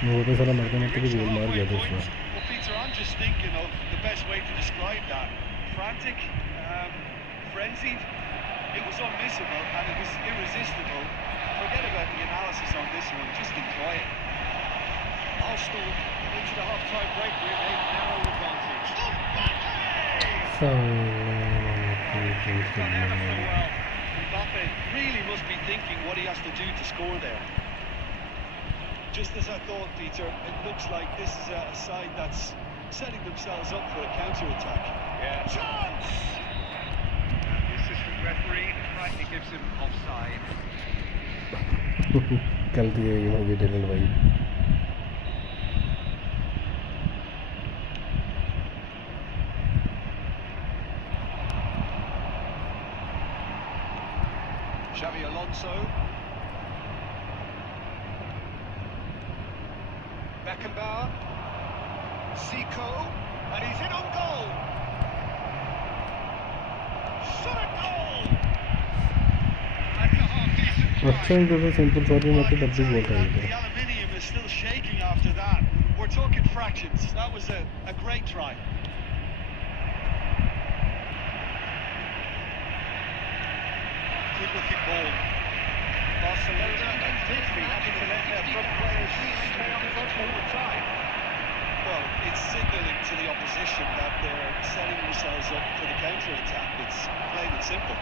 वो तो सारा मरते मरते भी गोल मार गया था उसमें. Well, Peter, I'm just thinking of the best way to describe that. Frantic, frenzied. It was unmissable and it was irresistible. Forget about the analysis on this one, just enjoy it. Arsenal into the half-time break with a narrow advantage. Mbappe really must be thinking what he has to do to score there. Just as I thought, Peter, it looks like this is a side that's setting themselves up for a counter-attack. Yeah. Chance! And the assistant referee rightly gives him offside. गलती है ये होगी Dillon भाई. Xavi Alonso. Beckenbauer. Zico. And he's in on goal. Shot at goal! That's a half-decent try. अच्छा इनको तो simple shot में मतलब तब भी गोल कर देते. The aluminium is still shaking after that. We're talking fractions. That was a great try. Good looking ball. Barcelona appear to be having to let their front players stay up front all the time. Well, it's signalling to the opposition that they're setting themselves up for the counter-attack. It's plain and simple.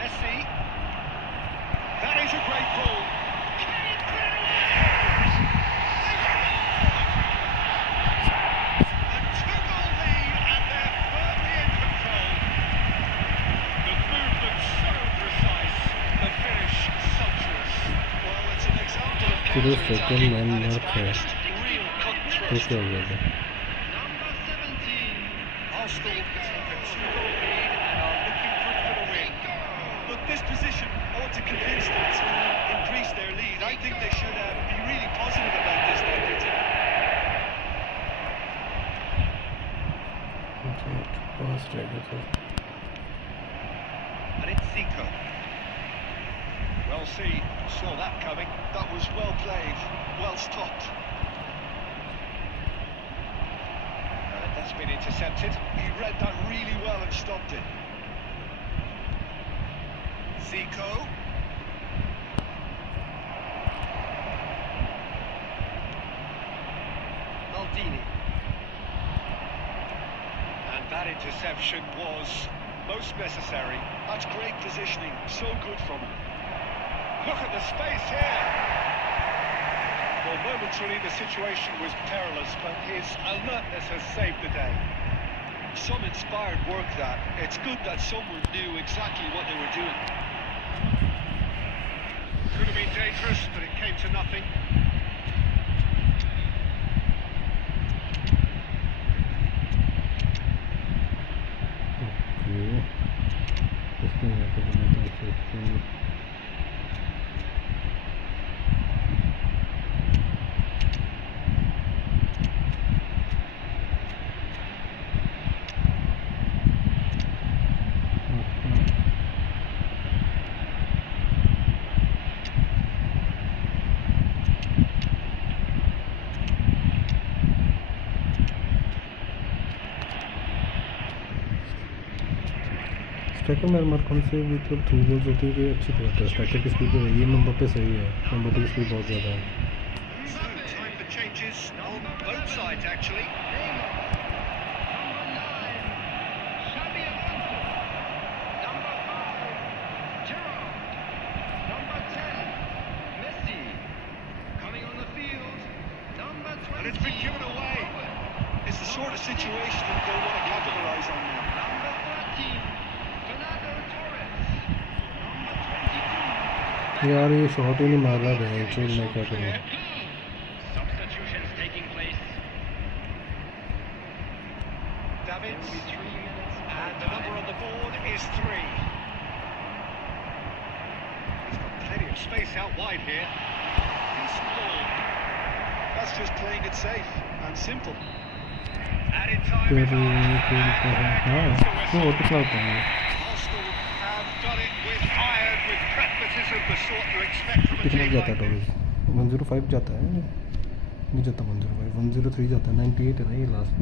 Messi. That is a great ball. A two-goal lead, and they're firmly in control. The movement so precise, the finish sumptuous. Well, it's an example of तो दोस्तों कल counter-attacking man at its mark है finest. Real cut and तो thrust. क्या हो गया था Number 17. Arsenal take a two-goal lead and are looking good for the win. Look, this position ought to convince them to increase their lead. I think they should be really positive about this now. पास रह गया था And it's Zico. Well, saw that coming. That was well played, well stopped. That's been intercepted. He read that really well and stopped it. Zico. Maldini. And that interception was most necessary. That's great positioning, so good from him. Look at the space here. Well, momentarily the situation was perilous, but his alertness has saved the day. Some inspired work that. It's good that someone knew exactly what they were doing. Could have been dangerous, but it came to nothing. Okay इसको यहाँ पे बनाते हैं striker मेरे mark कौन से मतलब through balls होती है अच्छी बात है स्ट्राइकर की स्पीड ये नंबर पे सही है नंबर पे की स्पीड बहुत ज़्यादा है Time for changes on both sides, actually. Xabi Alonso. Number 5. Giroud. Number 10. Messi. Coming on the field. Number 20. And it's been given away. It's the sort of situation that they want to capitalise on now. Number 13. Fernando Torres. Number 22. यार ये shot ही नहीं मार रहा है चोर मैं क्या करूँ Substitutions taking place. Davids. And the number on the board is 3. He's got plenty of space out wide here. Decent ball. That's just playing it safe and simple. Added time. फिर is on. हाँ तो और कितना होता है Arsenal have done it with iron, with pragmatism, the sort you expect from a कितना team जाता है like this. टोटल 105 जाता है नहीं जाता 105 103 जाता है 98 है ना ये लास्ट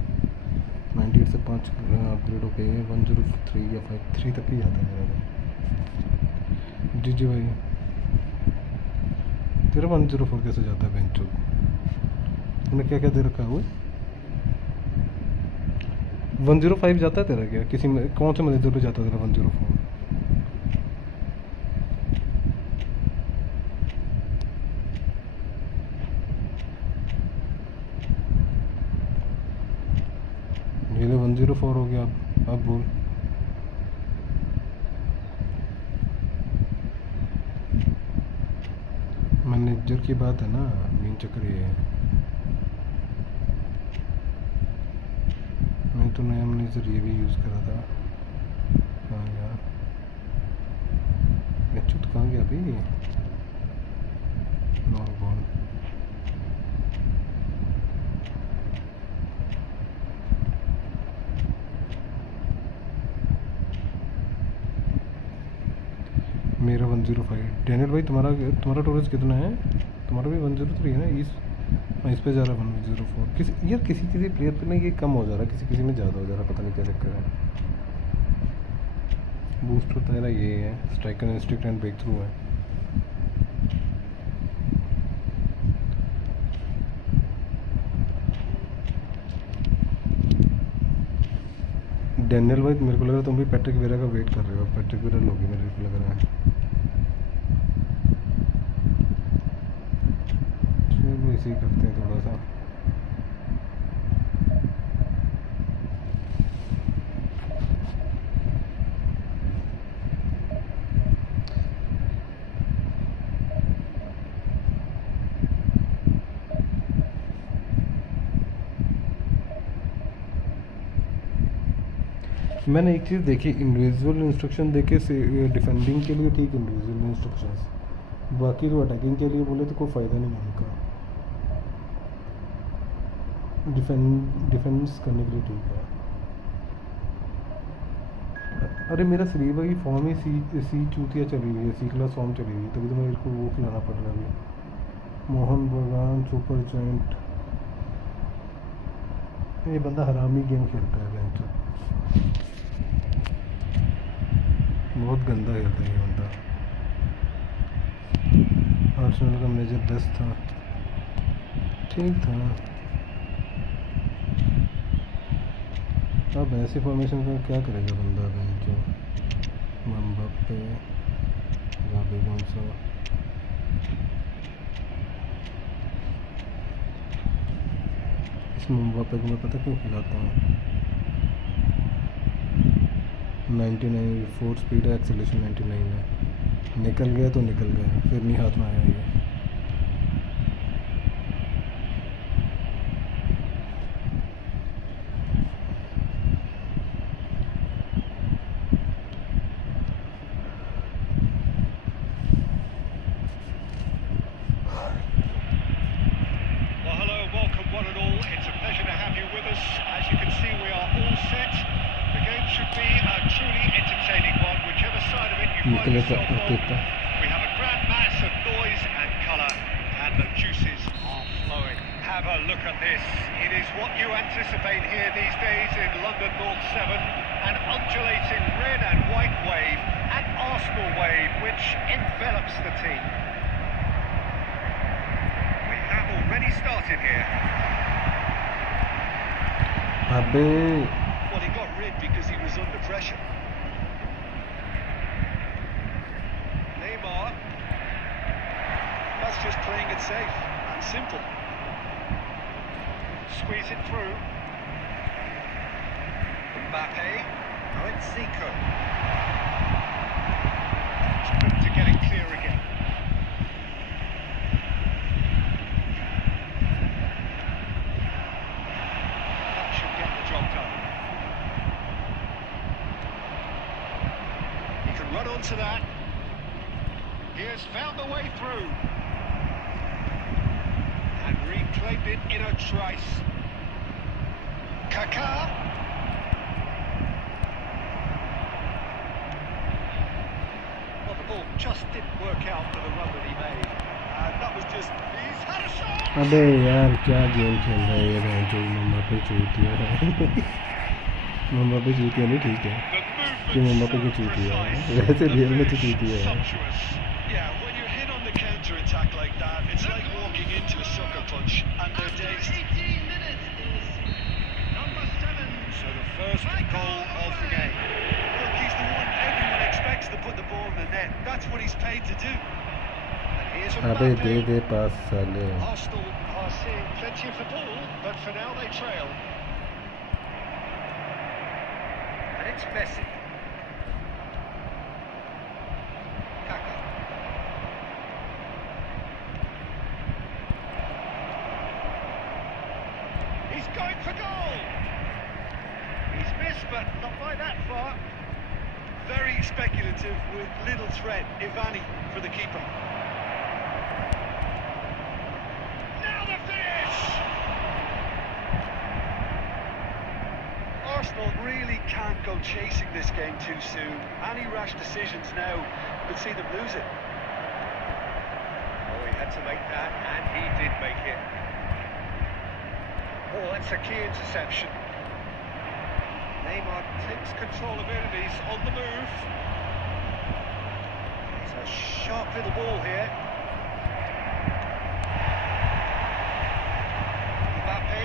98 से 5 अपग्रेड हो गए 103 या 53 तक ही जाता है मेरा जी जी भाई तेरा 104 कैसे जाता है बेंच तुमने क्या क्या दे रखा है वो 105 जाता है तेरा क्या किसी में कौन से मैनेजर पे जाता है तेरा 104 ये 104 हो गया अब बोल मैनेजर की बात है ना मेन चक्कर ये है मैं तो नया मैनेजर ये भी यूज़ करा था कहाँ गया अच्छा तो कहाँ गया अभी लॉन्ग बॉल मेरा 105 डैनियल भाई तुम्हारा टोरेज कितना है तुम्हारा भी 103 है ना इस पे जा रहा है 104 किसी प्लेयर पे ना ये कम हो जा रहा है किसी में ज़्यादा हो जा रहा है पता नहीं क्या चक्कर है बूस्ट होता है ना ये है striker instinct and breakthrough है डैनियल भाई मेरे को लग रहा है तुम भी पैट्रिक वेरा का वेट कर रहे हो। पैट्रिक वेरा लोगे मेरे को लग रहा है। चलो इसी करते हैं थोड़ा सा। मैंने एक चीज़ देखी, इंडिविजुअल इंस्ट्रक्शन देके से डिफेंडिंग के लिए ठीक इंडिविजुअल इंस्ट्रक्शंस, बाकी तो अटैकिंग के लिए बोले तो कोई फ़ायदा नहीं है उनका। डिफेंस करने के लिए ठीक है। अरे मेरा श्री भाई फॉर्म ही सी चूतिया चली हुई है, सी क्लास फॉर्म चली हुई है, तभी तो मेरे को वो खिलाना पड़ रहा है अभी। मोहन बगान सुपर जॉइंट, ये बंदा हरामी गेम खेलता है बेंच, बहुत गंदा खेलता है ये बंदा। आर्सेनल का मेजर 10 था, ठीक था। अब ऐसे फॉर्मेशन का क्या करेगा बंदा बेंच? मम्बाप्पे गाबी गोंसा, इस मम्बाप्पे को मैं पता क्यों खिलाता हूँ? 99 4 स्पीड है, एक्सेलेरेशन 99 है। निकल गया तो निकल गया, फिर नहीं हाथ में आया ये। We have a grand mass of noise and colour, and the juices are flowing. Have a look at this. It is what you anticipate here these days in London North 7, an undulating red and white wave, an Arsenal wave which envelops the team. We have already started here. Well, he got rid because he was under pressure. That's just playing it safe and simple. Squeeze it through. Mbappe. Now it's Zico. Straight to get it clear again. That should get the job done. He can run onto that. He has found the way through. And reclaimed it in a trice. Kaká. Well, the ball just didn't work out for the run that he made. And that was just... He's had a shot! अबे यार क्या game खेल रहा है ये बहन जो मम्बाप्पे चूतिया है। मम्बाप्पे चूतिया नहीं ठीक है कि मम्बाप्पे की चूतिया है, वैसे रियल में तो चूतिया है। Yeah, when you're hit on the counter-attack like that, it's like walking into a sucker punch and they're dazed. 18 minutes is number 7. So the first goal of the game. Look, he's the one everyone expects to put the ball in the net. That's what he's paid to do. And here's अबे दे Mbappe. दे पास साले। Arsenal are seeing plenty of the ball, but for now they trail. And it's Messi. Kaká. He's going for goal. He's missed, but not by that far. Very speculative with little threat. Ivani for the keeper. Now the finish! Arsenal really can't go chasing this game too soon. Any rash decisions now could see them lose it. Oh, he had to make that, and he did make it. Oh, that's a key interception. Neymar takes control of it and he's on the move. It's a sharp little ball here. Mbappe.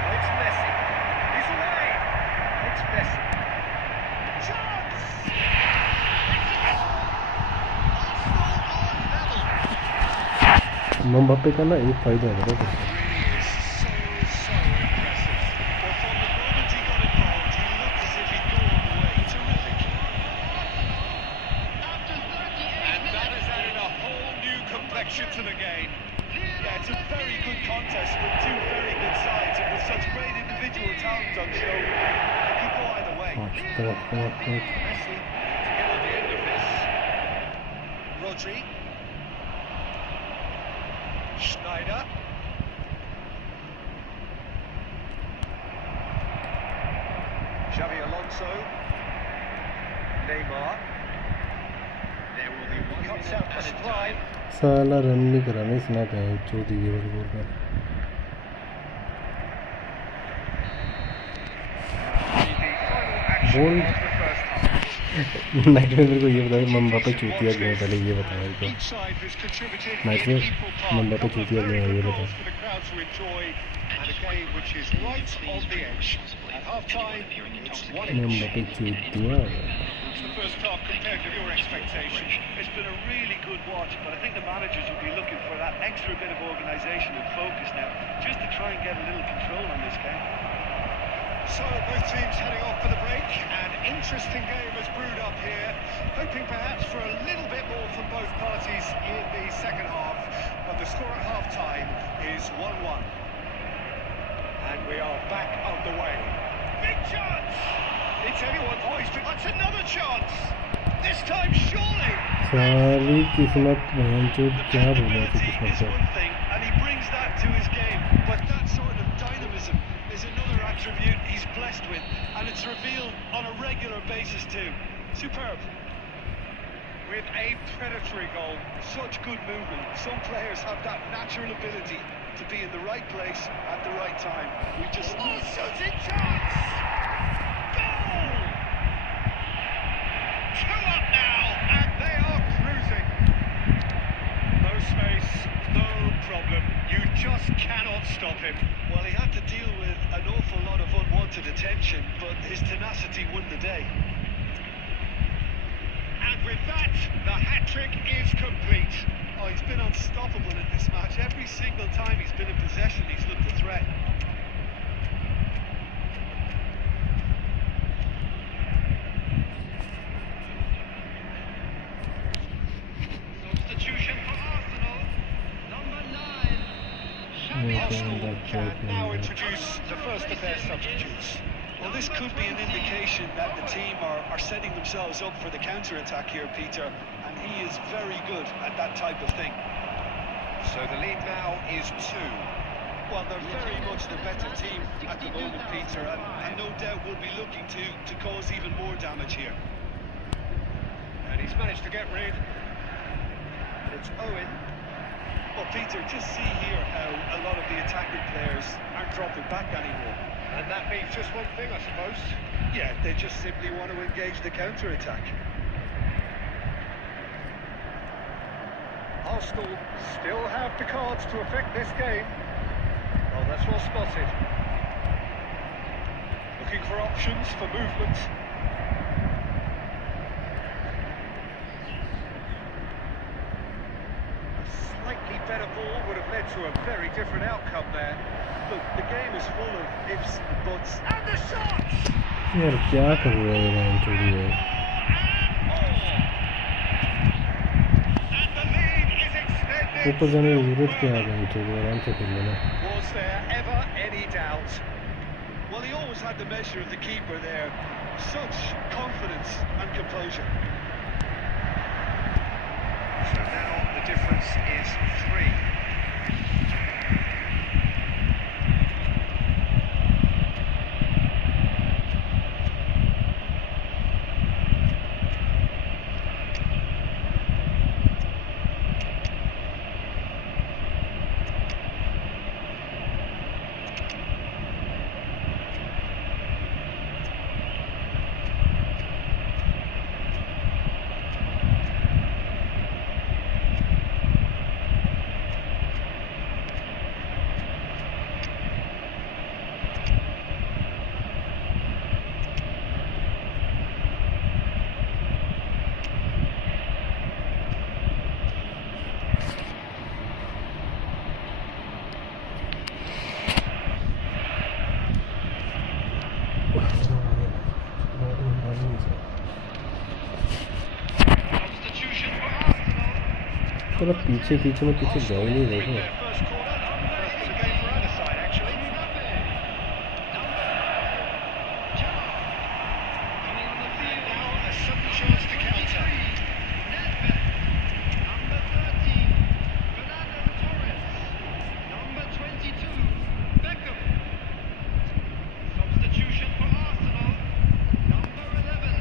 Oh, it's Messi. He's away. Mbappe का ना एक फायदा है पता है To the game. Yeah, it's a very good contest with two very good sides and with such great individual talent on show. It could go either way. Messi to get on the end of this. Rodri. Schneider. Xavi Alonso. Neymar. There will be one cuts out the stride. साला run नहीं कराने snap है चौथी ये वाली ball पर ball night में मेरे को ये बताया मम्बापे चूतिया गया पहले ये बताया मेरे को नाइट में मम्बापे चूतिया गया ये बताया मम्बापे चूतिया The first half compared with your expectation, it's been a really good watch, but I think the managers will be looking for that extra bit of organisation and focus now, just to try and get a little control on this game. So both teams heading off for the break. An interesting game has brewed up here, hoping perhaps for a little bit more from both parties in the second half, but the score at half-time is 1-1. And we are back underway. Big chance! It's anyone's voice, but that's another chance! This time, surely! साली किस्मत भयंचोद क्या बोला थी किस्मत से One thing, and he brings that to his game, but that sort of dynamism is another attribute he's blessed with, and it's revealed on a regular basis too. Superb. With a predatory goal. Such good movement. Some players have that natural ability to be in the right place at the right time. We just... Oh, shooting chance! Goal! 2 up now, and they are cruising. No space, no problem. You just cannot stop him. Well, he had to deal with an awful lot of unwanted attention, but his tenacity won the day. And with that, the hat-trick is complete. Oh, he's been unstoppable in this match. Every single time he's been in possession, he's looked a threat. Substitution for Arsenal. Number 9. Arsenal can now introduce the first of their substitutes. Well, this could be an indication that the team are setting themselves up for the counter-attack here, Peter, and he is very good at that type of thing. So the lead now is 2. Well, they're very much the better team at the moment, Peter, and no doubt will be looking to cause even more damage here. And he's managed to get rid. It's Owen. Well, Peter, just see here how a lot of the attacking players aren't dropping back anymore. And that means just one thing, I suppose. Yeah, they just simply want to engage the counter-attack. Arsenal still have the cards to affect this game. Well, that's well spotted. Looking for options for movement. A slightly better ball would have led to a very different outcome there. Look, the game is full of ifs and buts. And the shots! यार क्या कर रहे हैं man चोरी है ऊपर जाने की जरूरत क्या है मैन चोरी आराम से कर लेना Was there ever any doubt? Well, he always had the measure of the keeper there. Such confidence and composure. So now the difference is 3. Substitution for Arsenal. चलो पीछे पीछे में पीछे जा ही नहीं देखो First corner, first of the game for either side, actually. Now a sudden chance to counter. Number 13, Fernando Torres. Number 22, Beckham. Substitution for Arsenal. Number 11,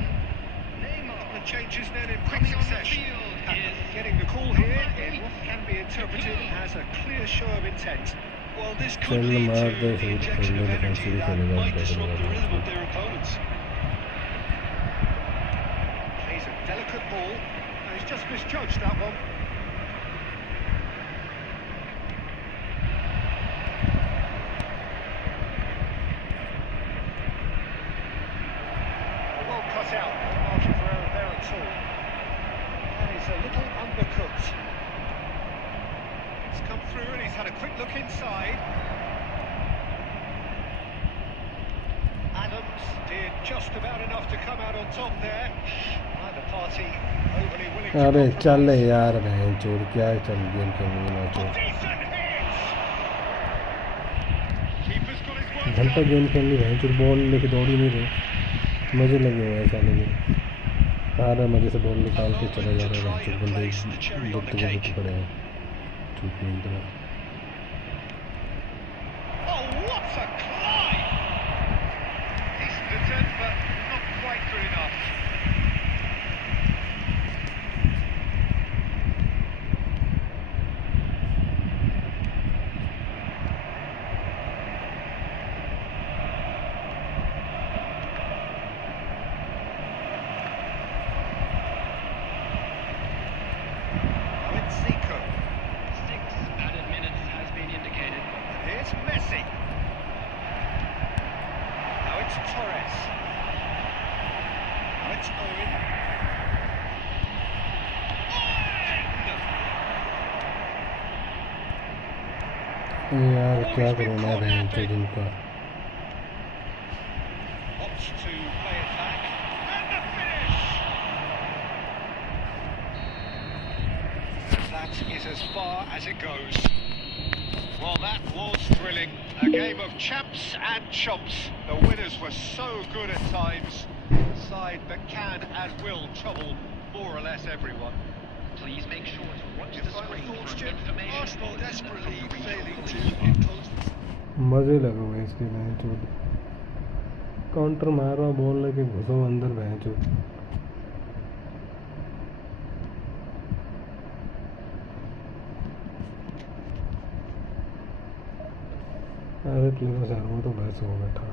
Neymar. The changes then in quick Coming on the succession. field And is getting the call here in what can be interpreted as a clear show of intent. Well, this could Friendly lead to मार दे the फिर injection of Friendly energy defensive that खेलेगा might disrupt the rhythm of इधर their opponents. Plays a delicate ball. He's just misjudged that one. Well cut out. No margin for error there at all. And he's a little undercooked. It's come through and he's had a quick look inside. Adams did just about enough to come out on top there. Neither party overly willing to अबे चल compromise. यार बहन चोर क्या चल game खेलने में A चोर decent hit! Keeper's got his work घंटा done. गेम खेलनी बहन चोर बॉल लेके दौड़ ही नहीं रहे मजे लगे हुए हैं साले में आ रहा मजे से बॉल निकाल के चला जा रहा है बहन चोर बंदे बुत्ते के बुत्ते पड़े हैं चूक नहीं तरह Oh, what a climb! Decent attempt, but not quite good enough. Now it's Zico. 6 added minutes has been indicated. Here's Messi. Now it's Torres. Now it's Owen. यार क्या करूँ मैं बहन चोर इनका Opts to play it back. And the finish! And that is as far as it goes. Well, that was thrilling. A game of champs and chumps. The winners were so good at times. A side that can and will trouble more or less everyone. Please make sure to watch Your the final screen thoughts, for Jim? information Arsenal bulletin desperately from the failing to regional impose. मजे लगे हुए हैं इसके बहन चोर counter मार रहा ball लेके घुसो अंदर बहन चोर अरे प्लेयर से वो तो बहस हो बैठा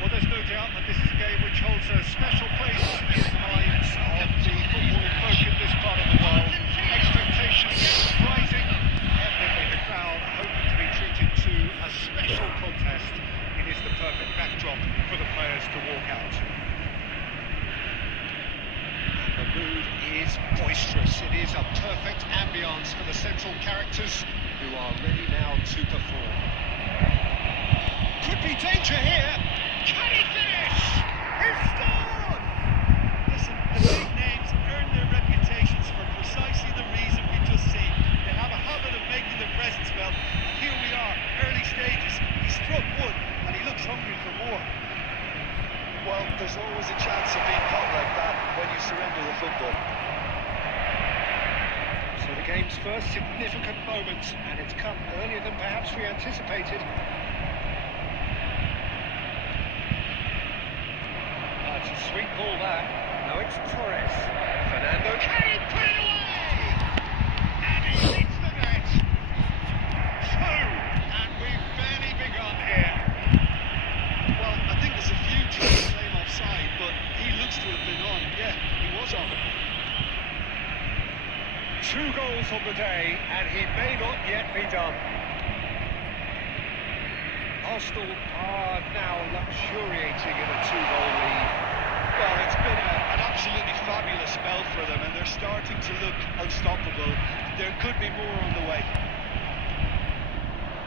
Well, there's no doubt that this is holds a special place in the minds of the footballing folk in this part of the world. Expectations rising. Evidently the crowd hoping to be treated to a special contest. It is the perfect backdrop for the players to walk out. And the mood is boisterous. It is a perfect ambience for the central characters who are ready now to perform. Could be danger here. Can he finish? He's scored! Listen, the big names earn their reputations for precisely the reason we've just seen. They have a habit of making their presence felt. And here we are, early stages. He struck one, and he looks hungry for more. Well, there's always a chance of being caught like that when you surrender the football. So the game's first significant moment, and it's come earlier than perhaps we anticipated. It's a sweet ball that. Now it's Torres. Fernando can he put it away? And he hits the net. Two, and we've barely begun here. Well, I think there's a few teams claim offside, but he looks to have been on. Yeah, he was on. 2 goals on the day, and he may not yet be done. Arsenal are now luxuriating in a 2-goal lead. Well, it's been an absolutely fabulous spell for them, and they're starting to look unstoppable. There could be more on the way.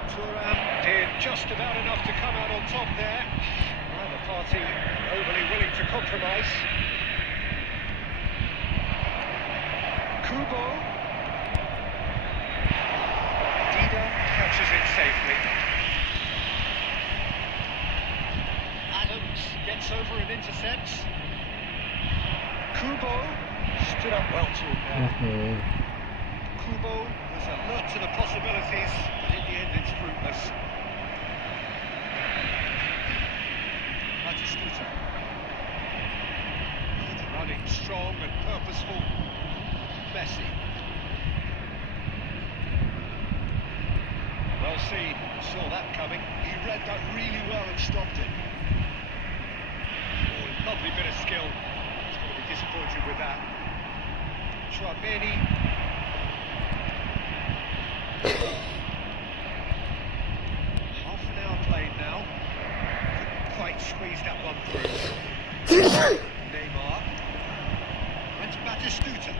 Turan did just about enough to come out on top there. Neither party overly willing to compromise. Kubo. Dida catches it safely. Adams gets over and intercepts. Kubo stood up well to him there. Kubo was alert to the possibilities, but in the end it's fruitless. Batistuta. Running strong and purposeful. Messi. Well seen, saw that coming. He read that really well and stopped it. Oh, lovely bit of skill. He's going to be disappointed with that. Tramini. Half an hour played now. Couldn't quite squeeze that one through. Neymar. Went to Batistuta.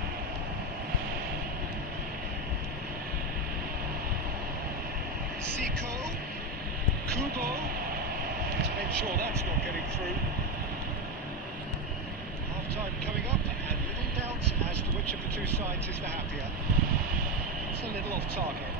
Zico. Kubo. To make sure that's not getting through. Half-time coming up, and little doubt as to which of the two sides is the happier. It's a little off target.